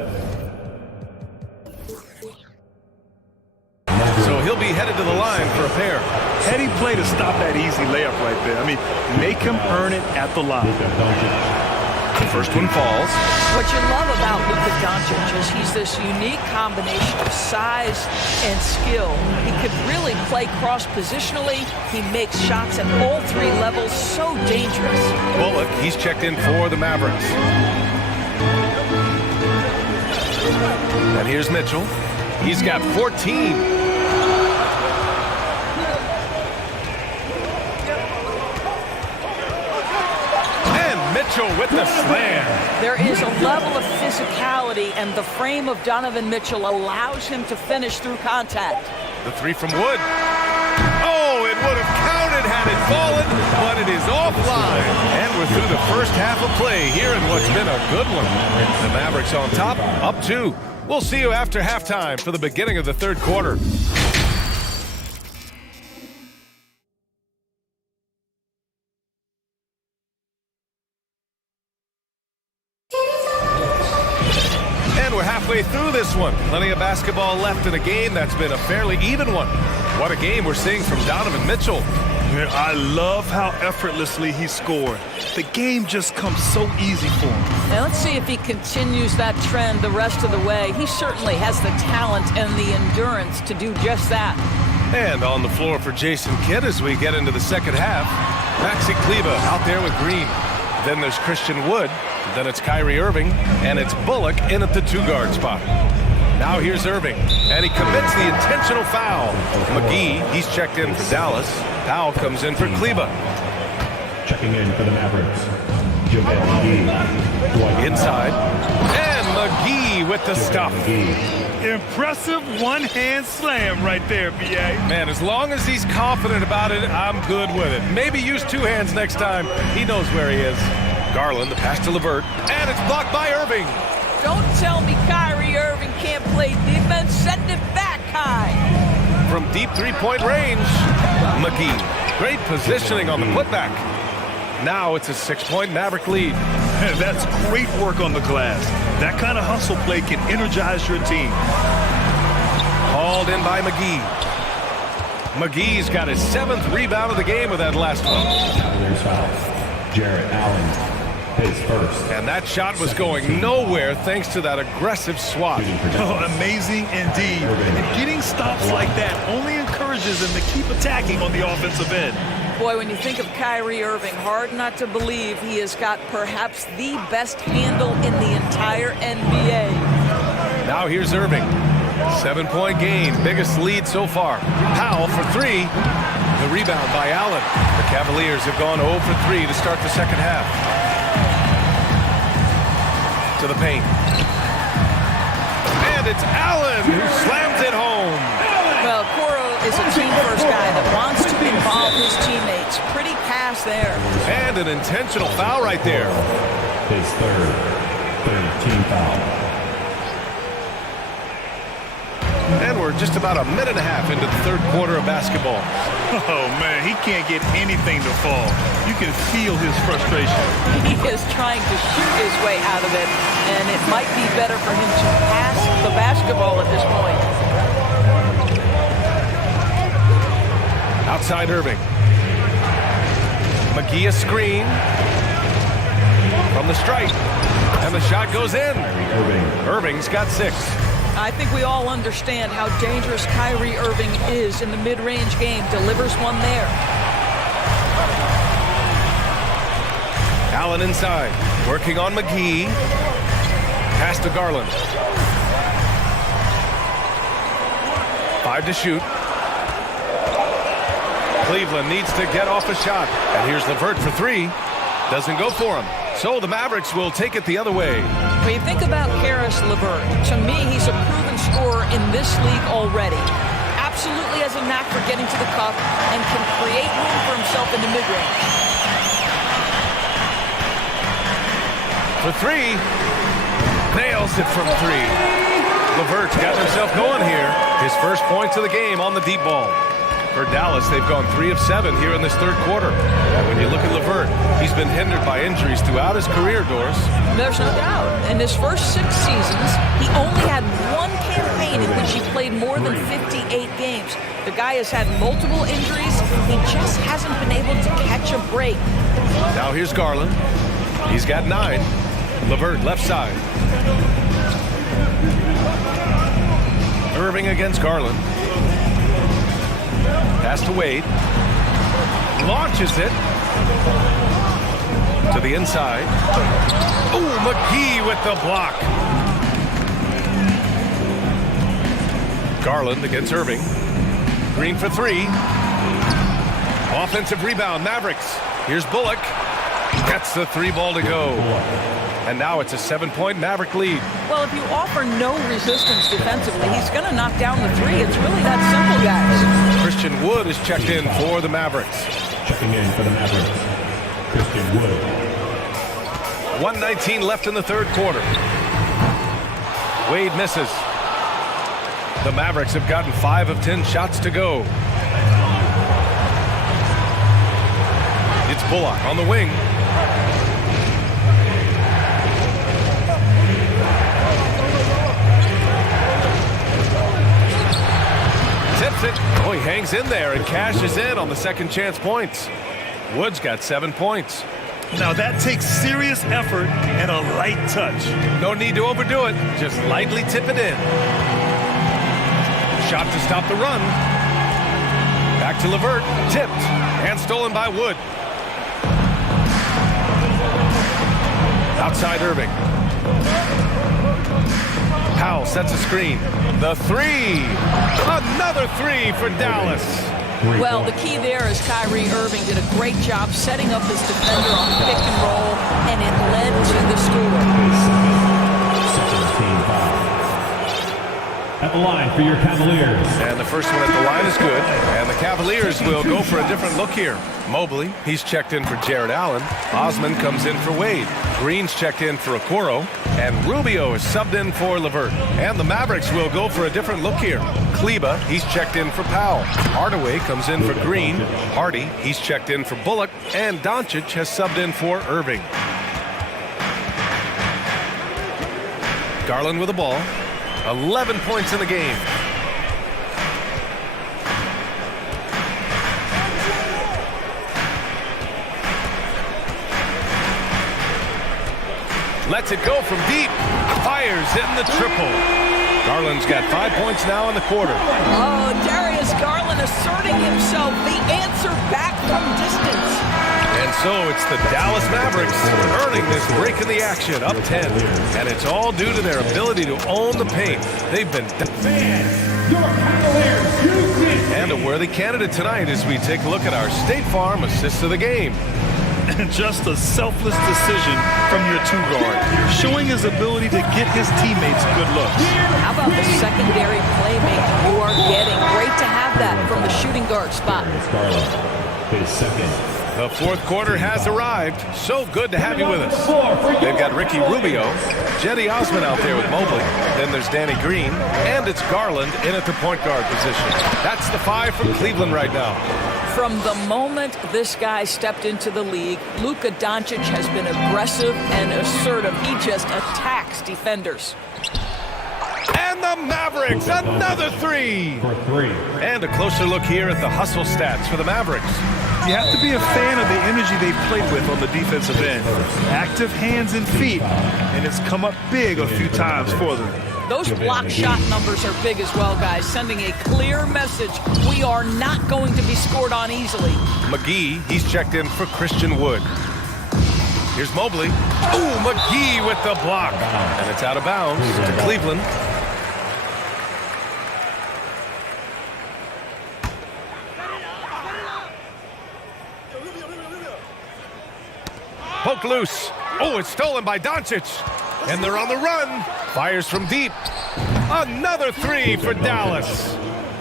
So he'll be headed to the line for a pair. Heady play to stop that easy layup right there. I mean, make him earn it at the line. The first one falls. What you love about Luka Doncic is he's this unique combination of size and skill. He could really play cross-positionally. He makes shots at all three levels. So dangerous. Well, look, he's checked in for the Mavericks. And here's Mitchell. He's got 14. Mitchell with the slam. There is a level of physicality, and the frame of Donovan Mitchell allows him to finish through contact. The three from Wood. Oh, it would have counted had it fallen, but it is offline. And we're through the first half of play here in what's been a good one. The Mavericks on top, up 2. We'll see you after halftime for the beginning of the third quarter. We're halfway through this one. Plenty of basketball left in a game that's been a fairly even one. What a game we're seeing from Donovan Mitchell. I love how effortlessly he scored. The game just comes so easy for him. Now let's see if he continues that trend the rest of the way. He certainly has the talent and the endurance to do just that. And on the floor for Jason Kidd as we get into the second half, Maxi Kleber out there with Green. Then there's Christian Wood. Then it's Kyrie Irving. And it's Bullock in at the two-guard spot. Now here's Irving. And he commits the intentional foul. McGee, he's checked in for Dallas. Powell comes in for Kleber. Checking in for the Mavericks, McGee. Inside. And McGee with the stuff. Impressive one-hand slam right there, B.A. Man, as long as he's confident about it, I'm good with it. Maybe use two hands next time. He knows where he is. Garland, the pass to LeVert. And it's blocked by Irving. Don't tell me Kyrie Irving can't play defense. Send it back, Kai. From deep three-point range, McGee. Great positioning on the putback. Now it's a 6-point Maverick lead. That's great work on the glass. That kind of hustle play can energize your team. Hauled in by McGee. McGee's got his 7th rebound of the game with that last one. There's foul. Jarrett Allen. His first. And that shot was going nowhere thanks to that aggressive swat. Oh, amazing indeed. And getting stops like that only encourages him to keep attacking on the offensive end. Boy, when you think of Kyrie Irving, hard not to believe he has got perhaps the best handle in the entire NBA. Now here's Irving. 7-point gain, biggest lead so far. Powell for three. The rebound by Allen. The Cavaliers have gone 0 for 3 to start the second half. To the paint. And it's Allen who slams it home. Well, Coro is a team-first guy that wants to involve his teammates. Pretty pass there. And an intentional foul right there. His third team foul. And we're just about a minute and a half into the third quarter of basketball. Oh, man, he can't get anything to fall. You can feel his frustration. He is trying to shoot his way out of it, and it might be better for him to pass the basketball at this point. Outside Irving. McGee a screen. From the stripe. And the shot goes in. Irving's got 6. I think we all understand how dangerous Kyrie Irving is in the mid-range game. Delivers one there. Allen inside. Working on McGee. Pass to Garland. 5 to shoot. Cleveland needs to get off a shot. And here's LeVert for 3. Doesn't go for him. So the Mavericks will take it the other way. When you think about Caris LeVert, to me, he's a proven scorer in this league already. Absolutely has a knack for getting to the cup and can create room for himself in the mid-range. For 3. Nails it from 3. LeVert's got himself going here. His first points of the game on the deep ball. For Dallas, they've gone 3 of 7 here in this third quarter. And when you look at LeVert, he's been hindered by injuries throughout his career, Doris. There's no doubt. In his first 6 seasons, he only had one campaign in which he played more than 58 games. The guy has had multiple injuries. He just hasn't been able to catch a break. Now here's Garland. He's got 9. LeVert left side. Irving against Garland. Pass to Wade. Launches it to the inside. Ooh, McGee with the block. Garland against Irving. Green for 3. Offensive rebound, Mavericks. Here's Bullock. Gets the 3 ball to go. And now it's a 7-point Maverick lead. Well, if you offer no resistance defensively, he's going to knock down the 3. It's really that simple, guys. Christian Wood is checked in for the Mavericks. Checking in for the Mavericks, Christian Wood. 1:19 left in the third quarter. Wade misses. The Mavericks have gotten 5 of 10 shots to go. It's Bullock on the wing. Tips it. Oh, he hangs in there and cashes in on the second chance points. Wood's got 7 points. Now that takes serious effort and a light touch. No need to overdo it. Just lightly tip it in. Shot to stop the run. Back to Levert. Tipped. And stolen by Wood. Outside Irving. Powell sets a screen. The three. Another three for Dallas. Well, the key there is Kyrie Irving did a great job setting up his defender on pick and roll, and it led to the score. At the line for your Cavaliers. And the first one at the line is good. And the Cavaliers will go for a different look here. Mobley, he's checked in for Jared Allen. Osman comes in for Wade. Green's checked in for Okoro. And Rubio is subbed in for Levert. And the Mavericks will go for a different look here. Kleba, he's checked in for Powell. Hardaway comes in for Green. Hardy, he's checked in for Bullock. And Doncic has subbed in for Irving. Garland with the ball. 11 points in the game. Lets it go from deep. Fires in the triple. Garland's got 5 points now in the quarter. Oh, Darius Garland asserting himself. The answer back from distance. And so it's the Dallas Mavericks earning this break in the action, up 10. And it's all due to their ability to own the paint. They've been... And a worthy candidate tonight as we take a look at our State Farm assist of the game. And just a selfless decision from your two-guard, showing his ability to get his teammates good looks. How about the secondary playmaking you are getting? Great to have that from the shooting guard spot. The fourth quarter has arrived. So good to have you with us. They've got Ricky Rubio, Jetty Osman out there with Mobley. Then there's Danny Green, and it's Garland in at the point guard position. That's the 5 from Cleveland right now. From the moment this guy stepped into the league, Luka Doncic has been aggressive and assertive. He just attacks defenders. And the Mavericks, another 3. And a closer look here at the hustle stats for the Mavericks. You have to be a fan of the energy they've played with on the defensive end. Active hands and feet, and it's come up big a few times for them. Those block shot numbers are big as well, guys, sending a clear message. We are not going to be scored on easily. McGee, he's checked in for Christian Wood. Here's Mobley. Ooh, McGee with the block. And it's out of bounds to Cleveland. Poke loose. Oh, it's stolen by Doncic. And they're on the run. Fires from deep. Another 3 for Dallas.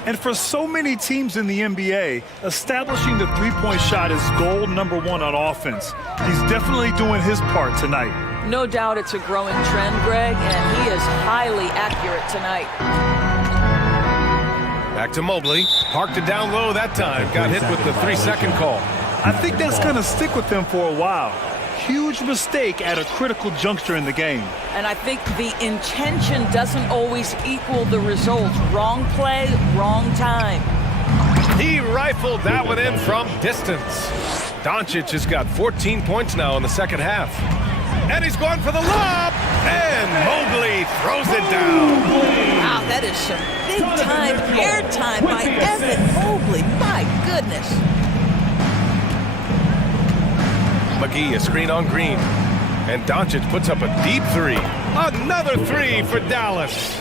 And for so many teams in the NBA, establishing the three-point shot is goal number 1 on offense. He's definitely doing his part tonight. No doubt it's a growing trend, Greg, and he is highly accurate tonight. Back to Mobley. Parked it down low that time. Got hit with the 3-second call. I think that's going to stick with him for a while. Huge mistake at a critical juncture in the game. And I think the intention doesn't always equal the result. Wrong play, wrong time. He rifled that one in from distance. Doncic has got 14 points now in the second half. And he's going for the lob. And Mobley throws it down. Wow, that is some big-time airtime by Evan Mobley. My goodness. McGee, a screen on Green. And Doncic puts up a deep 3. Another 3 for Dallas.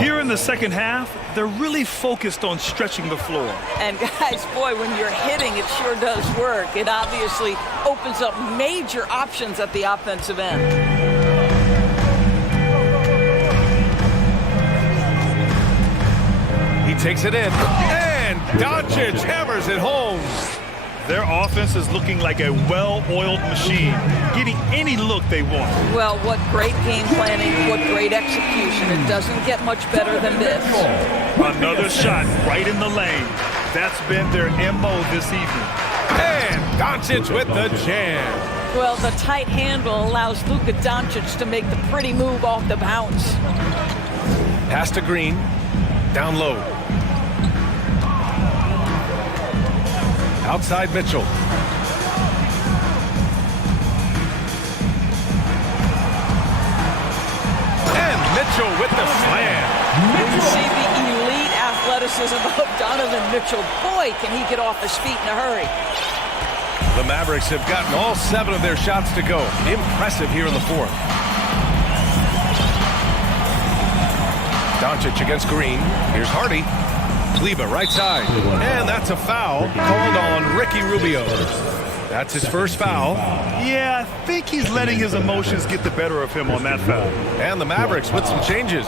Here in the second half, they're really focused on stretching the floor. And guys, boy, when you're hitting, it sure does work. It obviously opens up major options at the offensive end. He takes it in. And Doncic hammers it home. Their offense is looking like a well-oiled machine, getting any look they want. Well, what great game planning, what great execution. It doesn't get much better than this. Another shot right in the lane. That's been their MO this evening. And Doncic with the jam. Well, the tight handle allows Luka Doncic to make the pretty move off the bounce. Pass to Green. Down low. Outside Mitchell. And Mitchell with the slam. You see the elite athleticism of Donovan Mitchell. Boy, can he get off his feet in a hurry. The Mavericks have gotten all 7 of their shots to go. Impressive here in the fourth. Doncic against Green. Here's Hardy. Kleber right side. And that's a foul called on Ricky Rubio. That's his first foul. Yeah, I think he's letting his emotions get the better of him on that foul. And the Mavericks with some changes.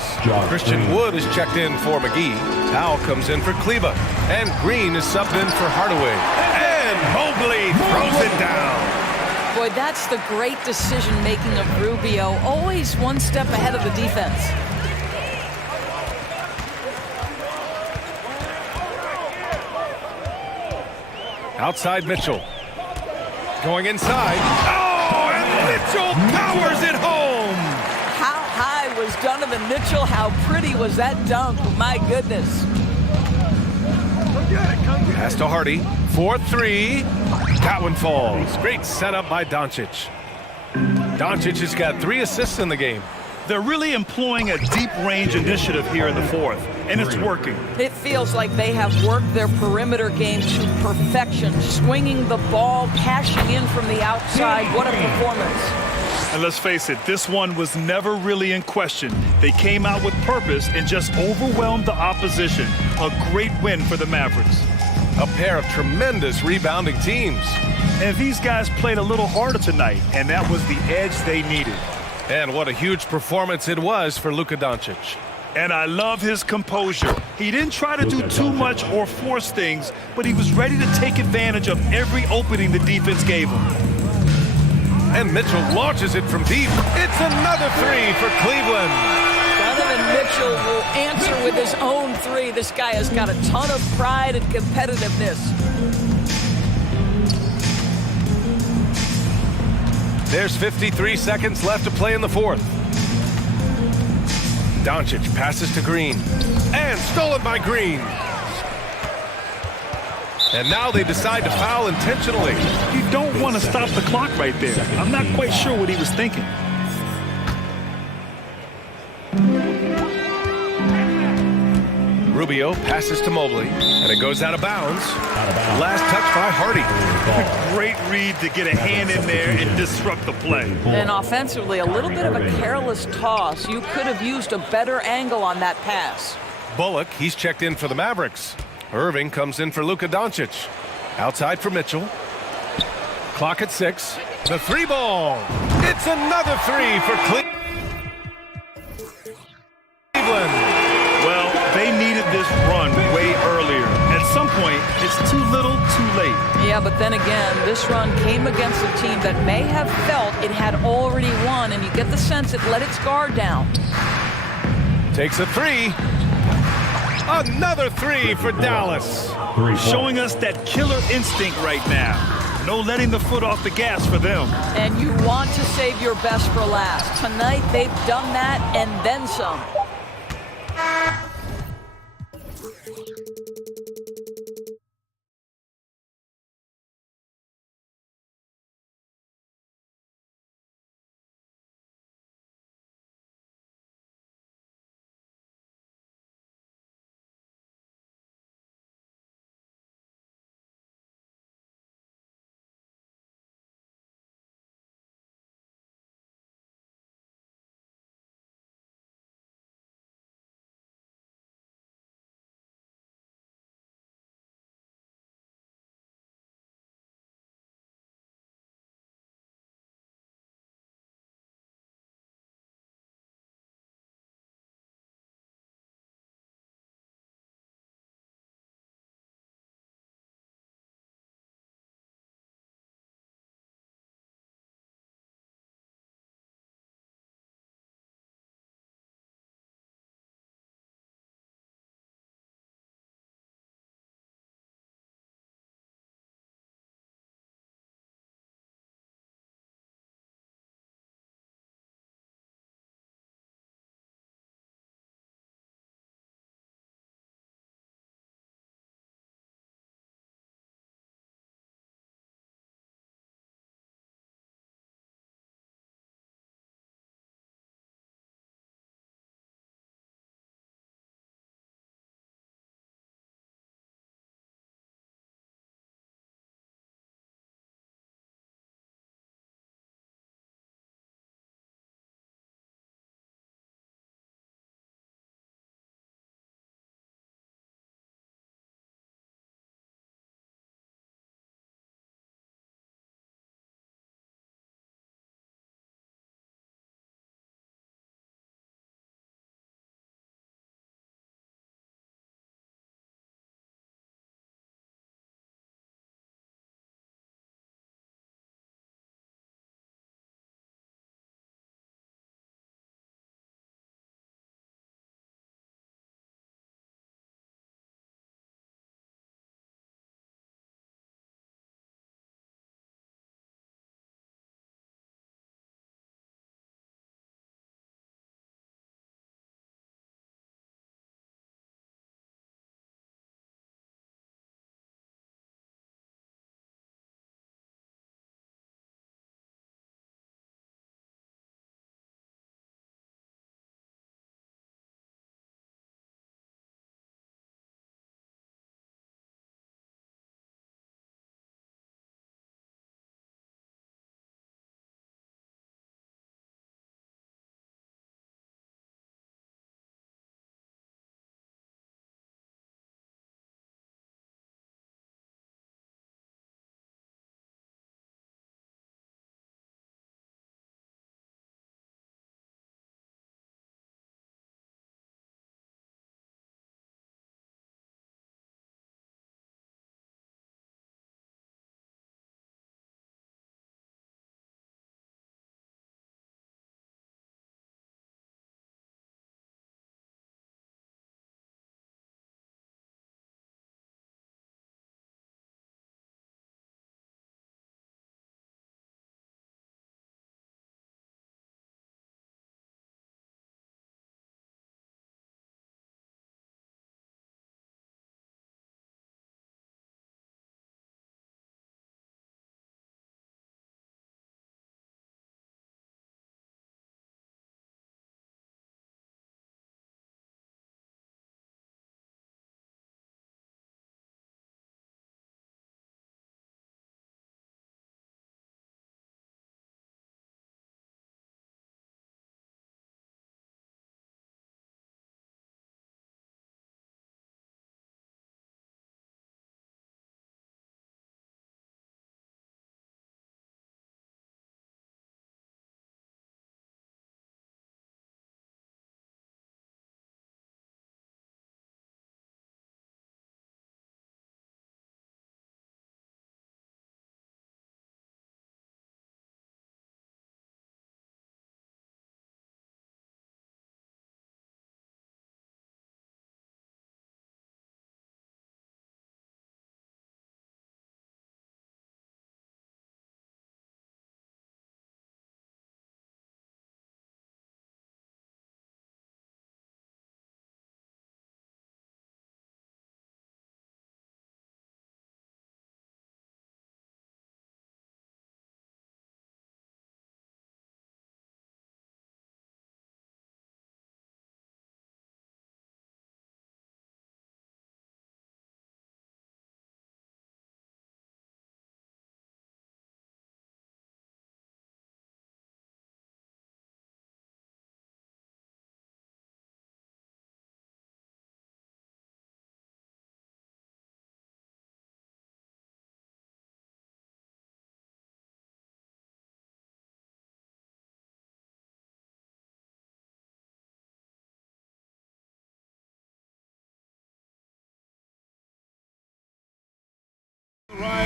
Christian Wood is checked in for McGee. Powell comes in for Kleber. And Green is subbed in for Hardaway. And Mobley throws it down. Boy, that's the great decision-making of Rubio. Always one step ahead of the defense. Outside Mitchell. Going inside. Oh, and Mitchell powers it home. How high was Donovan Mitchell? How pretty was that dunk? My goodness. Pass to Hardy. 4-3. That one falls. Great setup by Doncic. Doncic has got 3 assists in the game. They're really employing a deep-range initiative here in the fourth, and it's working. It feels like they have worked their perimeter game to perfection, swinging the ball, cashing in from the outside. What a performance. And let's face it, this one was never really in question. They came out with purpose and just overwhelmed the opposition. A great win for the Mavericks. A pair of tremendous rebounding teams. And these guys played a little harder tonight, and that was the edge they needed. And what a huge performance it was for Luka Doncic. And I love his composure. He didn't try to do too much or force things, but he was ready to take advantage of every opening the defense gave him. And Mitchell launches it from deep. It's another 3 for Cleveland. Donovan Mitchell will answer with his own 3. This guy has got a ton of pride and competitiveness. There's 53 seconds left to play in the fourth. Doncic passes to Green. And stolen by Green. And now they decide to foul intentionally. You don't want to stop the clock right there. I'm not quite sure what he was thinking. Rubio passes to Mobley, and it goes out of bounds. Last touch by Hardy. Great read to get a hand in there and disrupt the play. And offensively, a little bit of a careless toss. You could have used a better angle on that pass. Bullock, he's checked in for the Mavericks. Irving comes in for Luka Doncic. Outside for Mitchell. Clock at 6. The 3 ball. It's another 3 for Cleveland. Well, they needed this run way earlier. At some point, it's too little, too late. Yeah, but then again, this run came against a team that may have felt it had already won, and you get the sense it let its guard down. Takes a 3. Another 3 for Dallas. Showing us that killer instinct right now. No letting the foot off the gas for them. And you want to save your best for last. Tonight, they've done that and then some.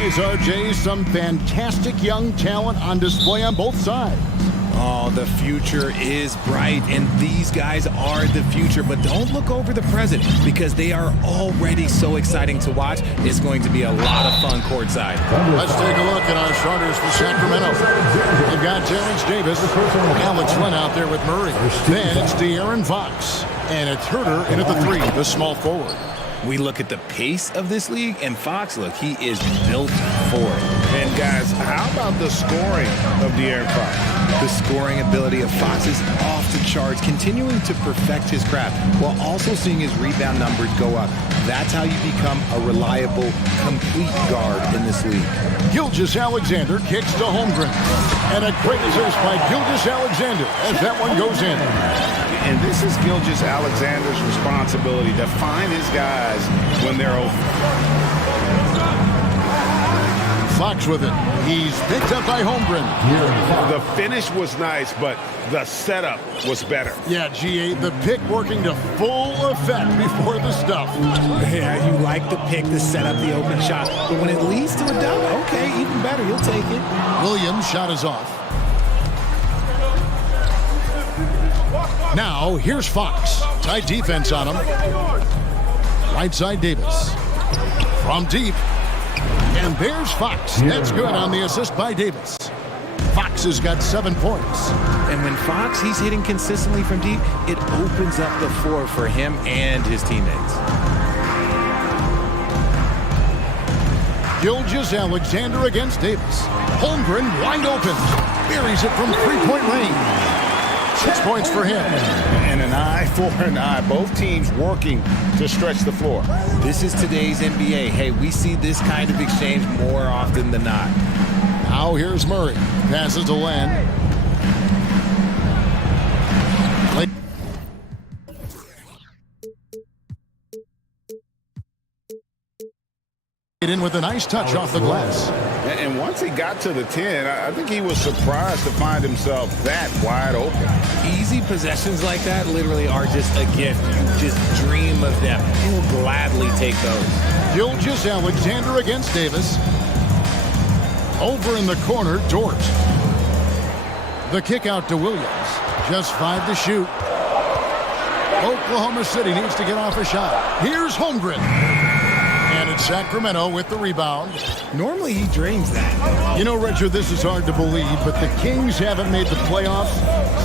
guys, RJ, some fantastic young talent on display on both sides. Oh, the future is bright, and these guys are the future. But don't look over the present, because they are already so exciting to watch. It's going to be a lot of fun courtside. Let's take a look at our starters for Sacramento. You've got Terrence Davis, Alex Len out there with Murray. Then it's De'Aaron Fox, and it's Herter in at the 3, the small forward. We look at the pace of this league, and Fox, look, he is built for it. And guys, how about the scoring of De'Aaron Fox? The scoring ability of Fox is off the charts, continuing to perfect his craft while also seeing his rebound numbers go up. That's how you become a reliable, complete guard in this league. Gilgeous-Alexander kicks to Holmgren. And a great assist by Gilgeous-Alexander as that one goes in. And this is Gilgeous-Alexander's responsibility to find his guys when they're open. Fox with it. He's picked up by Holmgren. The finish was nice, but the setup was better. Yeah, GA, the pick working to full effect before the stuff. Yeah, you like the pick to set up the open shot. But when it leads to a dunk, okay, even better, you'll take it. Williams' shot is off. Now, here's Fox. Tight defense on him. Right side Davis. From deep. And there's Fox. That's good on the assist by Davis. Fox has got 7 points. And when Fox, he's hitting consistently from deep, it opens up the floor for him and his teammates. Gilgeous-Alexander against Davis. Holmgren wide open. Buries it from three-point range. 6 points for him. And an eye for an eye. Both teams working to stretch the floor. This is today's NBA. Hey, we see this kind of exchange more often than not. Now here's Murray. Passes to Len. In with a nice touch off the glass. And once he got to the 10, I think he was surprised to find himself that wide open. Easy possessions like that literally are just a gift. You just dream of them. He'll gladly take those. Gilgeous-Alexander against Davis. Over in the corner, Dort. The kick out to Williams. Just 5 to shoot. Oklahoma City needs to get off a shot. Here's Holmgren. And it's Sacramento with the rebound. Normally he drains that. You know, Richard, this is hard to believe, but the Kings haven't made the playoffs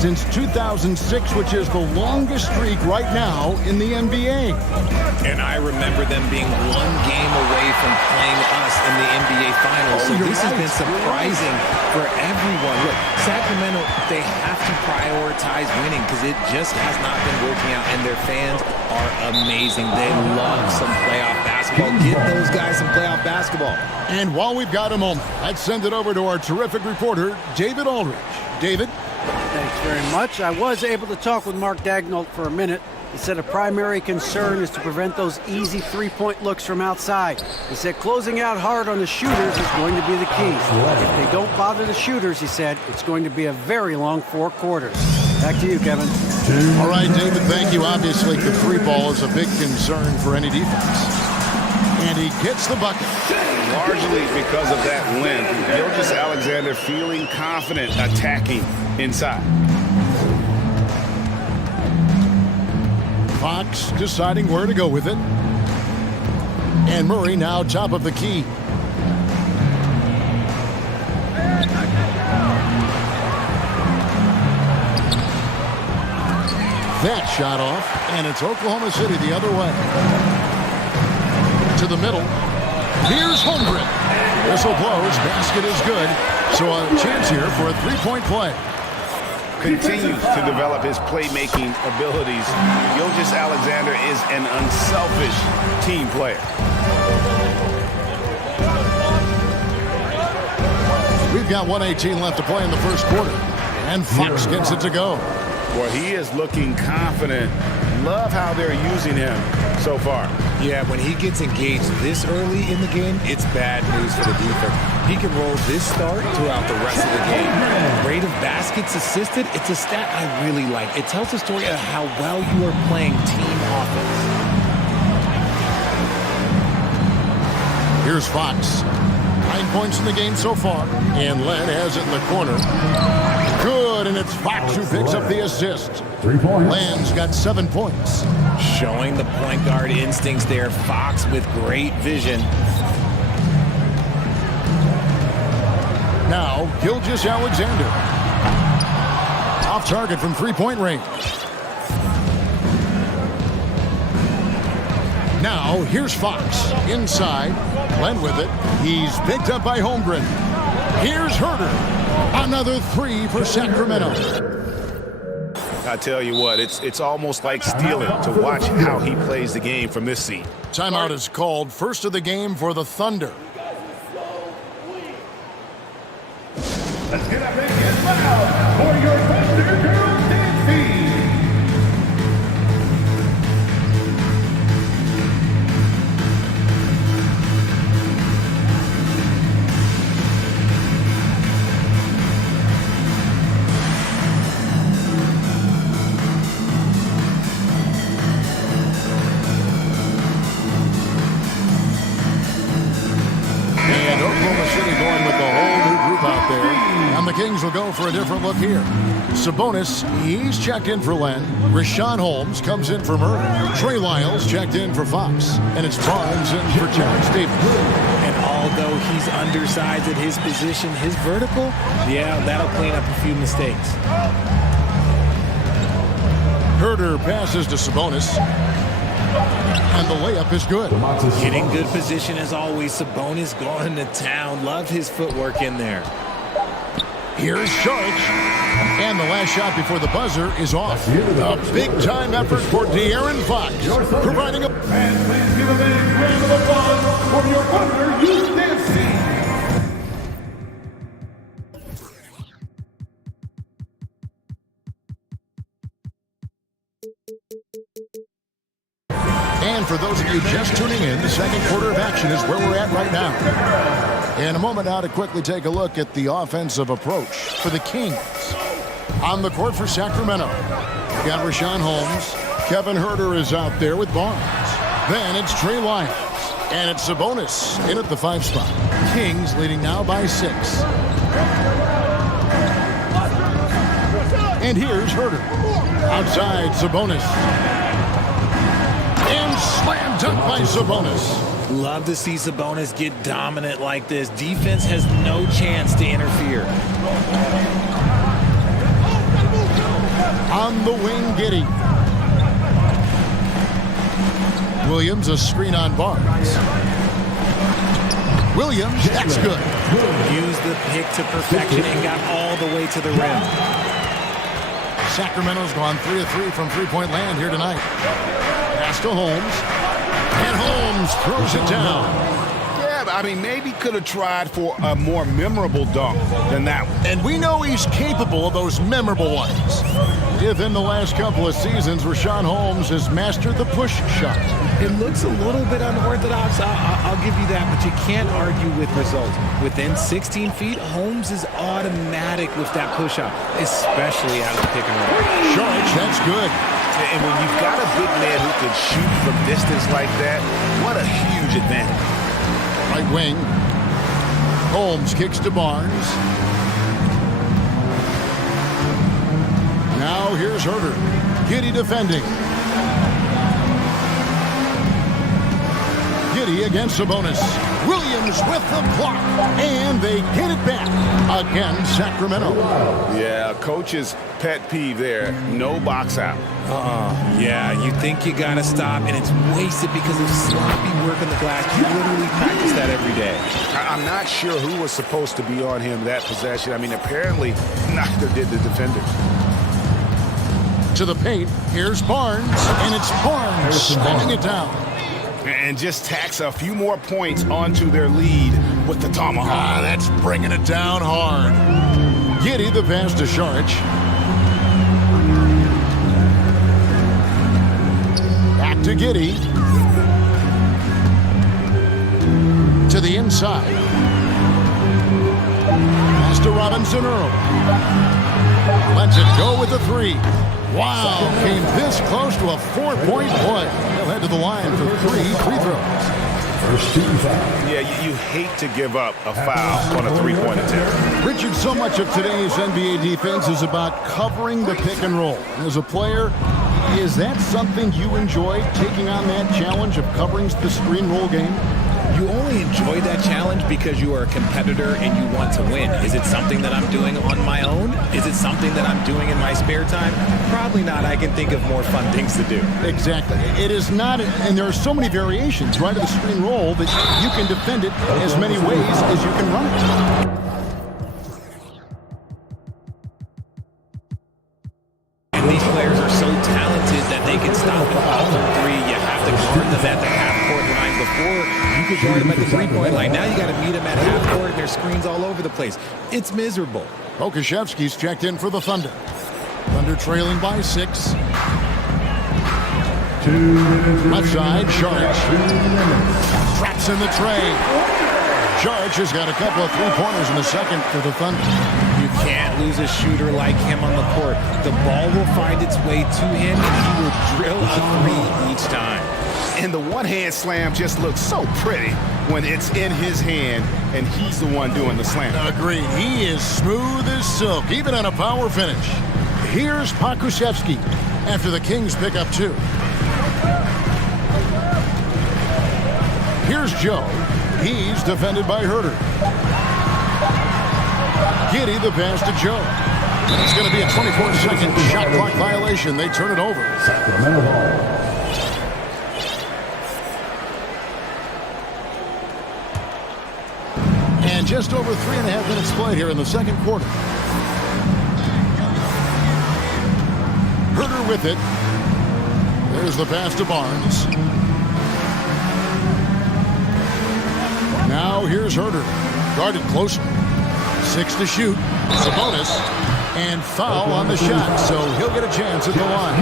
since 2006, which is the longest streak right now in the NBA. And I remember them being 1 game away from playing us in the NBA Finals. So this has been surprising for everyone. Look, Sacramento, they have to prioritize winning because it just has not been working out, and their fans are amazing. They love some playoff basketball. Get those guys some playoff basketball. And while we've got a moment, let's send it over to our terrific reporter, David Aldridge. David? Thanks very much. I was able to talk with Mark Daigneault for a minute. He said a primary concern is to prevent those easy three-point looks from outside. He said closing out hard on the shooters is going to be the key. If they don't bother the shooters, he said, it's going to be a very long 4 quarters. Back to you, Kevin. All right, David, thank you. Obviously, the 3 ball is a big concern for any defense. And he gets the bucket. Largely because of that length, Gilgeous-Alexander feeling confident attacking inside. Fox deciding where to go with it. And Murray now top of the key. That shot off, and it's Oklahoma City the other way. To the middle. Here's Holmgren. Whistle blows. Basket is good. So a chance here for a 3-point play. Continues to develop his playmaking abilities. Gilgeous-Alexander is an unselfish team player. We've got 1:18 left to play in the first quarter. And Fox gets it to go. Well, he is looking confident. Love how they're using him so far. Yeah, when he gets engaged this early in the game, it's bad news for the defense. He can roll this start throughout the rest of the game. Rate of baskets assisted, it's a stat I really like. It tells a story of how well you are playing team offense. Here's Fox. 9 points in the game so far. And Len has it in the corner. Good, and it's Fox who picks up the assist. 3 points. Len's got 7 points. Showing the point guard instincts there. Fox with great vision. Now, Gilgeous-Alexander. Off target from three-point range. Now, here's Fox. Inside. Len with it. He's picked up by Holmgren. Here's Herter. Another 3 for Sacramento. I tell you what, it's almost like stealing to watch how he plays the game from this seat. Timeout is called. First of the game for the Thunder. Let's get up and get loud for your Thunder Girls dance team. And Oklahoma City going with the whole new group out there. And the Kings will go for a different look here. Sabonis, he's checked in for Len. Rashawn Holmes comes in for Murray. Trey Lyles checked in for Fox. And it's Barnes in for Terrence Davis. And although he's undersized at his position, his vertical, yeah, that'll clean up a few mistakes. Herter passes to Sabonis. And the layup is good. Getting good position as always. Sabonis going to town. Love his footwork in there. Here's Sharch. And the last shot before the buzzer is off. A big-time effort for De'Aaron Fox, providing a... And please give a big round of applause for your Thunder Youth Dance Team. And for those of you just tuning in, the second quarter of action is where we're at right now. In a moment now to quickly take a look at the offensive approach for the Kings. On the court for Sacramento, got Rashawn Holmes. Kevin Herter is out there with Barnes. Then it's Trey Lyles. And it's Sabonis in at the 5 spot. Kings leading now by 6. And here's Herter. Outside, Sabonis. And slam dunk by Sabonis. Love to see Sabonis get dominant like this. Defense has no chance to interfere. On the wing, Giddey. Williams, a screen on Barnes. Williams, that's good. Used the pick to perfection and got all the way to the rim. Sacramento's gone 3 of 3 from three-point land here tonight. Pass to Holmes. And Holmes throws it down. Yeah, but I mean, maybe could have tried for a more memorable dunk than that one. And we know he's capable of those memorable ones. Within the last couple of seasons, Rashawn Holmes has mastered the push shot. It looks a little bit unorthodox, I'll give you that, but you can't argue with results. Within 16 feet, Holmes is automatic with that push-out, especially out of the pick and roll. Sharch, that's good. And when you've got a big man who can shoot from distance like that, what a huge advantage. Right wing. Holmes kicks to Barnes. Now here's Herter. Giddey defending. Giddey against Sabonis. Williams with the block. And they get it back. Again, Sacramento. Yeah, coach's pet peeve there. No box out. Yeah, you think you got to stop, and it's wasted because of sloppy work on the glass. You literally practice that every day. I'm not sure who was supposed to be on him that possession. I mean, apparently neither did the defenders. To the paint, here's Barnes, and it's Barnes slamming it down. And just tacks a few more points onto their lead with the tomahawk. That's bringing it down hard. Giddey the pass to Sharch. Back to Giddey. To the inside. Pass to Robinson Earl. Lets it go with the 3. Wow, came this close to a 4-point play. He'll head to the line for 3 free throws. Yeah, you hate to give up a foul on a three-point attempt. Richard, so much of today's NBA defense is about covering the pick and roll. As a player, is that something you enjoy, taking on that challenge of covering the screen roll game? You only enjoy that challenge because you are a competitor and you want to win. Is it something that I'm doing on my own? Is it something that I'm doing in my spare time? Probably not. I can think of more fun things to do. Exactly. It is not, and there are so many variations, right, of the screen roll that you can defend it as many ways as you can run it. And these players are so talented that they can stop the ball from three. You have to guard them at the half-court line. Before, you could guard them at the three-point line. Now you got to meet them at half-court, and there's screens all over the place. It's miserable. Okashevsky's checked in for the Thunder. Thunder trailing by 6. Left side, Sharge. Traps in the tray. Sharge has got a couple of three-pointers in the second for the Thunder. You can't lose a shooter like him on the court. The ball will find its way to him, and he will drill a three each time. And the one-hand slam just looks so pretty when it's in his hand and he's the one doing the slam. Agreed. He is smooth as silk, even on a power finish. Here's Pokusevski after the Kings pick up 2. Here's Joe. He's defended by Herter. Giddy the pass to Joe. And it's going to be a 24-second shot clock violation. They turn it over. Sacramento ball. And just over 3.5 minutes played here in the second quarter. Herter with it. There's the pass to Barnes. Now here's Herter. Guarded closer. 6 to shoot. Sabonis. And foul on the shot, so he'll get a chance at the line.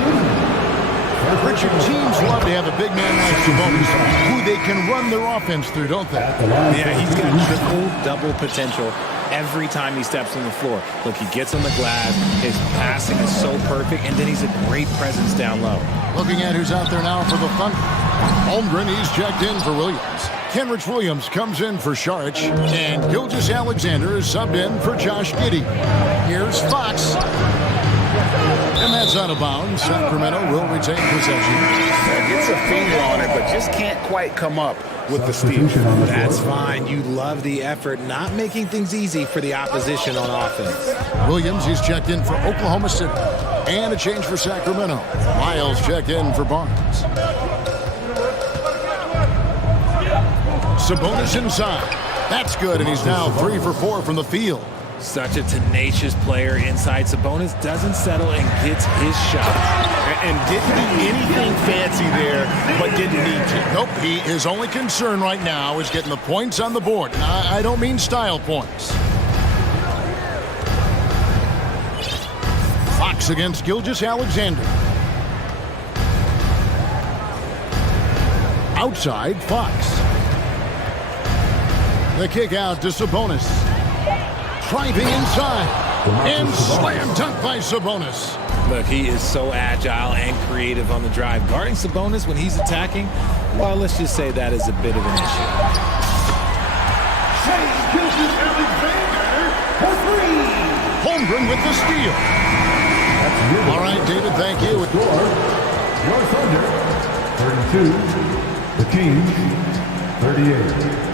Richard, teams love to have a big man like Sabonis who they can run their offense through, don't they? Yeah, he's got triple-double potential every time he steps on the floor. Look, he gets on the glass, his passing is so perfect, and then he's a great presence down low. Looking at who's out there now for the Thunder. Holmgren, he's checked in for Williams. Kenrich Williams comes in for Sharch, and Gilgeous-Alexander is subbed in for Josh Giddey. Here's Fox. And that's out of bounds. Sacramento will retain possession. Gets a finger on it, but just can't quite come up with the steal. That's fine. You love the effort, not making things easy for the opposition on offense. Williams, he's checked in for Oklahoma City. And a change for Sacramento. Miles checked in for Barnes. Sabonis inside. That's good, and he's now 3 for 4 from the field. Such a tenacious player inside. Sabonis doesn't settle and gets his shot. And didn't do anything fancy there, but didn't need to. Nope, his only concern right now is getting the points on the board. And I don't mean style points. Fox against Gilgeous-Alexander. Outside, Fox. The kick out to Sabonis. Driving inside. And slam dunk by Sabonis. Look, he is so agile and creative on the drive. Guarding Sabonis when he's attacking, well, let's just say that is a bit of an issue. Holmgren with the steal. All right, David, thank you. Your Thunder, 32. The Kings, 38.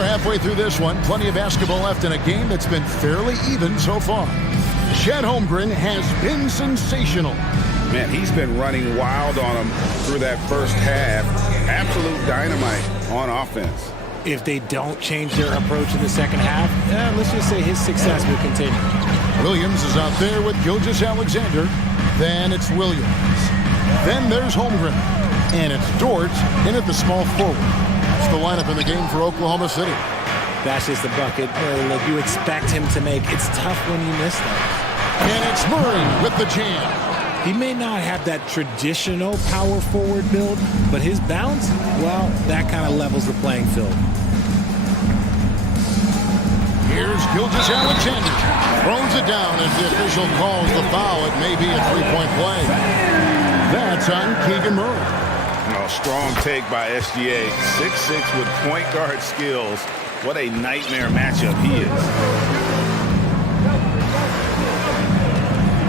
Halfway through this one, plenty of basketball left in a game that's been fairly even so far. Chet Holmgren has been sensational. Man, he's been running wild on him through that first half. Absolute dynamite on offense. If they don't change their approach in the second half, let's just say his success will continue. Williams is out there with Gilgeous-Alexander. Then it's Williams. Then there's Holmgren. And it's Dort in at the small forward. The lineup in the game for Oklahoma City. That's just the bucket like you expect him to make. It's tough when you miss that. And it's Murray with the jam. He may not have that traditional power forward build, but his bounce, well, that kind of levels the playing field. Here's Gilgeous Alexander. Throws it down as the official calls the foul. It may be a three-point play. That's on Keegan Murray. Strong take by SGA. 6'6" with point guard skills. What a nightmare matchup he is.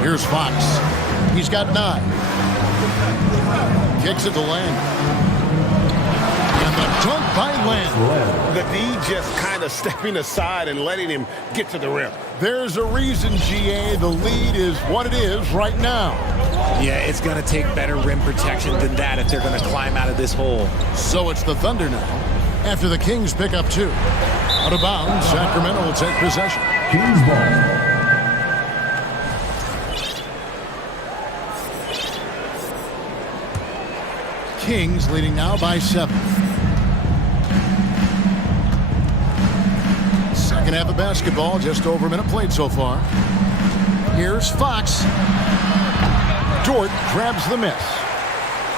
Here's Fox. He's got 9. Kicks it to Land. And the dunk by Land. The D just kind of stepping aside and letting him get to the rim. There's a reason, GA. The lead is what it is right now. Yeah, it's going to take better rim protection than that if they're going to climb out of this hole. So it's the Thunder now. After the Kings pick up 2. Out of bounds, Sacramento will take possession. Kings ball. Kings leading now by 7. Second half of basketball, just over a minute played so far. Here's Fox. Dort grabs the miss.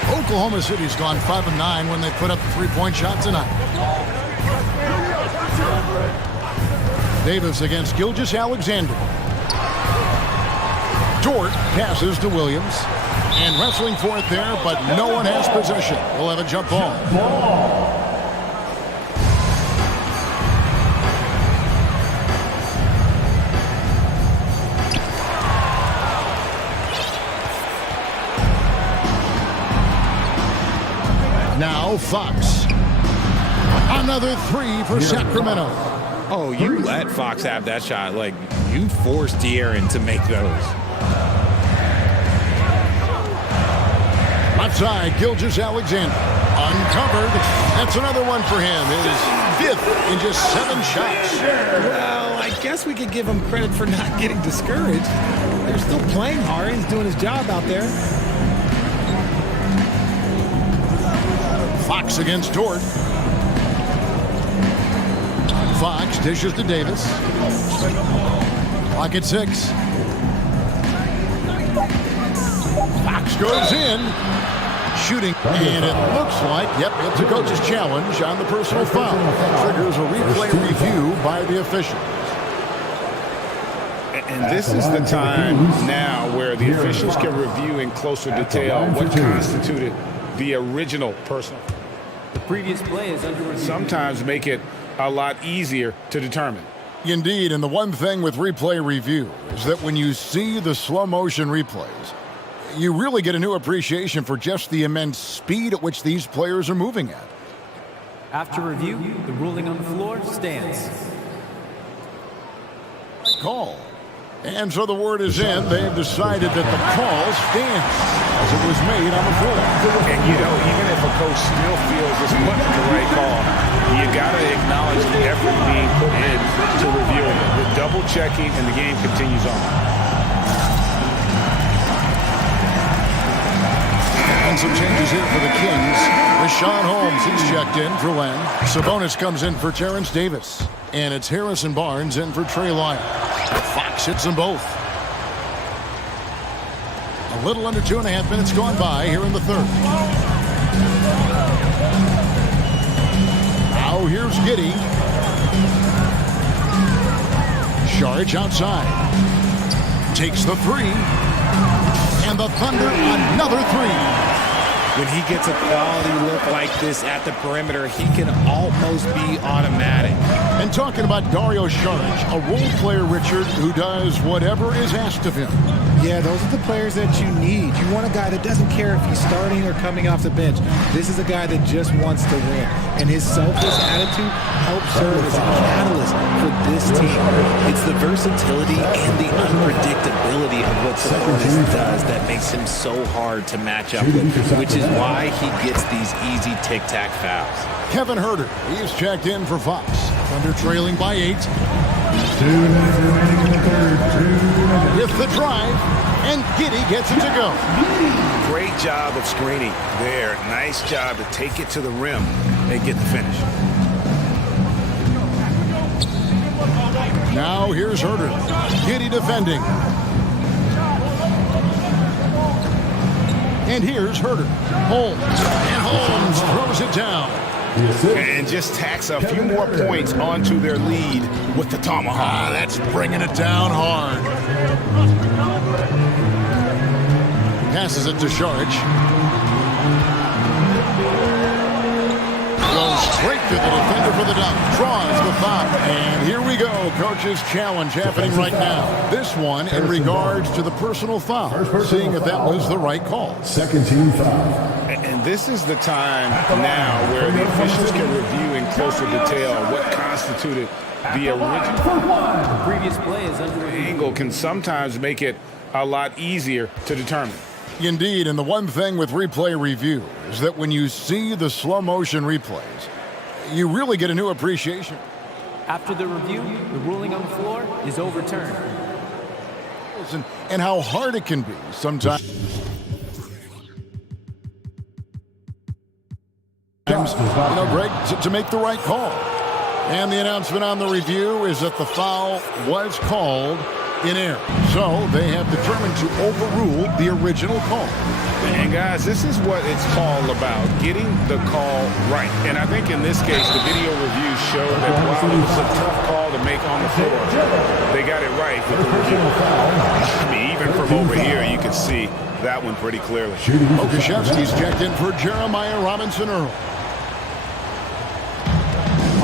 Oklahoma City's gone 5 of 9 when they put up the three-point shot tonight. Davis against Gilgeous Alexander. Dort passes to Williams. And wrestling for it there, but no one has possession. We'll have a jump ball. Now Fox. Another 3 for Sacramento. Oh, you let Fox have that shot. Like, you forced De'Aaron to make those. Outside, Gilgeous Alexander. Uncovered. That's another one for him. His 5th in just 7 shots. Well, I guess we could give him credit for not getting discouraged. They're still playing hard. He's doing his job out there. Fox against Dort. Fox dishes to Davis. Clock at 6. Fox goes in. Shooting, and it looks like, yep, it's a coach's challenge on the personal foul. Triggers a replay review by the official. And this is the time now where the officials can review in closer detail what constituted the original personal. The previous play is under review. Sometimes make it a lot easier to determine. Indeed, and the one thing with replay review is that when you see the slow motion replays, you really get a new appreciation for just the immense speed at which these players are moving at. After review, the ruling on the floor stands. Call. And so the word is in. They've decided that the call stands as it was made on the floor. And, you know, even if a coach still feels this wasn't the right call, you got to acknowledge the effort being put in to reviewing it. The double checking, and the game continues on. And some changes here for the Kings. Rashawn Holmes, he's checked in for Len. Sabonis comes in for Terrence Davis. And it's Harrison Barnes in for Trey Lyon. Fox hits them both. A little under 2.5 minutes gone by here in the third. Now here's Giddey. Sharge outside. Takes the 3. And the Thunder, another 3. When he gets a quality look like this at the perimeter, he can almost be automatic. And talking about Dario Saric, a role player, Richard, who does whatever is asked of him. Yeah, those are the players that you need. You want a guy that doesn't care if he's starting or coming off the bench. This is a guy that just wants to win. And his selfless attitude helps serve as a catalyst for this team. It's the versatility and the unpredictability of what Sabonis does that makes him so hard to match up with, which is why he gets these easy tic-tac fouls. Kevin Huerter, he's checked in for Fox. Thunder trailing by 8. 2 minutes remaining in the third. 2 minutes. With the drive, and Giddey gets it to go. Great job of screening there. Nice job to take it to the rim and get the finish. Now here's Huerter. Giddey defending. And here's Huerter. Holmes. And Holmes throws it down. and just tacks a few more points onto their lead with the tomahawk. That's bringing it down hard. Passes it to Sharge. Goes straight to the defender for the dunk. Draws the foul. And here we go. Coach's challenge happening right now. This one in regards to the personal foul. Seeing if that was the right call. Second team foul. And this is the time now where the officials can review in closer detail what constituted the original. The previous play is under Angle can sometimes make it a lot easier to determine. Indeed, and the one thing with replay review is that when you see the slow motion replays, you really get a new appreciation. After the review, the ruling on the floor is overturned. And how hard it can be sometimes. You know, Greg, to make the right call. And the announcement on the review is that the foul was called in error. So they have determined to overrule the original call. And guys, this is what it's all about, getting the call right. And I think in this case, the video review showed that while it was a tough call to make on the floor, they got it right with the review. I mean, even from over here, you can see that one pretty clearly. Okashevsky's checked in for Jeremiah Robinson Earl.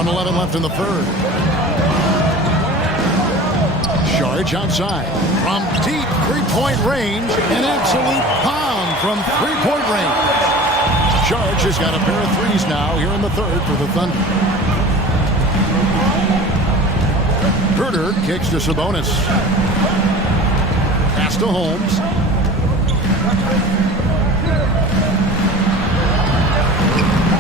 1:11 left in the third. Sharge outside from deep three-point range. An absolute pound from three-point range. Sharge has got a pair of threes now here in the third for the Thunder. Herter kicks to Sabonis. Pass to Holmes.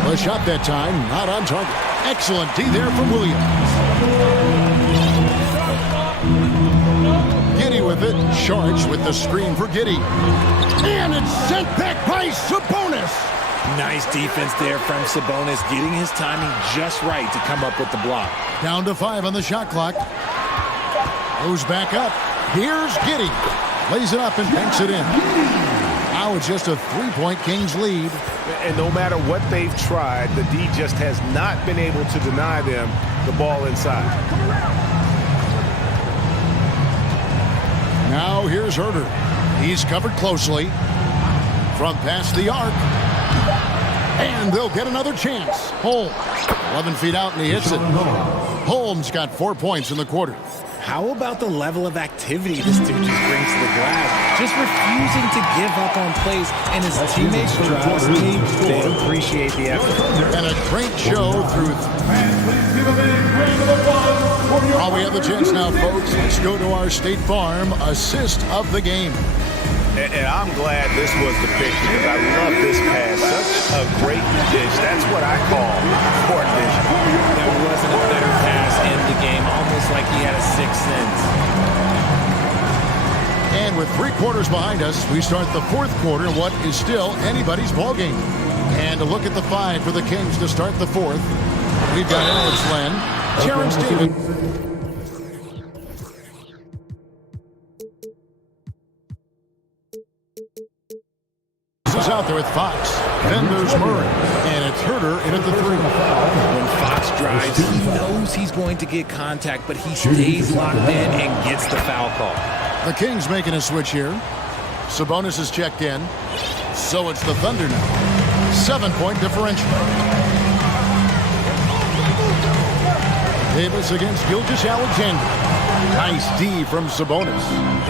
The shot that time, not on target. Excellent D there from Williams. Giddey with it. Sharge with the screen for Giddey. And it's sent back by Sabonis. Nice defense there from Sabonis, getting his timing just right to come up with the block. Down to 5 on the shot clock. Goes back up. Here's Giddey. Lays it up and banks it in. Now it's just a three-point Kings lead. And no matter what they've tried, the D just has not been able to deny them the ball inside. Now here's Herter. He's covered closely. From past the arc. And they'll get another chance. Holmes, 11 feet out, and he hits it. Holmes got 4 points in the quarter. How about the level of activity this dude just brings to the glass? Just refusing to give up on plays, and his teammates trust me, they appreciate the effort. And a great show through. While we have the chance now, folks, let's go to our State Farm assist of the game. And I'm glad this was the pick because I love this pass. Such a great dish. That's what I call court vision. There wasn't a better pass in the game, almost like he had a sixth sense. And with 3 quarters behind us, we start the fourth quarter in what is still anybody's ball game. And a look at the 5 for the Kings to start the fourth. We've got Alex Len, Terrence Davis. Is out there with Fox. Then there's Murray. And it's Herter in at the 3. When Fox drives, he knows he's going to get contact, but he stays locked in and gets the foul call. The Kings making a switch here. Sabonis is checked in. So it's the Thunder now. 7-point differential. Davis against Gilgeous-Alexander. Nice D from Sabonis.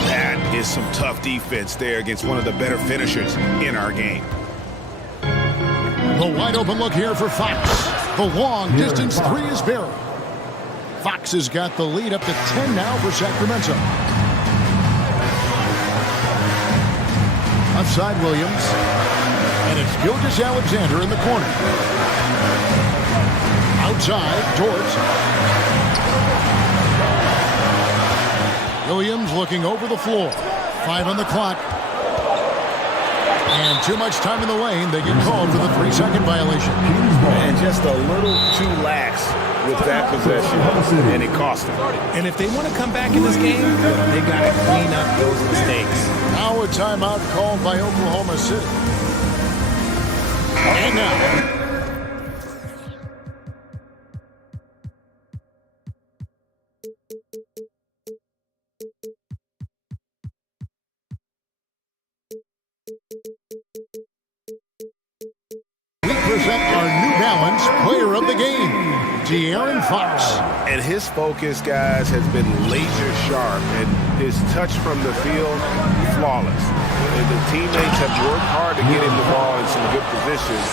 That is some tough defense there against one of the better finishers in our game. The wide open look here for Fox. The long distance 3 is buried. Fox has got the lead up to 10 now for Sacramento. Outside Williams. And it's Gilgeous-Alexander in the corner. Outside, Dort. Williams looking over the floor. 5 on the clock. And too much time in the lane. They get called for the 3-second violation. And just a little too lax with that possession. And it cost them. And if they want to come back in this game, they got to clean up those mistakes. Now a timeout called by Oklahoma City. And now, player of the game, De'Aaron Fox. And his focus, guys, has been laser sharp, and his touch from the field, flawless. And the teammates have worked hard to get him the ball in some good positions,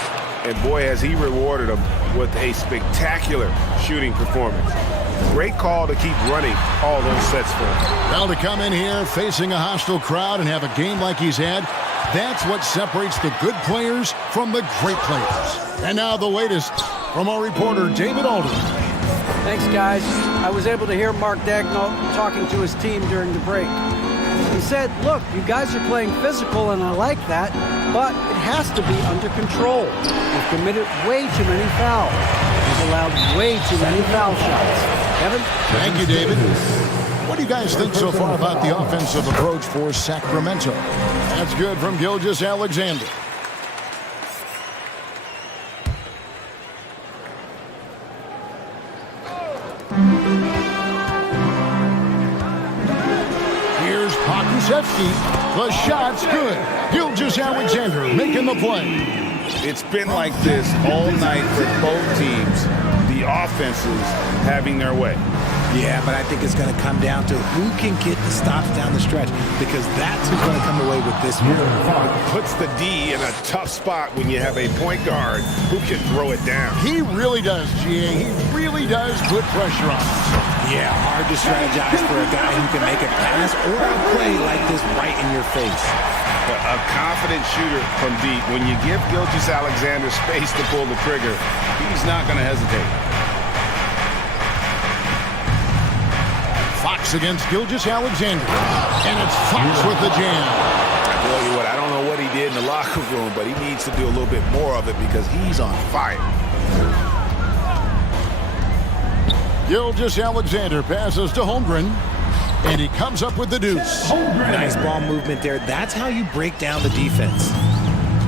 and boy, has he rewarded them with a spectacular shooting performance. Great call to keep running all those sets for him. Now to come in here facing a hostile crowd and have a game like he's had, that's what separates the good players from the great players. And now the latest from our reporter, David Alden. Thanks, guys. I was able to hear Mark Dagnall talking to his team during the break. He said, look, you guys are playing physical, and I like that, but it has to be under control. We've committed way too many fouls. We've allowed way too many foul shots. Kevin? Thank you, David. What do you guys think so far about the offensive approach for Sacramento? That's good from Gilgeous-Alexander. Here's Pokusevski. The shot's good. Gilgeous-Alexander making the play. It's been like this all night for both teams. The offenses having their way. Yeah, but I think it's going to come down to who can get the stops down the stretch, because that's who's going to come away with this one. It puts the D in a tough spot when you have a point guard who can throw it down. He really does, GA. He really does put pressure on him. Yeah, hard to strategize for a guy who can make a pass or a play like this right in your face. A confident shooter from deep. When you give Gilgeous-Alexander space to pull the trigger, he's not going to hesitate. Fox against Gilgeous-Alexander. And it's Fox with the jam. I tell you what, I don't know what he did in the locker room, but he needs to do a little bit more of it because he's on fire. Gilgeous-Alexander passes to Holmgren. And he comes up with the deuce. Nice ball movement there. That's how you break down the defense.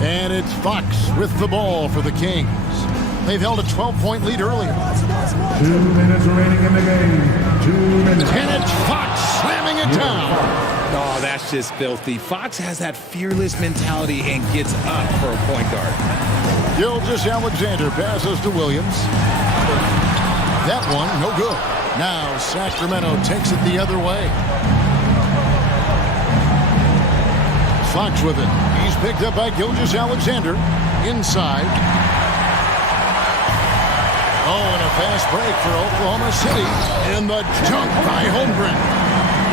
And it's Fox with the ball for the Kings. They've held a 12-point lead earlier. 2 minutes remaining in the game. 2 minutes. And it's Fox slamming it down. Oh, that's just filthy. Fox has that fearless mentality and gets up for a point guard. Gilgeous-Alexander passes to Williams. That one, no good. Now Sacramento takes it the other way. Fox with it. He's picked up by Gilgeous-Alexander. Inside. Oh, and a fast break for Oklahoma City. And the dunk by Holmgren.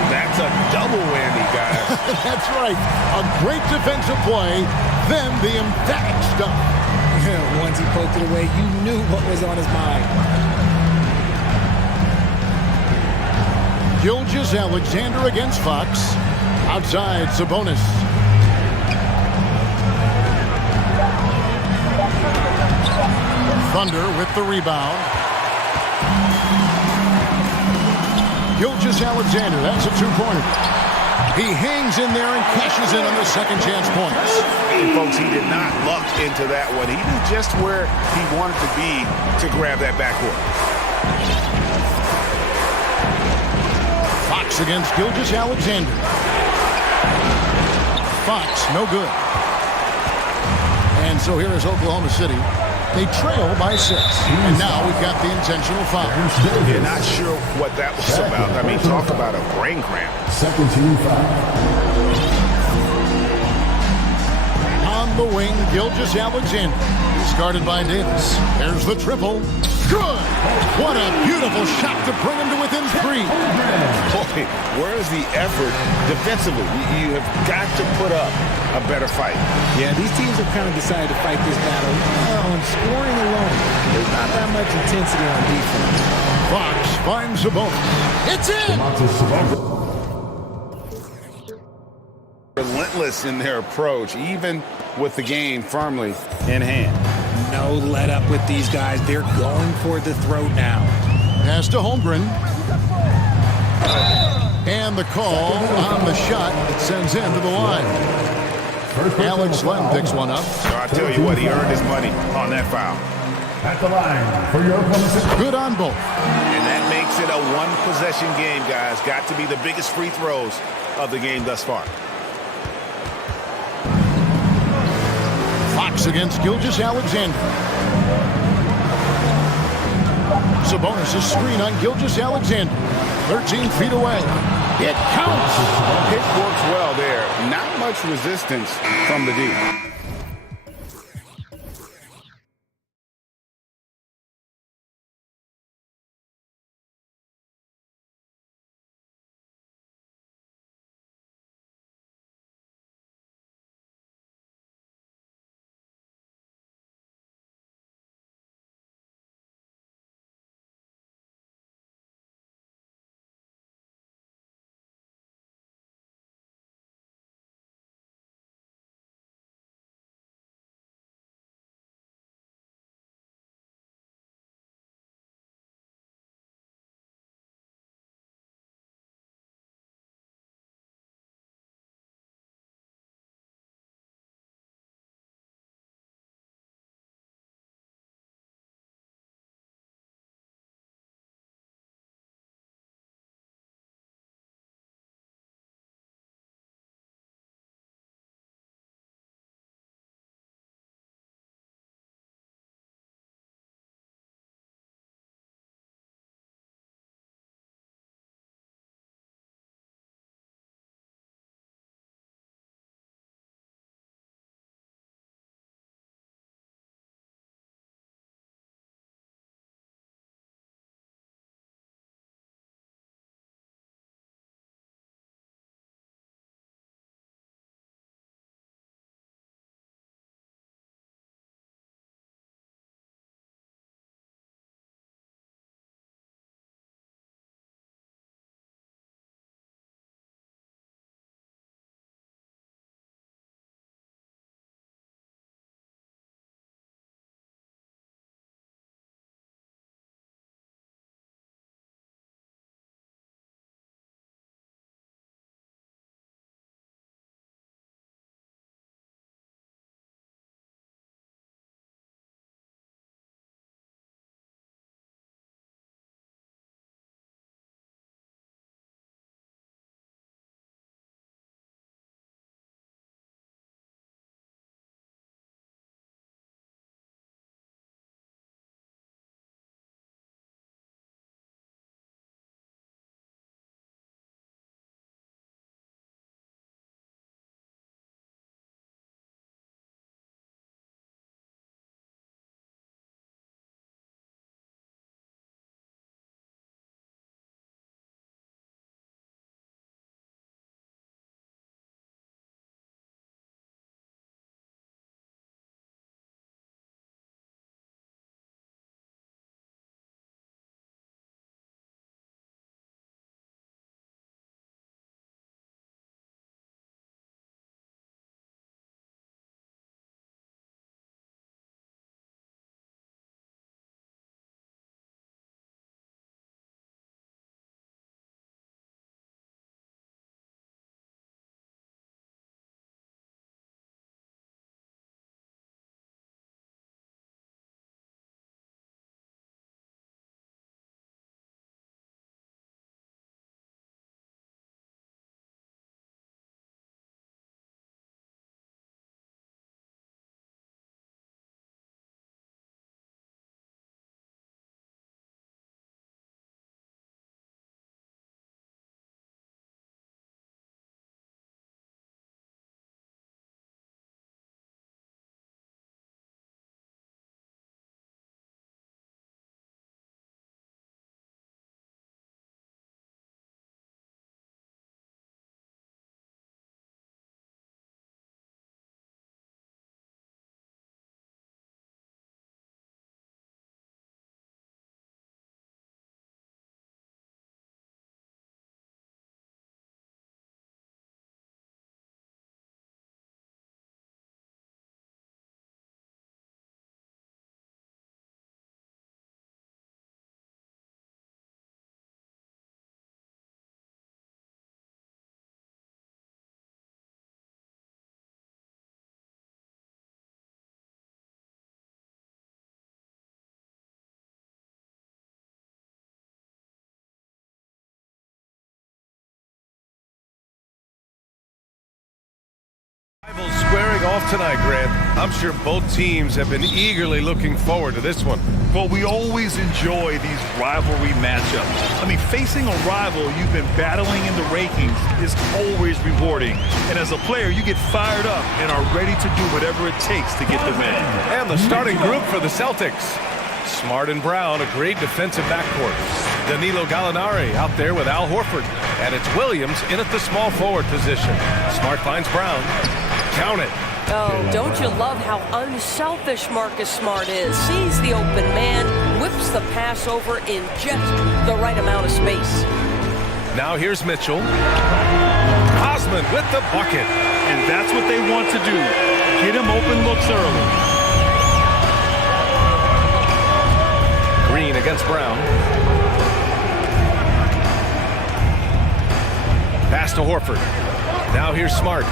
That's a double whammy, guys. That's right. A great defensive play, then the emphatic stuff. Once he poked it away, you knew what was on his mind. Gilgeous-Alexander against Fox. Outside, Sabonis. Thunder with the rebound. Gilgeous-Alexander, that's a two-pointer. He hangs in there and cashes in on the second chance points. And folks, he did not luck into that one. He knew just where he wanted to be to grab that backcourt. Fox against Gilgeous-Alexander. Fox, no good. And so here is Oklahoma City. They trail by 6. And now we've got the intentional foul. You're not sure what that was about. I mean, talk about a brain cramp. Second team foul. On the wing, Gilgeous-Alexander. He's guarded by Davis. There's the triple. Good! What a beautiful shot to bring him to within 3. Boy, where's the effort defensively? You have got to put up a better fight. Yeah, these teams have kind of decided to fight this battle on scoring alone. There's not that much intensity on defense. Fox finds the ball. It's in! Relentless in their approach, even with the game firmly in hand. No let up with these guys. They're going for the throat now. Pass to Holmgren. And the call on the shot that sends him to the line. Alex Len picks one up. So I tell you what, he earned his money on that foul. At the line for your opponent. Good on both. And that makes it a one-possession game, guys. Got to be the biggest free throws of the game thus far. Fox against Gilgeous-Alexander. Sabonis' screen on Gilgeous-Alexander. 13 feet away. It counts. Pick works well there. Not much resistance from the D. Rivals squaring off tonight, Grant. I'm sure both teams have been eagerly looking forward to this one. Well, we always enjoy these rivalry matchups. I mean, facing a rival you've been battling in the rankings is always rewarding. And as a player, you get fired up and are ready to do whatever it takes to get the win. And the starting group for the Celtics. Smart and Brown, a great defensive backcourt. Danilo Gallinari out there with Al Horford. And it's Williams in at the small forward position. Smart finds Brown. Count it. Oh, don't you love how unselfish Marcus Smart is? Sees the open man, whips the pass over in just the right amount of space. Now here's Mitchell. Osman with the bucket. And that's what they want to do. Get him open looks early. Green against Brown. Pass to Horford. Now here's Smart.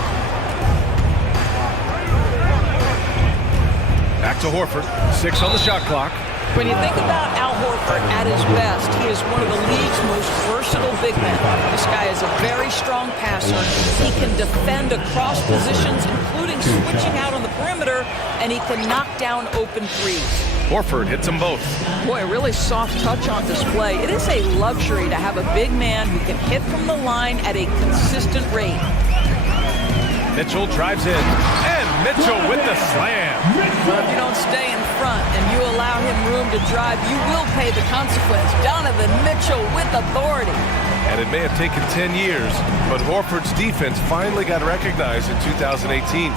Back to Horford. 6 on the shot clock. When you think about Al Horford at his best, he is one of the league's most versatile big men. This guy is a very strong passer. He can defend across positions, including switching out on the perimeter, and he can knock down open threes. Horford hits them both. Boy, a really soft touch on display. It is a luxury to have a big man who can hit from the line at a consistent rate. Mitchell drives in, and Mitchell with the slam. Well, if you don't stay in front and you allow him room to drive, you will pay the consequence. Donovan Mitchell with authority. And it may have taken 10 years, but Horford's defense finally got recognized in 2018.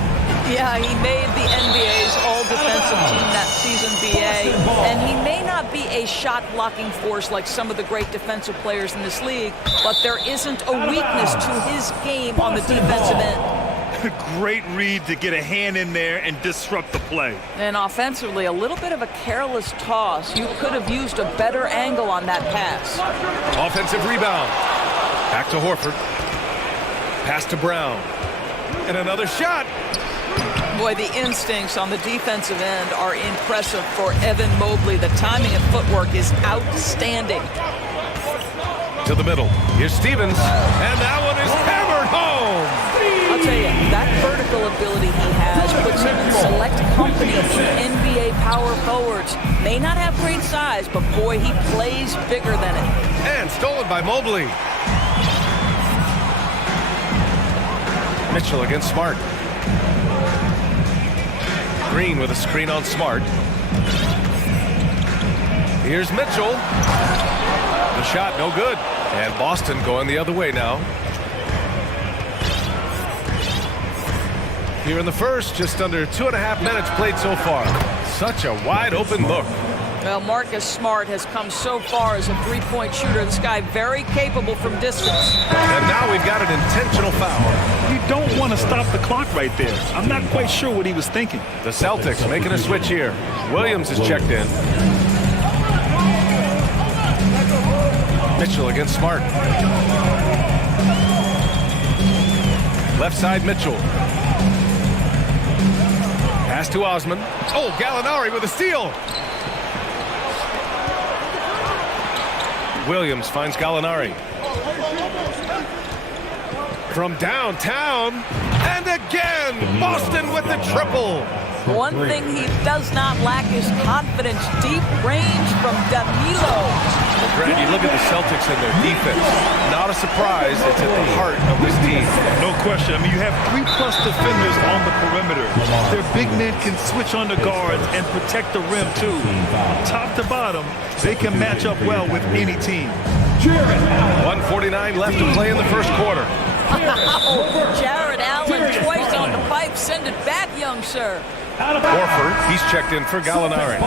Yeah, he made the NBA's all-defensive team that season, BA, and he may not be a shot-blocking force like some of the great defensive players in this league, but there isn't a weakness to his game on the defensive end. Great read to get a hand in there and disrupt the play. And offensively, a little bit of a careless toss. You could have used a better angle on that pass. Offensive rebound. Back to Horford. Pass to Brown. And another shot. Boy, the instincts on the defensive end are impressive for Evan Mobley. The timing and footwork is outstanding. To the middle. Here's Stevens. And that one is hammered home. I'll tell you, that vertical ability he has puts him in select company in NBA power forwards. May not have great size, but boy, he plays bigger than it. And stolen by Mobley. Mitchell against Smart. Green with a screen on Smart. Here's Mitchell. The shot no good. And Boston going the other way now. Here in the first, just under 2.5 minutes played so far. Such a wide open look. Well, Marcus Smart has come so far as a three-point shooter. This guy very capable from distance. And now we've got an intentional foul. You don't want to stop the clock right there. I'm not quite sure what he was thinking. The Celtics making a switch here. Williams is checked in. Mitchell against Smart. Left side Mitchell. Pass to Osman. Oh, Gallinari with a steal. Williams finds Gallinari. From downtown. And again, Boston with the triple. One thing he does not lack is confidence. Deep range from Danilo. Grant, you look at the Celtics and their defense. Not a surprise. It's at the heart of this team. No question. I mean, you have 3+ defenders on the perimeter. Their big men can switch on the guards and protect the rim, too. Top to bottom, they can match up well with any team. 1:49 left to play in the first quarter. Jared Allen twice on the pipe. Send it back, young sir. Horford, he's checked in for Gallinari.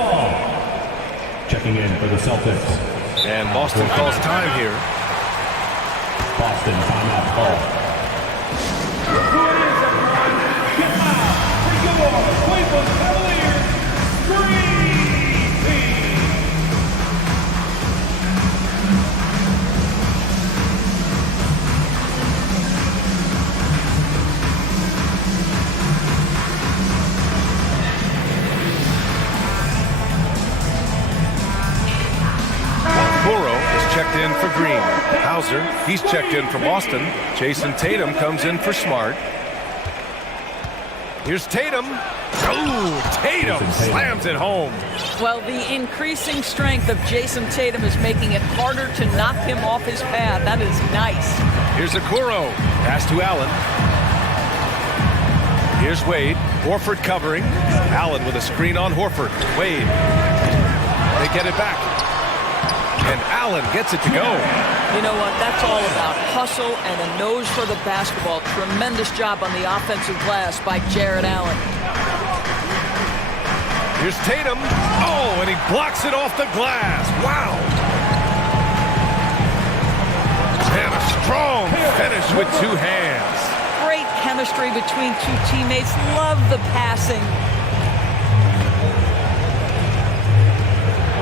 Checking in for the Celtics. And Boston calls time here. Boston timeout call. Checked in for Green. Hauser, he's checked in for Boston. Jason Tatum comes in for Smart. Here's Tatum. Oh, Tatum slams it home. Well, the increasing strength of Jason Tatum is making it harder to knock him off his path. That is nice. Here's Okoro. Pass to Allen. Here's Wade. Horford covering. Allen with a screen on Horford. Wade. They get it back. And Allen gets it to go. You know what? That's all about hustle and a nose for the basketball. Tremendous job on the offensive glass by Jared Allen. Here's Tatum. Oh, and he blocks it off the glass. Wow. And a strong finish with two hands. Great chemistry between two teammates. Love the passing.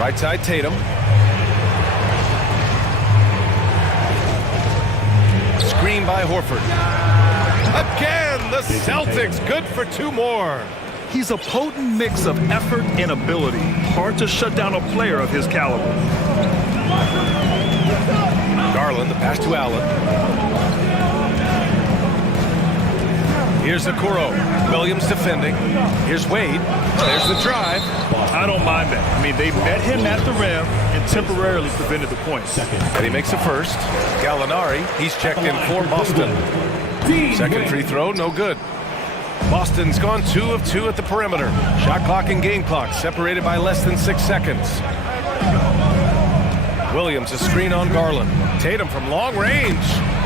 Right side, Tatum. Screen by Horford. Again, the Celtics good for two more. He's a potent mix of effort and ability. Hard to shut down a player of his caliber. Garland, the pass to Allen. Here's Okoro. Williams defending. Here's Wade. There's the drive. I don't mind that. I mean, they met him at the rim and temporarily prevented the points. And he makes the first. Gallinari, he's checked in for Boston. Second free throw, no good. Boston's gone 2 of 2 at the perimeter. Shot clock and game clock separated by less than 6 seconds. Williams, a screen on Garland. Tatum from long range.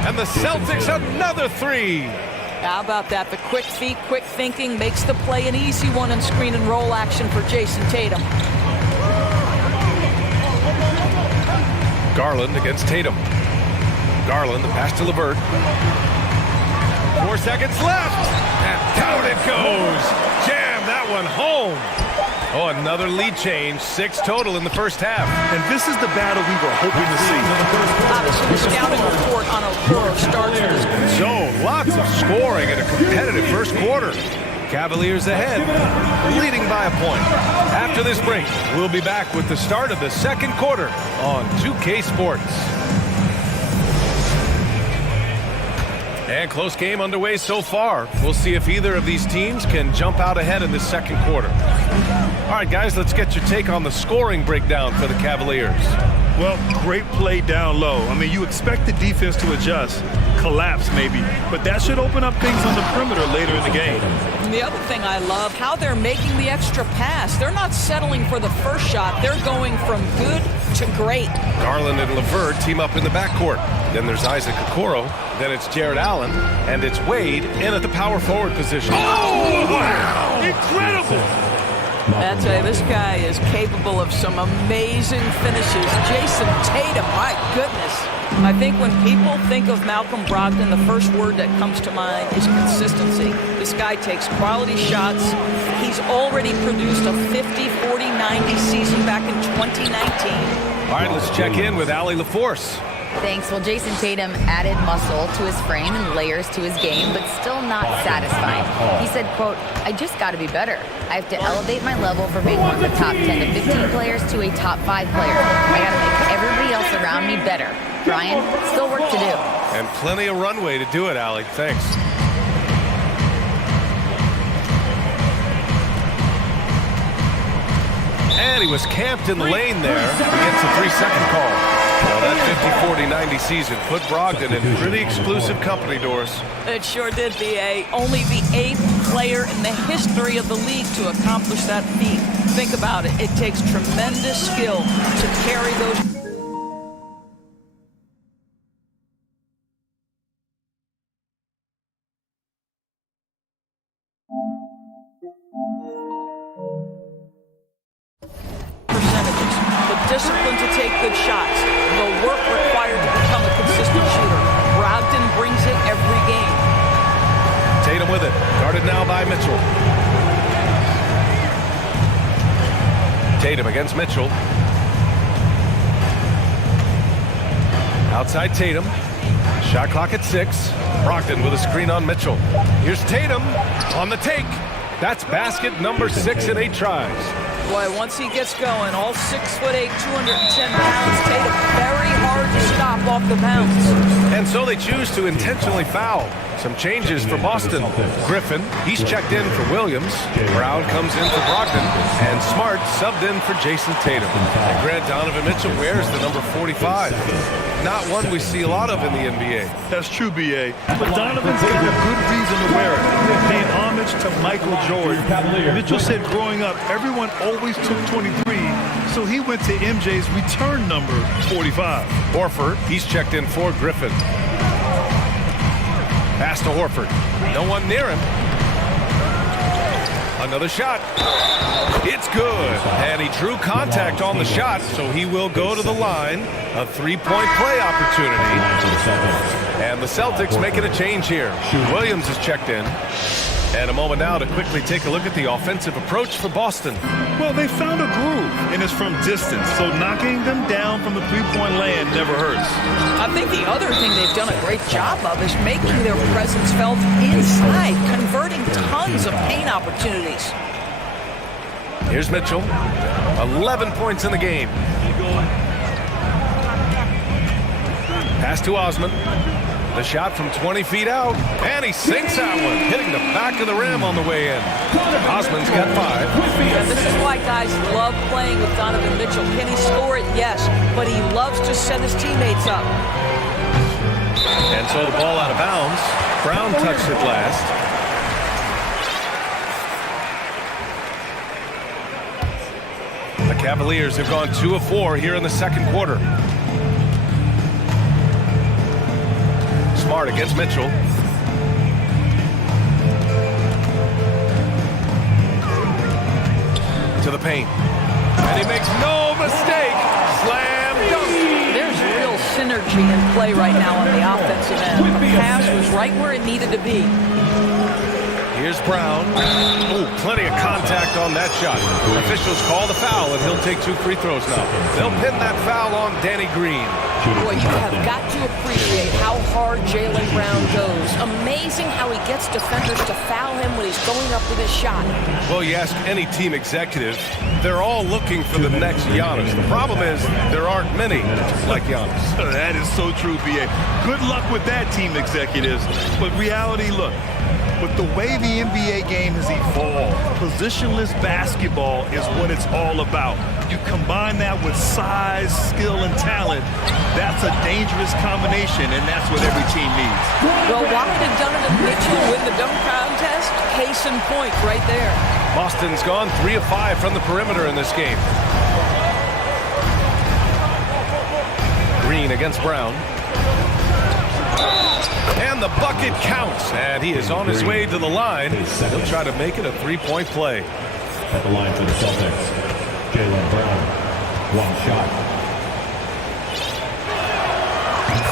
And the Celtics another three. How about that? The quick feet, quick thinking makes the play an easy one in screen and roll action for Jason Tatum. Garland against Tatum. Garland, the pass to LeVert. 4 seconds left. And down it goes. Jam that one home. Oh, another lead change. 6 total in the first half. And this is the battle we were hoping to see. Obviously, the scouting report on Okoro starts with his zone. Lots of scoring in a competitive first quarter. Cavaliers ahead, leading by a point. After this break, we'll be back with the start of the second quarter on 2K Sports. And close game underway so far. We'll see if either of these teams can jump out ahead in the second quarter. All right, guys, let's get your take on the scoring breakdown for the Cavaliers. Well, great play down low. I mean, you expect the defense to adjust, collapse maybe, but that should open up things on the perimeter later in the game. And the other thing I love, how they're making the extra pass. They're not settling for the first shot. They're going from good to great. Garland and LeVert team up in the backcourt. Then there's Isaac Okoro. Then it's Jared Allen. And it's Wade in at the power forward position. Oh, wow! Incredible! I tell you, this guy is capable of some amazing finishes. Jason Tatum, my goodness. I think when people think of Malcolm Brogdon, the first word that comes to mind is consistency. This guy takes quality shots. He's already produced a 50, 40, 90 season back in 2019. All right, let's check in with Allie LaForce. Thanks. Well, Jason Tatum added muscle to his frame and layers to his game, but still not satisfying. He said, quote, I just got to be better. I have to elevate my level from being one of the top 10 to 15 players to a top 5 player. I got to make everybody else around me better. Brian, still work to do. And plenty of runway to do it, Allie. Thanks. And he was camped in the lane there. He gets a 3-second call. Well, that 50, 40, 90 season put Brogdon in pretty exclusive company, Doris. It sure did, B.A. Only the 8th player in the history of the league to accomplish that feat. Think about it. It takes tremendous skill to carry those. Percentages, the discipline to take good shots, the work required to become a consistent shooter. Brogdon brings it every game. Tatum with it, guarded now by Mitchell. Tatum against Mitchell. Outside Tatum. Shot clock at 6. Brogdon with a screen on Mitchell. Here's Tatum on the take. That's basket number 6 in 8 tries. Boy, once he gets going, all 6'8", 210 pounds, Tatum very hard to stop off the bounce. And so they choose to intentionally foul. Some changes for Boston. Griffin, he's checked in for Williams. Brown comes in for Brogdon. And Smart subbed in for Jason Tatum. And Grant Donovan Mitchell wears the number 45. Not one we see a lot of in the NBA. That's true, B.A. But Donovan's got a good reason to wear it. They're paying homage to Michael Jordan. Mitchell said growing up, everyone always took 23, so he went to MJ's return number 45. Horford, he's checked in for Griffin. Pass to Horford. No one near him. Another shot. It's good. And he drew contact on the shot, so he will go to the line. A three-point play opportunity. And the Celtics making a change here. Williams is checked in. And a moment now to quickly take a look at the offensive approach for Boston. Well, they found a groove, and it's from distance, so knocking them down from the three-point land never hurts. I think the other thing they've done a great job of is making their presence felt inside, converting tons of paint opportunities. Here's Mitchell. 11 points in the game. Pass to Osman. The shot from 20 feet out, and he sinks that one, hitting the back of the rim on the way in. Osman's got 5. Yeah, this is why guys love playing with Donovan Mitchell. Can he score it? Yes, but he loves to set his teammates up. And so the ball out of bounds. Brown touched it last. The Cavaliers have gone 2 of 4 here in the second quarter. Smart against Mitchell. To the paint. And he makes no mistake. Slam dunk. There's real synergy in play right now on the offensive end. The pass was right where it needed to be. Here's Brown. Oh, plenty of contact on that shot. Officials call the foul, and he'll take 2 free throws now. They'll pin that foul on Danny Green. Boy, you have got to appreciate how hard Jaylen Brown goes. Amazing how he gets defenders to foul him when he's going up with his shot. Well, you ask any team executive, they're all looking for the next Giannis. The problem is there aren't many like Giannis. That is so true, B.A. Good luck with that, team executives. But reality, look, with the way the NBA game has evolved, positionless basketball is what it's all about. You combine that with size, skill, and talent, that's a dangerous combination, and that's what every team needs. Well, why did Donovan Mitchell win the dunk contest? Case in point right there. Boston's gone 3 of 5 from the perimeter in this game. Green against Brown. And the bucket counts, and he is on his way to the line. He'll try to make it a 3-point play. At the line for the Celtics, Jaylen Brown, 1 shot.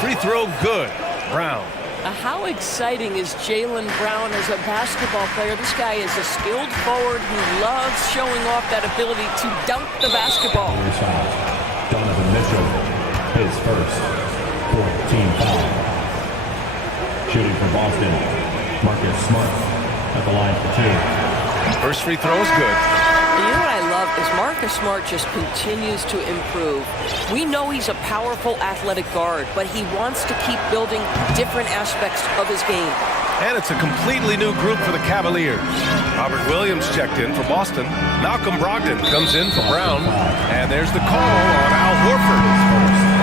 Free throw good. Brown. How exciting is Jaylen Brown as a basketball player? This guy is a skilled forward who loves showing off that ability to dunk the basketball. Donovan Mitchell, his first 14 foul. Shooting for Boston, Marcus Smart at the line for 2. First free throw is good. You know what I love is Marcus Smart just continues to improve. We know he's a powerful athletic guard, but he wants to keep building different aspects of his game. And it's a completely new group for the Cavaliers. Robert Williams checked in for Boston. Malcolm Brogdon comes in for Brown. And there's the call on Al Horford.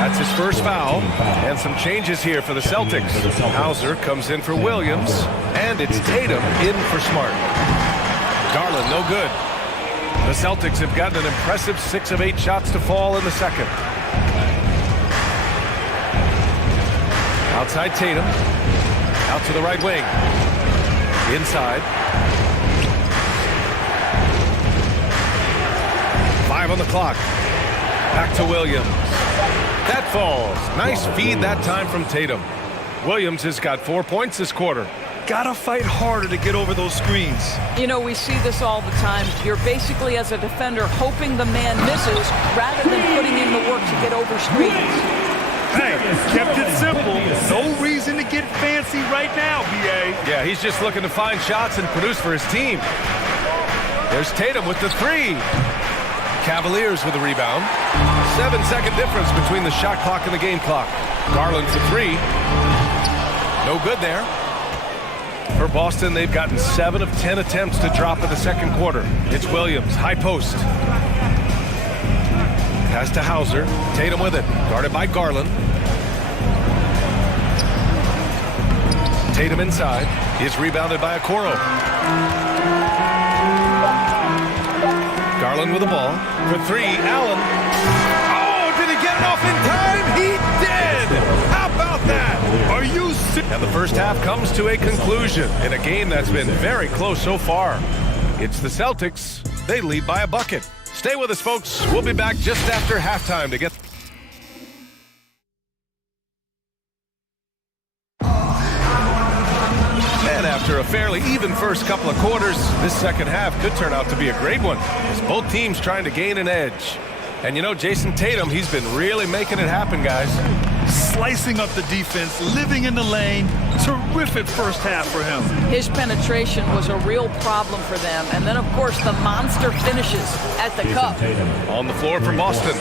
That's his first foul. And some changes here for the Celtics. Hauser comes in for Williams. And it's Tatum in for Smart. Garland, no good. The Celtics have gotten an impressive 6 of 8 shots to fall in the second. Outside Tatum. Out to the right wing. Inside. 5 on the clock. Back to Williams. That falls. Nice feed that time from Tatum. Williams has got 4 points this quarter. Gotta fight harder to get over those screens. You know, we see this all the time. You're basically, as a defender, hoping the man misses rather than putting in the work to get over screens. Hey, kept it simple. No reason to get fancy right now, B.A. Yeah, he's just looking to find shots and produce for his team. There's Tatum with the 3. Cavaliers with the rebound. 7-second difference between the shot clock and the game clock. Garland for 3. No good there. For Boston, they've gotten 7 of 10 attempts to drop in the second quarter. It's Williams, high post. Pass to Hauser. Tatum with it. Guarded by Garland. Tatum inside. Is rebounded by Okoro. Garland with the ball. For 3, Allen. Oh, did he get it off in time? He did! How about that? Are you serious? And the first half comes to a conclusion in a game that's been very close so far. It's the Celtics. They lead by a bucket. Stay with us, folks. We'll be back just after halftime to get... And after a fairly even first couple of quarters, this second half could turn out to be a great one, as both teams trying to gain an edge. And you know, Jason Tatum, he's been really making it happen, guys. Slicing up the defense, living in the lane. Terrific first half for him. His penetration was a real problem for them. And then, of course, the monster finishes at the cup. On the floor for Boston.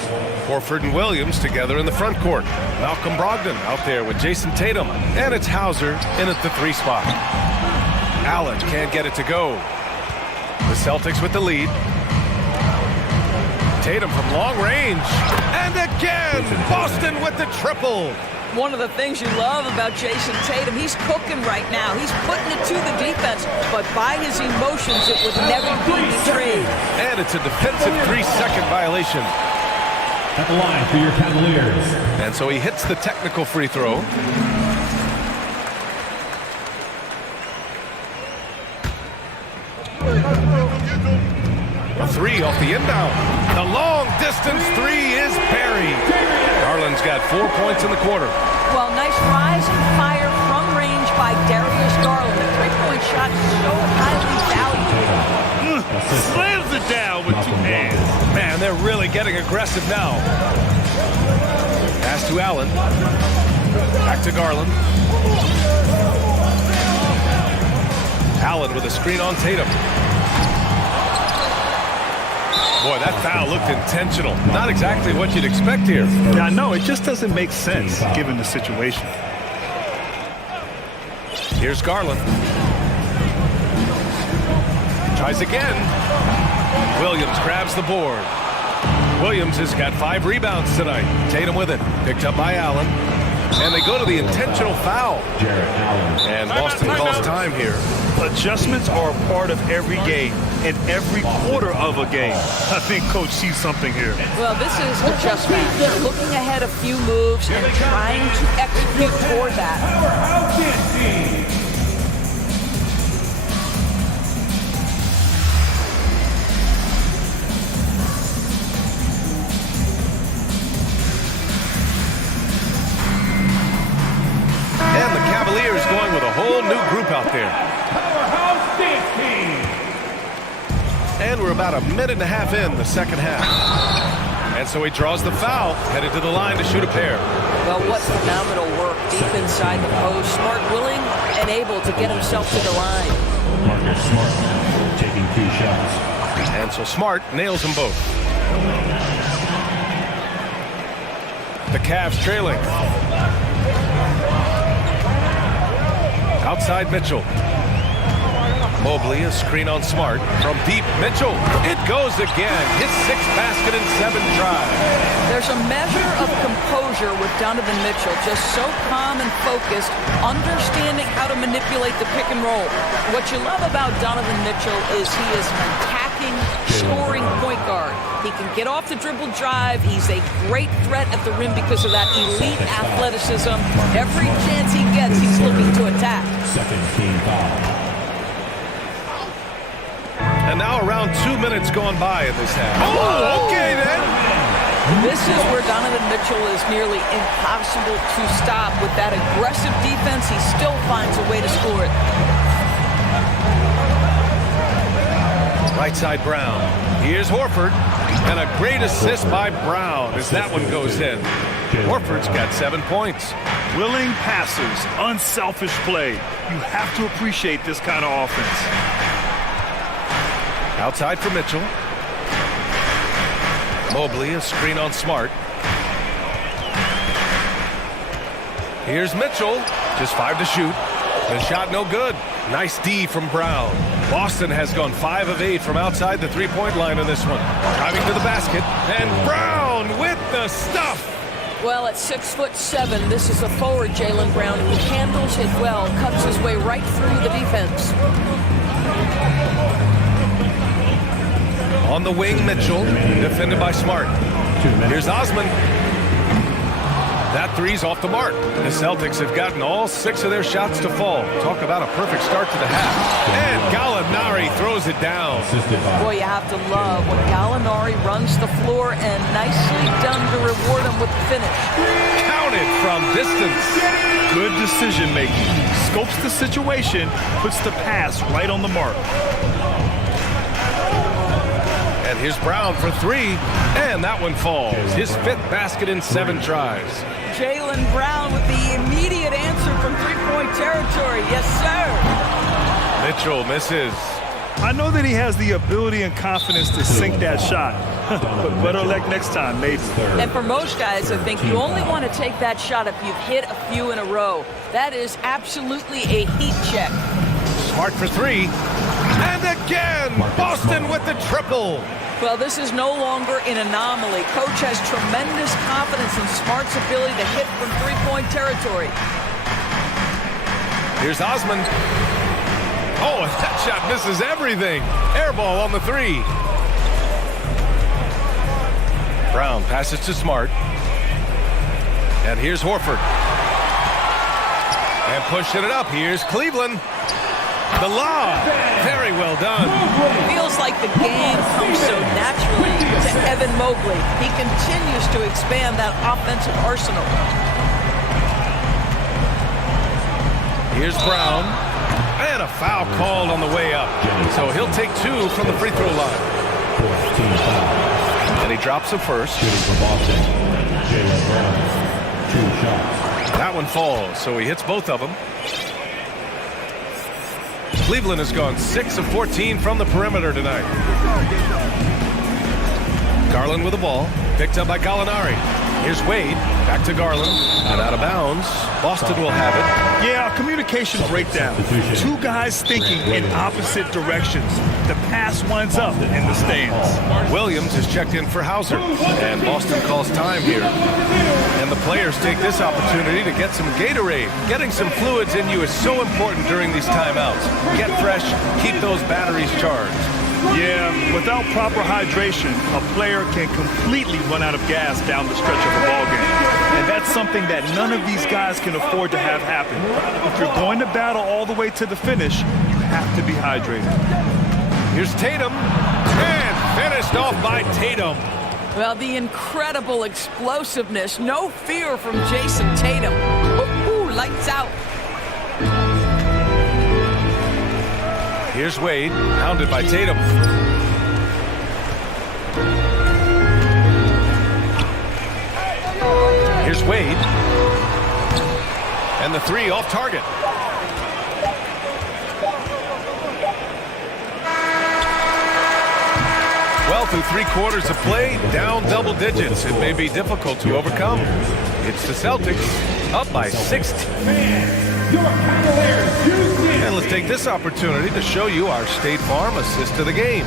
Horford and Williams together in the front court. Malcolm Brogdon out there with Jason Tatum. And it's Hauser in at the 3 spot. Allen can't get it to go. The Celtics with the lead. Tatum from long range. And again, Boston with the triple. One of the things you love about Jason Tatum, he's cooking right now. He's putting it to the defense, but by his emotions, it would never be betrayed. And it's a defensive 3-second violation. At the line for your Cavaliers. And so he hits the technical free throw. A 3 off the inbound. The long distance 3 is buried. Garland's got 4 points in the quarter. Well, nice rise and fire from range by Darius Garland. The three-point shot so highly valued. Slams it down with 2 hands. Man, they're really getting aggressive now. Pass to Allen. Back to Garland. Allen with a screen on Tatum. Boy, that foul looked intentional. Not exactly what you'd expect here. Yeah, no, it just doesn't make sense given the situation. Here's Garland. Tries again. Williams grabs the board. Williams has got 5 rebounds tonight. Tatum with it. Picked up by Allen. And they go to the intentional foul. And Boston calls time here. Adjustments are a part of every game and every quarter of a game. I think Coach sees something here. Well, this is a just match. They're looking ahead a few moves and trying to execute toward that. And the Cavaliers going with a whole new group out there. And we're about a minute and a half in the second half. And so he draws the foul, headed to the line to shoot a pair. Well, what phenomenal work deep inside the post. Smart, willing, and able to get himself to the line. Marcus Smart taking 2 shots. And so Smart nails them both. The Cavs trailing. Outside Mitchell. Mobley, a screen on Smart. From deep, Mitchell. It goes again. His 6th basket in 7 tries. There's a measure of composure with Donovan Mitchell. Just so calm and focused, understanding how to manipulate the pick and roll. What you love about Donovan Mitchell is he is an attacking, scoring point guard. He can get off the dribble drive. He's a great threat at the rim because of that elite athleticism. Every chance he gets, he's looking to attack. Second team foul. And now around 2 minutes gone by in this half. Oh, okay then. This is where Donovan Mitchell is nearly impossible to stop. With that aggressive defense, he still finds a way to score it. Right side Brown. Here's Horford. And a great assist by Brown as that one goes in. Horford's got 7 points. Willing passers, unselfish play. You have to appreciate this kind of offense. Outside for Mitchell. Mobley, a screen on Smart. Here's Mitchell. Just 5 to shoot. The shot no good. Nice D from Brown. Boston has gone 5 of 8 from outside the three-point line in this one. Driving to the basket, and Brown with the stuff. Well, at 6'7", this is a forward Jaylen Brown who handles it well, cuts his way right through the defense. On the wing, Mitchell, defended by Smart. Here's Osman. That three's off the mark. The Celtics have gotten all 6 of their shots to fall. Talk about a perfect start to the half. And Gallinari throws it down. Boy, you have to love when Gallinari runs the floor, and nicely done to reward him with the finish. Counted from distance. Good decision making. Scopes the situation, puts the pass right on the mark. And here's Brown for 3, and that one falls. His 5th basket in 7 tries. Jaylen Brown with the immediate answer from three-point territory. Yes, sir. Mitchell misses. I know that he has the ability and confidence to sink that shot, but better luck next time, maybe. And for most guys, I think you only want to take that shot if you've hit a few in a row. That is absolutely a heat check. Smart for 3. And again, Boston with the triple. Well, this is no longer an anomaly. Coach has tremendous confidence in Smart's ability to hit from three-point territory. Here's Osman. Oh, and that shot misses everything. Air ball on the 3. Brown passes to Smart. And here's Horford. And pushing it up, here's Cleveland. The lob, very well done. Feels like the game comes so naturally to Evan Mobley. He continues to expand that offensive arsenal. Here's Brown, and a foul called on the way up. So he'll take 2 from the free throw line. And he drops the first. That one falls, so he hits both of them. Cleveland has gone 6 of 14 from the perimeter tonight. Garland with the ball, picked up by Gallinari. Here's Wade, back to Garland, and out of bounds. Boston will have it. Yeah, communication breakdown. 2 guys thinking in opposite directions. The pass winds up in the stands. Williams is checked in for Hauser, and Boston calls time here. And the players take this opportunity to get some Gatorade. Getting some fluids in you is so important during these timeouts. Get fresh, keep those batteries charged. Yeah, without proper hydration, a player can completely run out of gas down the stretch of a ball game. And that's something that none of these guys can afford to have happen. If you're going to battle all the way to the finish, you have to be hydrated. Here's Tatum, and finished off by Tatum. Well, the incredible explosiveness, no fear from Jason Tatum. Ooh, lights out. Here's Wade, hounded by Tatum. Here's Wade. And the 3 off target. Well, through 3 quarters of play, down double digits. It may be difficult to overcome. It's the Celtics, up by 16. And let's take this opportunity to show you our State Farm assist to the game.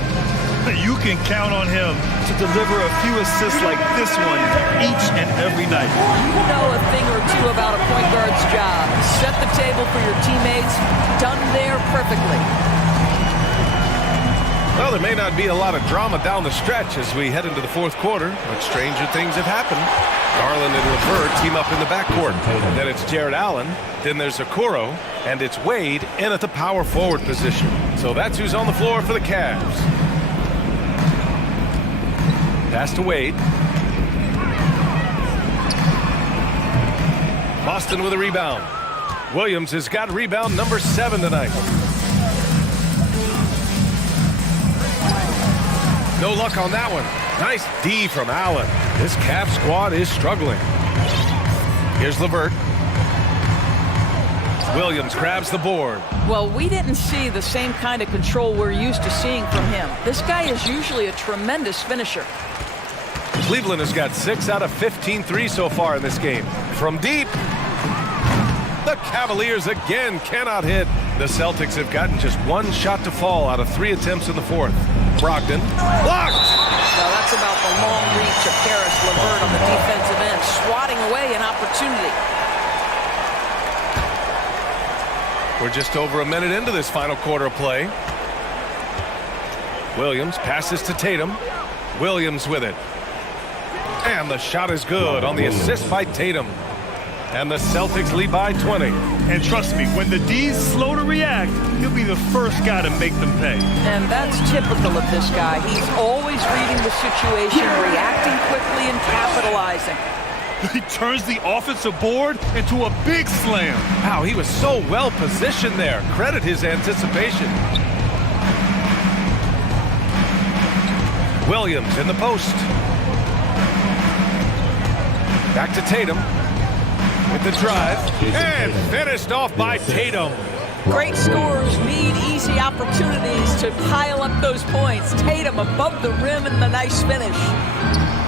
You can count on him to deliver a few assists like this one each and every night. You know a thing or two about a point guard's job. Set the table for your teammates. Done there perfectly. Well, there may not be a lot of drama down the stretch as we head into the 4th quarter, but stranger things have happened. Garland and LeVert team up in the backcourt. Then it's Jared Allen, then there's Okoro, and it's Wade in at the power forward position. So that's who's on the floor for the Cavs. Pass to Wade. Boston with a rebound. Williams has got rebound number 7 tonight. No luck on that one. Nice D from Allen. This Cavs squad is struggling. Here's LeVert. Williams grabs the board. Well, we didn't see the same kind of control we're used to seeing from him. This guy is usually a tremendous finisher. Cleveland has got 6 out of 15 threes so far in this game. From deep. The Cavaliers again cannot hit. The Celtics have gotten just one shot to fall out of 3 attempts in the fourth. Brogdon, blocked! Now that's about the long reach of Karis LeVert on the defensive end, swatting away an opportunity. We're just over a minute into this final quarter of play. Williams passes to Tatum. Williams with it. And the shot is good on the assist by Tatum. And the Celtics lead by 20. And trust me, when the D's slow to react, he'll be the first guy to make them pay. And that's typical of this guy. He's always reading the situation, reacting quickly and capitalizing. He turns the offensive board into a big slam. Wow, he was so well positioned there. Credit his anticipation. Williams in the post. Back to Tatum with the drive. And finished off by Tatum. Great scorers need easy opportunities to pile up those points. Tatum above the rim and the nice finish.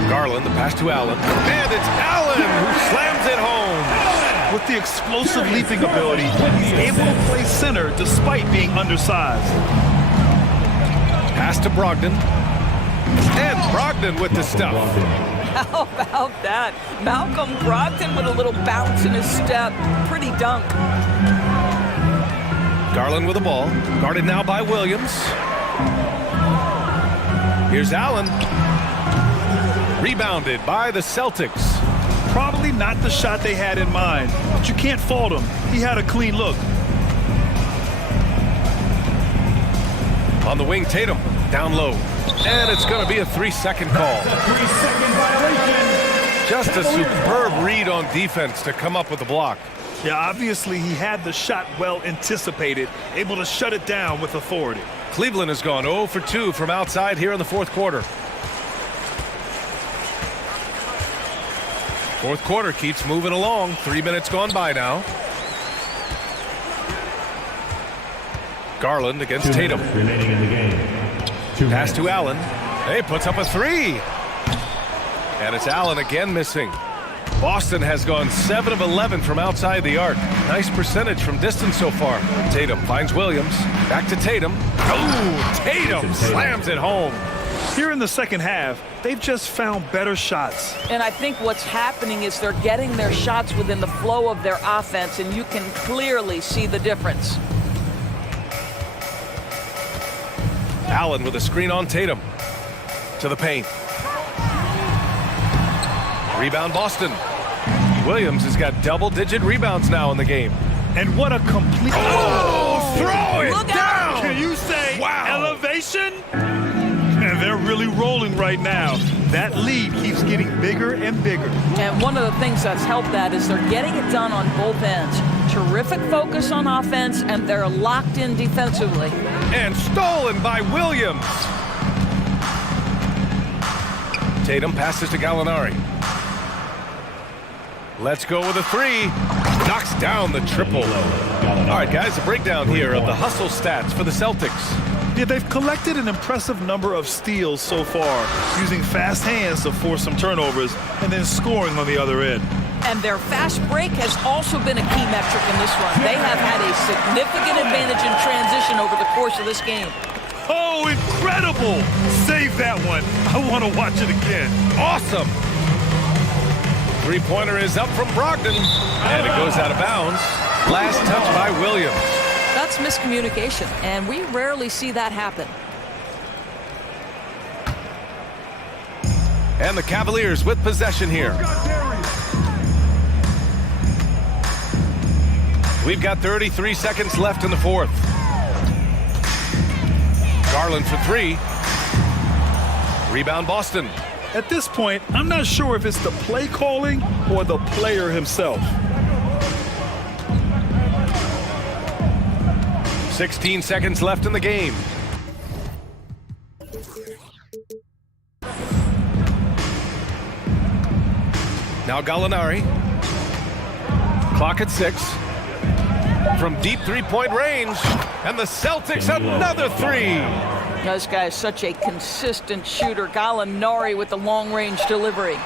Garland, the pass to Allen. And it's Allen who slams it home. With the explosive leaping ability, he's able to play center despite being undersized. Pass to Brogdon. And Brogdon with the stuff. How about that? Malcolm Brogdon with a little bounce in his step. Pretty dunk. Garland with the ball. Guarded now by Williams. Here's Allen. Rebounded by the Celtics. Probably not the shot they had in mind, but you can't fault him. He had a clean look. On the wing, Tatum. Down low. And it's going to be a 3-second call. 3-second violation. Just a superb read on defense to come up with the block. Yeah, obviously he had the shot well anticipated, able to shut it down with authority. Cleveland has gone 0 for 2 from outside here in the fourth quarter. Fourth quarter keeps moving along. 3 minutes gone by now. Garland against Tatum. Remaining in the game. Pass to Allen. He puts up a 3. And it's Allen again missing. Boston has gone 7 of 11 from outside the arc. Nice percentage from distance so far. Tatum finds Williams. Back to Tatum. Oh, Tatum slams it home. Here in the second half, they've just found better shots. And I think what's happening is they're getting their shots within the flow of their offense, and you can clearly see the difference. Allen with a screen on Tatum. To the paint. Rebound Boston. Williams has got double-digit rebounds now in the game. And what a complete... Oh, throw it down! Can you say wow. Elevation? And they're really rolling right now. That lead keeps getting bigger and bigger. And one of the things that's helped that is they're getting it done on both ends. Terrific focus on offense, and they're locked in defensively. And stolen by Williams. Tatum passes to Gallinari. Let's go with a 3. Knocks down the triple. All right, guys, a breakdown here of the hustle stats for the Celtics. Yeah, they've collected an impressive number of steals so far, using fast hands to force some turnovers and then scoring on the other end. And their fast break has also been a key metric in this run. They have had a significant advantage in transition over the course of this game. Oh, incredible! Save that one. I want to watch it again. Awesome! Three-pointer is up from Brogdon, and it goes out of bounds. Last touch by Williams. That's miscommunication, and we rarely see that happen. And the Cavaliers with possession here. We've got 33 seconds left in the fourth. Garland for 3. Rebound Boston. At this point, I'm not sure if it's the play calling or the player himself. 16 seconds left in the game. Now Gallinari. Clock at 6. From deep three-point range. And the Celtics another 3. This guy is such a consistent shooter. Gallinari with the long-range delivery.